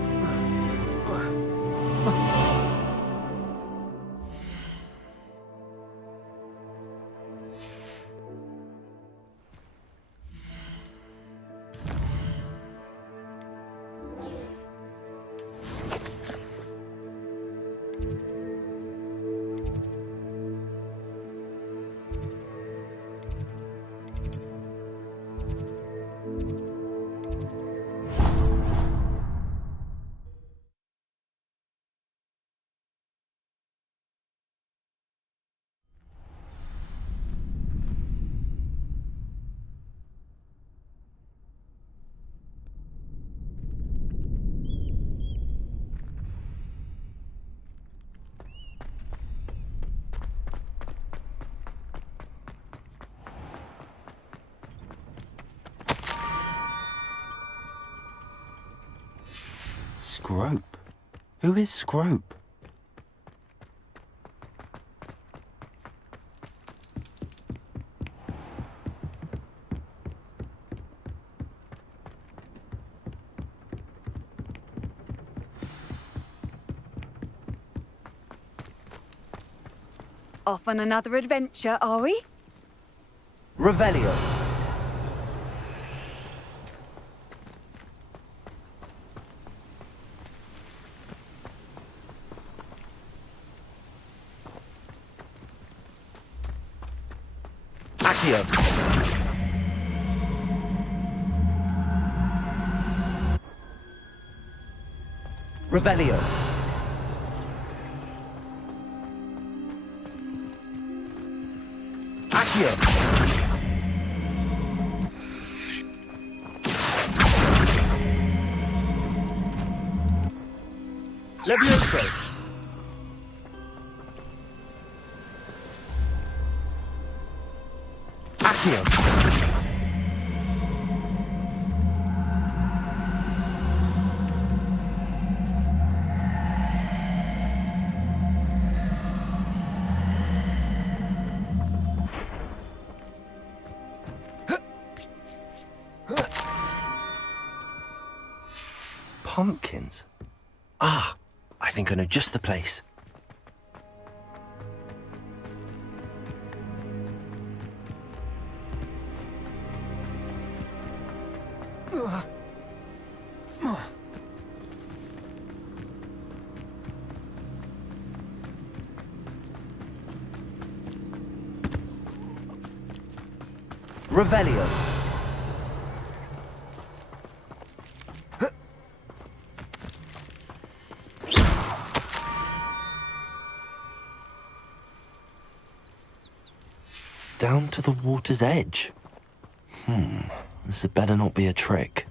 Scrope? Who is Scrope? Off on another adventure, are we? Revelio. Accio. Revelio. Accio. Levioso. Accio. Pumpkins? Ah, I think I know just the place. Revelio. Down to the water's edge. This had better not be a trick.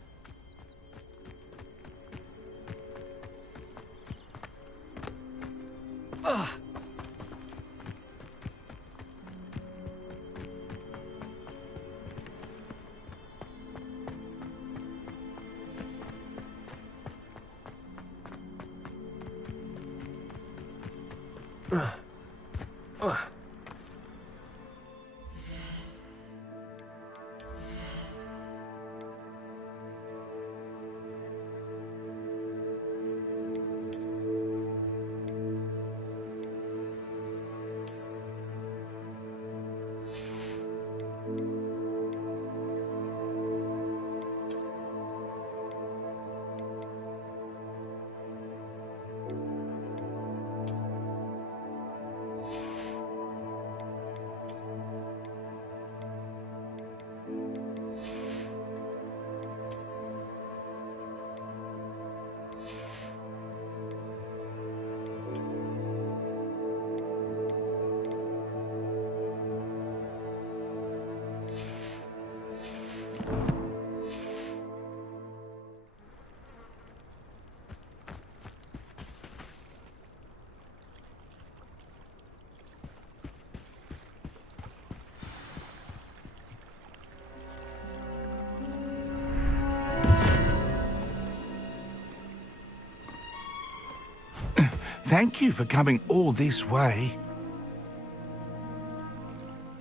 Thank you for coming all this way.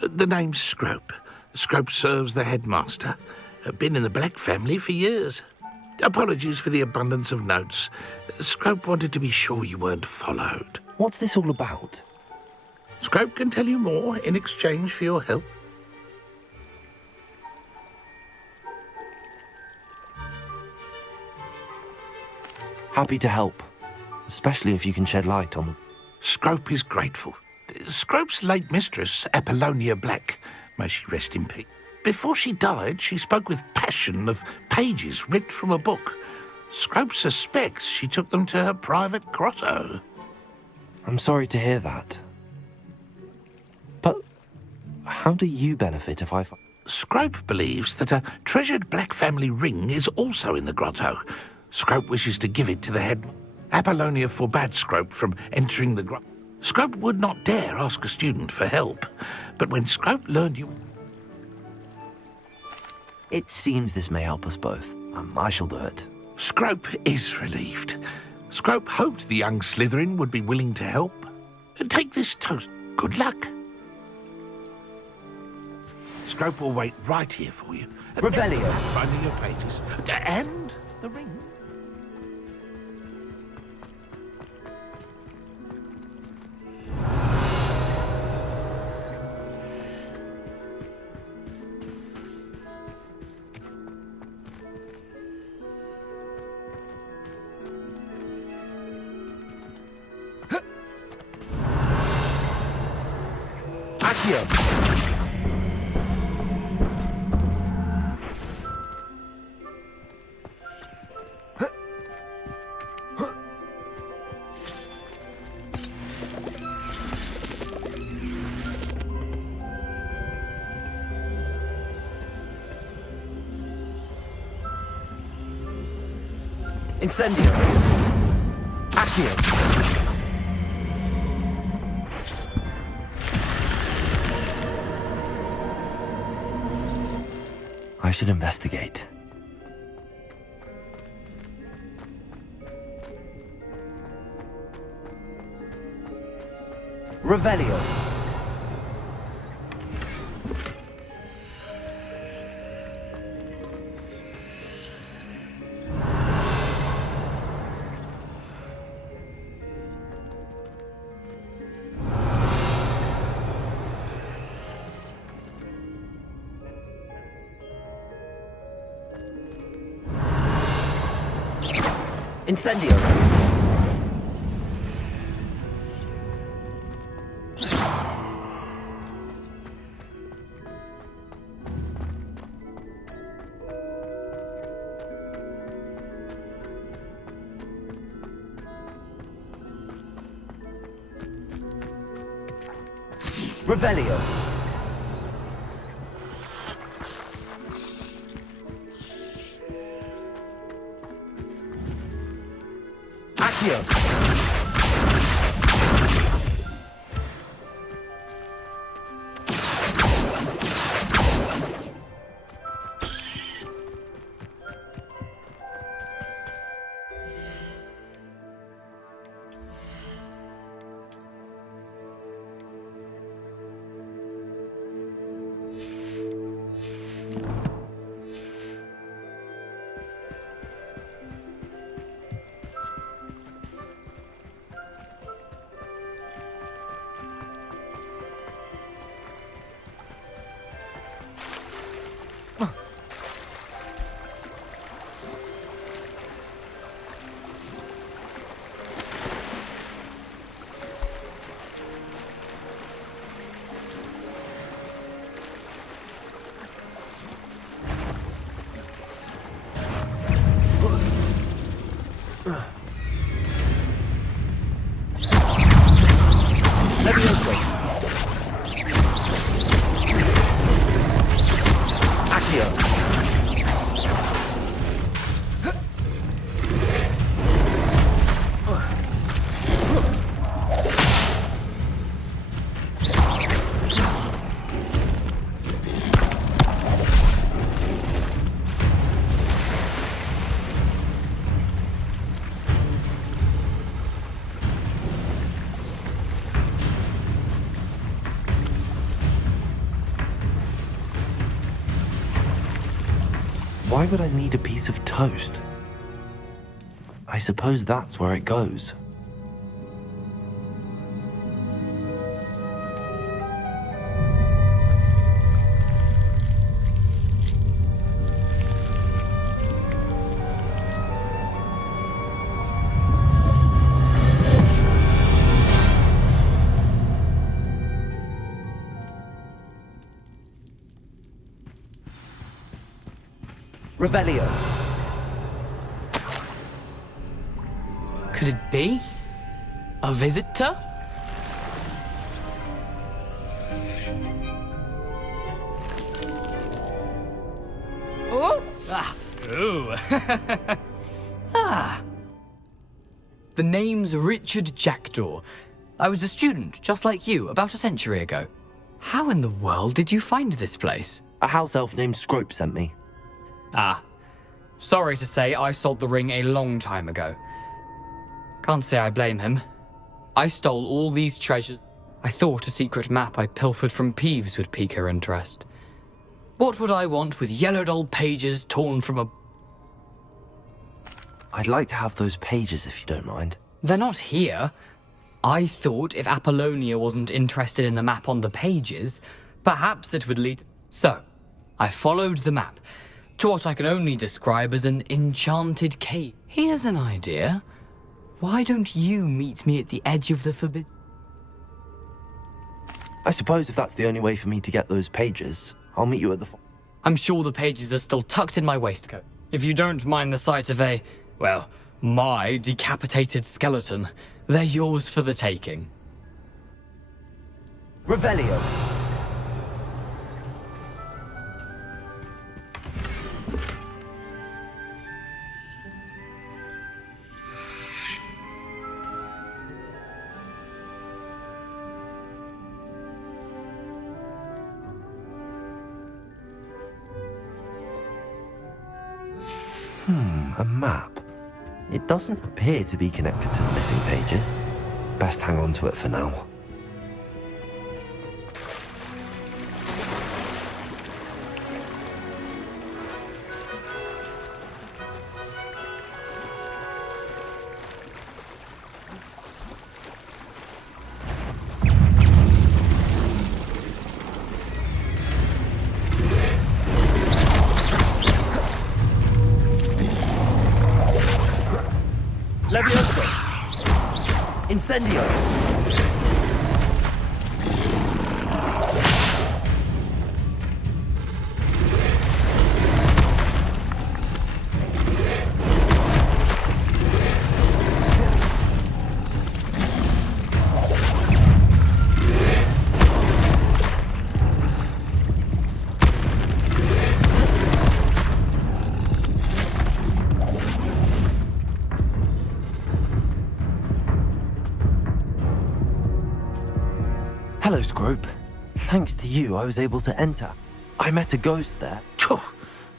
The name's Scrope. Scrope serves the headmaster. Been in the Black family for years. Apologies for the abundance of notes. Scrope wanted to be sure you weren't followed. What's this all about? Scrope can tell you more in exchange for your help. Happy to help, especially if you can shed light on them. Scrope is grateful. Scrope's late mistress, Apollonia Black, may she rest in peace. Before she died, she spoke with passion of pages ripped from a book. Scrope suspects she took them to her private grotto. I'm sorry to hear that. But how do you benefit if I... Scrope believes that a treasured Black family ring is also in the grotto. Scrope wishes to give it to the head. Apollonia forbade Scrope from entering the grotto. Scrope would not dare ask a student for help, but when Scrope learned you... It seems this may help us both. I shall do it. Scrope is relieved. Scrope hoped the young Slytherin would be willing to help. Take this toast. Good luck. Scrope will wait right here for you. Revelio. Finding your pages. And the ring. Incendio. Accio. I should investigate. Revelio. Incendio. Revelio. Accio. Why would I need a piece of toast? I suppose that's where it goes. Revelio. Could it be? A visitor? Oh! Ah! Ooh! Ah! The name's Richard Jackdaw. I was a student, just like you, about a century ago. How in the world did you find this place? A house elf named Scrope sent me. Ah. Sorry to say, I sold the ring a long time ago. Can't say I blame him. I stole all these treasures. I thought a secret map I pilfered from Peeves would pique her interest. What would I want with yellowed old pages torn from a... I'd like to have those pages if you don't mind. They're not here. I thought if Apollonia wasn't interested in the map on the pages, perhaps it would lead... So, I followed the map to what I can only describe as an enchanted cave. Here's an idea. Why don't you meet me at the edge of the forbidden... I suppose if that's the only way for me to get those pages, I'll meet you at the... I'm sure the pages are still tucked in my waistcoat. If you don't mind the sight of a, well, my decapitated skeleton, they're yours for the taking. Revelio. A map. It doesn't appear to be connected to the missing pages. Best hang on to it for now. Levioso. Incendio. Hello, Scrope. Thanks to you, I was able to enter. I met a ghost there.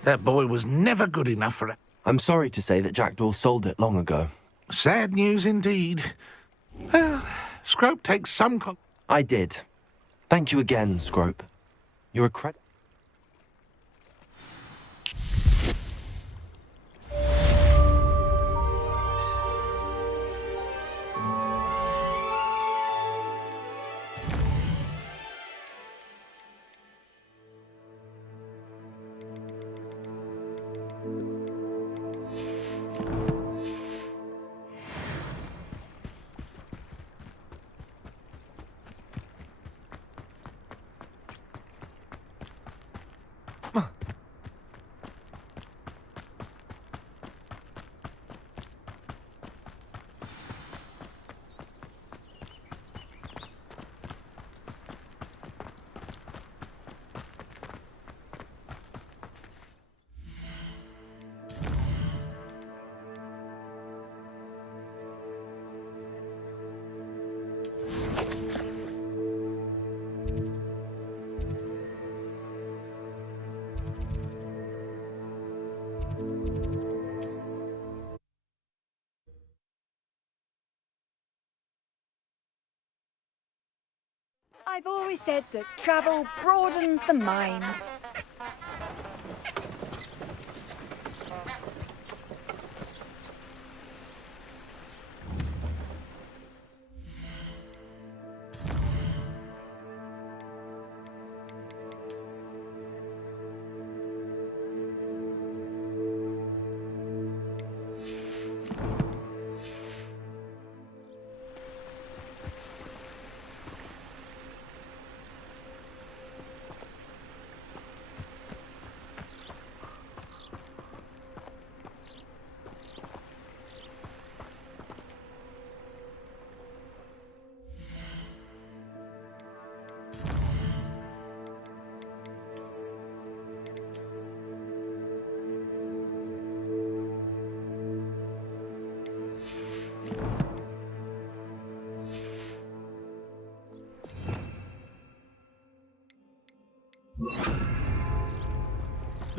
That boy was never good enough for it. I'm sorry to say that Jackdaw sold it long ago. Sad news indeed. Well, Scrope takes some... I did. Thank you again, Scrope. You're a credit. I've always said that travel broadens the mind.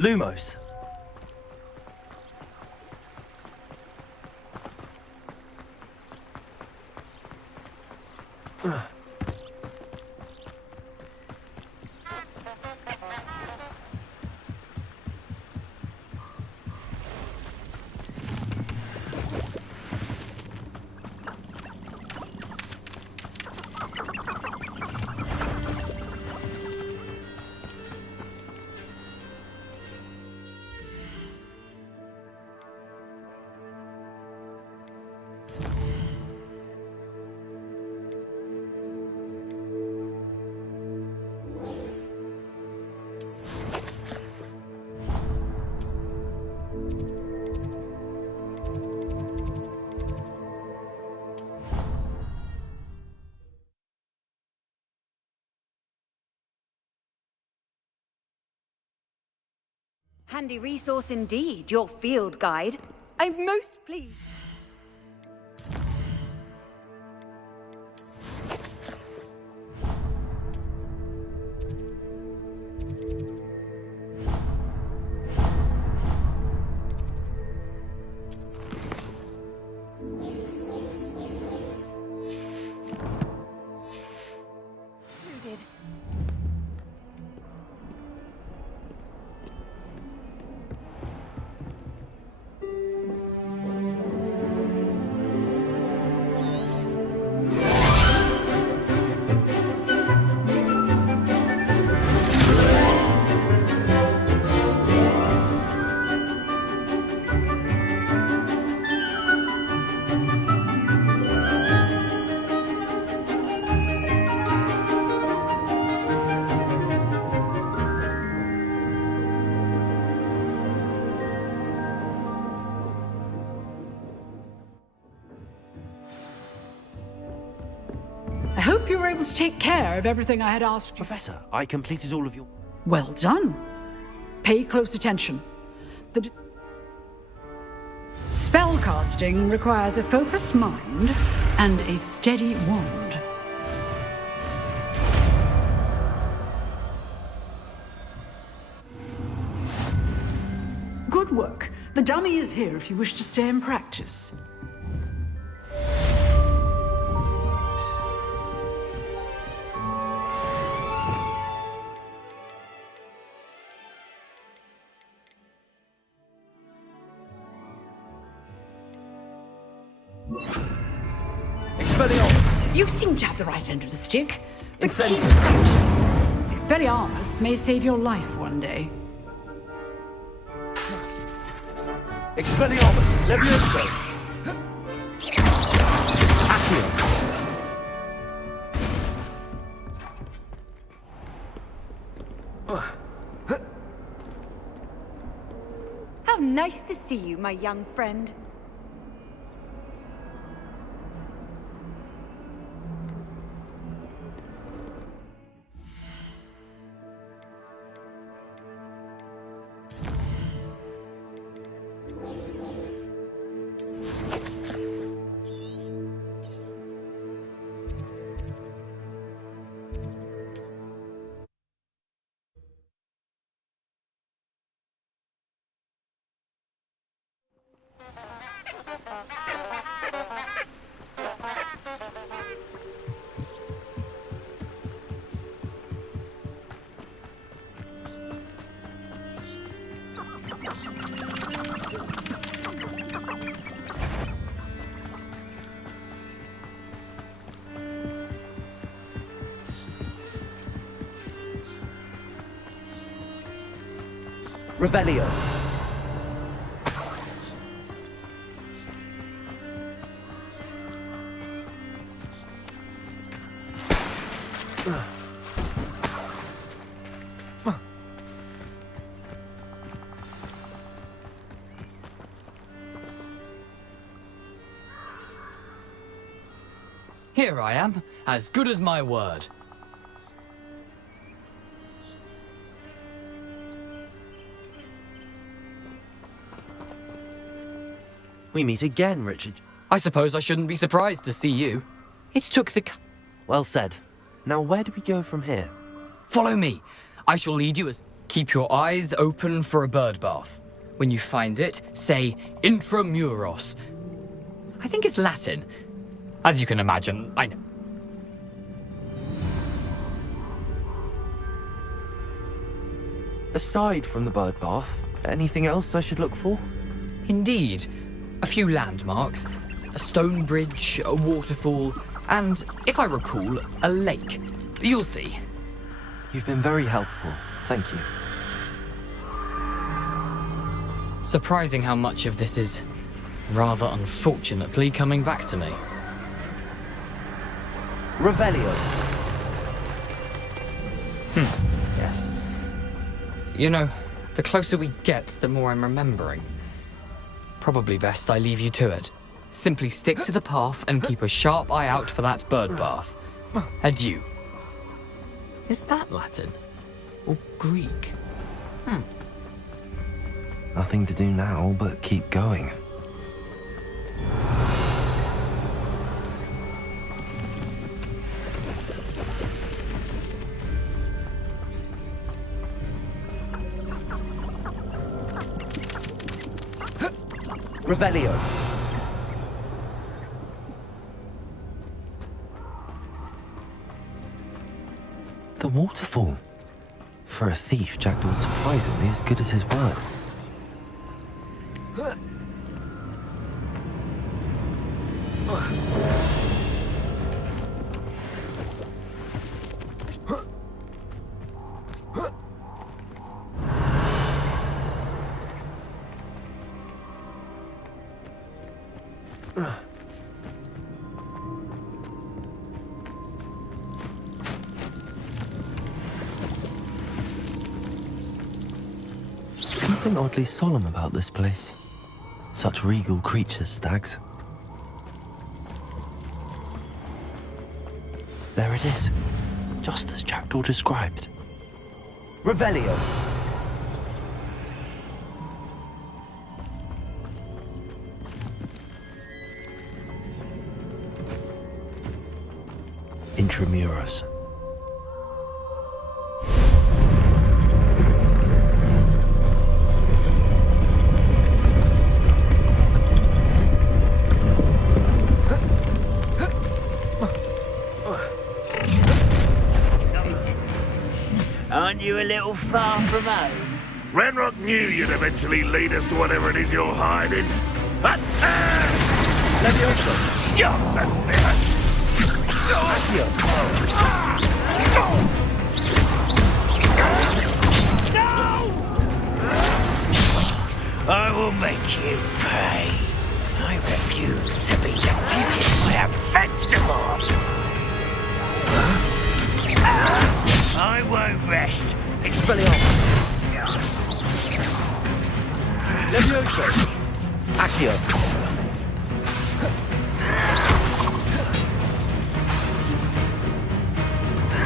Lumos. Handy resource indeed, your field guide. I'm most pleased. I hope you were able to take care of everything I had asked you. Professor, I completed all of your... Well done. Pay close attention. The spellcasting requires a focused mind and a steady wand. Good work. The dummy is here if you wish to stay and practice. Expelliarmus! You seem to have the right end of the stick. But Incendium! keep practicing. Expelliarmus may save your life one day. Expelliarmus! Levioso! Accio! How nice to see you, my young friend. Revelio. Here I am, as good as my word. We meet again, Richard. I suppose I shouldn't be surprised to see you. It took the... Well said. Now where do we go from here? Follow me. I shall lead you as... Keep your eyes open for a bird bath. When you find it, say intramuros. I think it's Latin. As you can imagine, I know. Aside from the bird bath, anything else I should look for? Indeed. A few landmarks, a stone bridge, a waterfall, and, if I recall, a lake. You'll see. You've been very helpful. Thank you. Surprising how much of this is, rather unfortunately, coming back to me. Revelio. Yes. You know, the closer we get, the more I'm remembering. Probably best I leave you to it. Simply stick to the path and keep a sharp eye out for that bird bath. Adieu. Is that Latin? Or Greek? Nothing to do now but keep going. Revelio. The waterfall. For a thief, Jackdaw's surprisingly as good as his word. Something oddly solemn about this place. Such regal creatures, stags. There it is, just as Jackdaw described. Revelio. Intramuros. Aren't you a little far from home? Ranrock knew you'd eventually lead us to whatever it is you're hiding. Levioso! Yes, and I will make you pay. I refuse to be defeated by a vegetable. I won't rest. Expelliarmus. Levioso. Accio.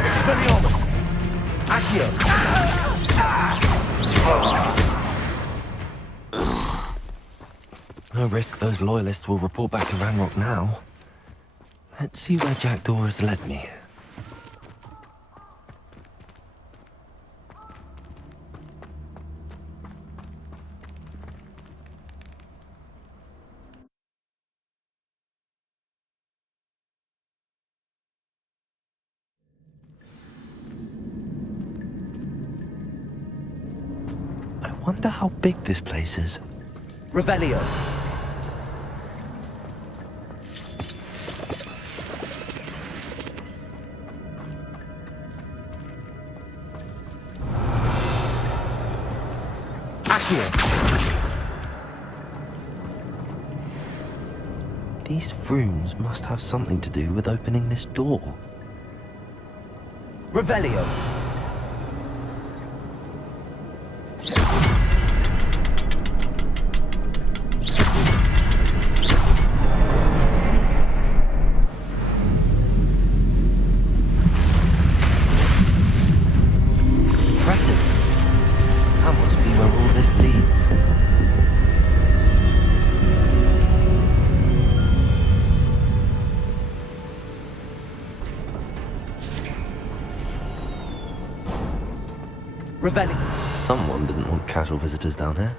Expelliarmus. Accio. No risk those loyalists will report back to Ranrock now. Let's see where Jackdaw has led me. I wonder how big this place is. Revelio. Accio. These rooms must have something to do with opening this door. Revelio. Impressive. That must be where all this leads. Revelio. Someone didn't want casual visitors down here.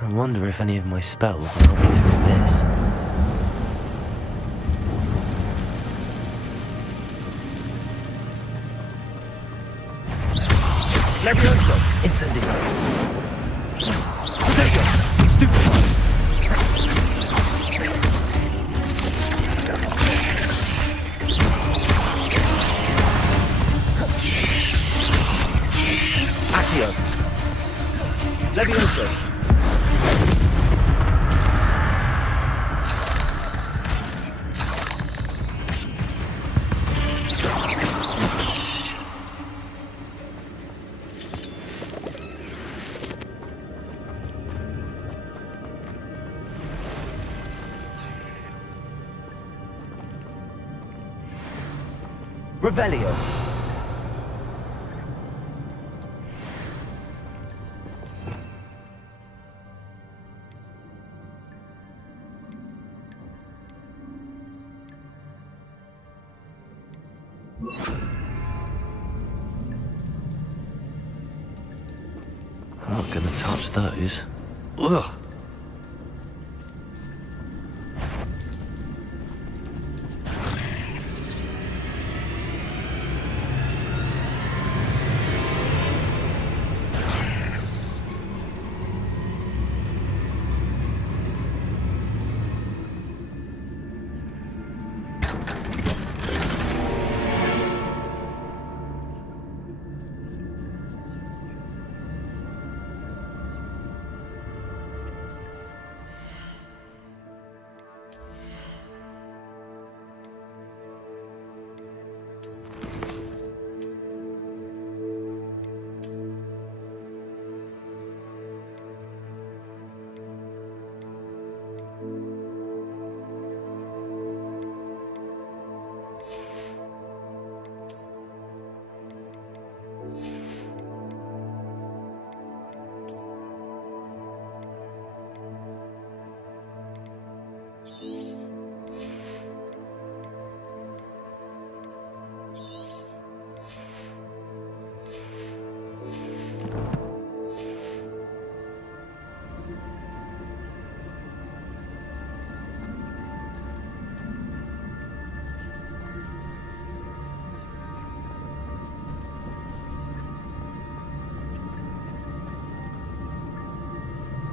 I wonder if any of my spells will help me through this. Levioso! Incendio! Potato! Stupefy! Accio! Levioso! Revelio. I'm not gonna touch those. Ugh.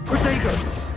Protagos!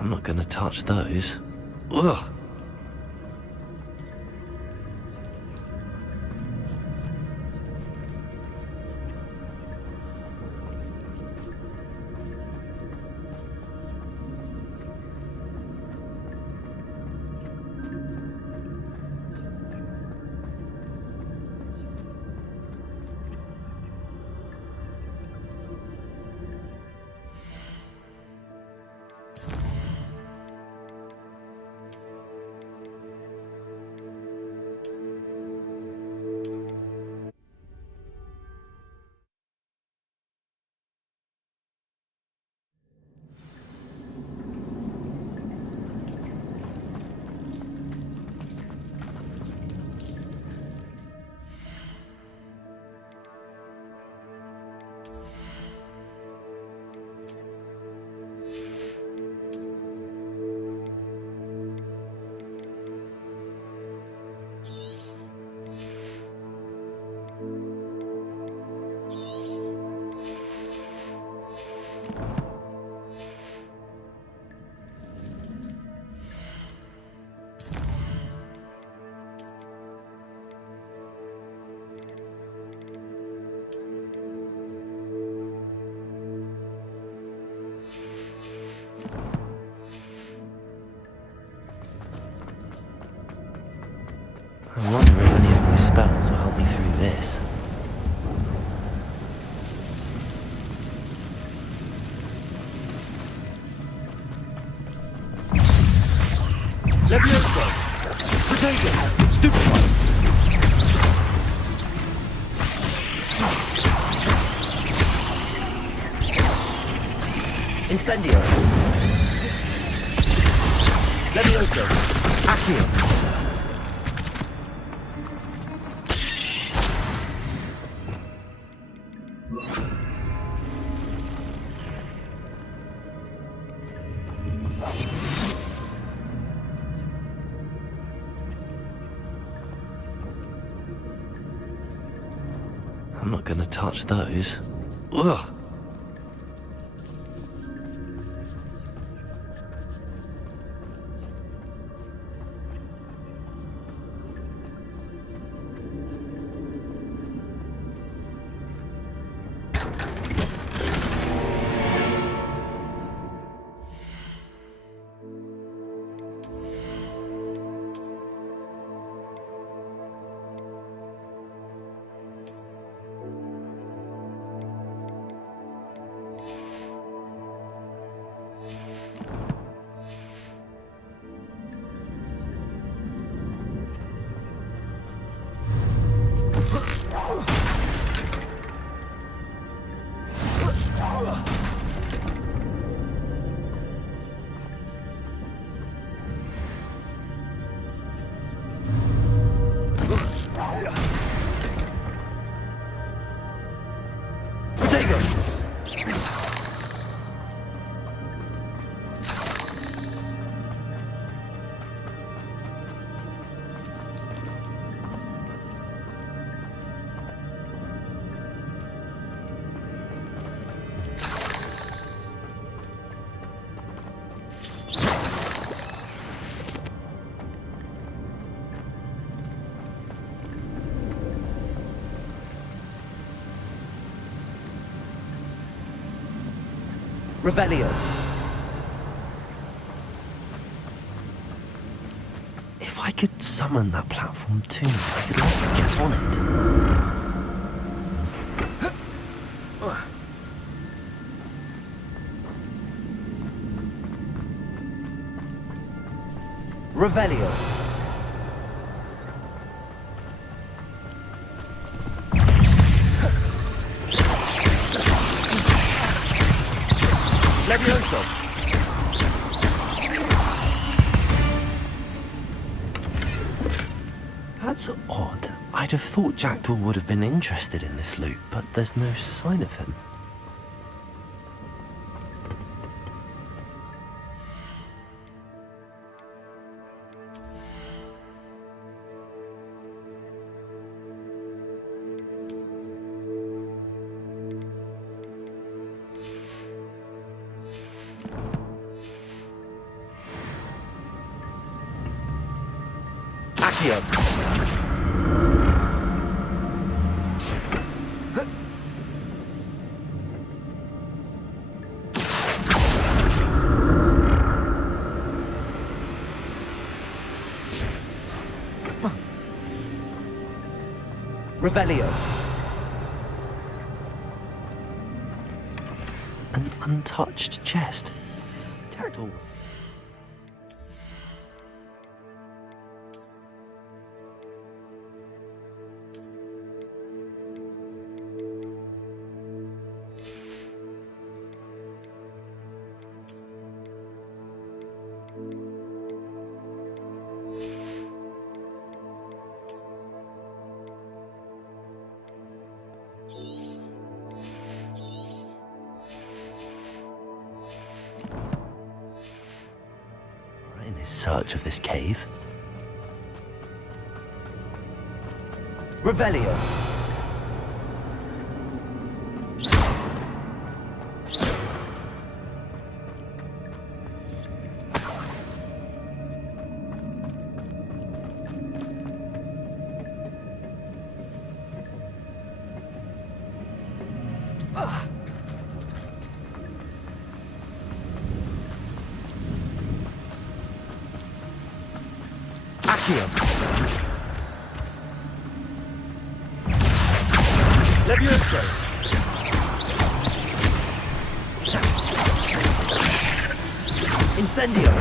I'm not gonna touch those. Ugh. I wonder if any of my spells will help me through this. Levioso! Potato! Stupefy! Incendio! Levioso! Accio! I'm not gonna touch those. Ugh! Revelio. If I could summon that platform to me, I could let you get on it. Revelio. Levioso. That's odd. I'd have thought Jackdaw would have been interested in this loot, but there's no sign of him. Accio. Revelio. An untouched chest. Jackdaw. In his search of this cave. Revelio. Accio. Levioso! Incendio!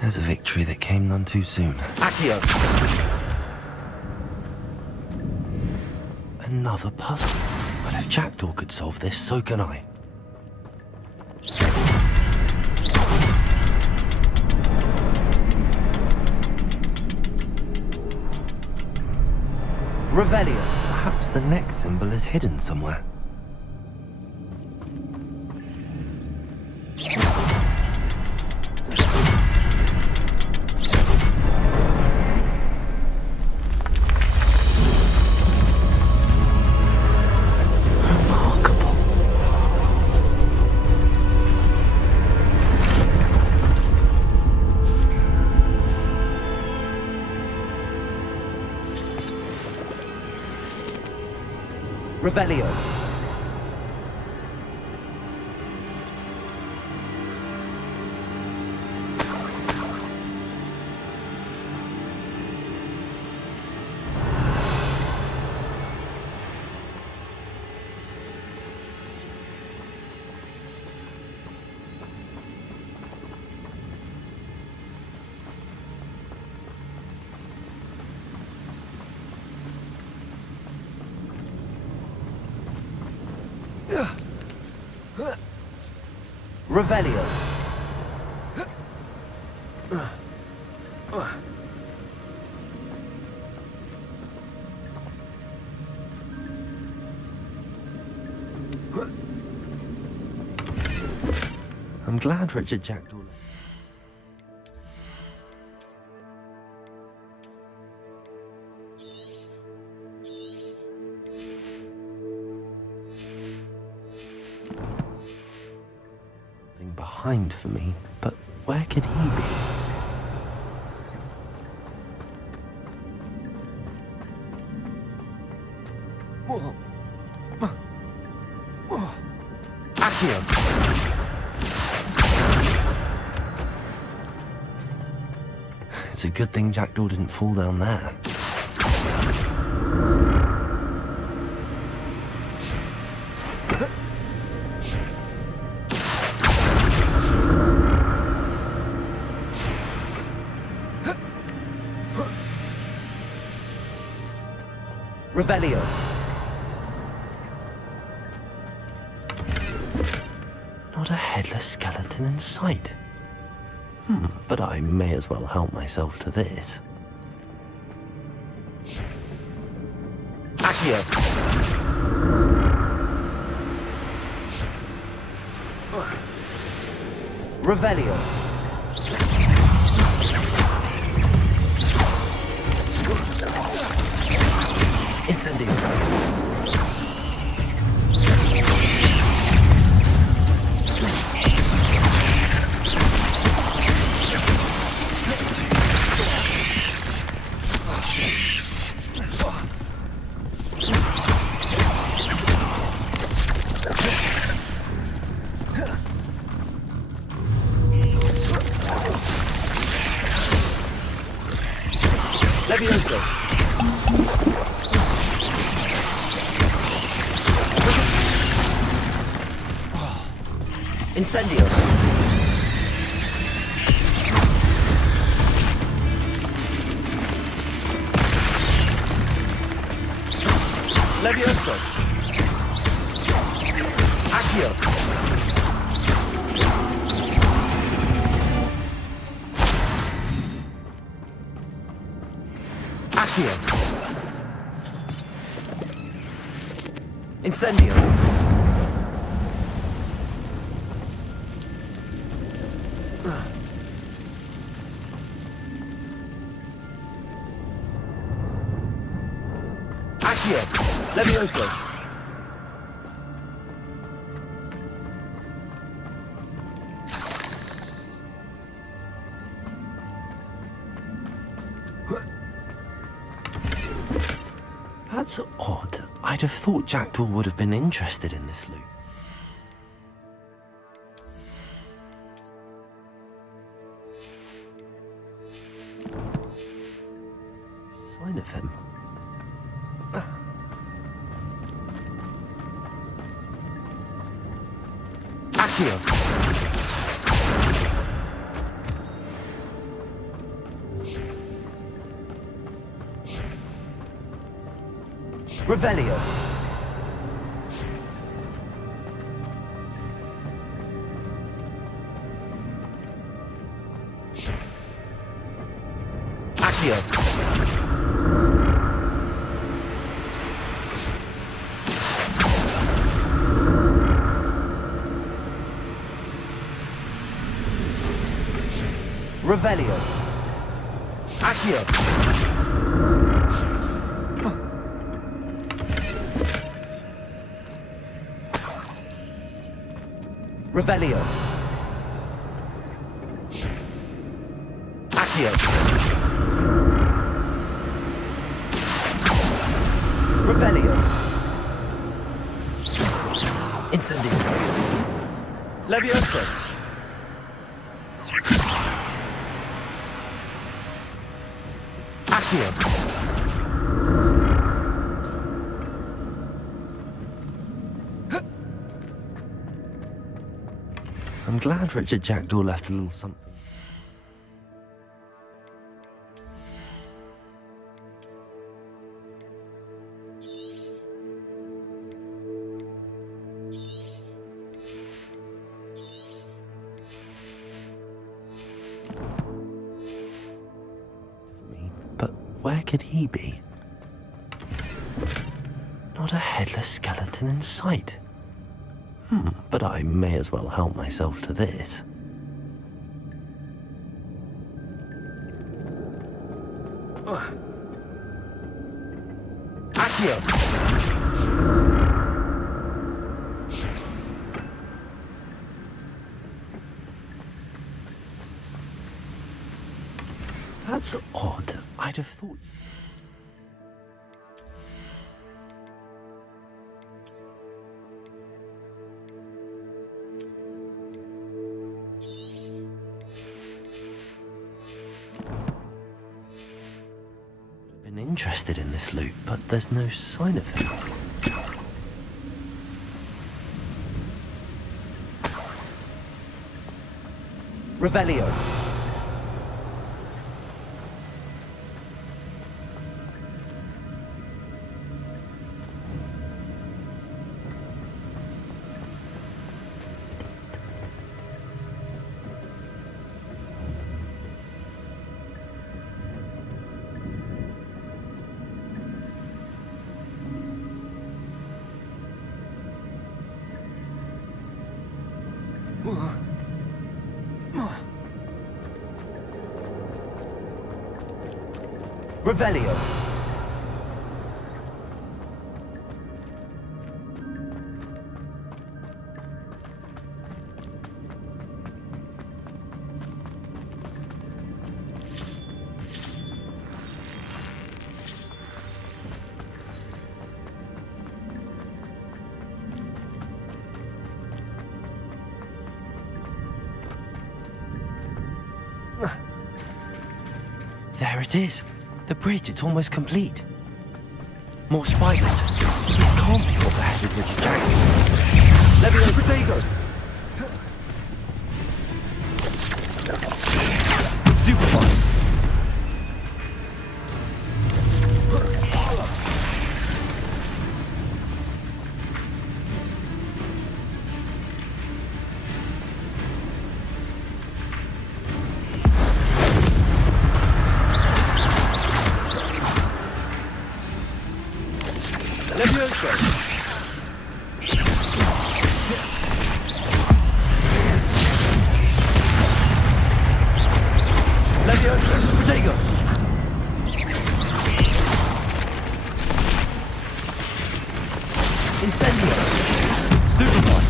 There's a victory that came none too soon. Accio! Another puzzle. But if Jackdaw could solve this, so can I. Revelio! Perhaps the next symbol is hidden somewhere. Revelio. Revelio. I'm glad Richard Jackdaw. Something behind for me, but where could he be? It's a good thing Jackdaw didn't fall down there. Revelio. Not a headless skeleton in sight. But I may as well help myself to this. Accio. Revelio. Incendio. Levioso. Incendio. Levioso. Accio. Accio. Incendio. Accio. Levioso. That's odd. I'd have thought Jackdaw would have been interested in this loot. sign of him. Accio! Revelio! Accio! Revelio! Accio! Revelio! Accio! Revelio! Incendio! Levioso! Accio! I'm glad Richard Jackdaw left a little something. But where could he be? Not a headless skeleton in sight. But I may as well help myself to this. Accio! That's odd. I'd have thought... been interested in this loot, but there's no sign of him. Revelio! Revelio! There it is. The bridge, it's almost complete. More spiders. This can't be what the headed Richard Jackdaw. Levio Protego! Stupefy! Levioso! Levioso! Protego! Incendio! Stupefy!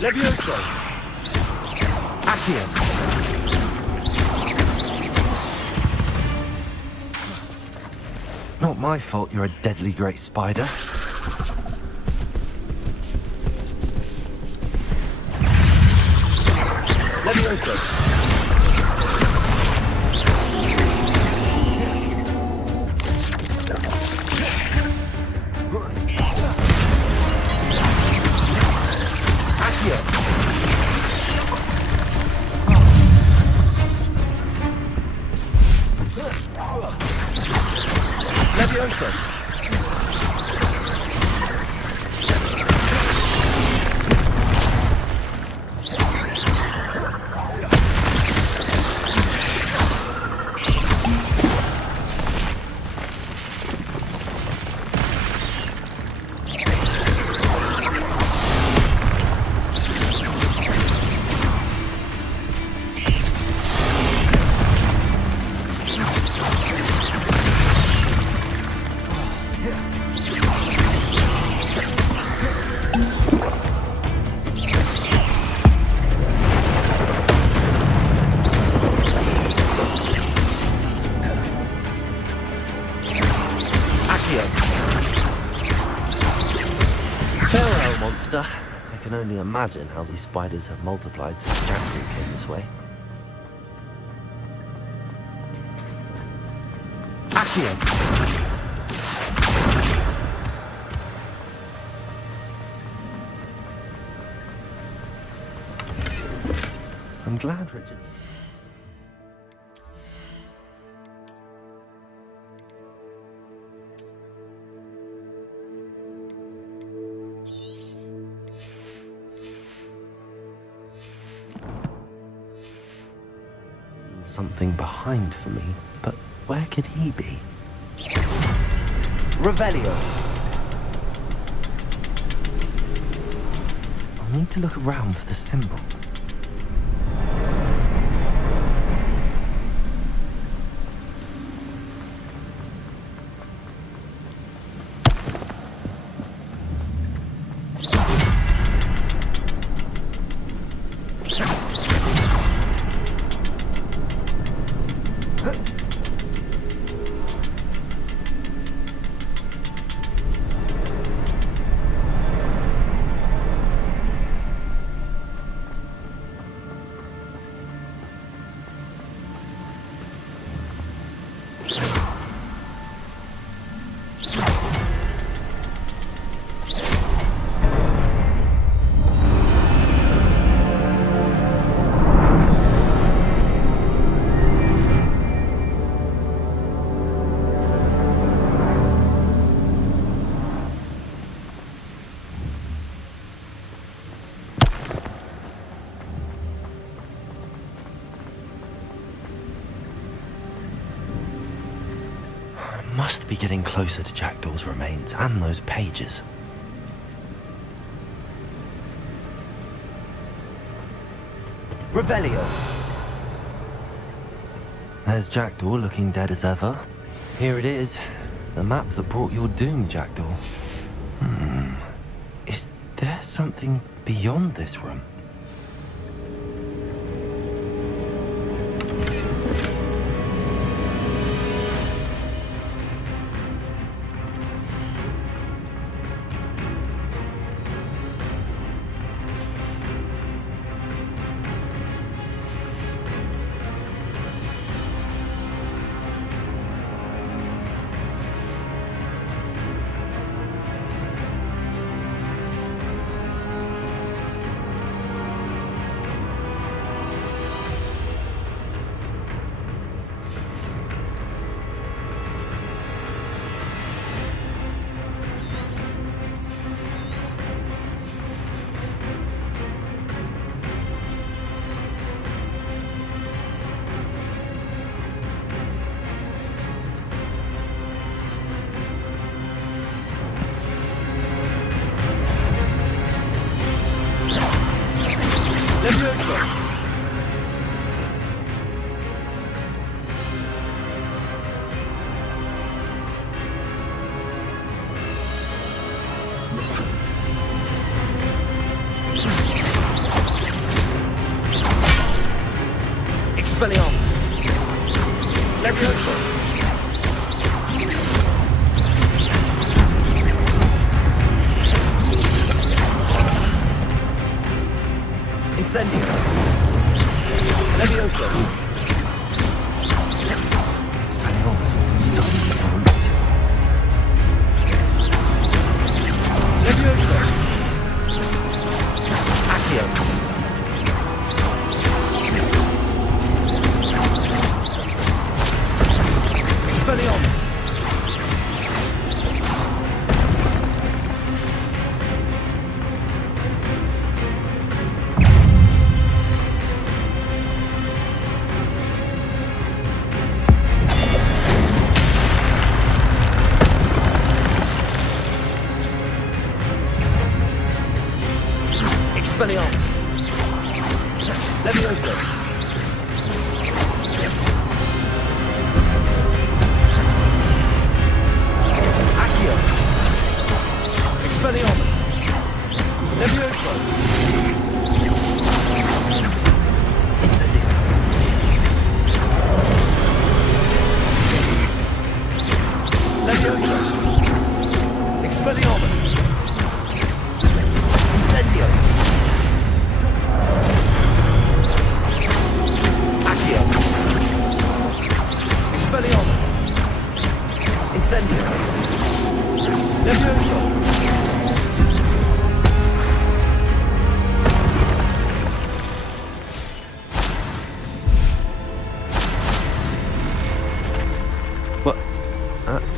Levioso! Accio! Not my fault you're a deadly great spider. Levioso! can only imagine how these spiders have multiplied since Jackdaw came this way. Accio! I'm glad, Richard. Something behind for me, but where could he be? Revelio! I'll need to look around for the symbol. Must be getting closer to Jackdaw's remains and those pages. Revelio! There's Jackdaw looking dead as ever. Here it is, the map that brought your doom, Jackdaw. Is there something beyond this room? Expelliarmus! Levioso! Incendio! Levioso! Expelliarmus with so many brutes. Levioso! Accio! Expelliarmus! Expelliarmus! Levioso! Accio! Expelliarmus! Levioso! Incendio! Levioso! Expelliarmus! Incendio!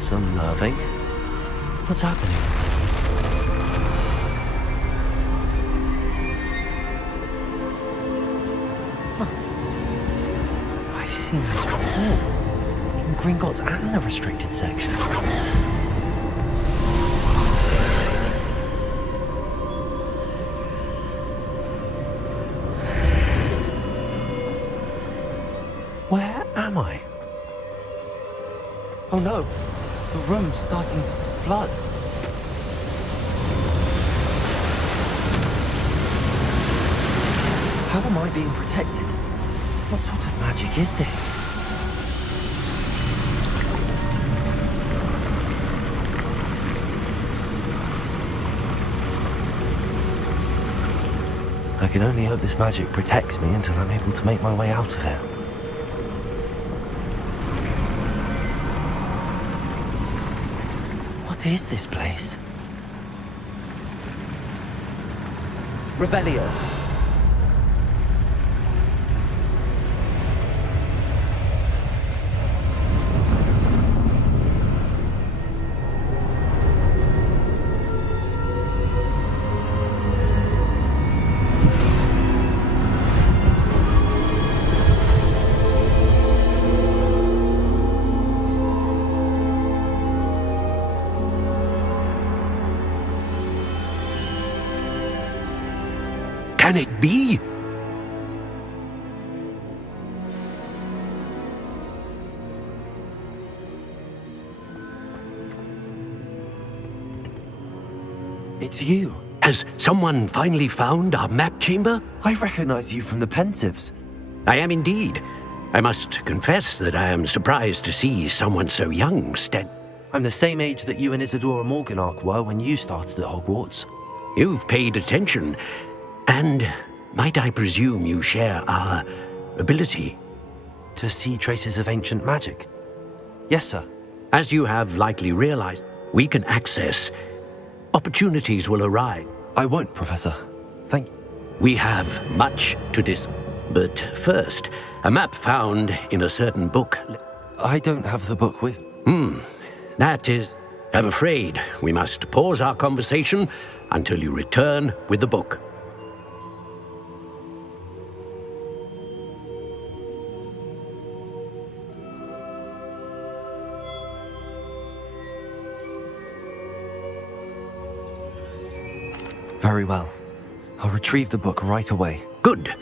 That's unnerving. What's happening? I've seen this before. In Gringotts and the restricted section. Where am I? Oh no, the room's starting to flood. How am I being protected? What sort of magic is this? I can only hope this magic protects me until I'm able to make my way out of here. What is this place? Revelio. Can it be? It's you. Has someone finally found our map chamber? I recognize you from the Pensives. I am indeed. I must confess that I am surprised to see someone so young I'm the same age that you and Isadora Morganach were when you started at Hogwarts. You've paid attention. And might I presume you share our ability? To see traces of ancient magic? Yes, sir. As you have likely realized, we can access. Opportunities will arise. I won't, Professor. Thank you. We have much to But first, a map found in a certain book. I don't have the book with... That is... I'm afraid we must pause our conversation until you return with the book. Very well. I'll retrieve the book right away. Good.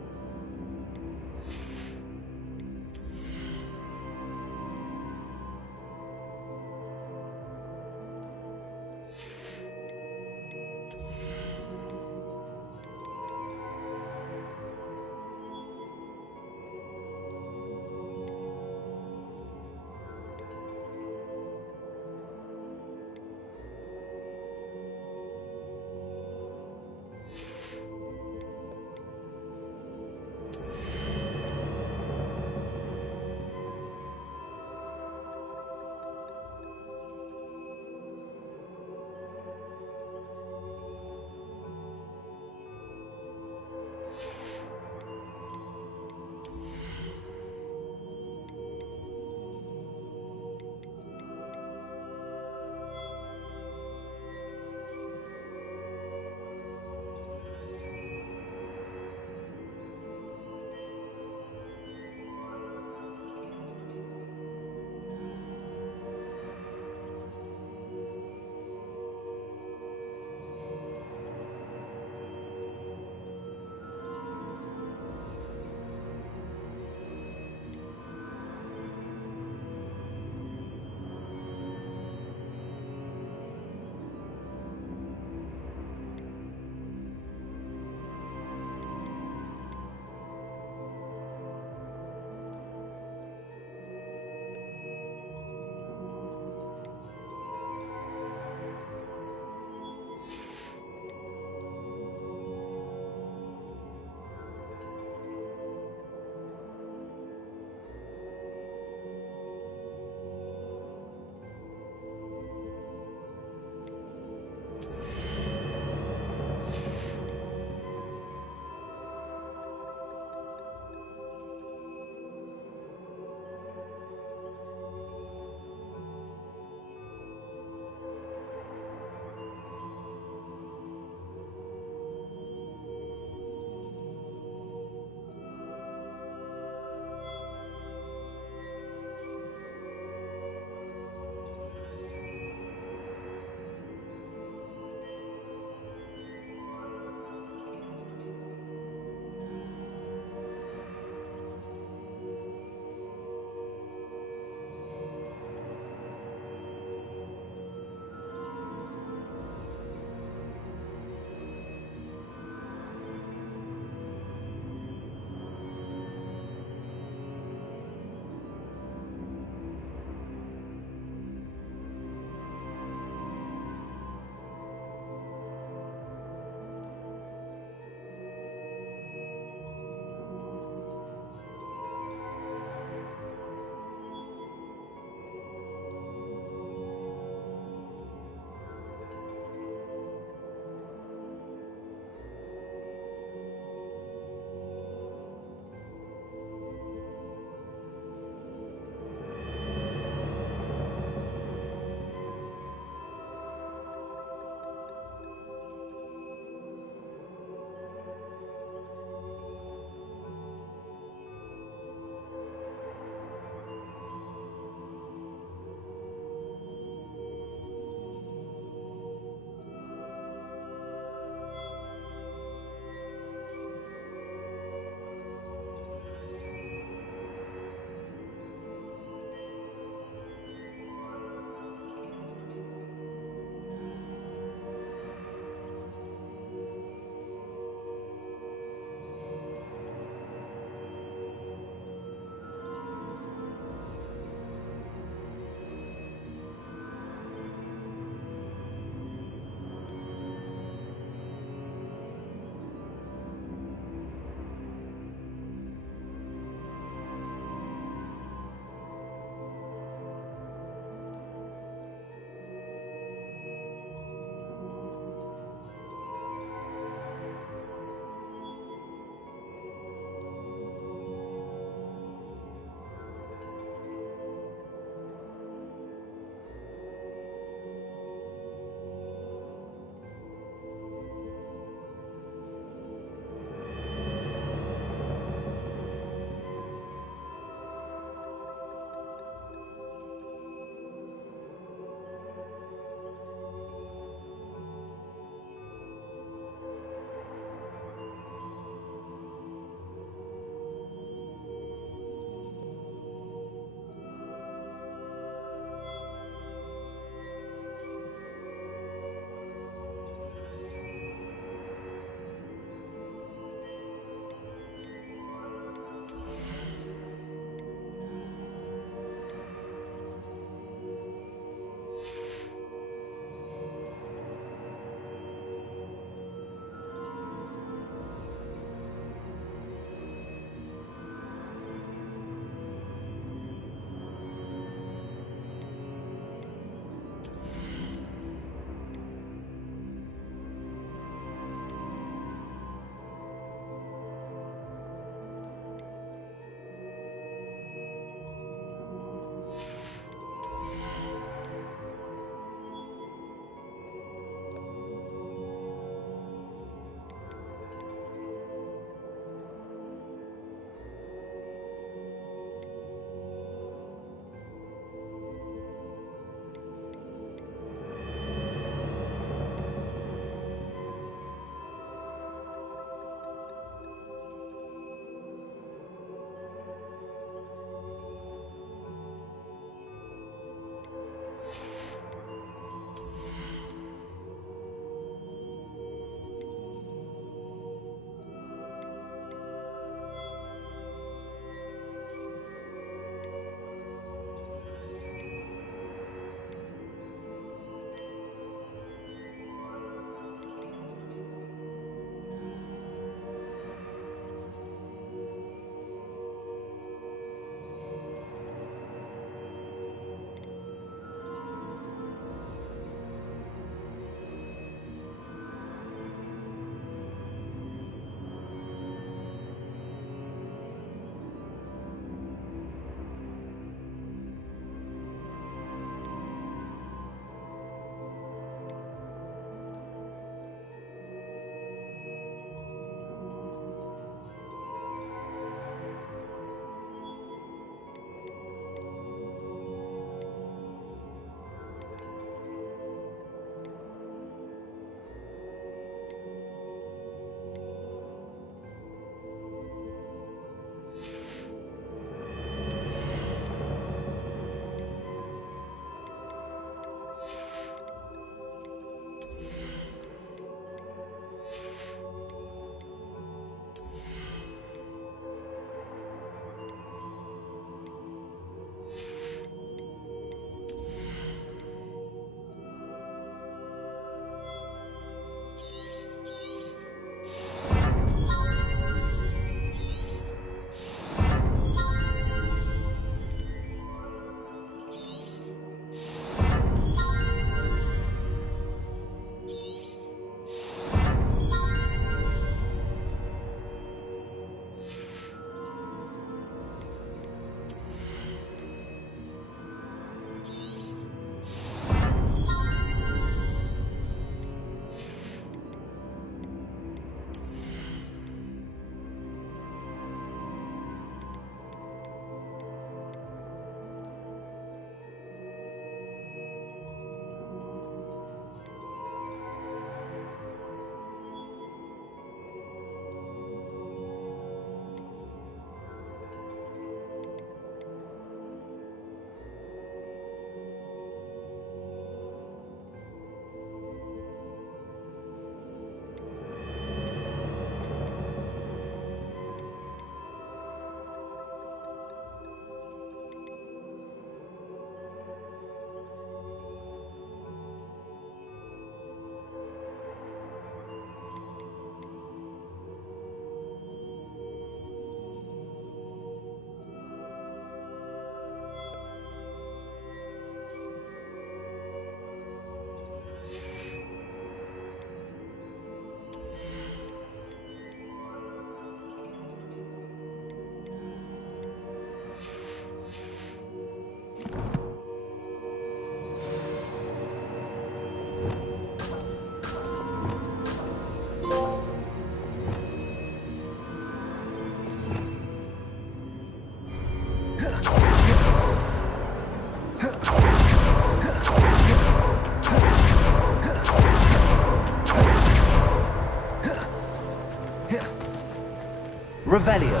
Revelio.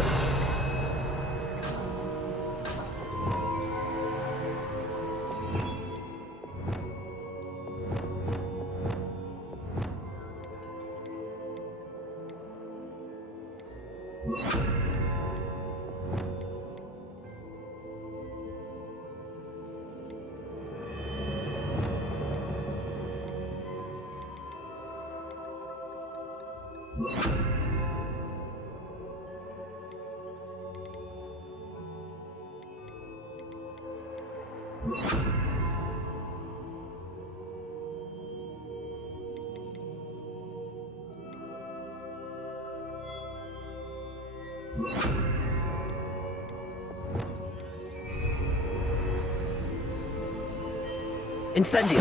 Incendio.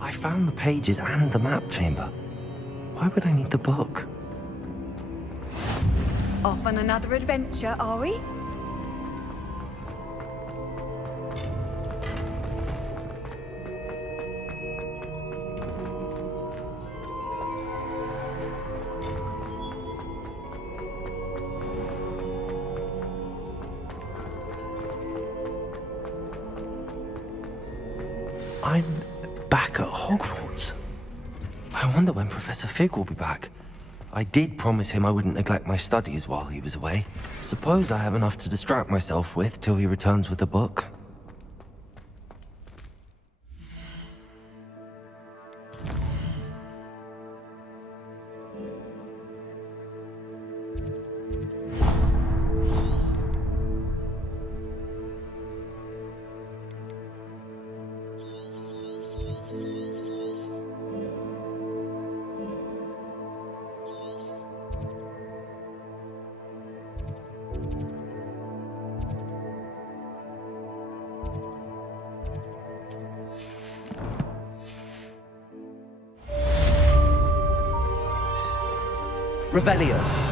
I found the pages and the map chamber. Why would I need the book? Off on another adventure, are we? I'm back at Hogwarts. I wonder when Professor Fig will be back. I did promise him I wouldn't neglect my studies while he was away. Suppose I have enough to distract myself with till he returns with the book. Revelio.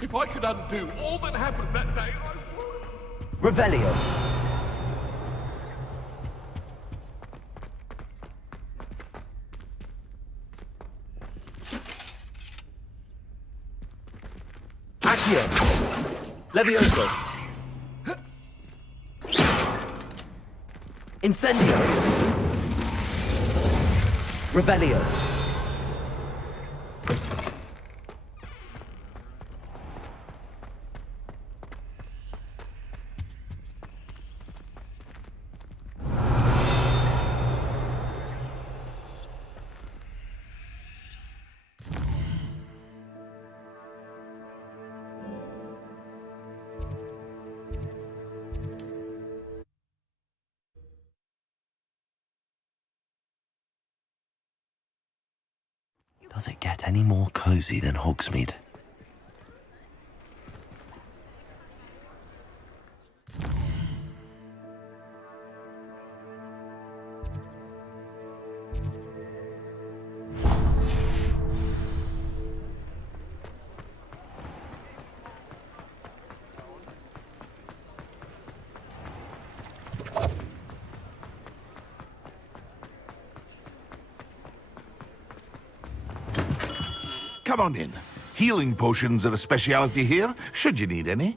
If I could undo all that happened that day, I would. Revelio. Accio. Levioso. Incendio. Revelio. Does it get any more cozy than Hogsmeade? Come on in. Healing potions are a speciality here, should you need any.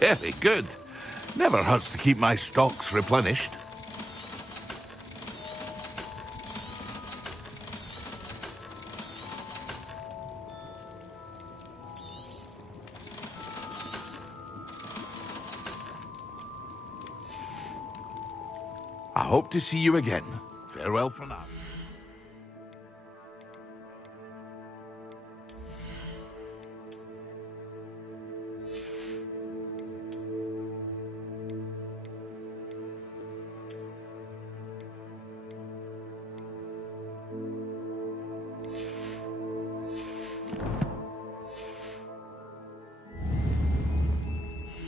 Very good. Never hurts to keep my stocks replenished. hope to see you again. Farewell for now.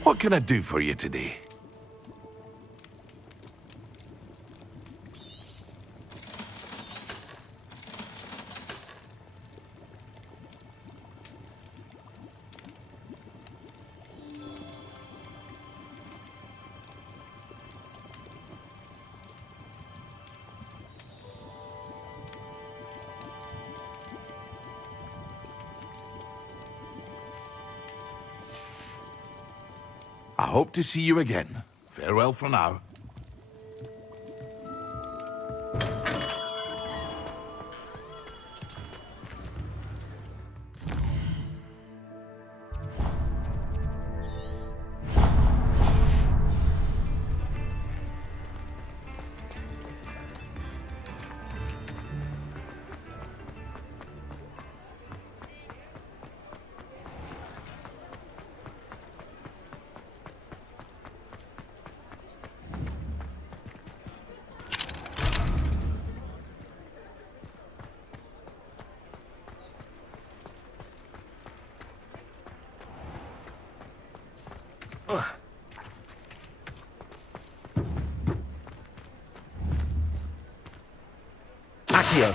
What can I do for you today? I hope to see you again. Farewell for now. Accio.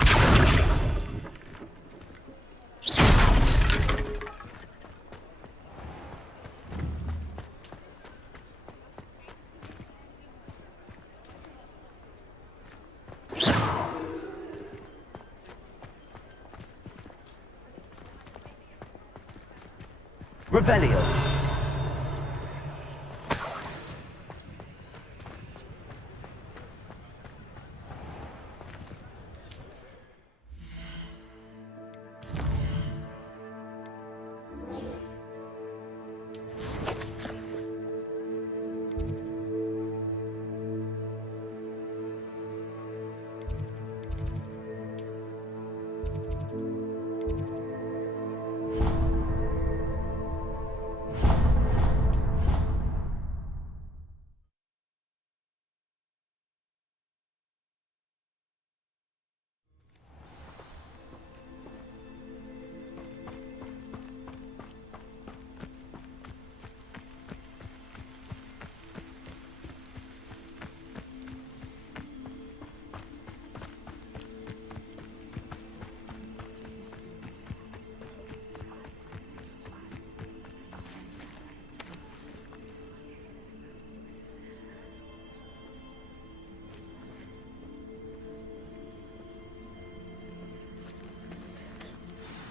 Revelio.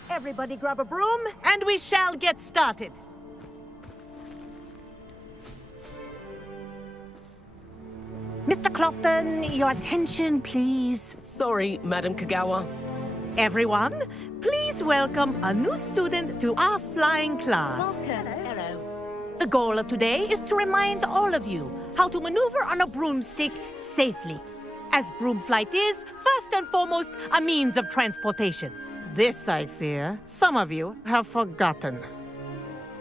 Everybody grab a broom, and we shall get started. Mr. Clopton, your attention, please. Sorry, Madam Kagawa. Everyone, please welcome a new student to our flying class. Welcome. Hello. The goal of today is to remind all of you how to maneuver on a broomstick safely, as broom flight is, first and foremost, a means of transportation. This, I fear, some of you have forgotten.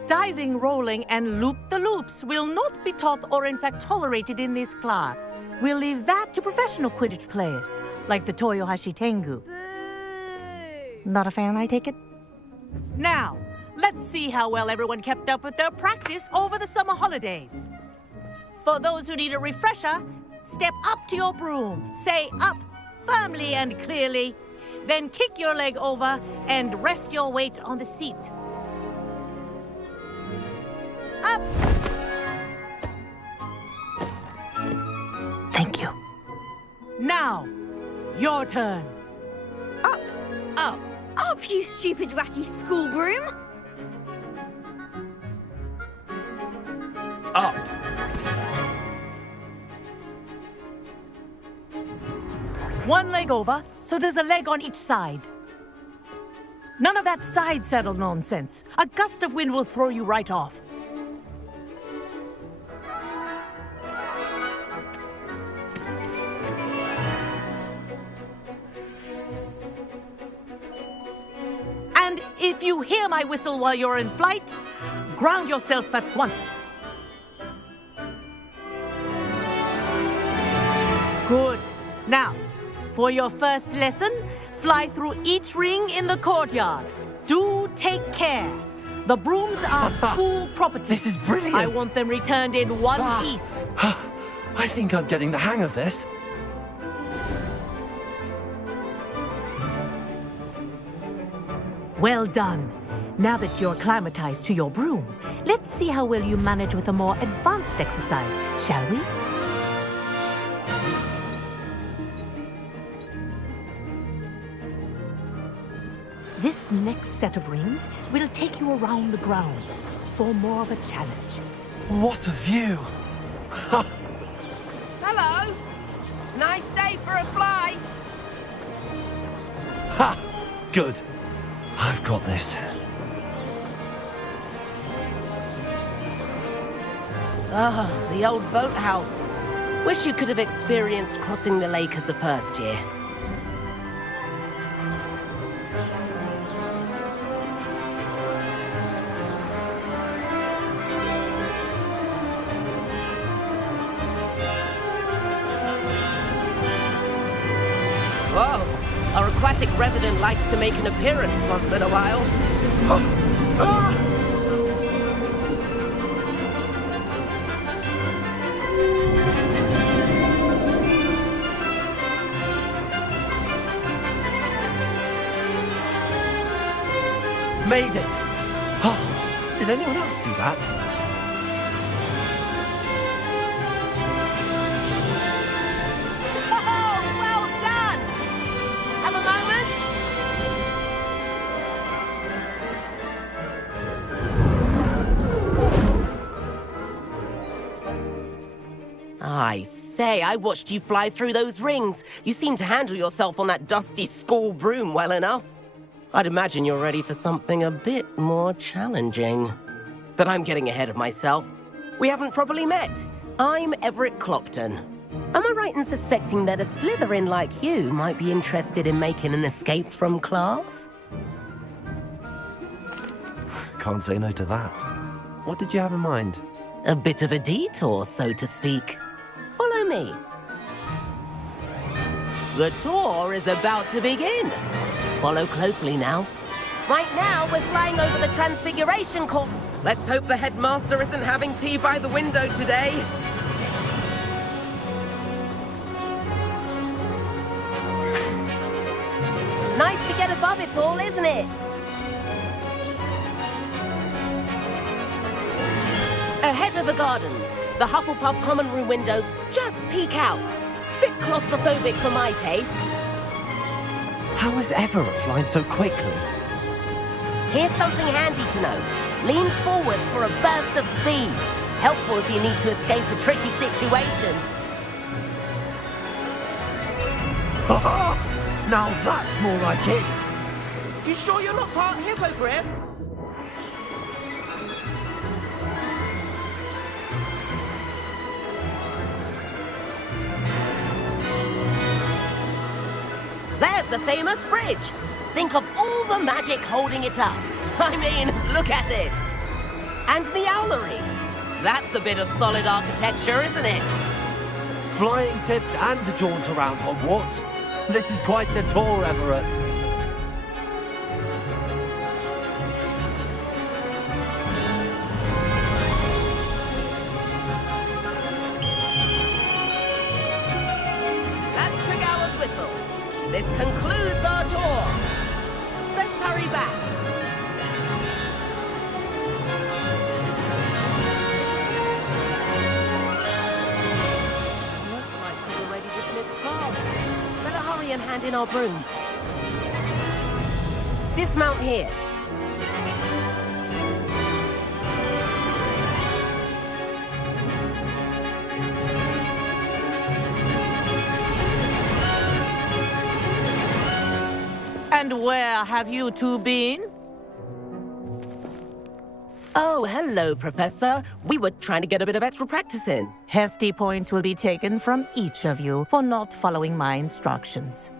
Diving, rolling, and loop-the-loops will not be taught or in fact tolerated in this class. We'll leave that to professional Quidditch players, like the Toyohashi Tengu. Not a fan, I take it? Now, let's see how well everyone kept up with their practice over the summer holidays. For those who need a refresher, step up to your broom, say up firmly and clearly, then kick your leg over and rest your weight on the seat. Up! Thank you. Now, your turn. Up! Up! Up, you stupid ratty school broom! Up. One leg over, so there's a leg on each side. None of that side saddle nonsense. A gust of wind will throw you right off. And if you hear my whistle while you're in flight, ground yourself at once. Good. Now, for your first lesson, fly through each ring in the courtyard. Do take care. The brooms are school property. This is brilliant. I want them returned in one piece. I think I'm getting the hang of this. Well done. Now that you're acclimatized to your broom, let's see how well you manage with a more advanced exercise, shall we? This next set of rings will take you around the grounds for more of a challenge. What a view! Hello! Nice day for a flight! Ha! Good. I've got this. Ah, the old boathouse. Wish you could have experienced crossing the lake as a first year. Whoa! Our aquatic resident likes to make an appearance once in a while. Made it! Oh, did anyone else see that? Oh, well done! Have a moment? I say, I watched you fly through those rings. You seem to handle yourself on that dusty school broom well enough. I'd imagine you're ready for something a bit more challenging. But I'm getting ahead of myself. We haven't properly met. I'm Everett Clopton. Am I right in suspecting that a Slytherin like you might be interested in making an escape from class? Can't say no to that. What did you have in mind? A bit of a detour, so to speak. Follow me. The tour is about to begin. Follow closely now. Right now, we're flying over the Transfiguration Court. Let's hope the headmaster isn't having tea by the window today. Nice to get above it all, isn't it? Ahead of the gardens, the Hufflepuff common room windows just peek out. Bit claustrophobic for my taste. How is Everett flying so quickly? Here's something handy to know. Lean forward for a burst of speed. Helpful if you need to escape a tricky situation. Now that's more like it. You sure you're not part hippogriff? There's the famous bridge. Think of all the magic holding it up. I mean, look at it. And the owlery. That's a bit of solid architecture, isn't it? Flying tips and a jaunt around Hogwarts. This is quite the tour, Everett. That's Tregower's whistle. This concludes our tour. Let's hurry back. Looks like we've already dismissed class. Better hurry and hand in our brooms. Dismount here. And where have you two been? Oh, hello, Professor. We were trying to get a bit of extra practice in. Hefty points will be taken from each of you for not following my instructions.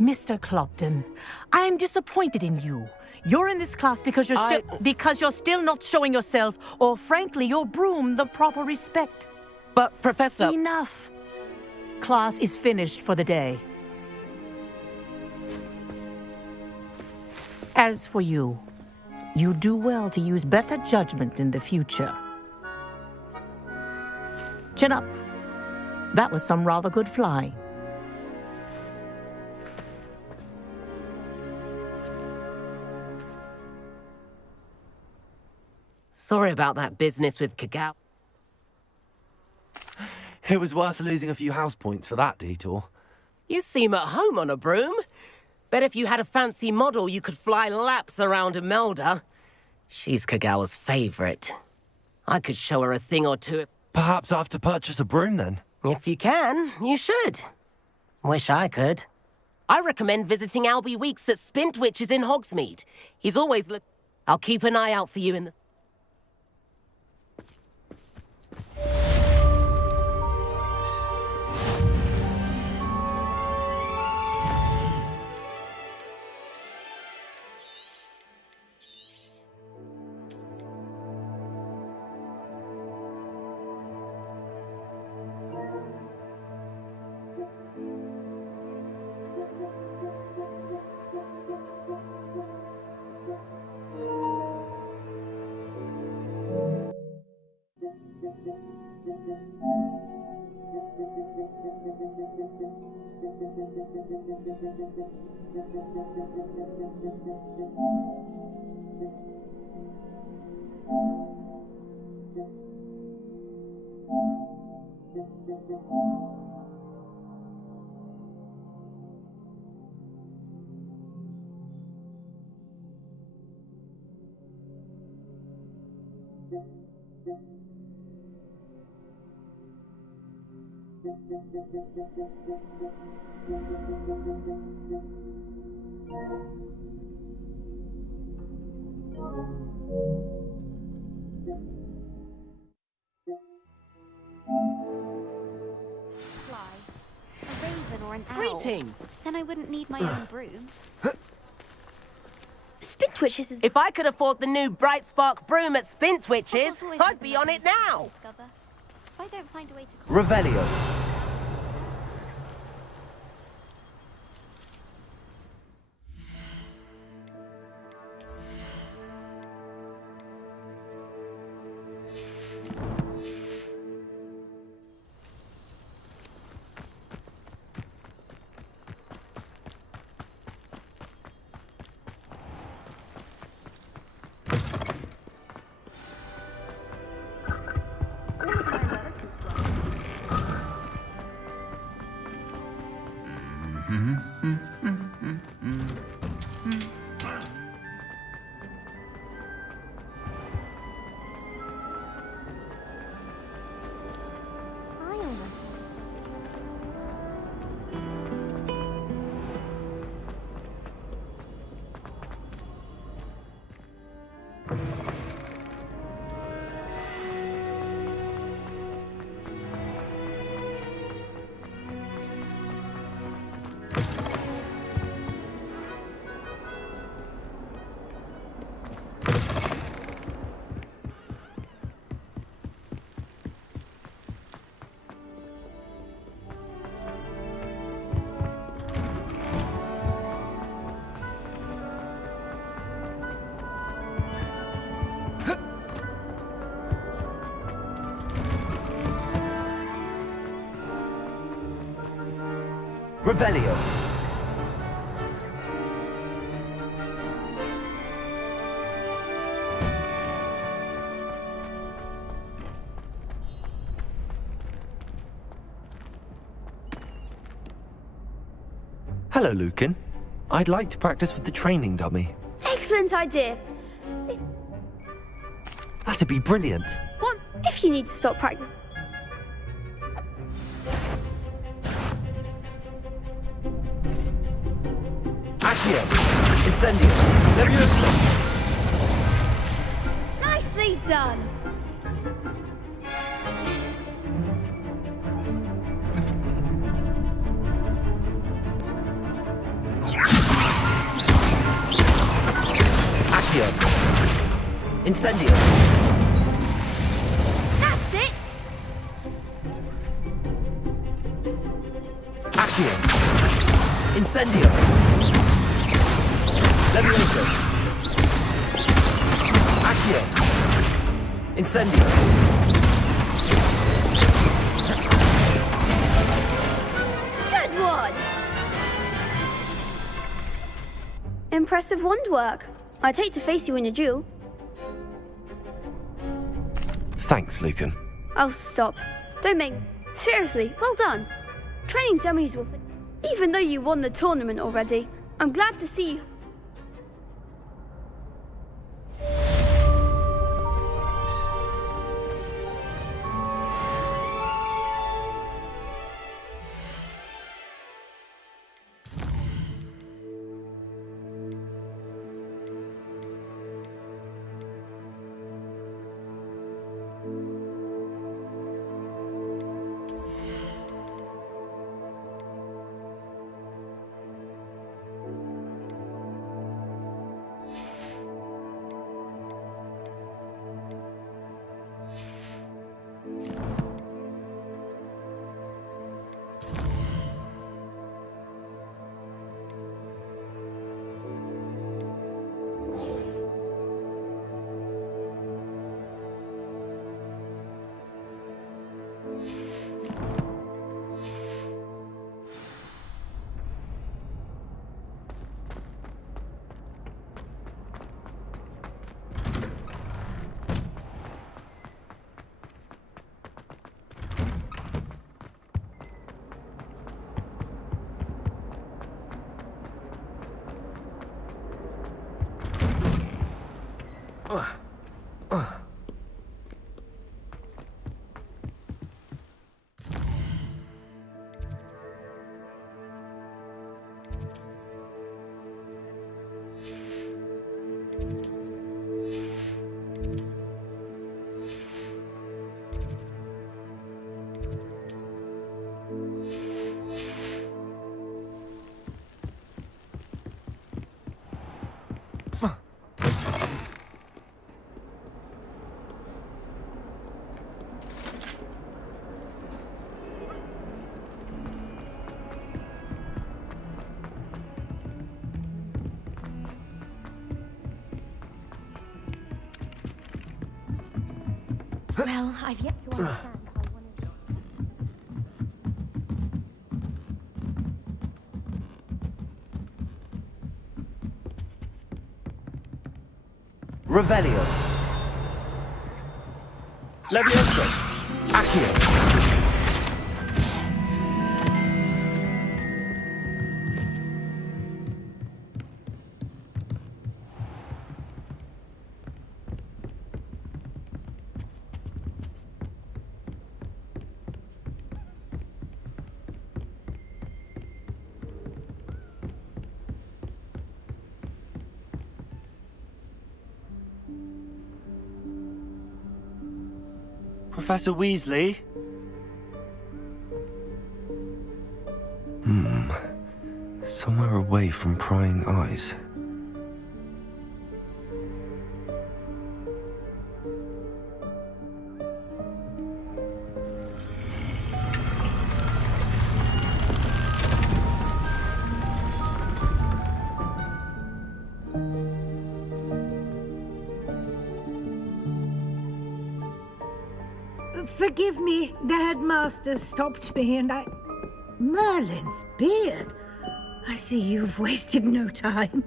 Mr. Clopton, I am disappointed in you. You're in this class because you're still not showing yourself, or frankly, your broom the proper respect. But, Professor... Enough. Class is finished for the day. As for you, you do well to use better judgment in the future. Chin up. That was some rather good flying. Sorry about that business with Kagao. It was worth losing a few house points for that detour. You seem at home on a broom. Bet if you had a fancy model, you could fly laps around Imelda. She's Kagawa's favorite. I could show her a thing or two. Perhaps I have to purchase a broom then? If you can, you should. Wish I could. I recommend visiting Albie Weeks at Spintwitches in Hogsmeade. He's always I'll keep an eye out for you in the... Greetings! Then I wouldn't need my own broom. Spintwitches is... If I could afford the new Bright Spark broom at Spintwitches, I'd be on it now! If I don't find a way to... Revelio. Revelio. Hello, Lucan. I'd like to practice with the training dummy. Excellent idea. That'd be brilliant. What if you need to stop practice? Accio! Incendio! Leviosa! Nicely done. Accio. Incendio. That's it! Accio. Incendio. Levioso. Accio. Incendio. Good one! Impressive wand work. I'd hate to face you in a duel. Thanks, Lucan. Oh, stop. Don't make... Seriously, well done. Training dummies will... Even though you won the tournament already, I'm glad to see you. Well, I've yet to understand how one is... Revelio. Levioso. Accio. Professor Weasley? Somewhere away from prying eyes. Forgive me, the headmaster stopped me and I... Merlin's beard. I see you've wasted no time.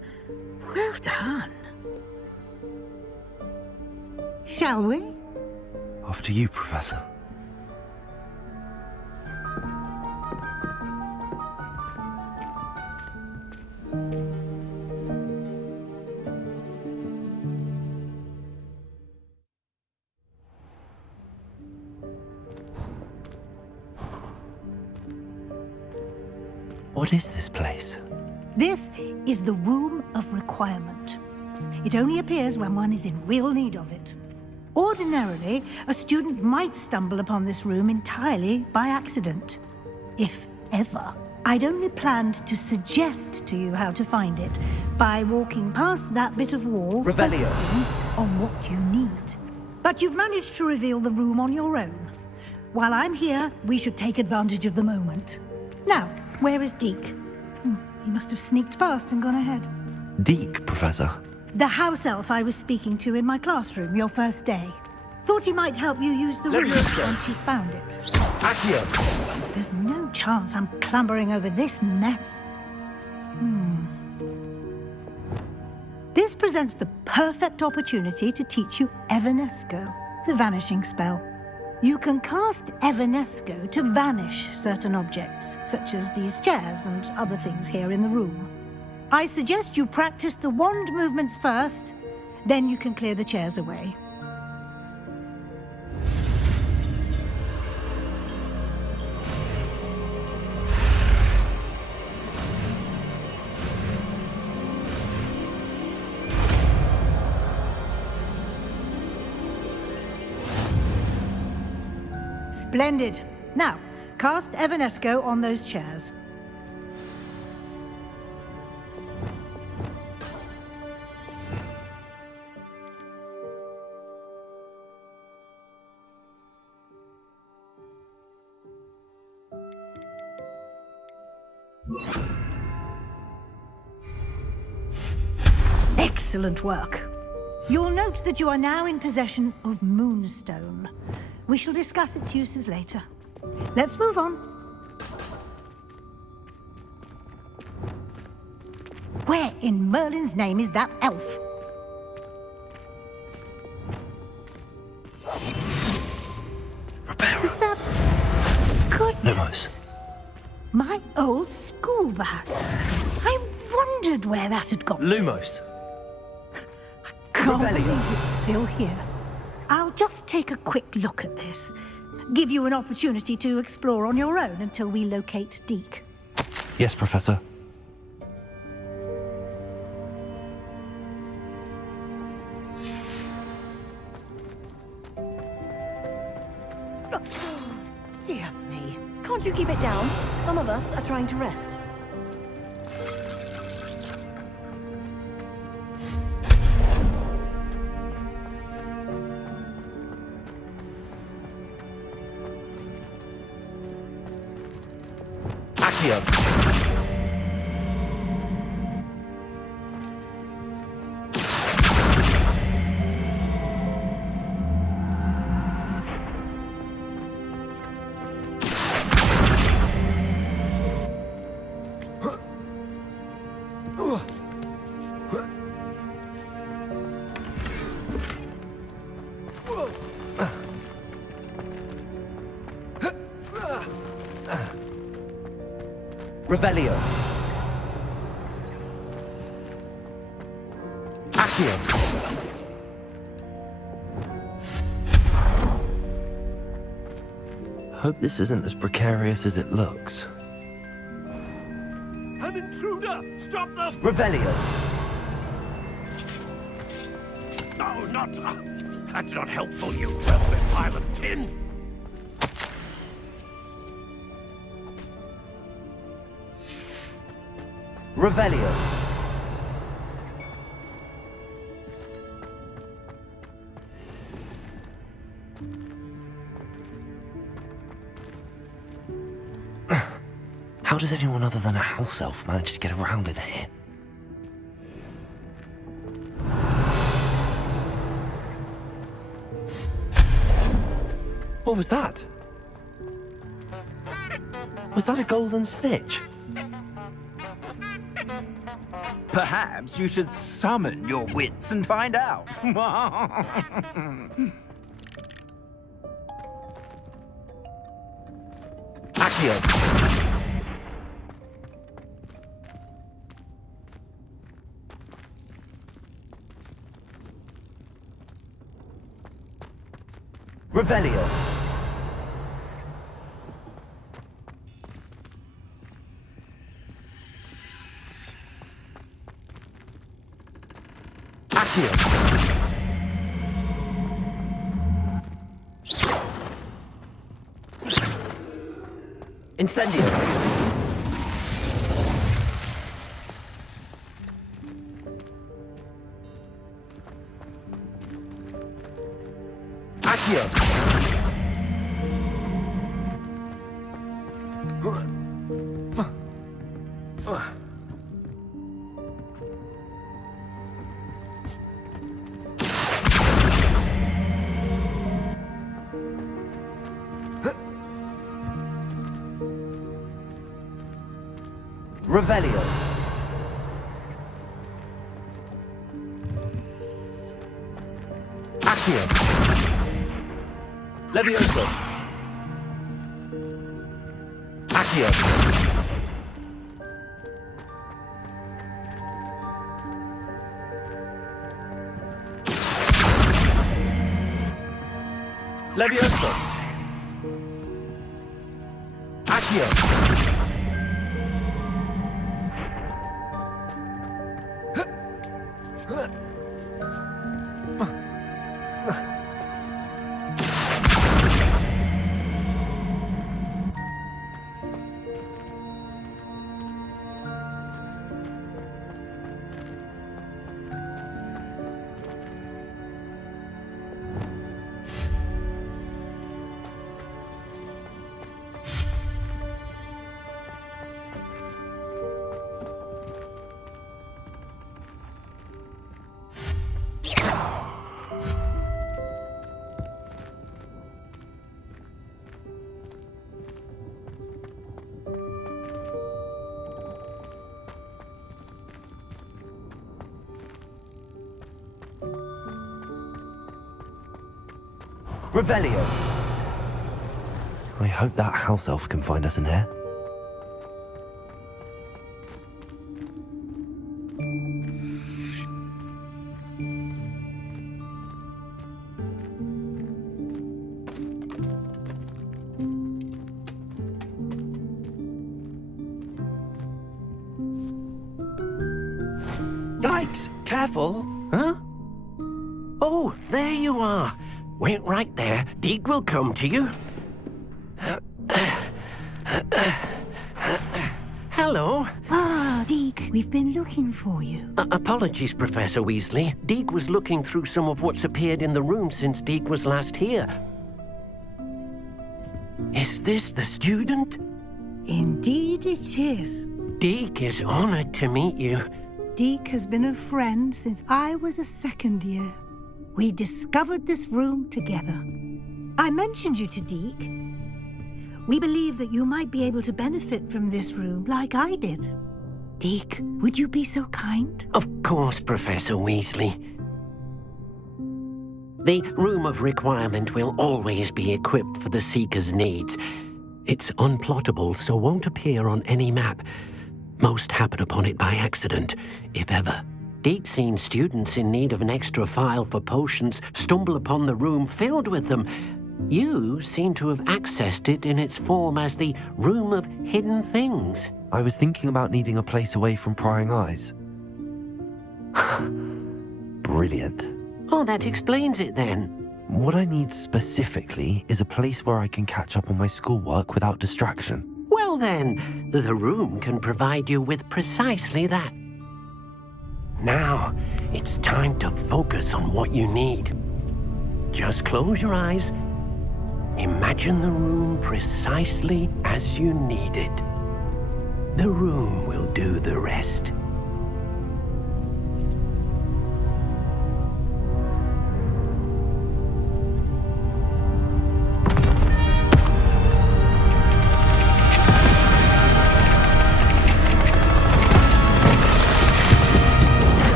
Well done. Shall we? After you, Professor. What is this place? This is the Room of Requirement. It only appears when one is in real need of it. Ordinarily, a student might stumble upon this room entirely by accident, if ever. I'd only planned to suggest to you how to find it by walking past that bit of wall, Revelio. focusing on what you need. But you've managed to reveal the room on your own. While I'm here, we should take advantage of the moment. Now, where is Deke? He must have sneaked past and gone ahead. Deke, Professor. The house elf I was speaking to in my classroom your first day. Thought he might help you use the room once you found it. Accio. There's no chance I'm clambering over this mess. This presents the perfect opportunity to teach you Evanesco, the vanishing spell. You can cast Evanesco to vanish certain objects, such as these chairs and other things here in the room. I suggest you practice the wand movements first, then you can clear the chairs away. Splendid. Now, cast Evanesco on those chairs. Excellent work. You'll note that you are now in possession of Moonstone. We shall discuss its uses later. Let's move on. Where in Merlin's name is that elf? Is that... Goodness. My old school bag. I wondered where that had got to. Lumos. Can't believe it's still here. I'll just take a quick look at this. Give you an opportunity to explore on your own until we locate Deke. Yes, Professor. Dear me. Can't you keep it down? Some of us are trying to rest. Revelio. Accio. Hope this isn't as precarious as it looks. An intruder! Stop the... Revelio. No, not... that's not helpful, you worthless pile of tin! Revelio. How does anyone other than a house elf manage to get around in here? What was that? Was that a golden snitch? Perhaps you should summon your wits and find out. Accio. Revelio. Accio. Incendio. Accio. Revelio. Accio. Levioso. Accio. Levioso. Accio. Revelio. I hope that house elf can find us in here. Yikes! Careful! Huh? Oh, there you are. Wait right there. Deek will come to you. Hello. Ah, Deek, we've been looking for you. Apologies, Professor Weasley. Deek was looking through some of what's appeared in the room since Deek was last here. Is this the student? Indeed it is. Deek is honored to meet you. Deek has been a friend since I was a second year. We discovered this room together. I mentioned you to Deek. We believe that you might be able to benefit from this room like I did. Deek, would you be so kind? Of course, Professor Weasley. The Room of Requirement will always be equipped for the Seeker's needs. It's unplottable, so won't appear on any map. Most happen upon it by accident, if ever. Deek's seen students in need of an extra file for potions stumble upon the room filled with them. You seem to have accessed it in its form as the Room of Hidden Things. I was thinking about needing a place away from prying eyes. Brilliant. Oh, that explains it then. What I need specifically is a place where I can catch up on my schoolwork without distraction. Well then, the room can provide you with precisely that. Now, it's time to focus on what you need. Just close your eyes. Imagine the room precisely as you need it. The room will do the rest.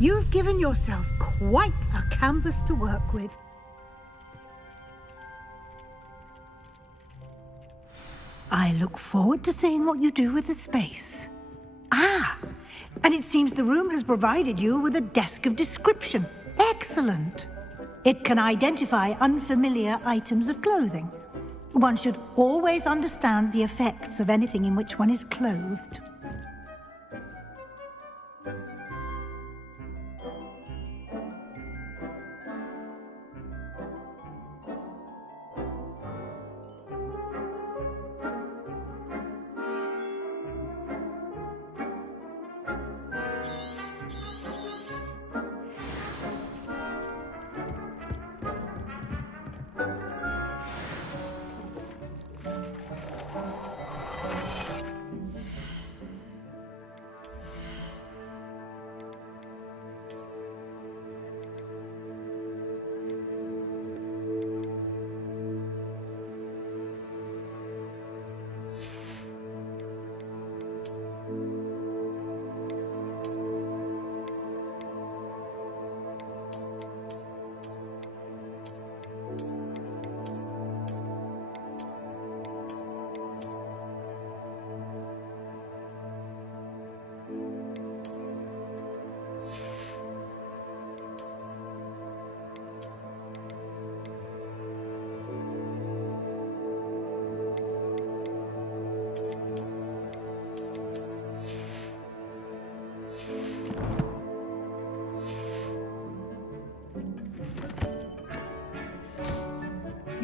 You've given yourself quite a canvas to work with. I look forward to seeing what you do with the space. Ah, and it seems the room has provided you with a desk of description. Excellent. It can identify unfamiliar items of clothing. One should always understand the effects of anything in which one is clothed.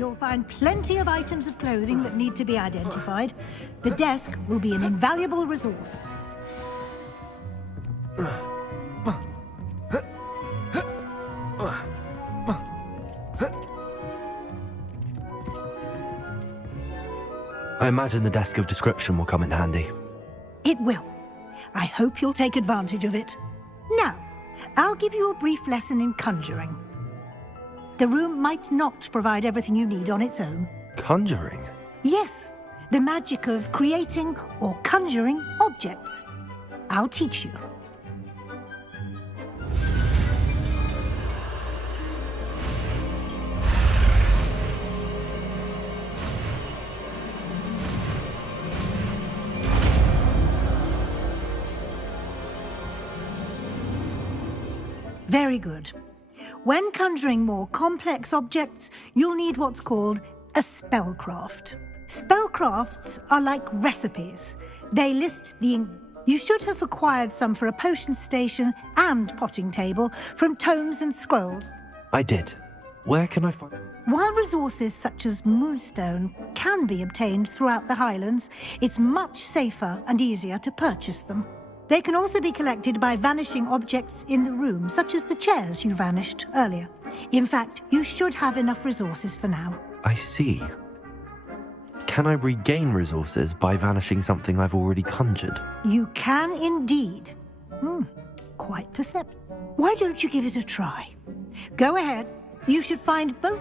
You'll find plenty of items of clothing that need to be identified. The desk will be an invaluable resource. I imagine the desk of description will come in handy. It will. I hope you'll take advantage of it. Now, I'll give you a brief lesson in conjuring. The room might not provide everything you need on its own. Conjuring? Yes, the magic of creating or conjuring objects. I'll teach you. Very good. When conjuring more complex objects, you'll need what's called a spellcraft. Spellcrafts are like recipes. They list the... You should have acquired some for a potion station and potting table from tomes and scrolls. I did. Where can I find... While resources such as moonstone can be obtained throughout the Highlands, it's much safer and easier to purchase them. They can also be collected by vanishing objects in the room, such as the chairs you vanished earlier. In fact, you should have enough resources for now. I see. Can I regain resources by vanishing something I've already conjured? You can indeed. Quite perceptive. Why don't you give it a try? Go ahead. You should find both...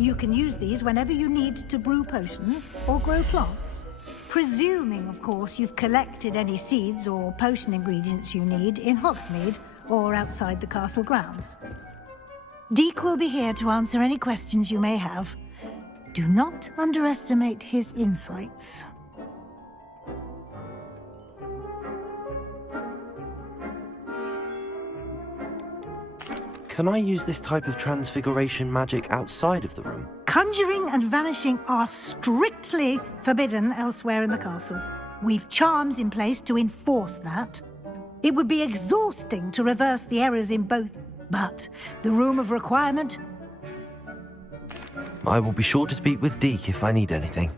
You can use these whenever you need to brew potions or grow plants. Presuming, of course, you've collected any seeds or potion ingredients you need in Hogsmeade or outside the castle grounds. Deke will be here to answer any questions you may have. Do not underestimate his insights. Can I use this type of transfiguration magic outside of the room? Conjuring and vanishing are strictly forbidden elsewhere in the castle. We've charms in place to enforce that. It would be exhausting to reverse the errors in both, but the room of requirement... I will be sure to speak with Deke if I need anything.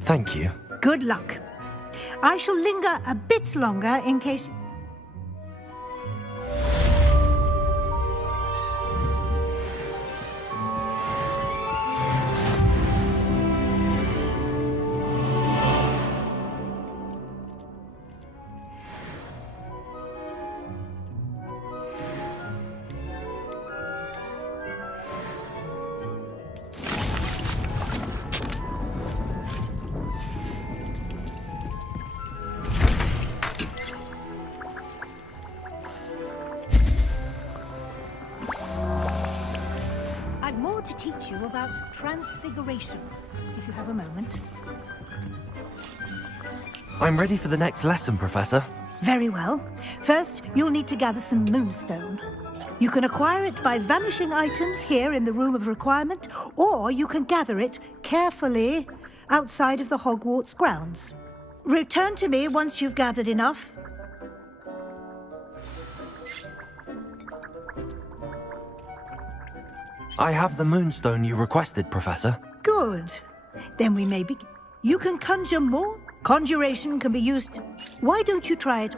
Thank you. Good luck. I shall linger a bit longer in case... I've more to teach you about transfiguration, if you have a moment. I'm ready for the next lesson, Professor. Very well. First, you'll need to gather some moonstone. You can acquire it by vanishing items here in the Room of Requirement, or you can gather it carefully outside of the Hogwarts grounds. Return to me once you've gathered enough. I have the moonstone you requested, Professor. Good. Then we may begin. You can conjure more. Conjuration can be used. Why don't you try it?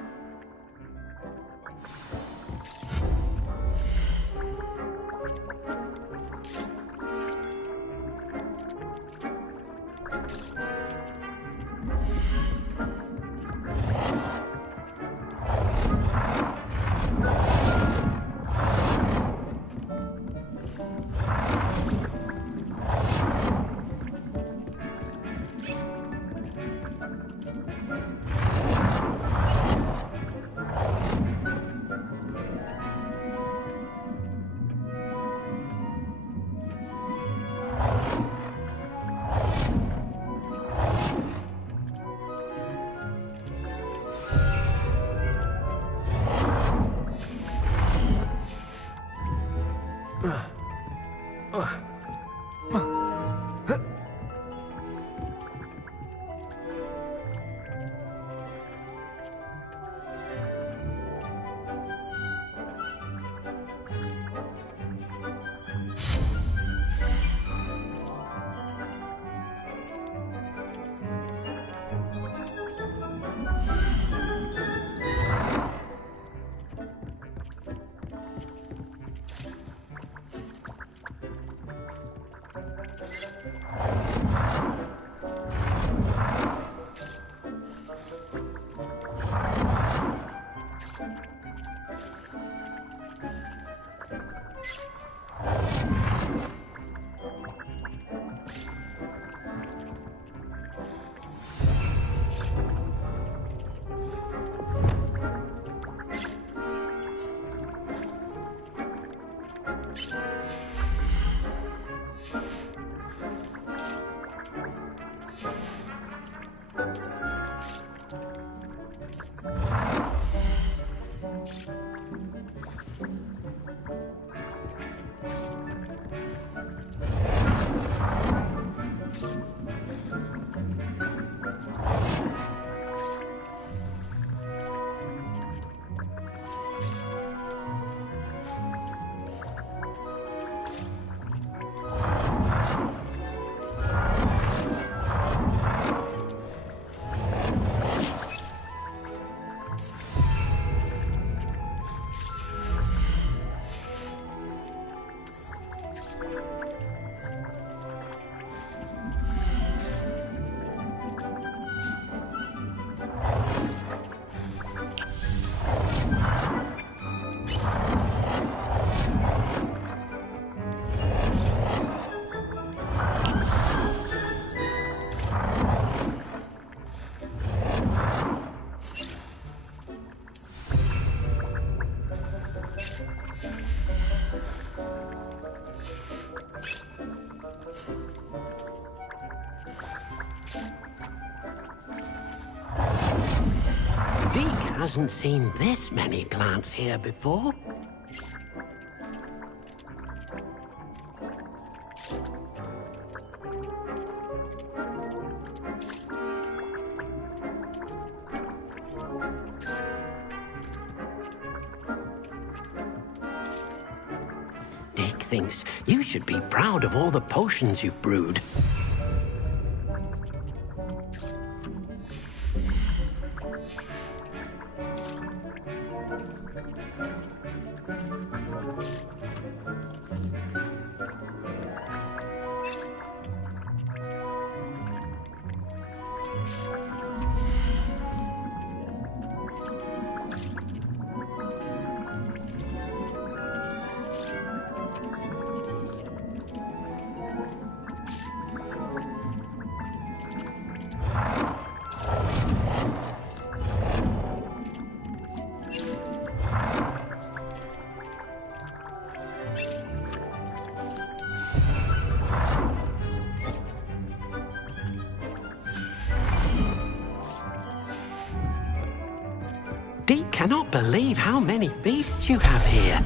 hasn't seen this many plants here before. Dick thinks you should be proud of all the potions you've brewed. Deke cannot believe how many beasts you have here.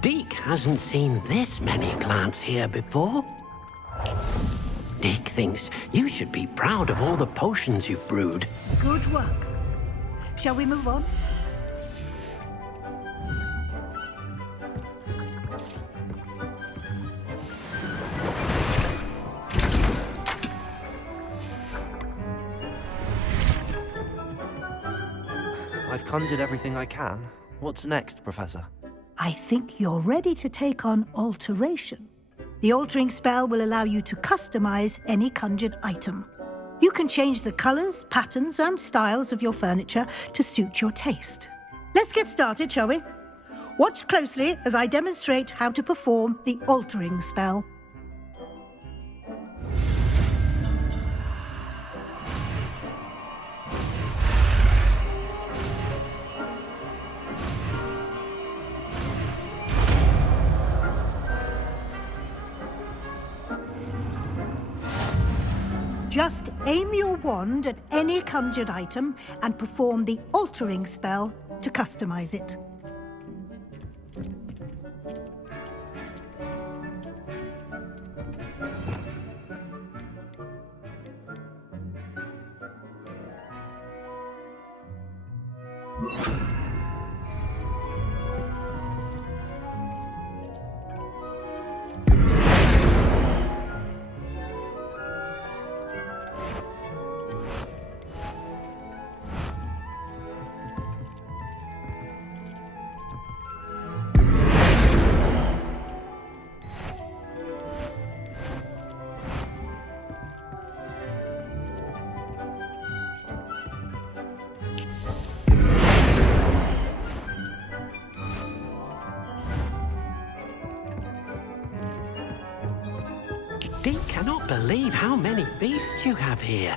Deke hasn't seen this many plants here before. Deke thinks you should be proud of all the potions you've brewed. Good work. Shall we move on? I've conjured everything I can. What's next, Professor? I think you're ready to take on alteration. The altering spell will allow you to customize any conjured item. You can change the colors, patterns, and styles of your furniture to suit your taste. Let's get started, shall we? Watch closely as I demonstrate how to perform the altering spell. Just aim your wand at any conjured item and perform the altering spell to customize it. Deke cannot believe how many beasts you have here.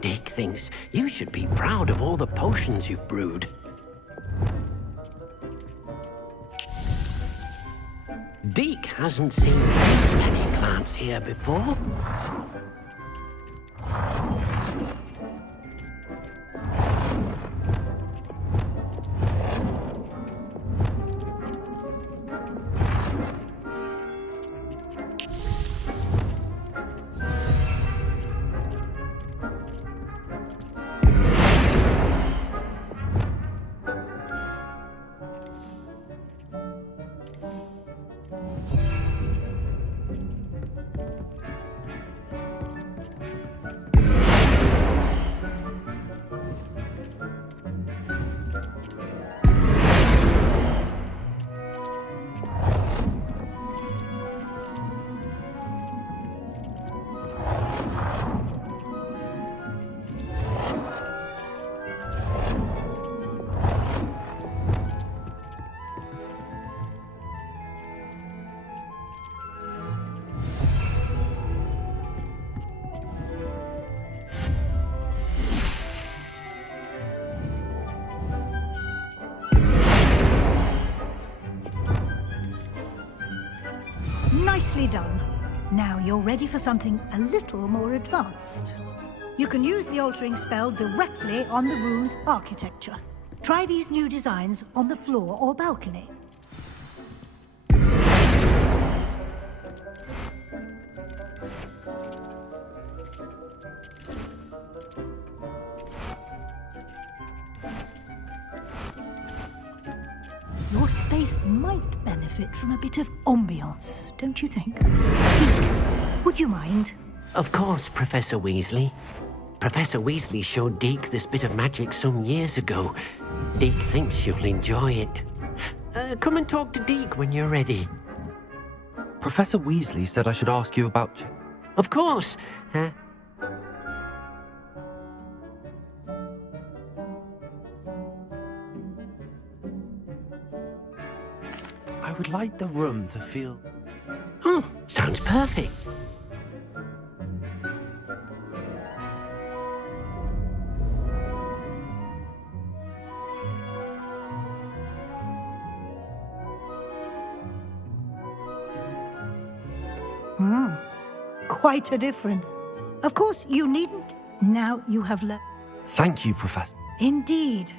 Deke thinks you should be proud of all the potions you've brewed. Deke hasn't seen this many plants here before. Nicely done. Now you're ready for something a little more advanced. You can use the altering spell directly on the room's architecture. Try these new designs on the floor or balcony. Your space might benefit from a bit of ambiance, don't you think? Deke, would you mind? Of course, Professor Weasley. Professor Weasley showed Deke this bit of magic some years ago. Deke thinks you'll enjoy it. Come and talk to Deke when you're ready. Professor Weasley said I should ask you about... Of course. I would like the room to feel... Oh, sounds perfect. Quite a difference. Of course, you needn't. Now you have learned. Thank you, Professor. Indeed.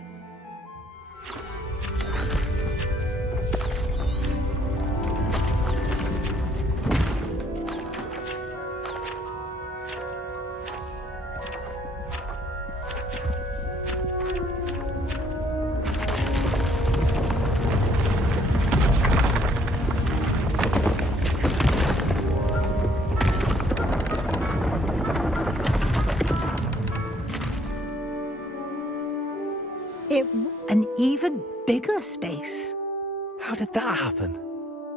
An even bigger space. How did that happen?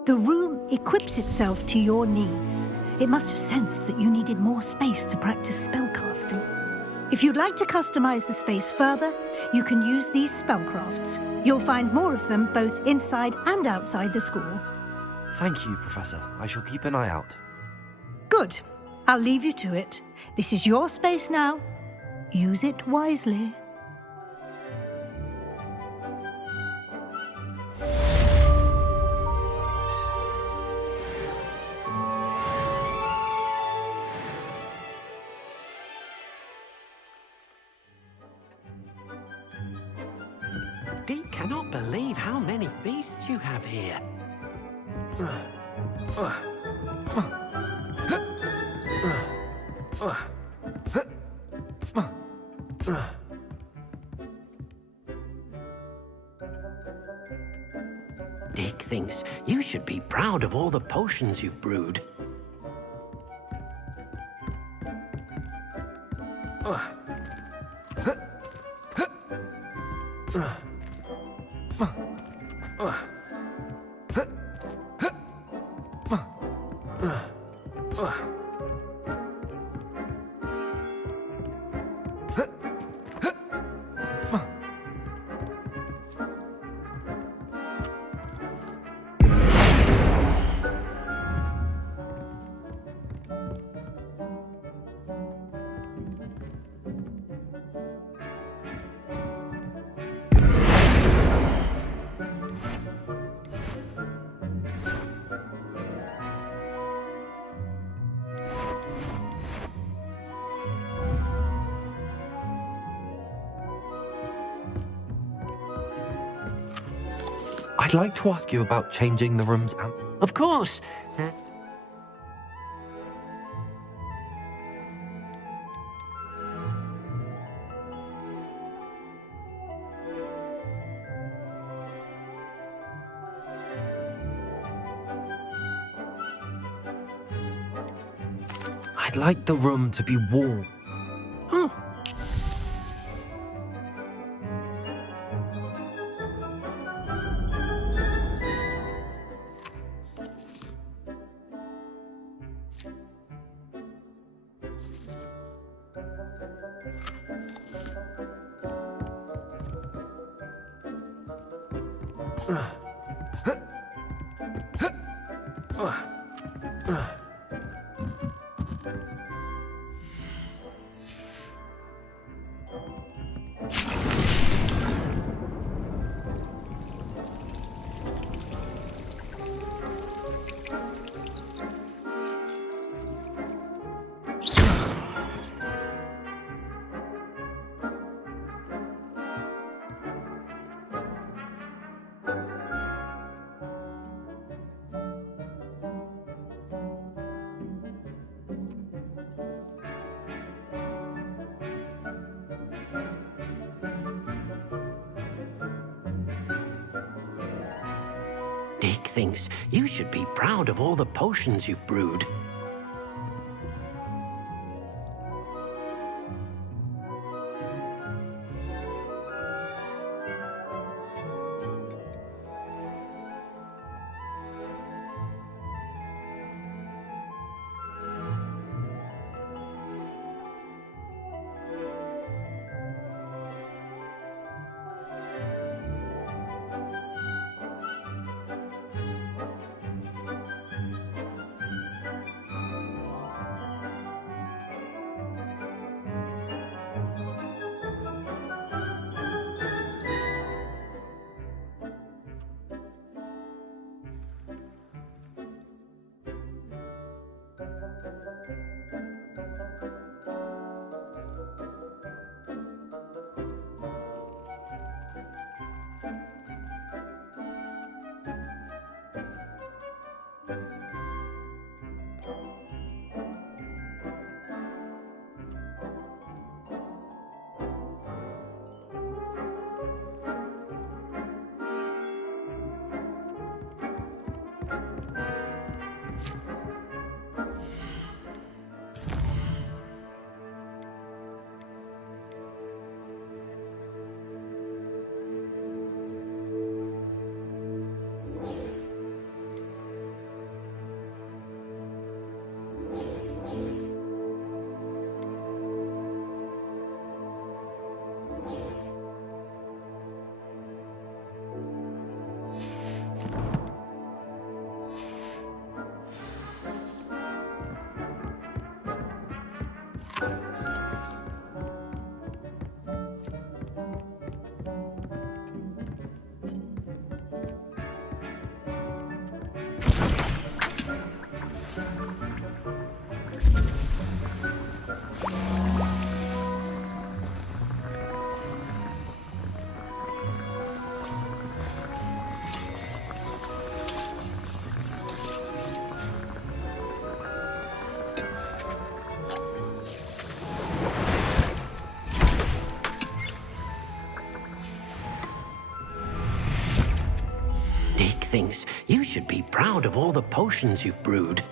The room equips itself to your needs. It must have sensed that you needed more space to practice spellcasting. If you'd like to customize the space further, you can use these spellcrafts. You'll find more of them both inside and outside the school. Thank you, Professor. I shall keep an eye out. Good. I'll leave you to it. This is your space now. Use it wisely. Deke cannot believe how many beasts you have here. Deke thinks you should be proud of all the potions you've brewed. I'd like to ask you about changing the rooms and... Of course. I'd like the room to be warm. Dick thinks you should be proud of all the potions you've brewed. Dick thinks you should be proud of all the potions you've brewed.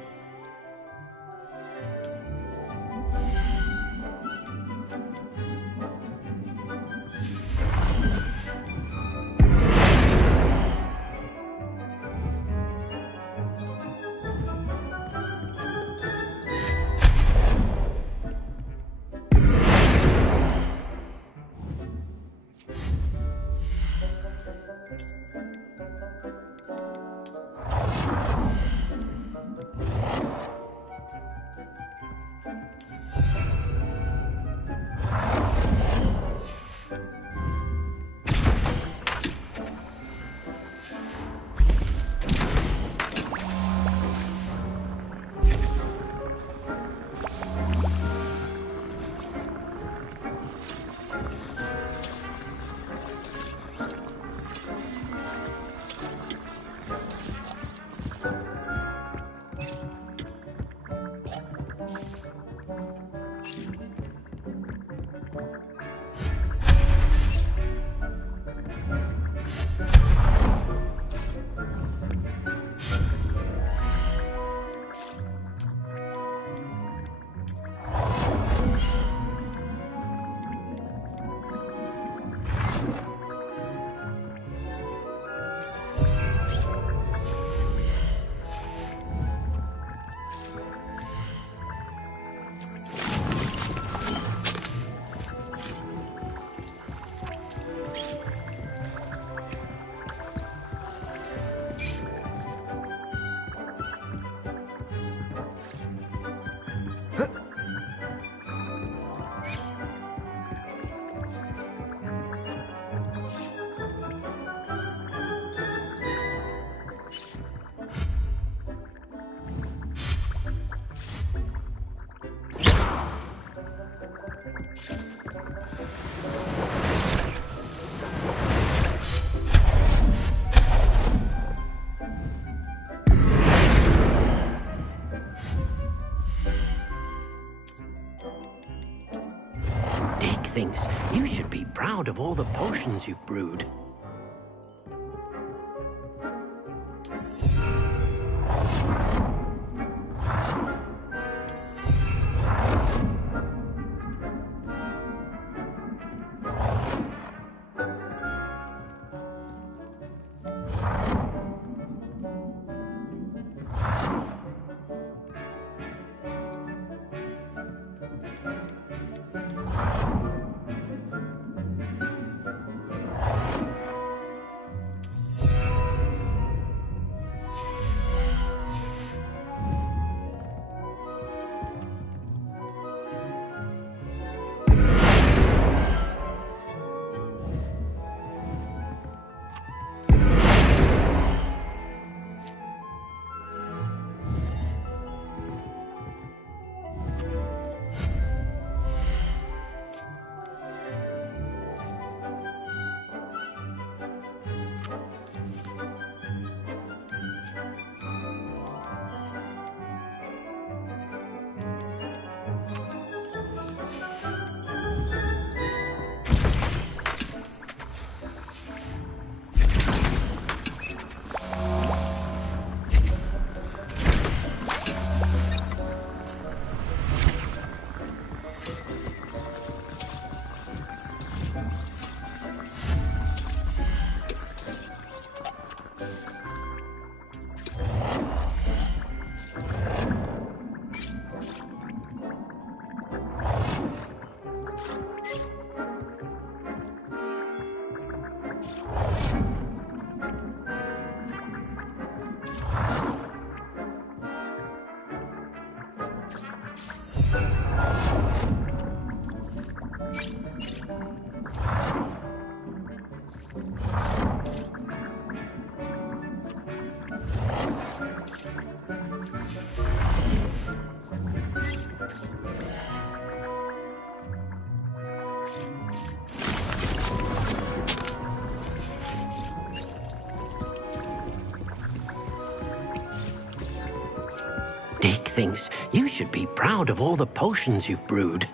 thinks you should be proud of all the potions you've brewed. Dick thinks you should be proud of all the potions you've brewed.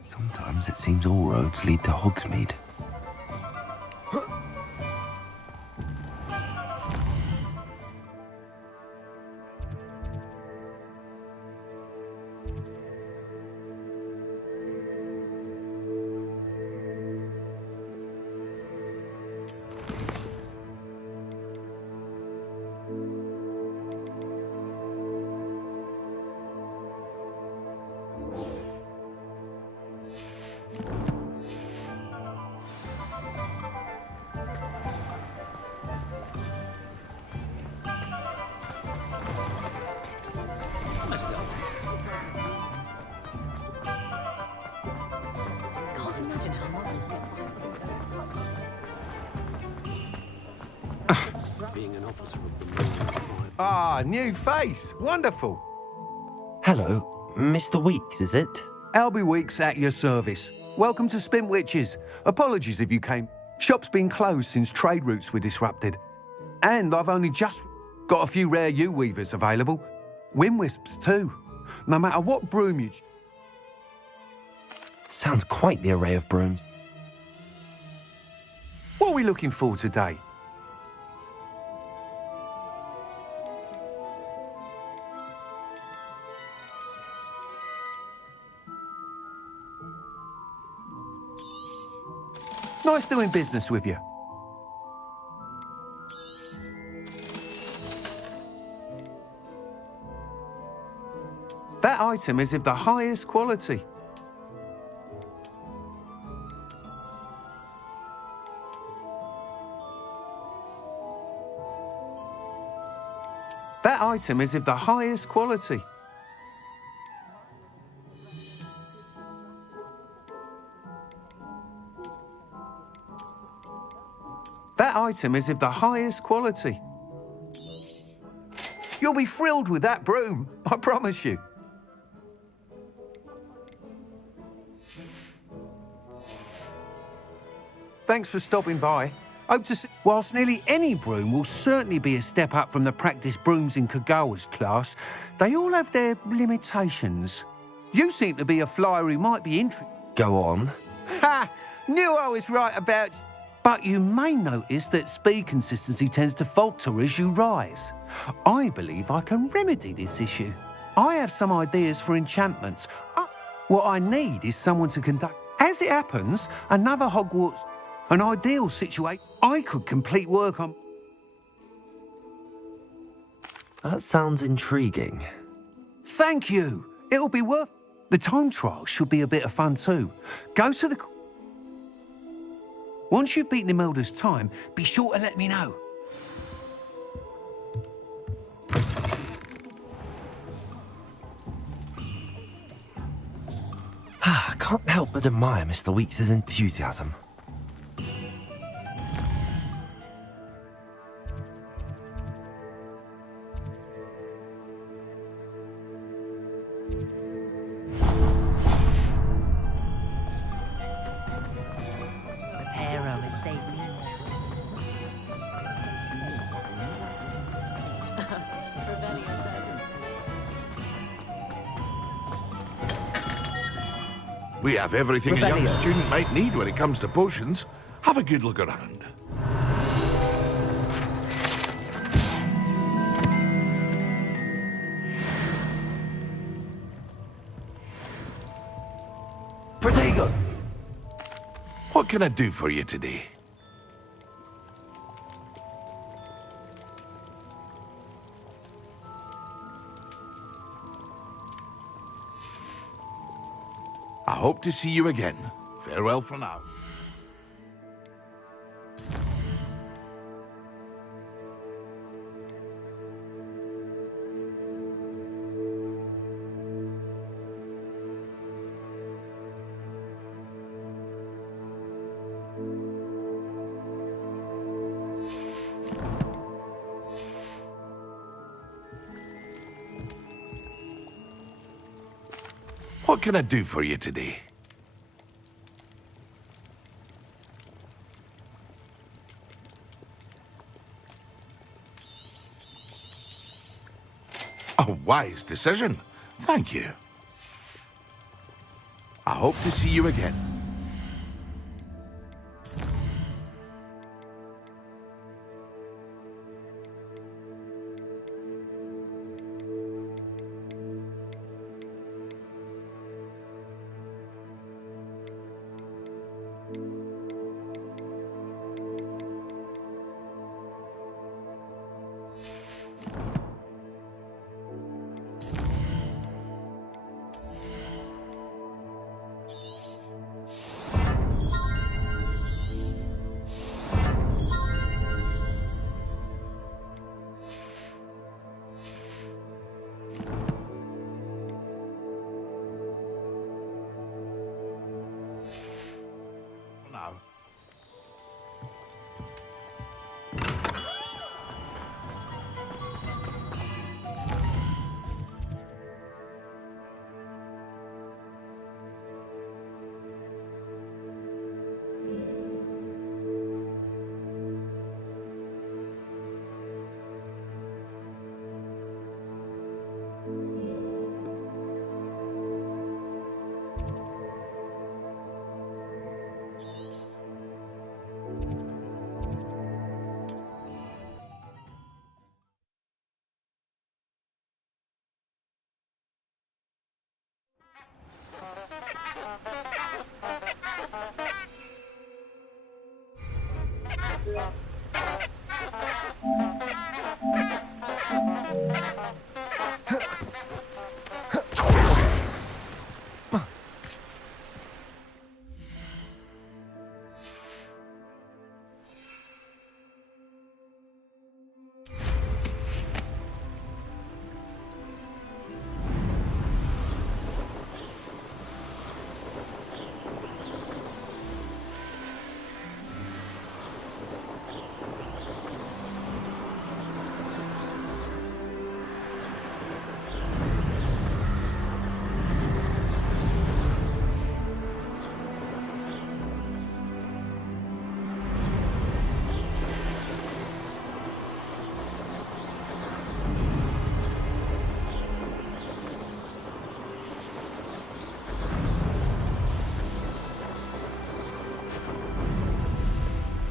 Sometimes it seems all roads lead to Hogsmeade. Can't imagine how much. Being an officer of the Marine. Ah, new face. Wonderful. Hello, Mr. Weeks, is it? Albie Weeks at your service. Welcome to Spintwitches. Apologies if you came. Shop's been closed since trade routes were disrupted. And I've only just got a few rare U-weavers available. Wind wisps too. No matter what broom you... Sounds quite the array of brooms. What are we looking for today? Nice doing business with you. That item is of the highest quality. That item is of the highest quality. That item is of the highest quality. You'll be thrilled with that broom, I promise you. Thanks for stopping by. Hope to see... Whilst nearly any broom will certainly be a step up from the practice brooms in Kagawa's class, they all have their limitations. You seem to be a flyer who might be interested. Go on. Ha! Knew I was right about... But you may notice that speed consistency tends to falter as you rise. I believe I can remedy this issue. I have some ideas for enchantments. What I need is someone to conduct... As it happens, another Hogwarts... An ideal situation. I could complete work on... That sounds intriguing. Thank you. It'll be worth... The time trial should be a bit of fun too. Go to the... Once you've beaten Imelda's time, be sure to let me know. I can't help but admire Mr. Weeks' enthusiasm. We have everything a young student might need when it comes to potions. Have a good look around. Protego! What can I do for you today? I hope to see you again. Farewell for now. What can I do for you today? A wise decision. Thank you. I hope to see you again.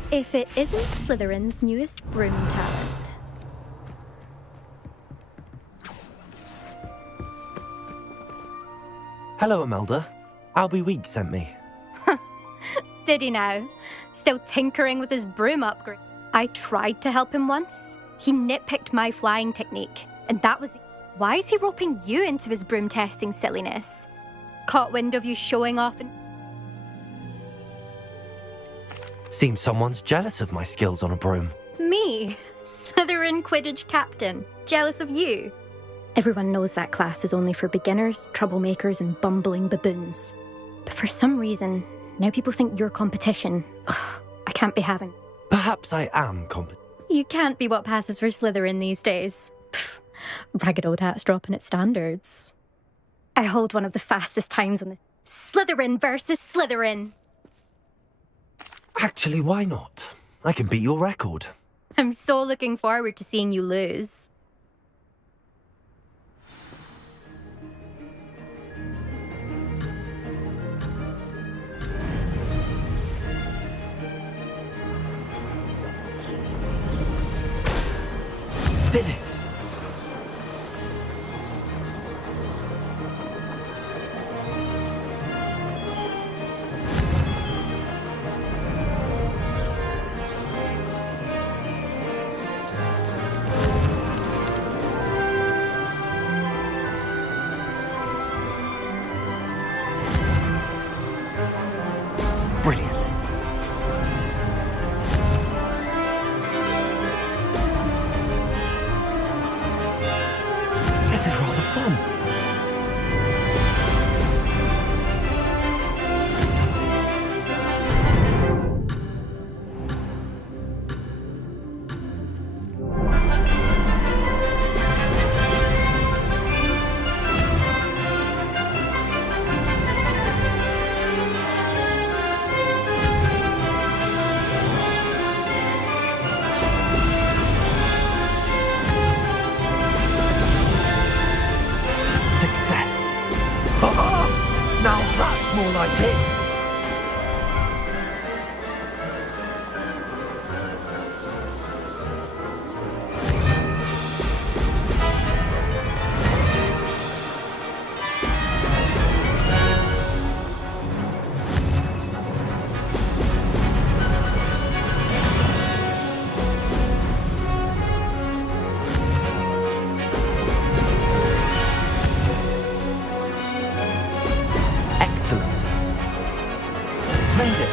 If it isn't Slytherin's newest broom talent. Hello, Imelda. Albie Week sent me. Did he now? Still tinkering with his broom upgrade. I tried to help him once. He nitpicked my flying technique, and that was... Why is he roping you into his broom testing silliness? Caught wind of you showing off and... Seems someone's jealous of my skills on a broom. Me? Slytherin Quidditch captain. Jealous of you? Everyone knows that class is only for beginners, troublemakers, and bumbling baboons. But for some reason, now people think you're competition. Ugh, I can't be having... Perhaps I am competent. You can't be what passes for Slytherin these days. Pfft, ragged old hat's dropping its standards. I hold one of the fastest times on the... Slytherin versus Slytherin! Actually, why not? I can beat your record. I'm so looking forward to seeing you lose. Did it! Brilliant. This is rather fun. Success. Now that's more like it. Excellent. Made it.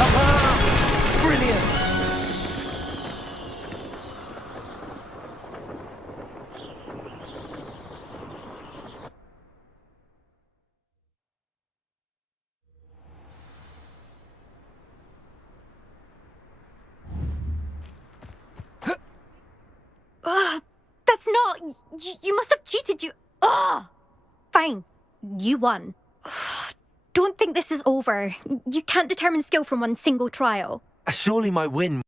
Aha! Brilliant. Ugh, that's not... You must have cheated, you... Ugh! Fine. You won. Ugh, don't think this is over. You can't determine skill from one single trial. Surely my win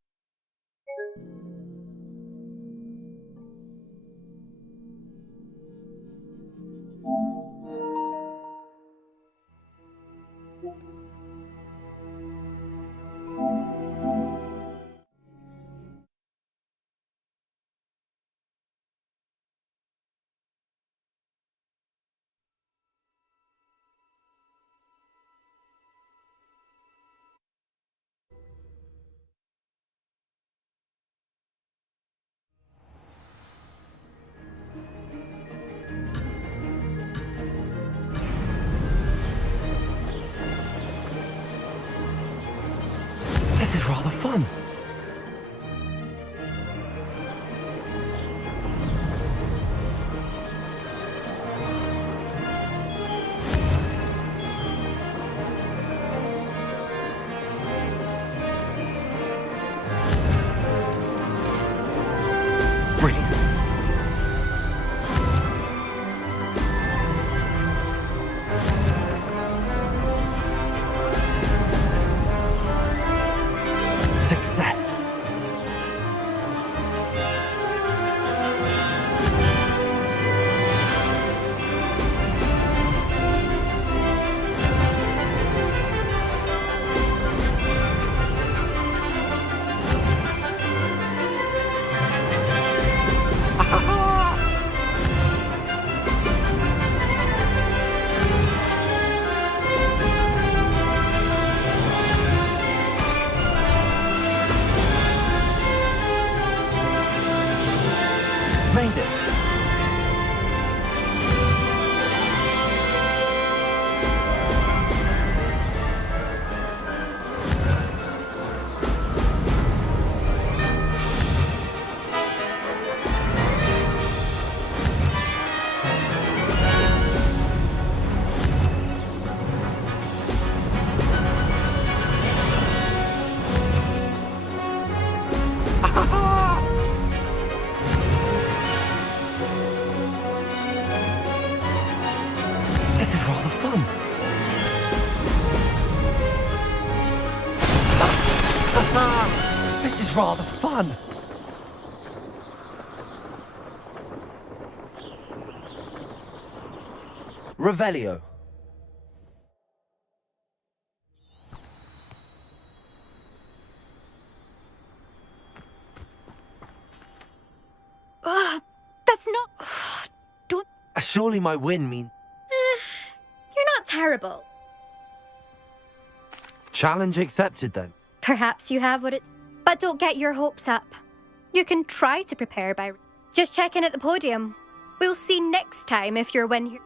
Made it! This is rather fun. This is rather fun. Revelio. That's not. Don't. Surely my win means You're not terrible. challenge accepted then. Perhaps you have what it. But don't get your hopes up. You can try to prepare by. Just check in at the podium. We'll see next time if your win here.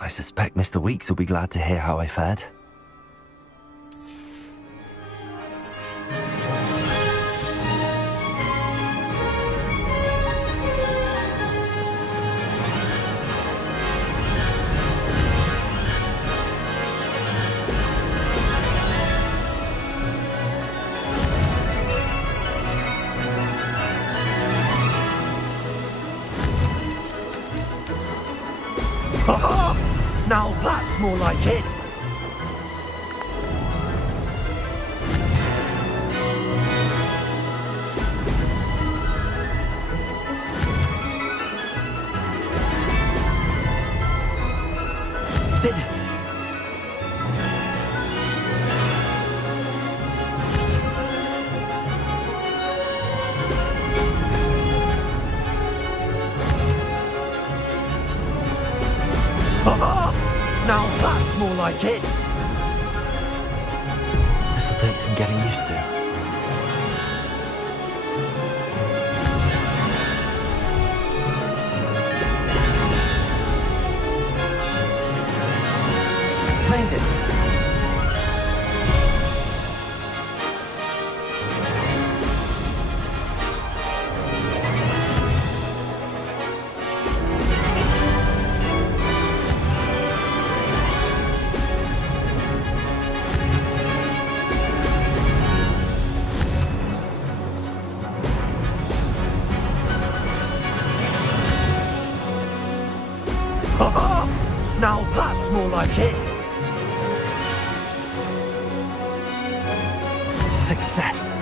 I suspect Mr. Weeks will be glad to hear how I fared. Now that's more like it! Did it! Now that's more like it! This'll take some getting used to. Made it! Now that's more like it! Success!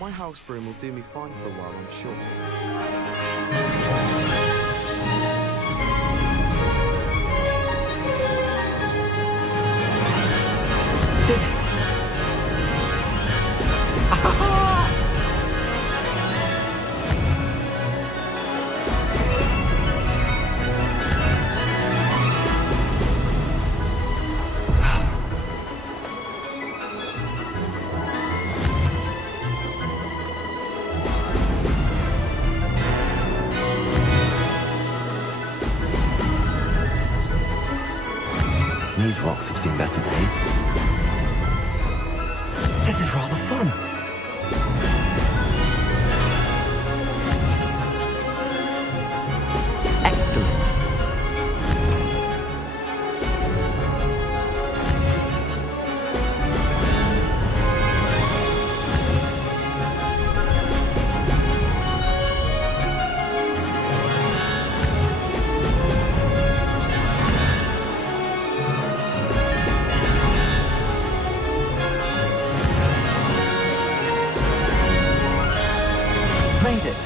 My house broom will do me fine for a while, I'm sure. Did it! These rocks have seen better days. This is rather fun. Excellent. Made it.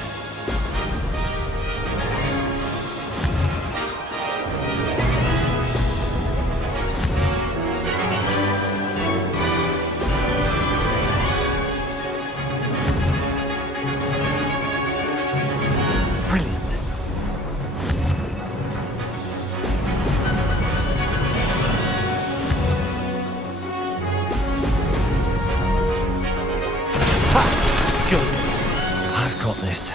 Brilliant. Ha! Good. I've got this.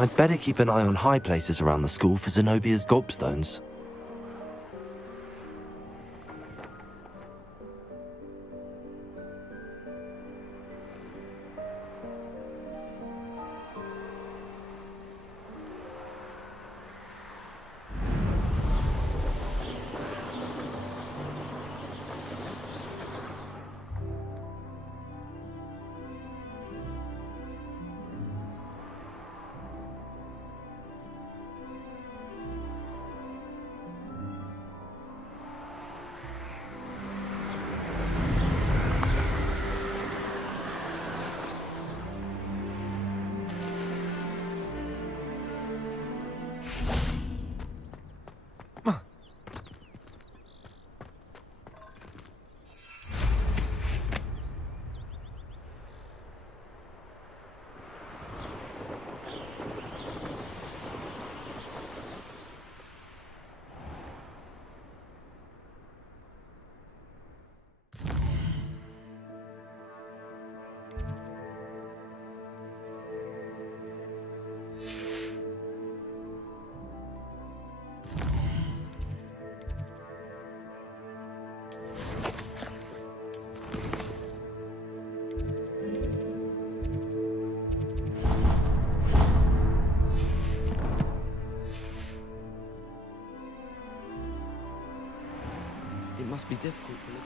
I'd better keep an eye on high places around the school for Zenobia's gobstones. It must be difficult to live.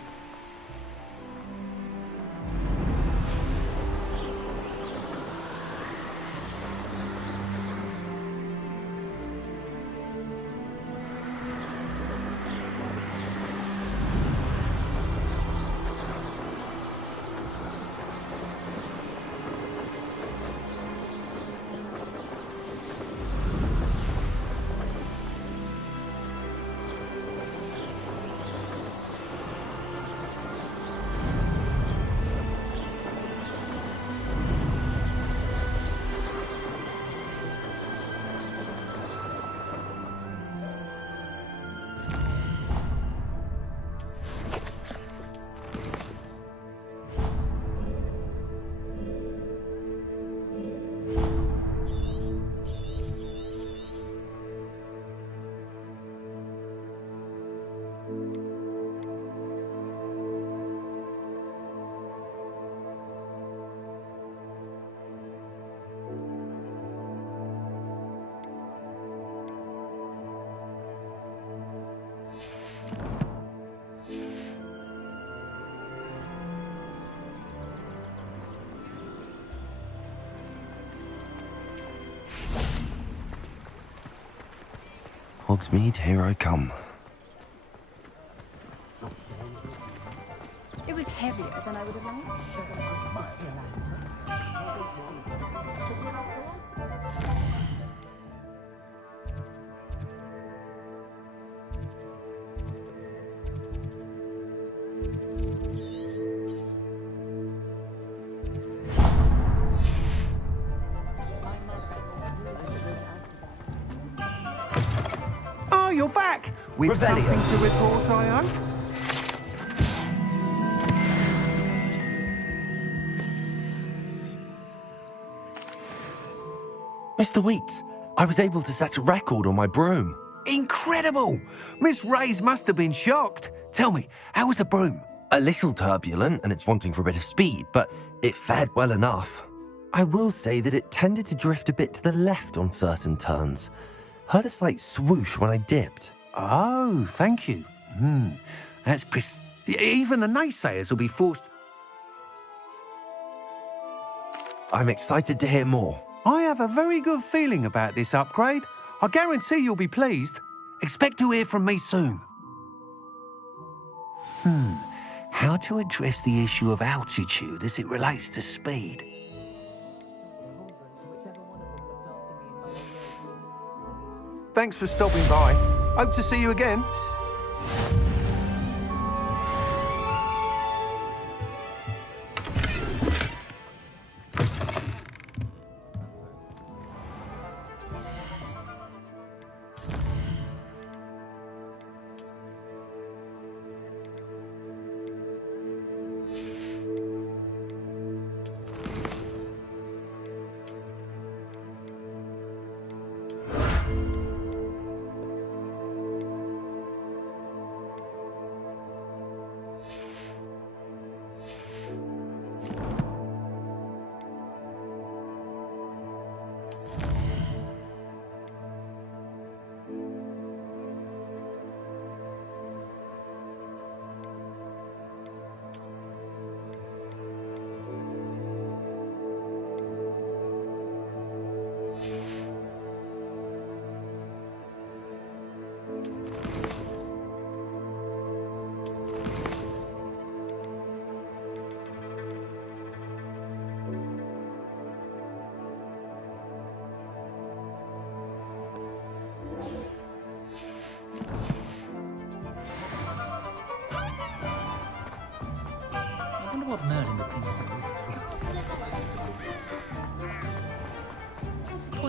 Hogsmeade, here I come. It was heavier than I would have liked. Oh, you're back! With something to report, I hope? Mr. Weeks, I was able to set a record on my broom. Incredible! Miss Reyes must have been shocked. Tell me, how was the broom? A little turbulent and it's wanting for a bit of speed, but it fared well enough. I will say that it tended to drift a bit to the left on certain turns. Heard a slight swoosh when I dipped. Oh, thank you. That's even the naysayers will be forced. I'm excited to hear more. I have a very good feeling about this upgrade. I guarantee you'll be pleased. Expect to hear from me soon. How to address the issue of altitude as it relates to speed? Thanks for stopping by. Hope to see you again.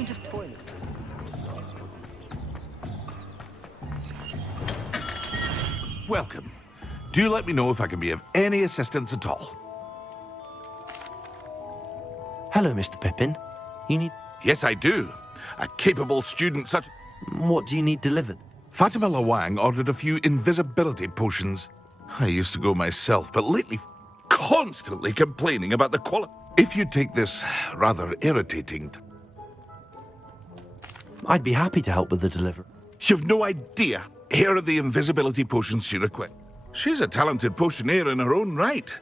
point of toilet? Welcome. Do let me know if I can be of any assistance at all. Hello, Mr. Pippin. You need... Yes, I do. A capable student such... What do you need delivered? Fatima Lawang ordered a few invisibility potions. I used to go myself, but lately constantly complaining about the quality. If you take this rather irritating... I'd be happy to help with the delivery. You've no idea. Here are the invisibility potions she requests. She's a talented potioneer in her own right.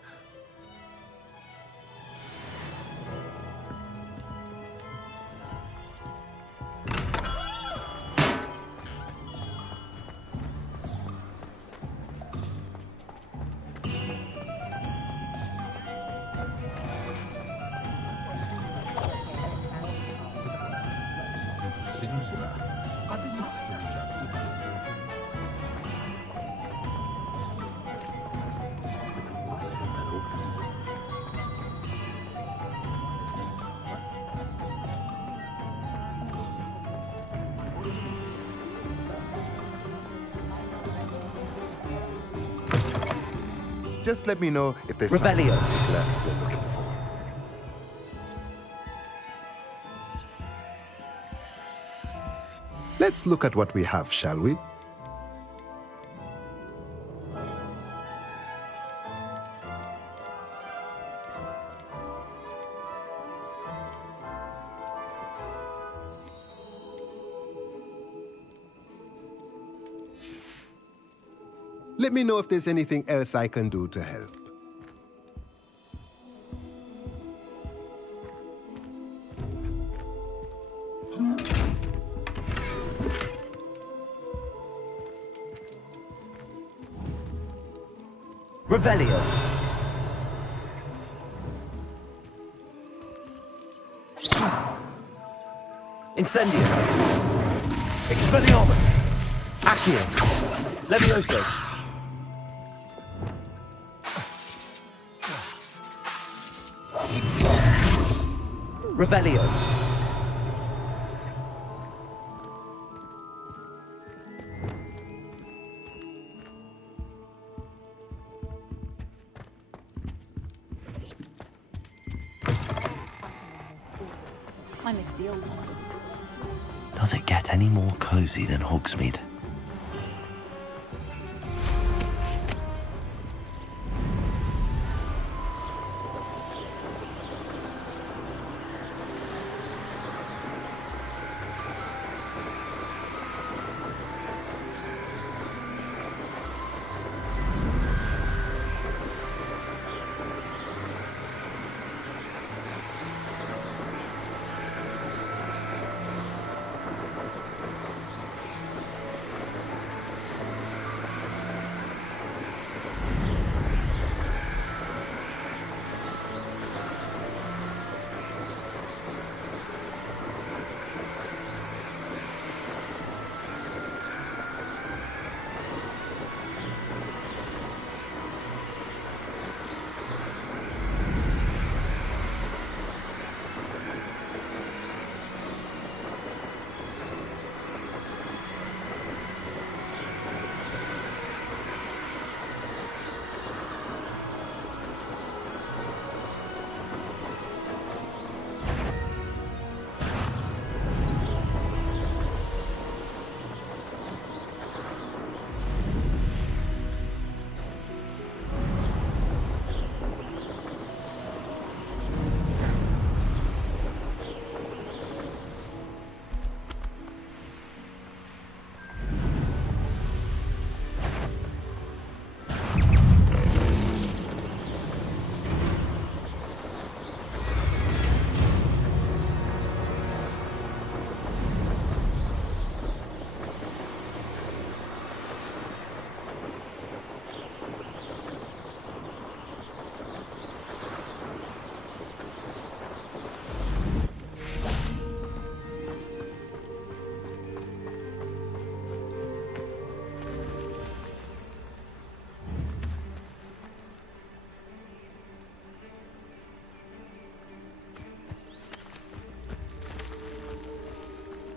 Just let me know if there's Revelio. something particular you're looking for. Let's look at what we have, shall we? Let me know if there's anything else I can do to help. Revelio. Incendio. Expelliarmus. Accio. Levioso. Revelio. I miss the old one. Does it get any more cozy than Hogsmeade?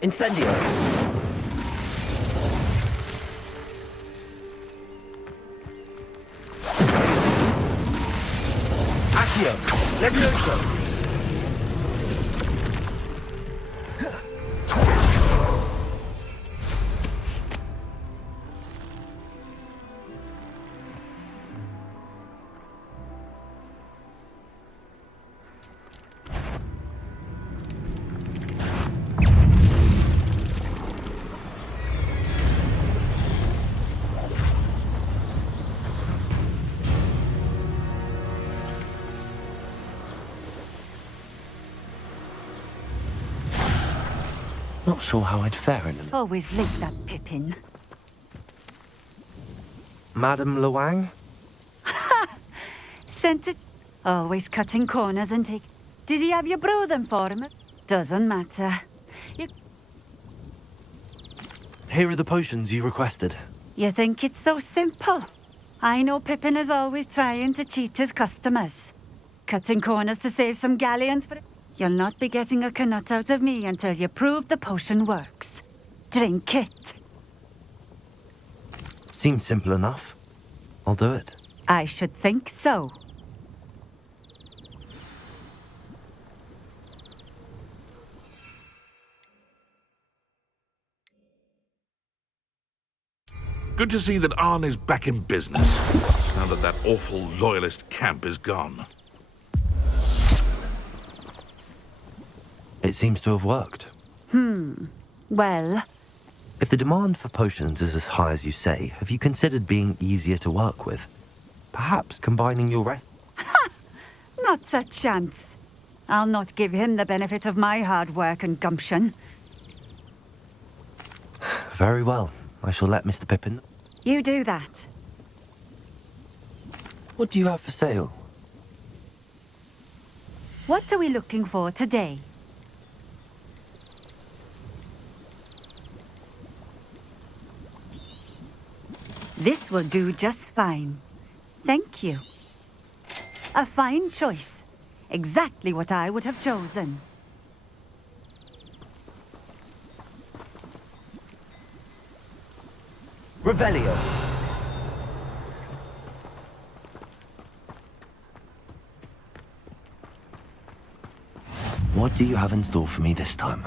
Incendio! Accio! Levioso! Not sure how I'd fare in a... Always late, that Pippin. Madame Luang? Sent it. Always cutting corners and take... Did he have you brew them for him? Doesn't matter. Here are the potions you requested. You think it's so simple? I know Pippin is always trying to cheat his customers. Cutting corners to save some galleons, but you'll not be getting a canut out of me until you prove the potion works. Drink it. Seems simple enough. I'll do it. I should think so. Good to see that Arn is back in business, now that that awful loyalist camp is gone. It seems to have worked. Well... If the demand for potions is as high as you say, have you considered being easier to work with? Perhaps combining your rest... Not a chance. I'll not give him the benefit of my hard work and gumption. Very well. I shall let Mr. Pippin... You do that. What do you have for sale? What are we looking for today? This will do just fine. Thank you. A fine choice. Exactly what I would have chosen. Revelio. What do you have in store for me this time?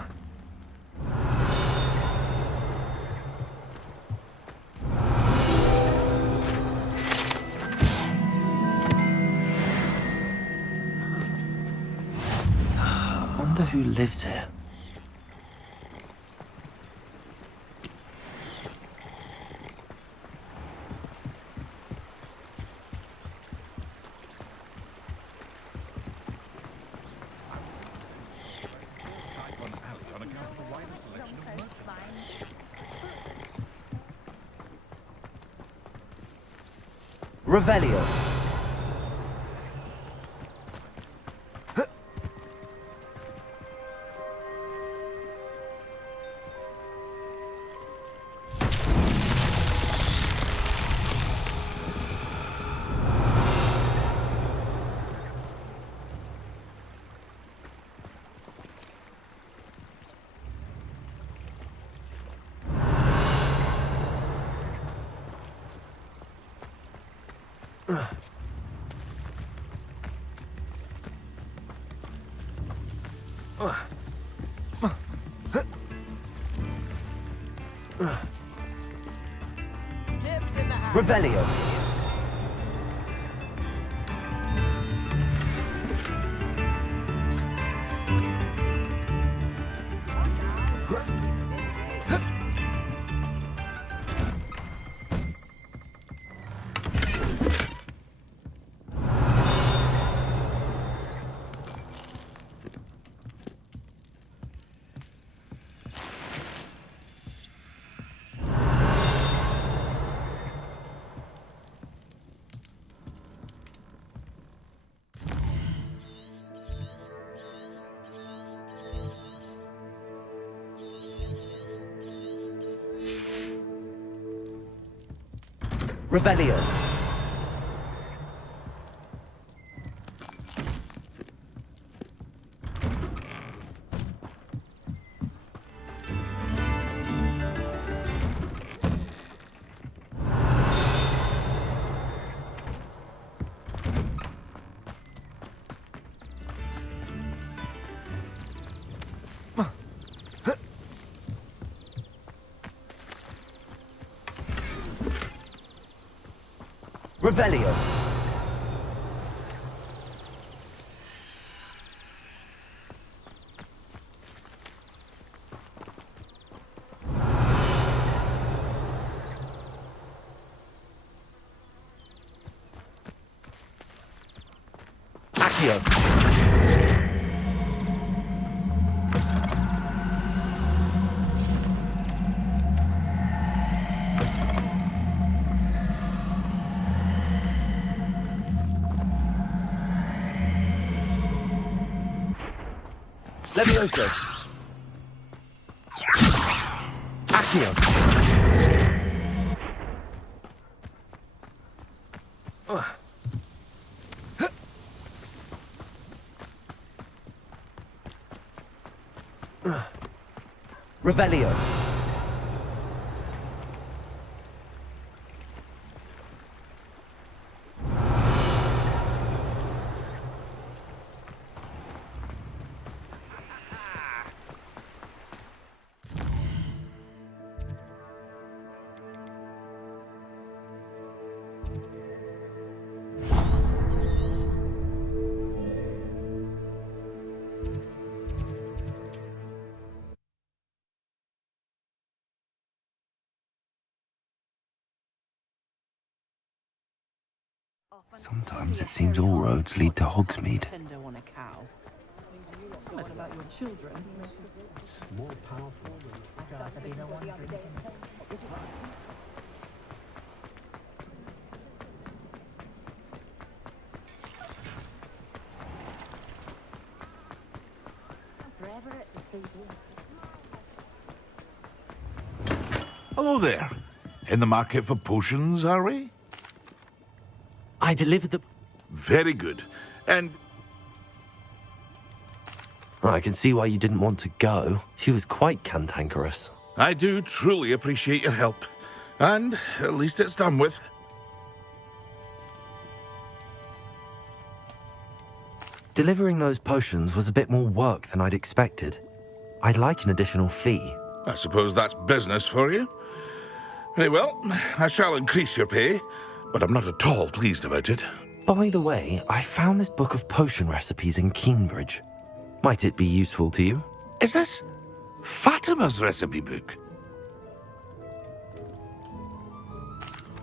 Wonder who lives here. Revelio. Revelio. Revelio. Revelio. Accio. Levioso. Accio. Revelio. Sometimes it seems all roads lead to Hogsmeade. Hello there. In the market for potions, are we? I delivered the... Very good. And I can see why you didn't want to go. She was quite cantankerous. I do truly appreciate your help. And at least it's done with. Delivering those potions was a bit more work than I'd expected. I'd like an additional fee. I suppose that's business for you. Very well, I shall increase your pay, but I'm not at all pleased about it. By the way, I found this book of potion recipes in Cambridge. Might it be useful to you? Is this Fatima's recipe book?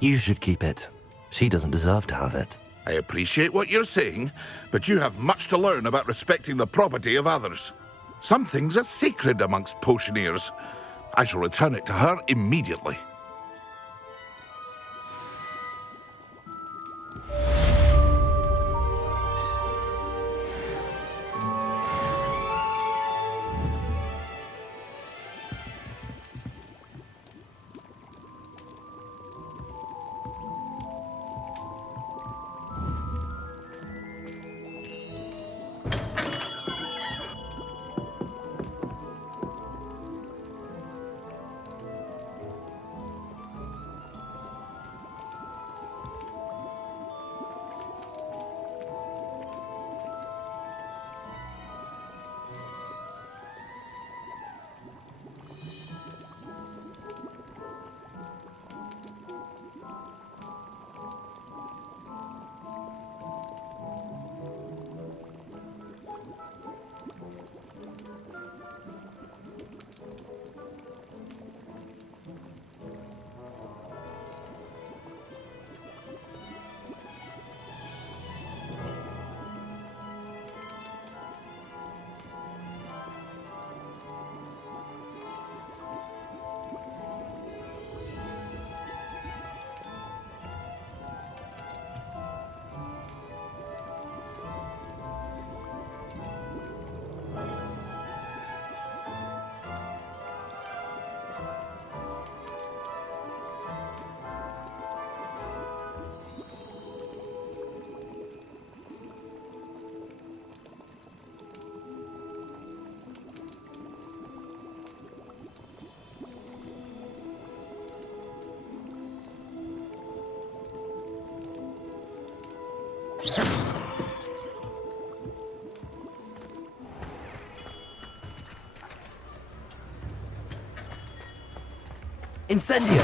You should keep it. She doesn't deserve to have it. I appreciate what you're saying, but you have much to learn about respecting the property of others. Some things are sacred amongst potioneers. I shall return it to her immediately. Incendio!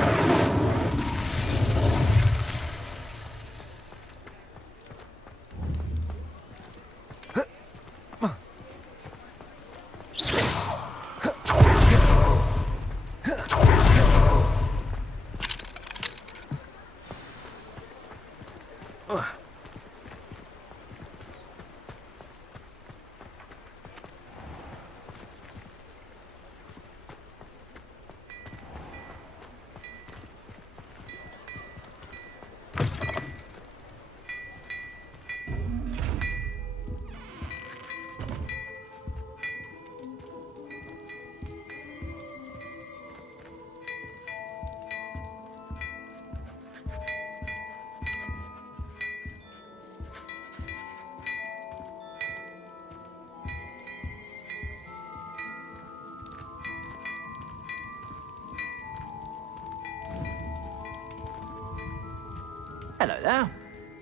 Hello there.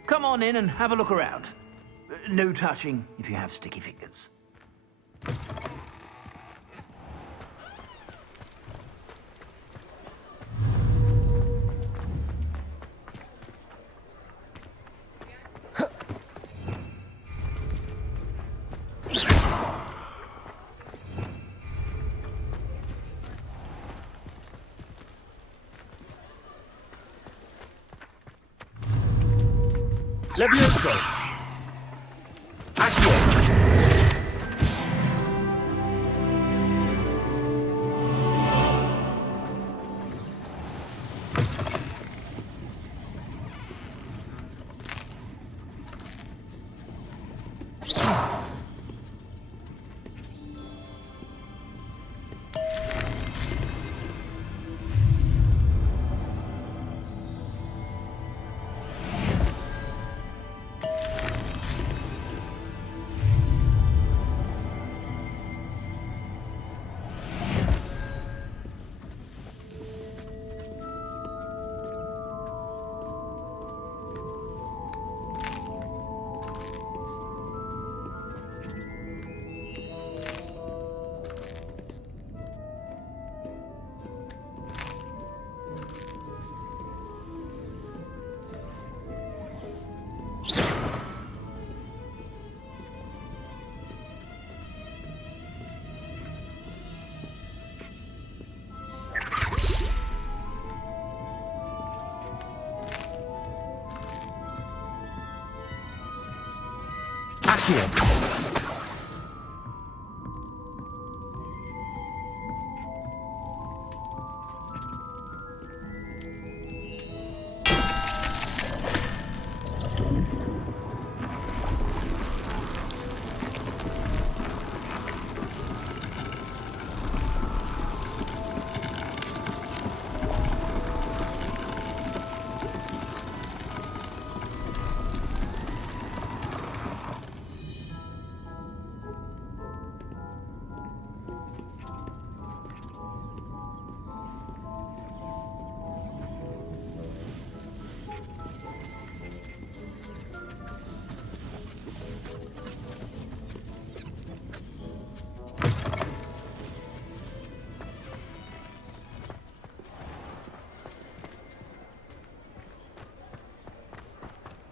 Come on in and have a look around. No touching if you have sticky fingers. Levioso! Accio!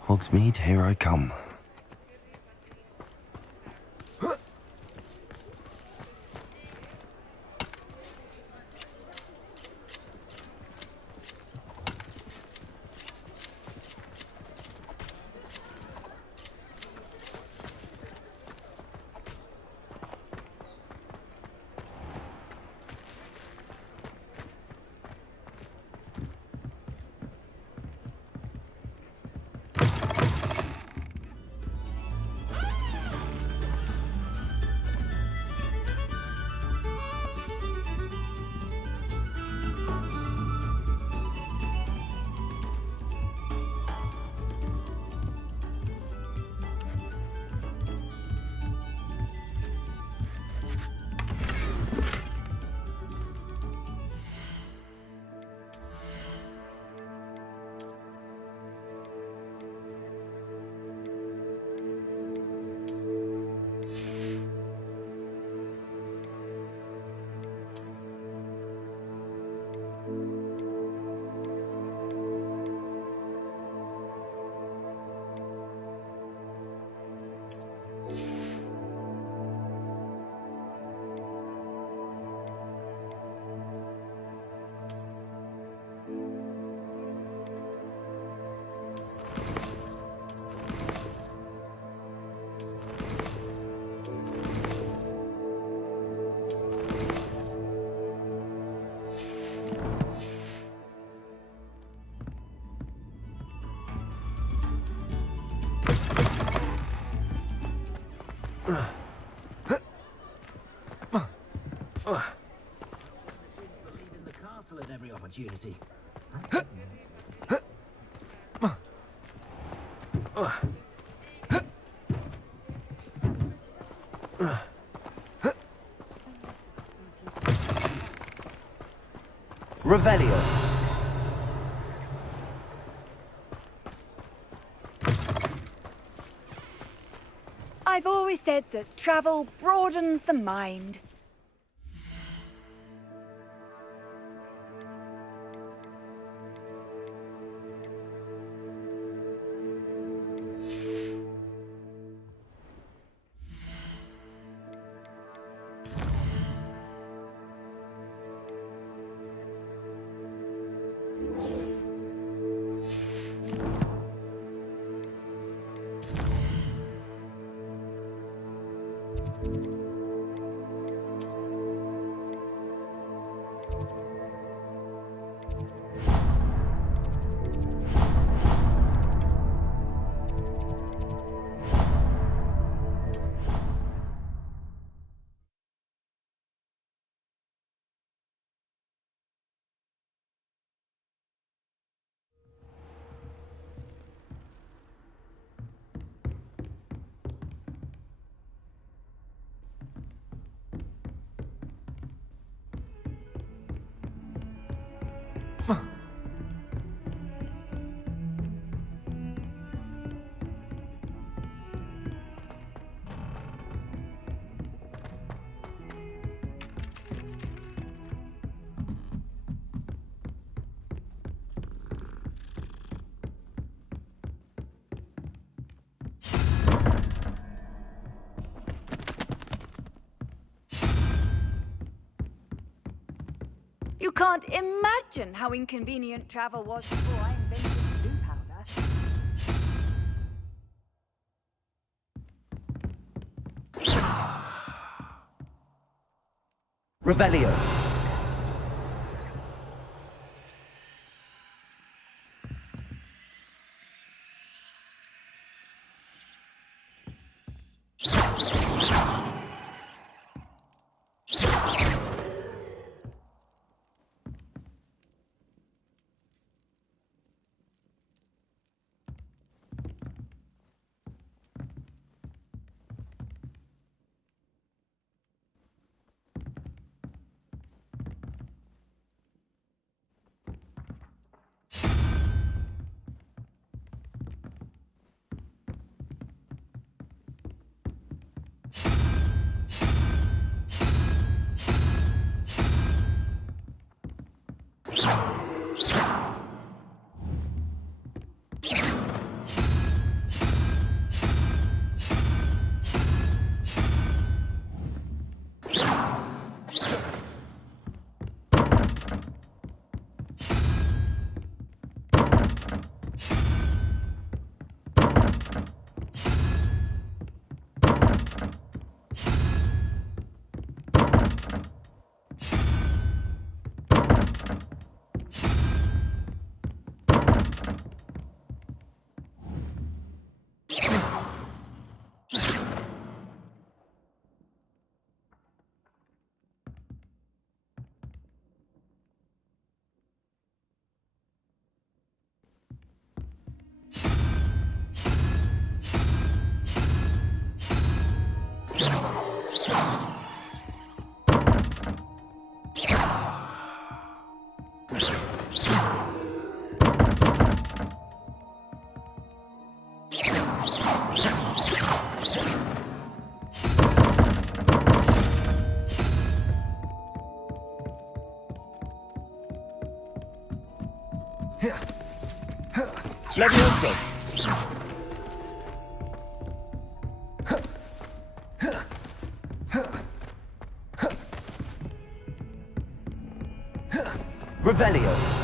Hogsmeade, here I come. Opportunity. Revelio. always said that travel broadens the mind. You can't imagine how inconvenient travel was before I invented blue powder. Revelio. Levioso. Revelio.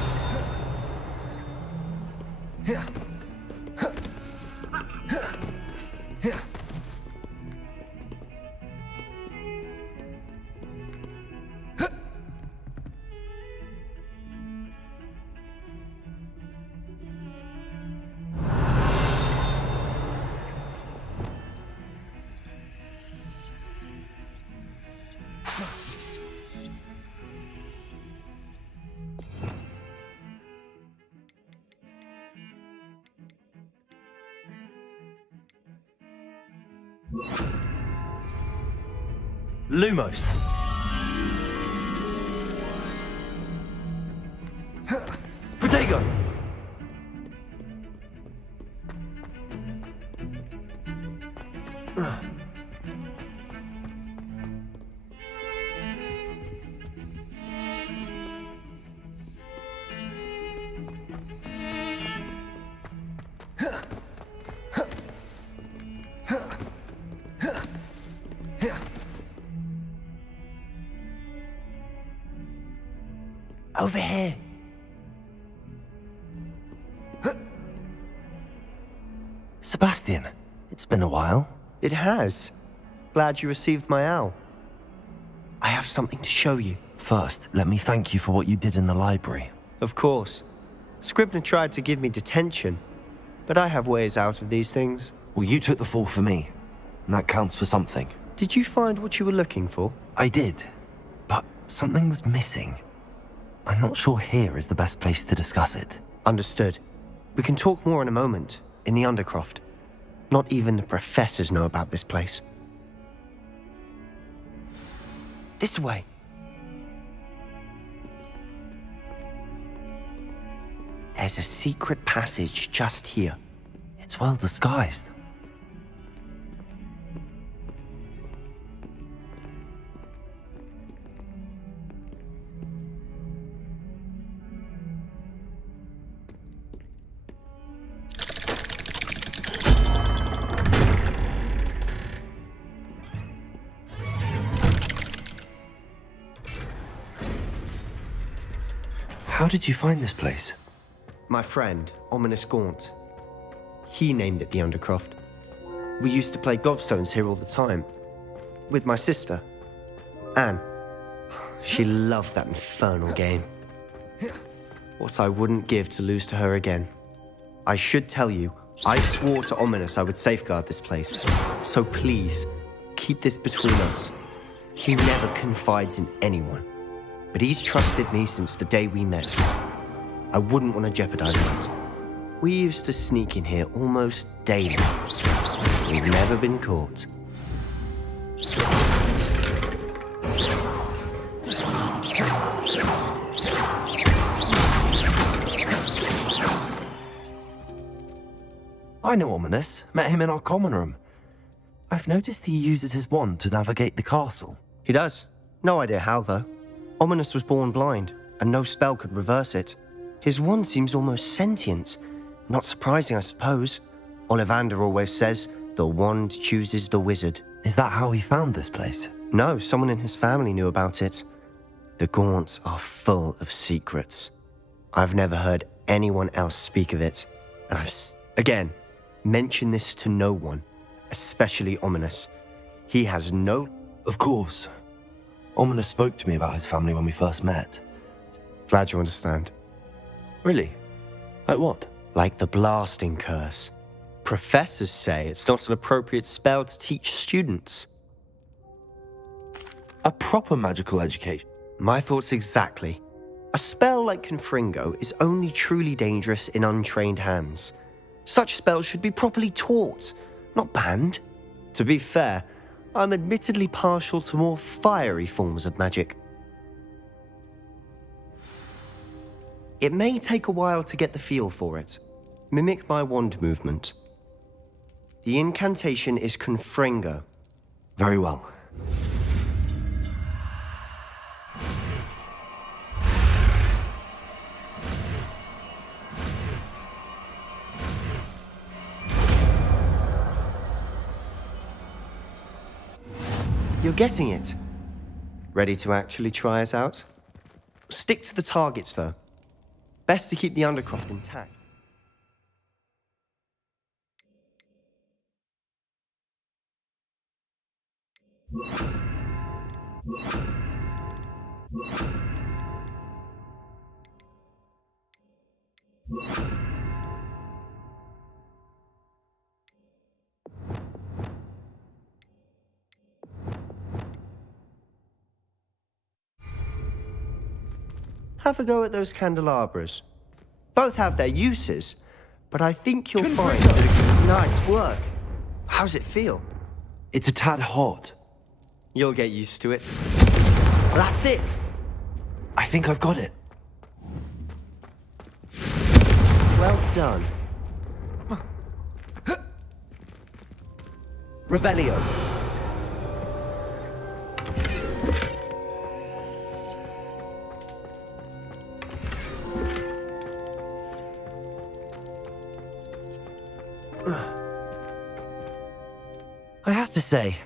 Lumos. Protego. Over here. Sebastian, it's been a while. It has. Glad you received my owl. I have something to show you. First, let me thank you for what you did in the library. Of course. Scribner tried to give me detention, but I have ways out of these things. Well, you took the fall for me, and that counts for something. Did you find what you were looking for? I did, but something was missing. I'm not sure here is the best place to discuss it. Understood. We can talk more in a moment, in the Undercroft. Not even the professors know about this place. This way. There's a secret passage just here. It's well disguised. How did you find this place? My friend, Ominous Gaunt. He named it the Undercroft. We used to play gobstones here all the time. With my sister, Anne. She loved that infernal game. What I wouldn't give to lose to her again. I should tell you, I swore to Ominous I would safeguard this place. So please, keep this between us. He never confides in anyone. But he's trusted me since the day we met. I wouldn't want to jeopardize that. We used to sneak in here almost daily. We've never been caught. I know Ominous. Met him in our common room. I've noticed he uses his wand to navigate the castle. He does. No idea how, though. Ominous was born blind, and no spell could reverse it. His wand seems almost sentient. Not surprising, I suppose. Ollivander always says, the wand chooses the wizard. Is that how he found this place? No, someone in his family knew about it. The Gaunts are full of secrets. I've never heard anyone else speak of it. And again, mention this to no one, especially Ominous. He has no... Of course. Ominous spoke to me about his family when we first met. Glad you understand. Really? Like what? Like the blasting curse. Professors say it's not an appropriate spell to teach students. A proper magical education. My thoughts exactly. A spell like Confringo is only truly dangerous in untrained hands. Such spells should be properly taught, not banned. To be fair, I'm admittedly partial to more fiery forms of magic. It may take a while to get the feel for it. Mimic my wand movement. The incantation is Confringo. Very well. You're getting it. Ready to actually try it out? Stick to the targets, though. Best to keep the Undercroft intact. Have a go at those candelabras. Both have their uses, but I think you'll find that... Nice work. How's it feel? It's a tad hot. You'll get used to it. That's it. I think I've got it. Well done. Revelio. I have to say,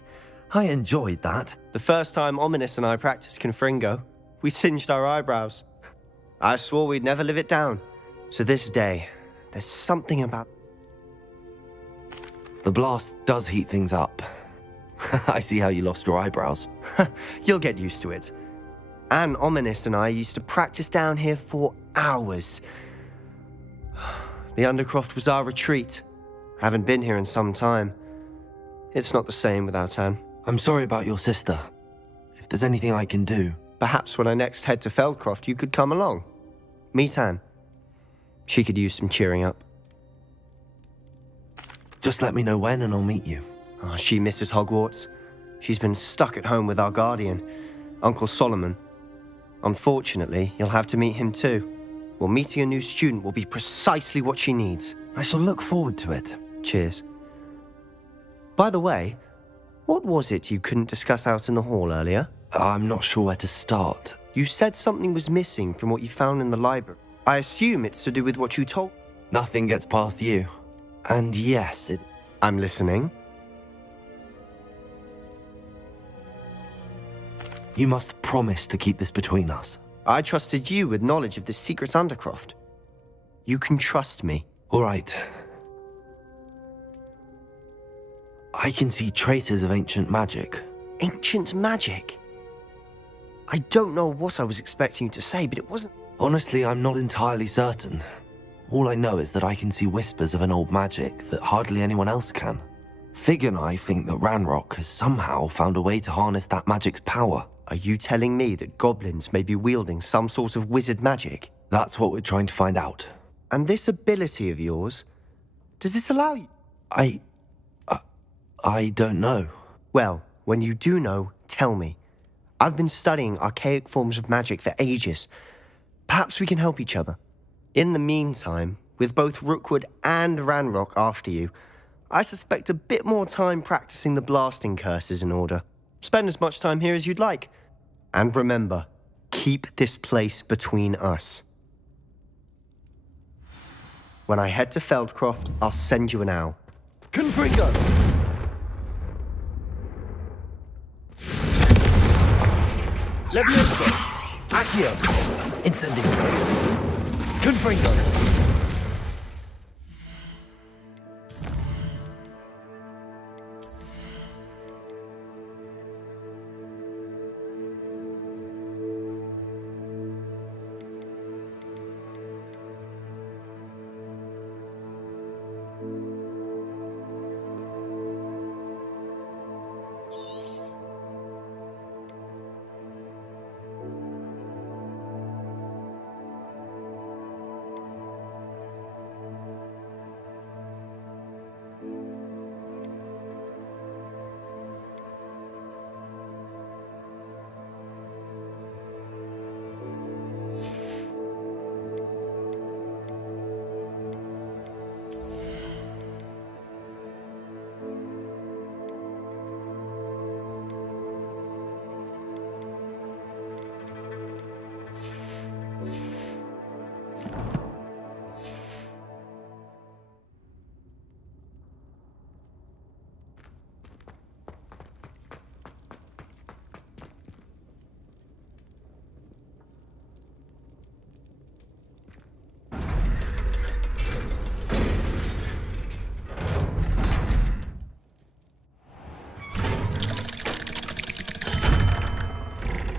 I enjoyed that. The first time Ominous and I practiced Confringo, we singed our eyebrows. I swore we'd never live it down. So this day, there's something about... The blast does heat things up. I see how you lost your eyebrows. You'll get used to it. Anne, Ominous, and I used to practice down here for hours. The Undercroft was our retreat. Haven't been here in some time. It's not the same without Anne. I'm sorry about your sister. If there's anything I can do... Perhaps when I next head to Feldcroft, you could come along. Meet Anne. She could use some cheering up. Just let me know when and I'll meet you. Oh, she misses Hogwarts. She's been stuck at home with our guardian, Uncle Solomon. Unfortunately, you'll have to meet him too. Well, meeting a new student will be precisely what she needs. I shall look forward to it. Cheers. By the way, what was it you couldn't discuss out in the hall earlier? I'm not sure where to start. You said something was missing from what you found in the library. I assume it's to do with what you told... Nothing gets past you. And yes, it... I'm listening. You must promise to keep this between us. I trusted you with knowledge of the secret Undercroft. You can trust me. All right. I can see traces of ancient magic. Ancient magic? I don't know what I was expecting you to say, but it wasn't... Honestly, I'm not entirely certain. All I know is that I can see whispers of an old magic that hardly anyone else can. Fig and I think that Ranrock has somehow found a way to harness that magic's power. Are you telling me that goblins may be wielding some sort of wizard magic? That's what we're trying to find out. And this ability of yours, does it allow you... I don't know. Well, when you do know, tell me. I've been studying archaic forms of magic for ages. Perhaps we can help each other. In the meantime, with both Rookwood and Ranrock after you, I suspect a bit more time practicing the blasting curse is in order. Spend as much time here as you'd like. And remember, keep this place between us. When I head to Feldcroft, I'll send you an owl. Confringo! Levioso! Accio! Incendio! Confringo!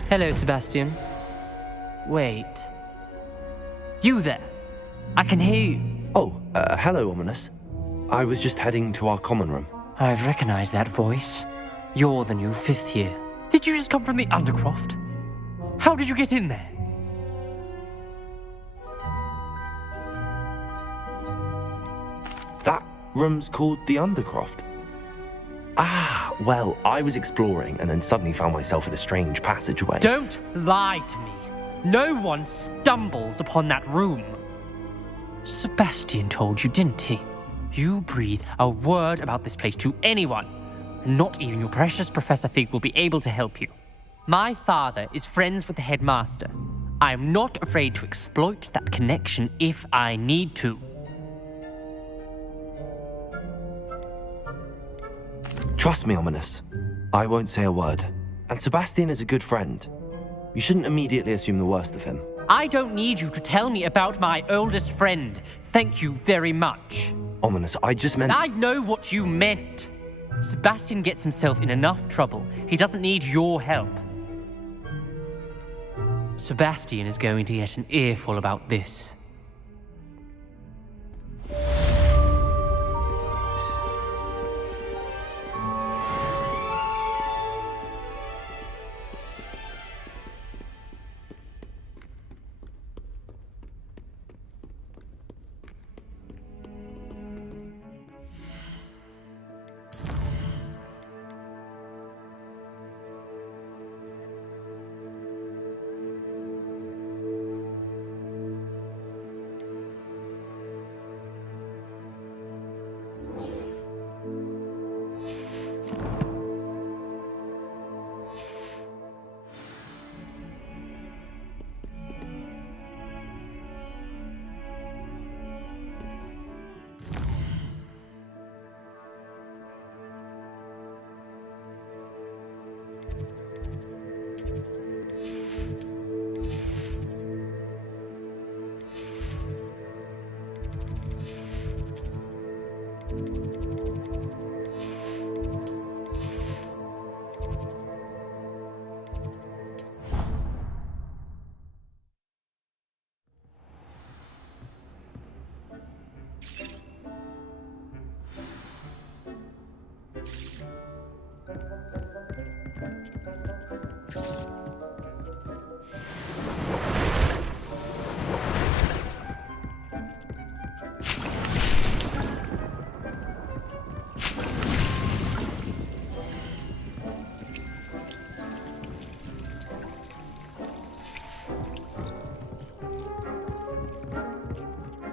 Hello, Sebastian. Wait. You there? I can hear you. Oh, hello, Ominous. I was just heading to our common room. I've recognized that voice. You're the new 5th year. Did you just come from the Undercroft? How did you get in there? That room's called the Undercroft. Ah, well, I was exploring and then suddenly found myself in a strange passageway. Don't lie to me. No one stumbles upon that room. Sebastian told you, didn't he? You breathe a word about this place to anyone, and not even your precious Professor Fig will be able to help you. My father is friends with the headmaster. I am not afraid to exploit that connection if I need to. Trust me, Ominous. I won't say a word. And Sebastian is a good friend. You shouldn't immediately assume the worst of him. I don't need you to tell me about my oldest friend. Thank you very much. Ominous, I just meant... I know what you meant. Sebastian gets himself in enough trouble. He doesn't need your help. Sebastian is going to get an earful about this.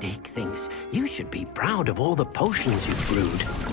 Dick thinks you should be proud of all the potions you've brewed.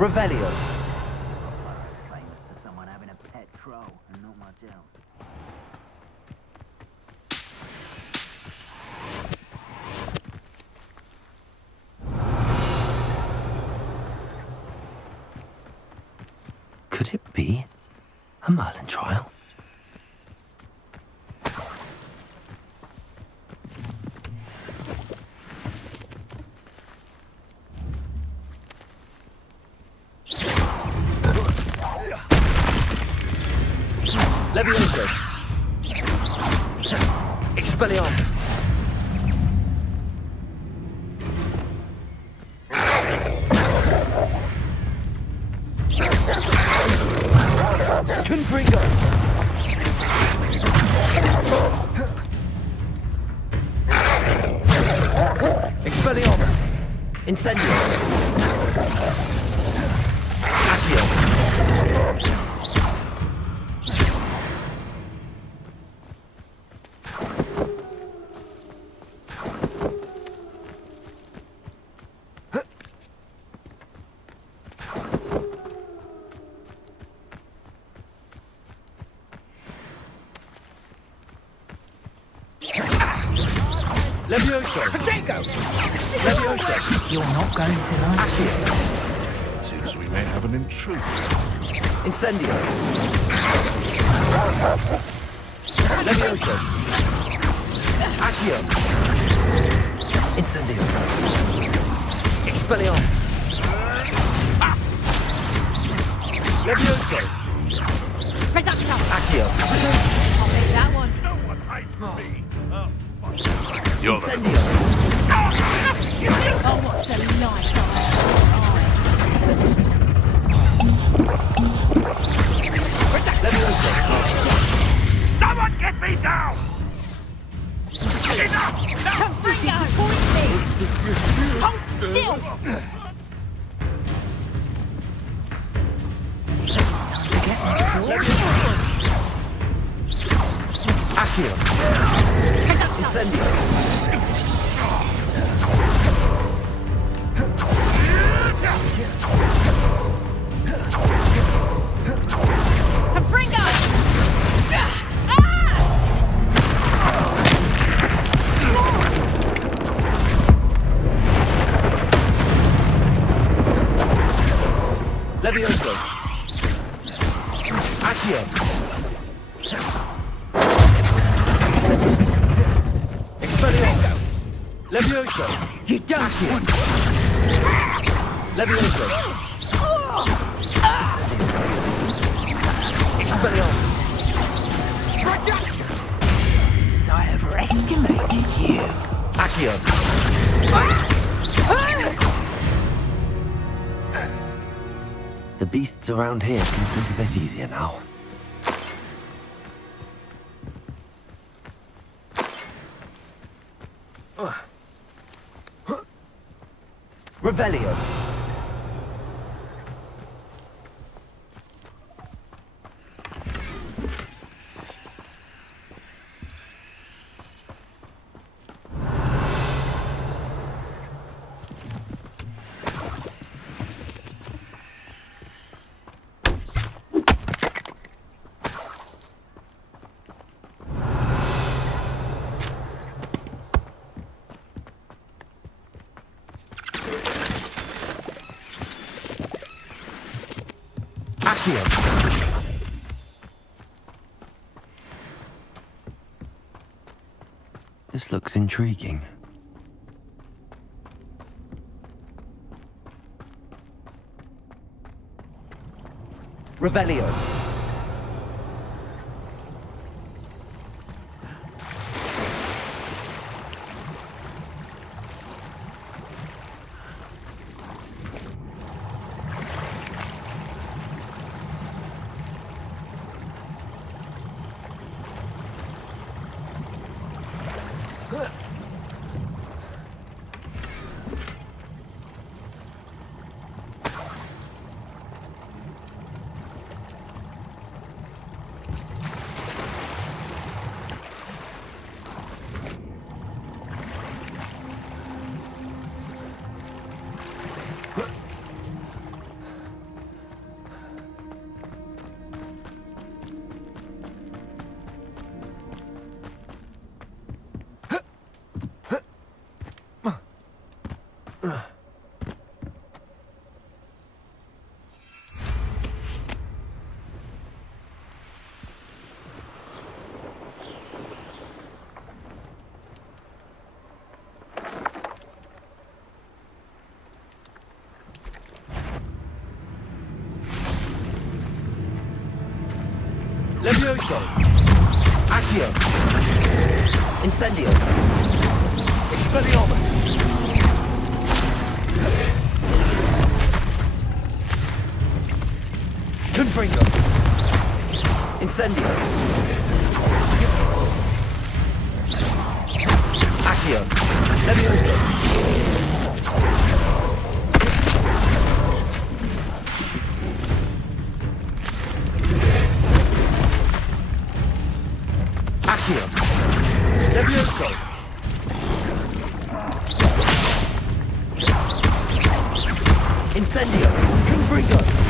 Revelio. down. Could it be a Merlin trial? Levioso! Expelliarmus! Confringo! Expelliarmus! Incendio! Accio! Levioso! Potato! Levioso! You're not going to like it. Seems we may have an intruder. Incendio! Levioso! Accio! Incendio! Expelliarmus! Levioso! Reducto! Accio! I'll make that one. No one hides from me. You're Incendio! Oh, what's the light Someone get me down! Enough! Hold still! Accio! Incendio! Confringo! Levioso! Accio! Expelliarmus! Levioso! You don't! Accio! Levioso! Expelliarmus! Seems I overestimated you. Accio! The beasts around here can sleep a bit easier now. Revelio! Accio! This looks intriguing. Revelio! Levioso! Accio! Incendio! Expelliarmus! Confringo! Incendio! Accio! Levioso! Accio! Levioso! Incendio! Confringo!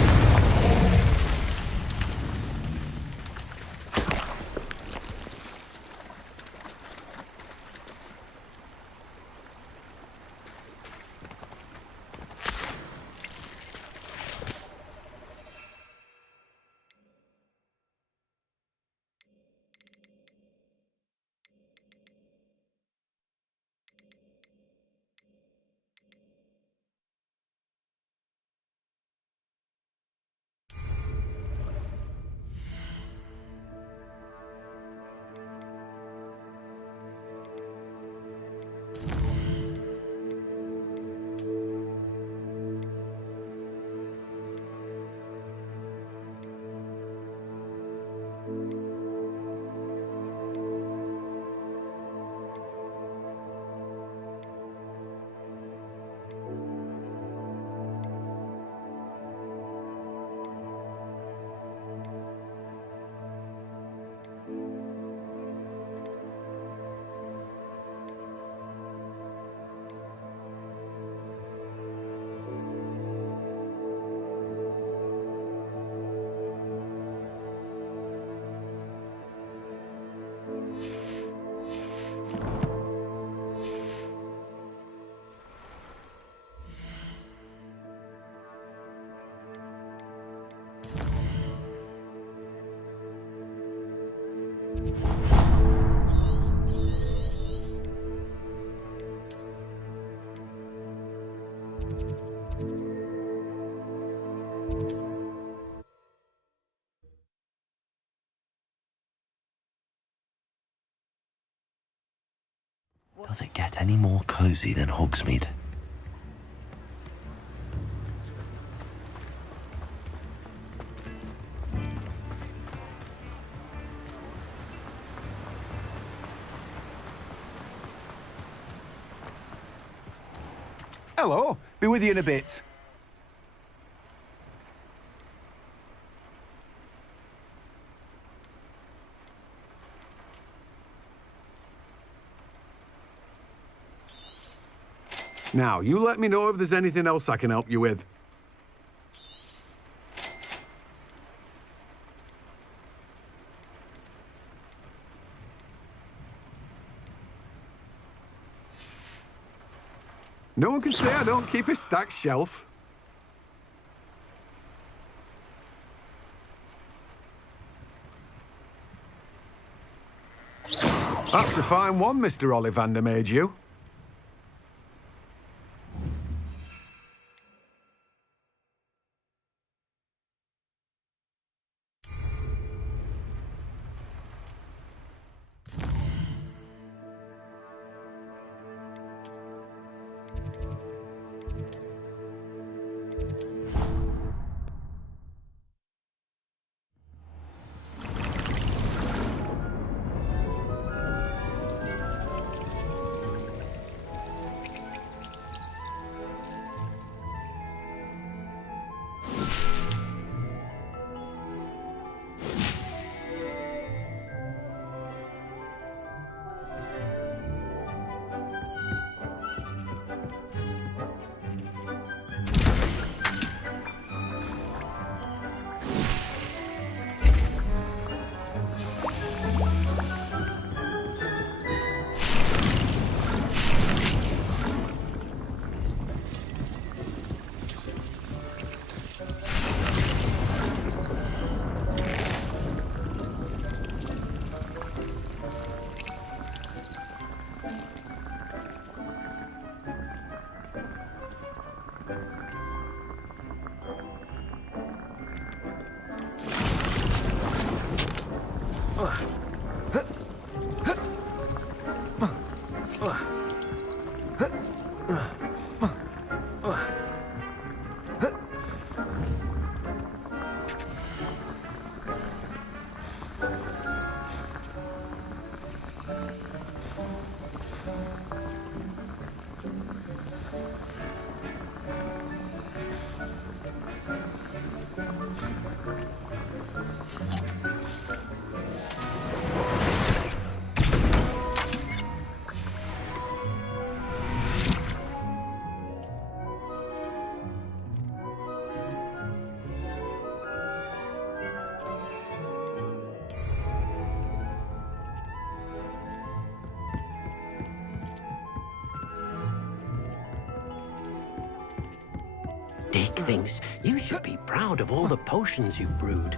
Does it get any more cozy than Hogsmeade? Hello, be with you in a bit. Now, you let me know if there's anything else I can help you with. No one can say I don't keep a stacked shelf. That's a fine one, Mr. Ollivander made you. Dick thinks you should be proud of all the potions you've brewed.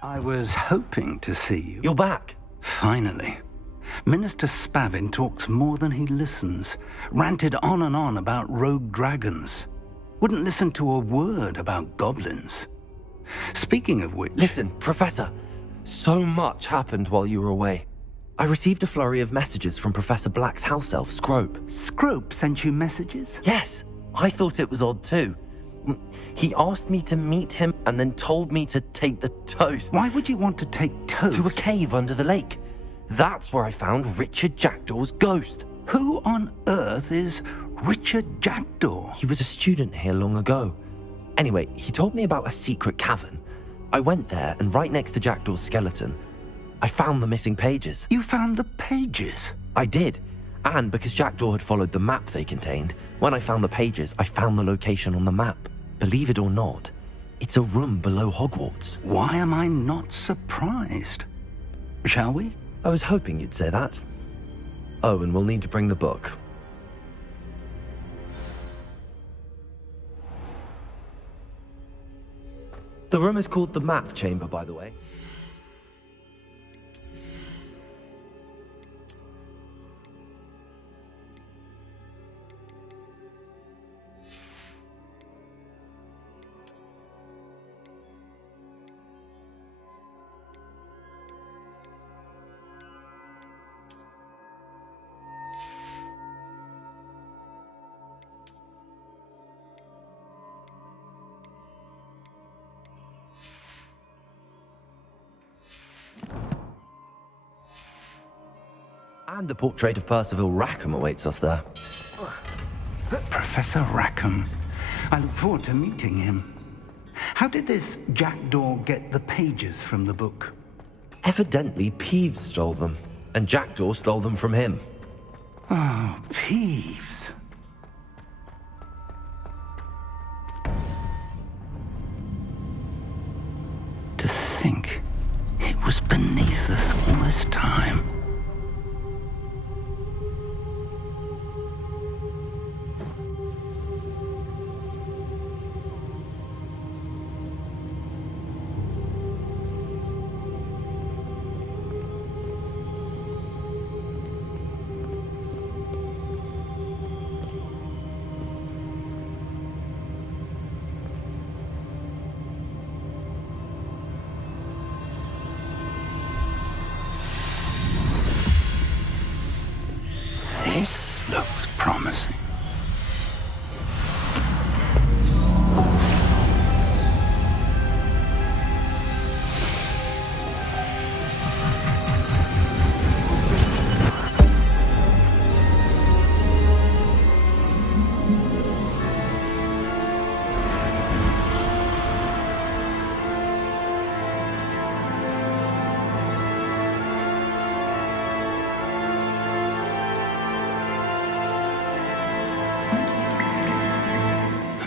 I was hoping to see you. You're back. Finally. Minister Spavin talks more than he listens. Ranted on and on about rogue dragons. Wouldn't listen to a word about goblins. Speaking of which... Listen, Professor. So much happened while you were away. I received a flurry of messages from Professor Black's house elf, Scrope. Scrope sent you messages? Yes. I thought it was odd too. He asked me to meet him and then told me to take the toast. Why would you want to take toast? To a cave under the lake. That's where I found Richard Jackdaw's ghost. Who on earth is Richard Jackdaw? He was a student here long ago. Anyway, he told me about a secret cavern. I went there, and right next to Jackdaw's skeleton, I found the missing pages. You found the pages? I did. And because Jackdaw had followed the map they contained, when I found the pages, I found the location on the map. Believe it or not, it's a room below Hogwarts. Why am I not surprised? Shall we? I was hoping you'd say that. Oh, and we'll need to bring the book. The room is called the Map Chamber, by the way. And the portrait of Percival Rackham awaits us there. Professor Rackham. I look forward to meeting him. How did this Jackdaw get the pages from the book? Evidently, Peeves stole them, and Jackdaw stole them from him. Oh, Peeves. To think it was beneath us all this time. promising.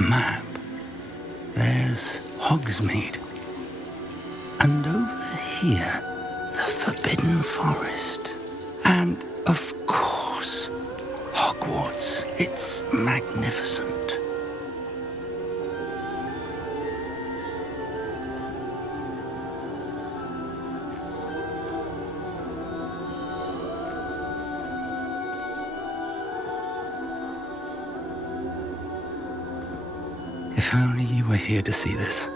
Map. There's Hogsmeade. And over here, the Forbidden Forest. And, of course, Hogwarts. It's magnificent. If only you were here to see this.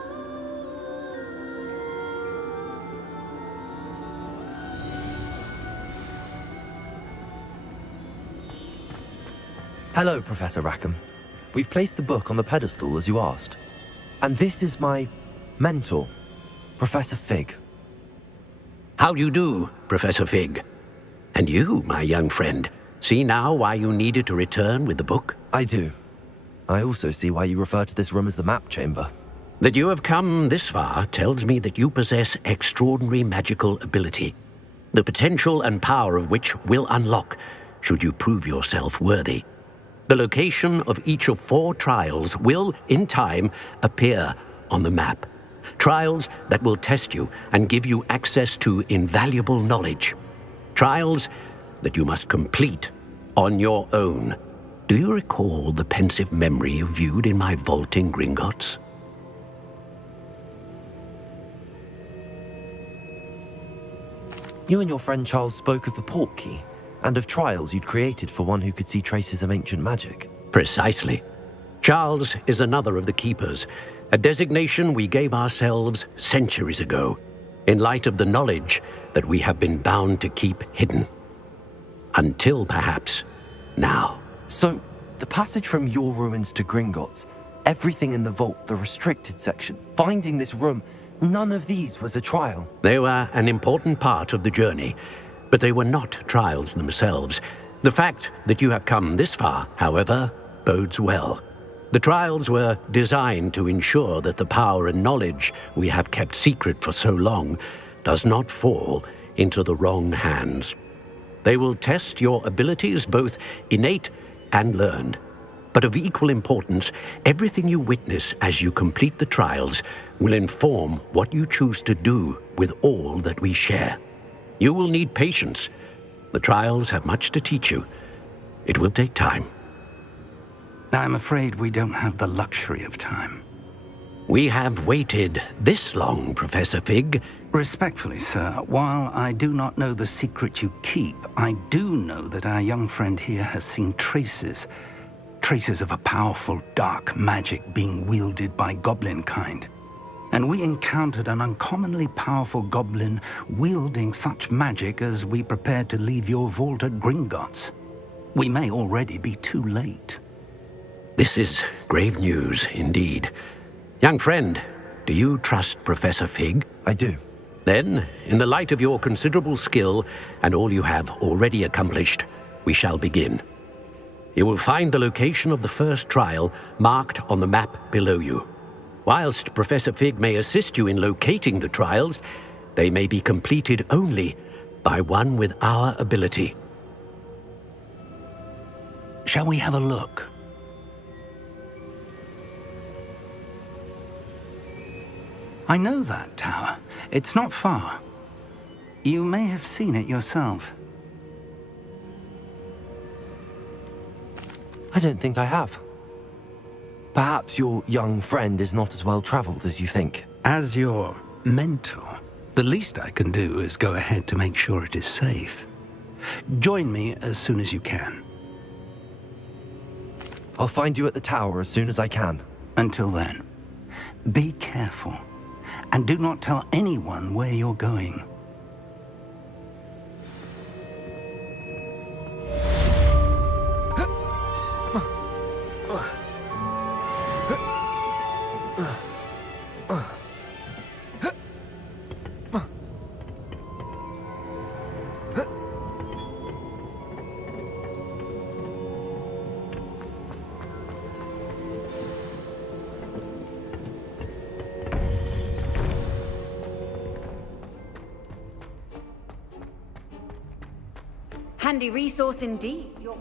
Hello, Professor Rackham. We've placed the book on the pedestal as you asked. And this is my mentor, Professor Fig. How do you do, Professor Fig? And you, my young friend, see now why you needed to return with the book? I do. I also see why you refer to this room as the map chamber. That you have come this far tells me that you possess extraordinary magical ability, the potential and power of which will unlock should you prove yourself worthy. The location of each of 4 trials will, in time, appear on the map. Trials that will test you and give you access to invaluable knowledge. Trials that you must complete on your own. Do you recall the pensive memory you viewed in my vault in Gringotts? You and your friend Charles spoke of the port key, and of trials you'd created for one who could see traces of ancient magic. Precisely. Charles is another of the Keepers, a designation we gave ourselves centuries ago, in light of the knowledge that we have been bound to keep hidden. Until, perhaps, now. So, the passage from your ruins to Gringotts, everything in the vault, the restricted section, finding this room, none of these was a trial. They were an important part of the journey, but they were not trials themselves. The fact that you have come this far, however, bodes well. The trials were designed to ensure that the power and knowledge we have kept secret for so long does not fall into the wrong hands. They will test your abilities, both innate and learned. But of equal importance, everything you witness as you complete the trials will inform what you choose to do with all that we share. You will need patience. The trials have much to teach you. It will take time. I'm afraid we don't have the luxury of time. We have waited this long, Professor Fig. Respectfully, sir, while I do not know the secret you keep, I do know that our young friend here has seen traces of a powerful dark magic being wielded by goblin kind. And we encountered an uncommonly powerful goblin wielding such magic as we prepared to leave your vault at Gringotts. We may already be too late. This is grave news indeed. Young friend, do you trust Professor Fig? I do. Then, in the light of your considerable skill and all you have already accomplished, we shall begin. You will find the location of the first trial marked on the map below you. Whilst Professor Fig may assist you in locating the trials, they may be completed only by one with our ability. Shall we have a look? I know that tower. It's not far. You may have seen it yourself. I don't think I have. Perhaps your young friend is not as well traveled as you think. As your mentor, the least I can do is go ahead to make sure it is safe. Join me as soon as you can. I'll find you at the tower as soon as I can. Until then, be careful. And do not tell anyone where you're going. Handy resource indeed. Your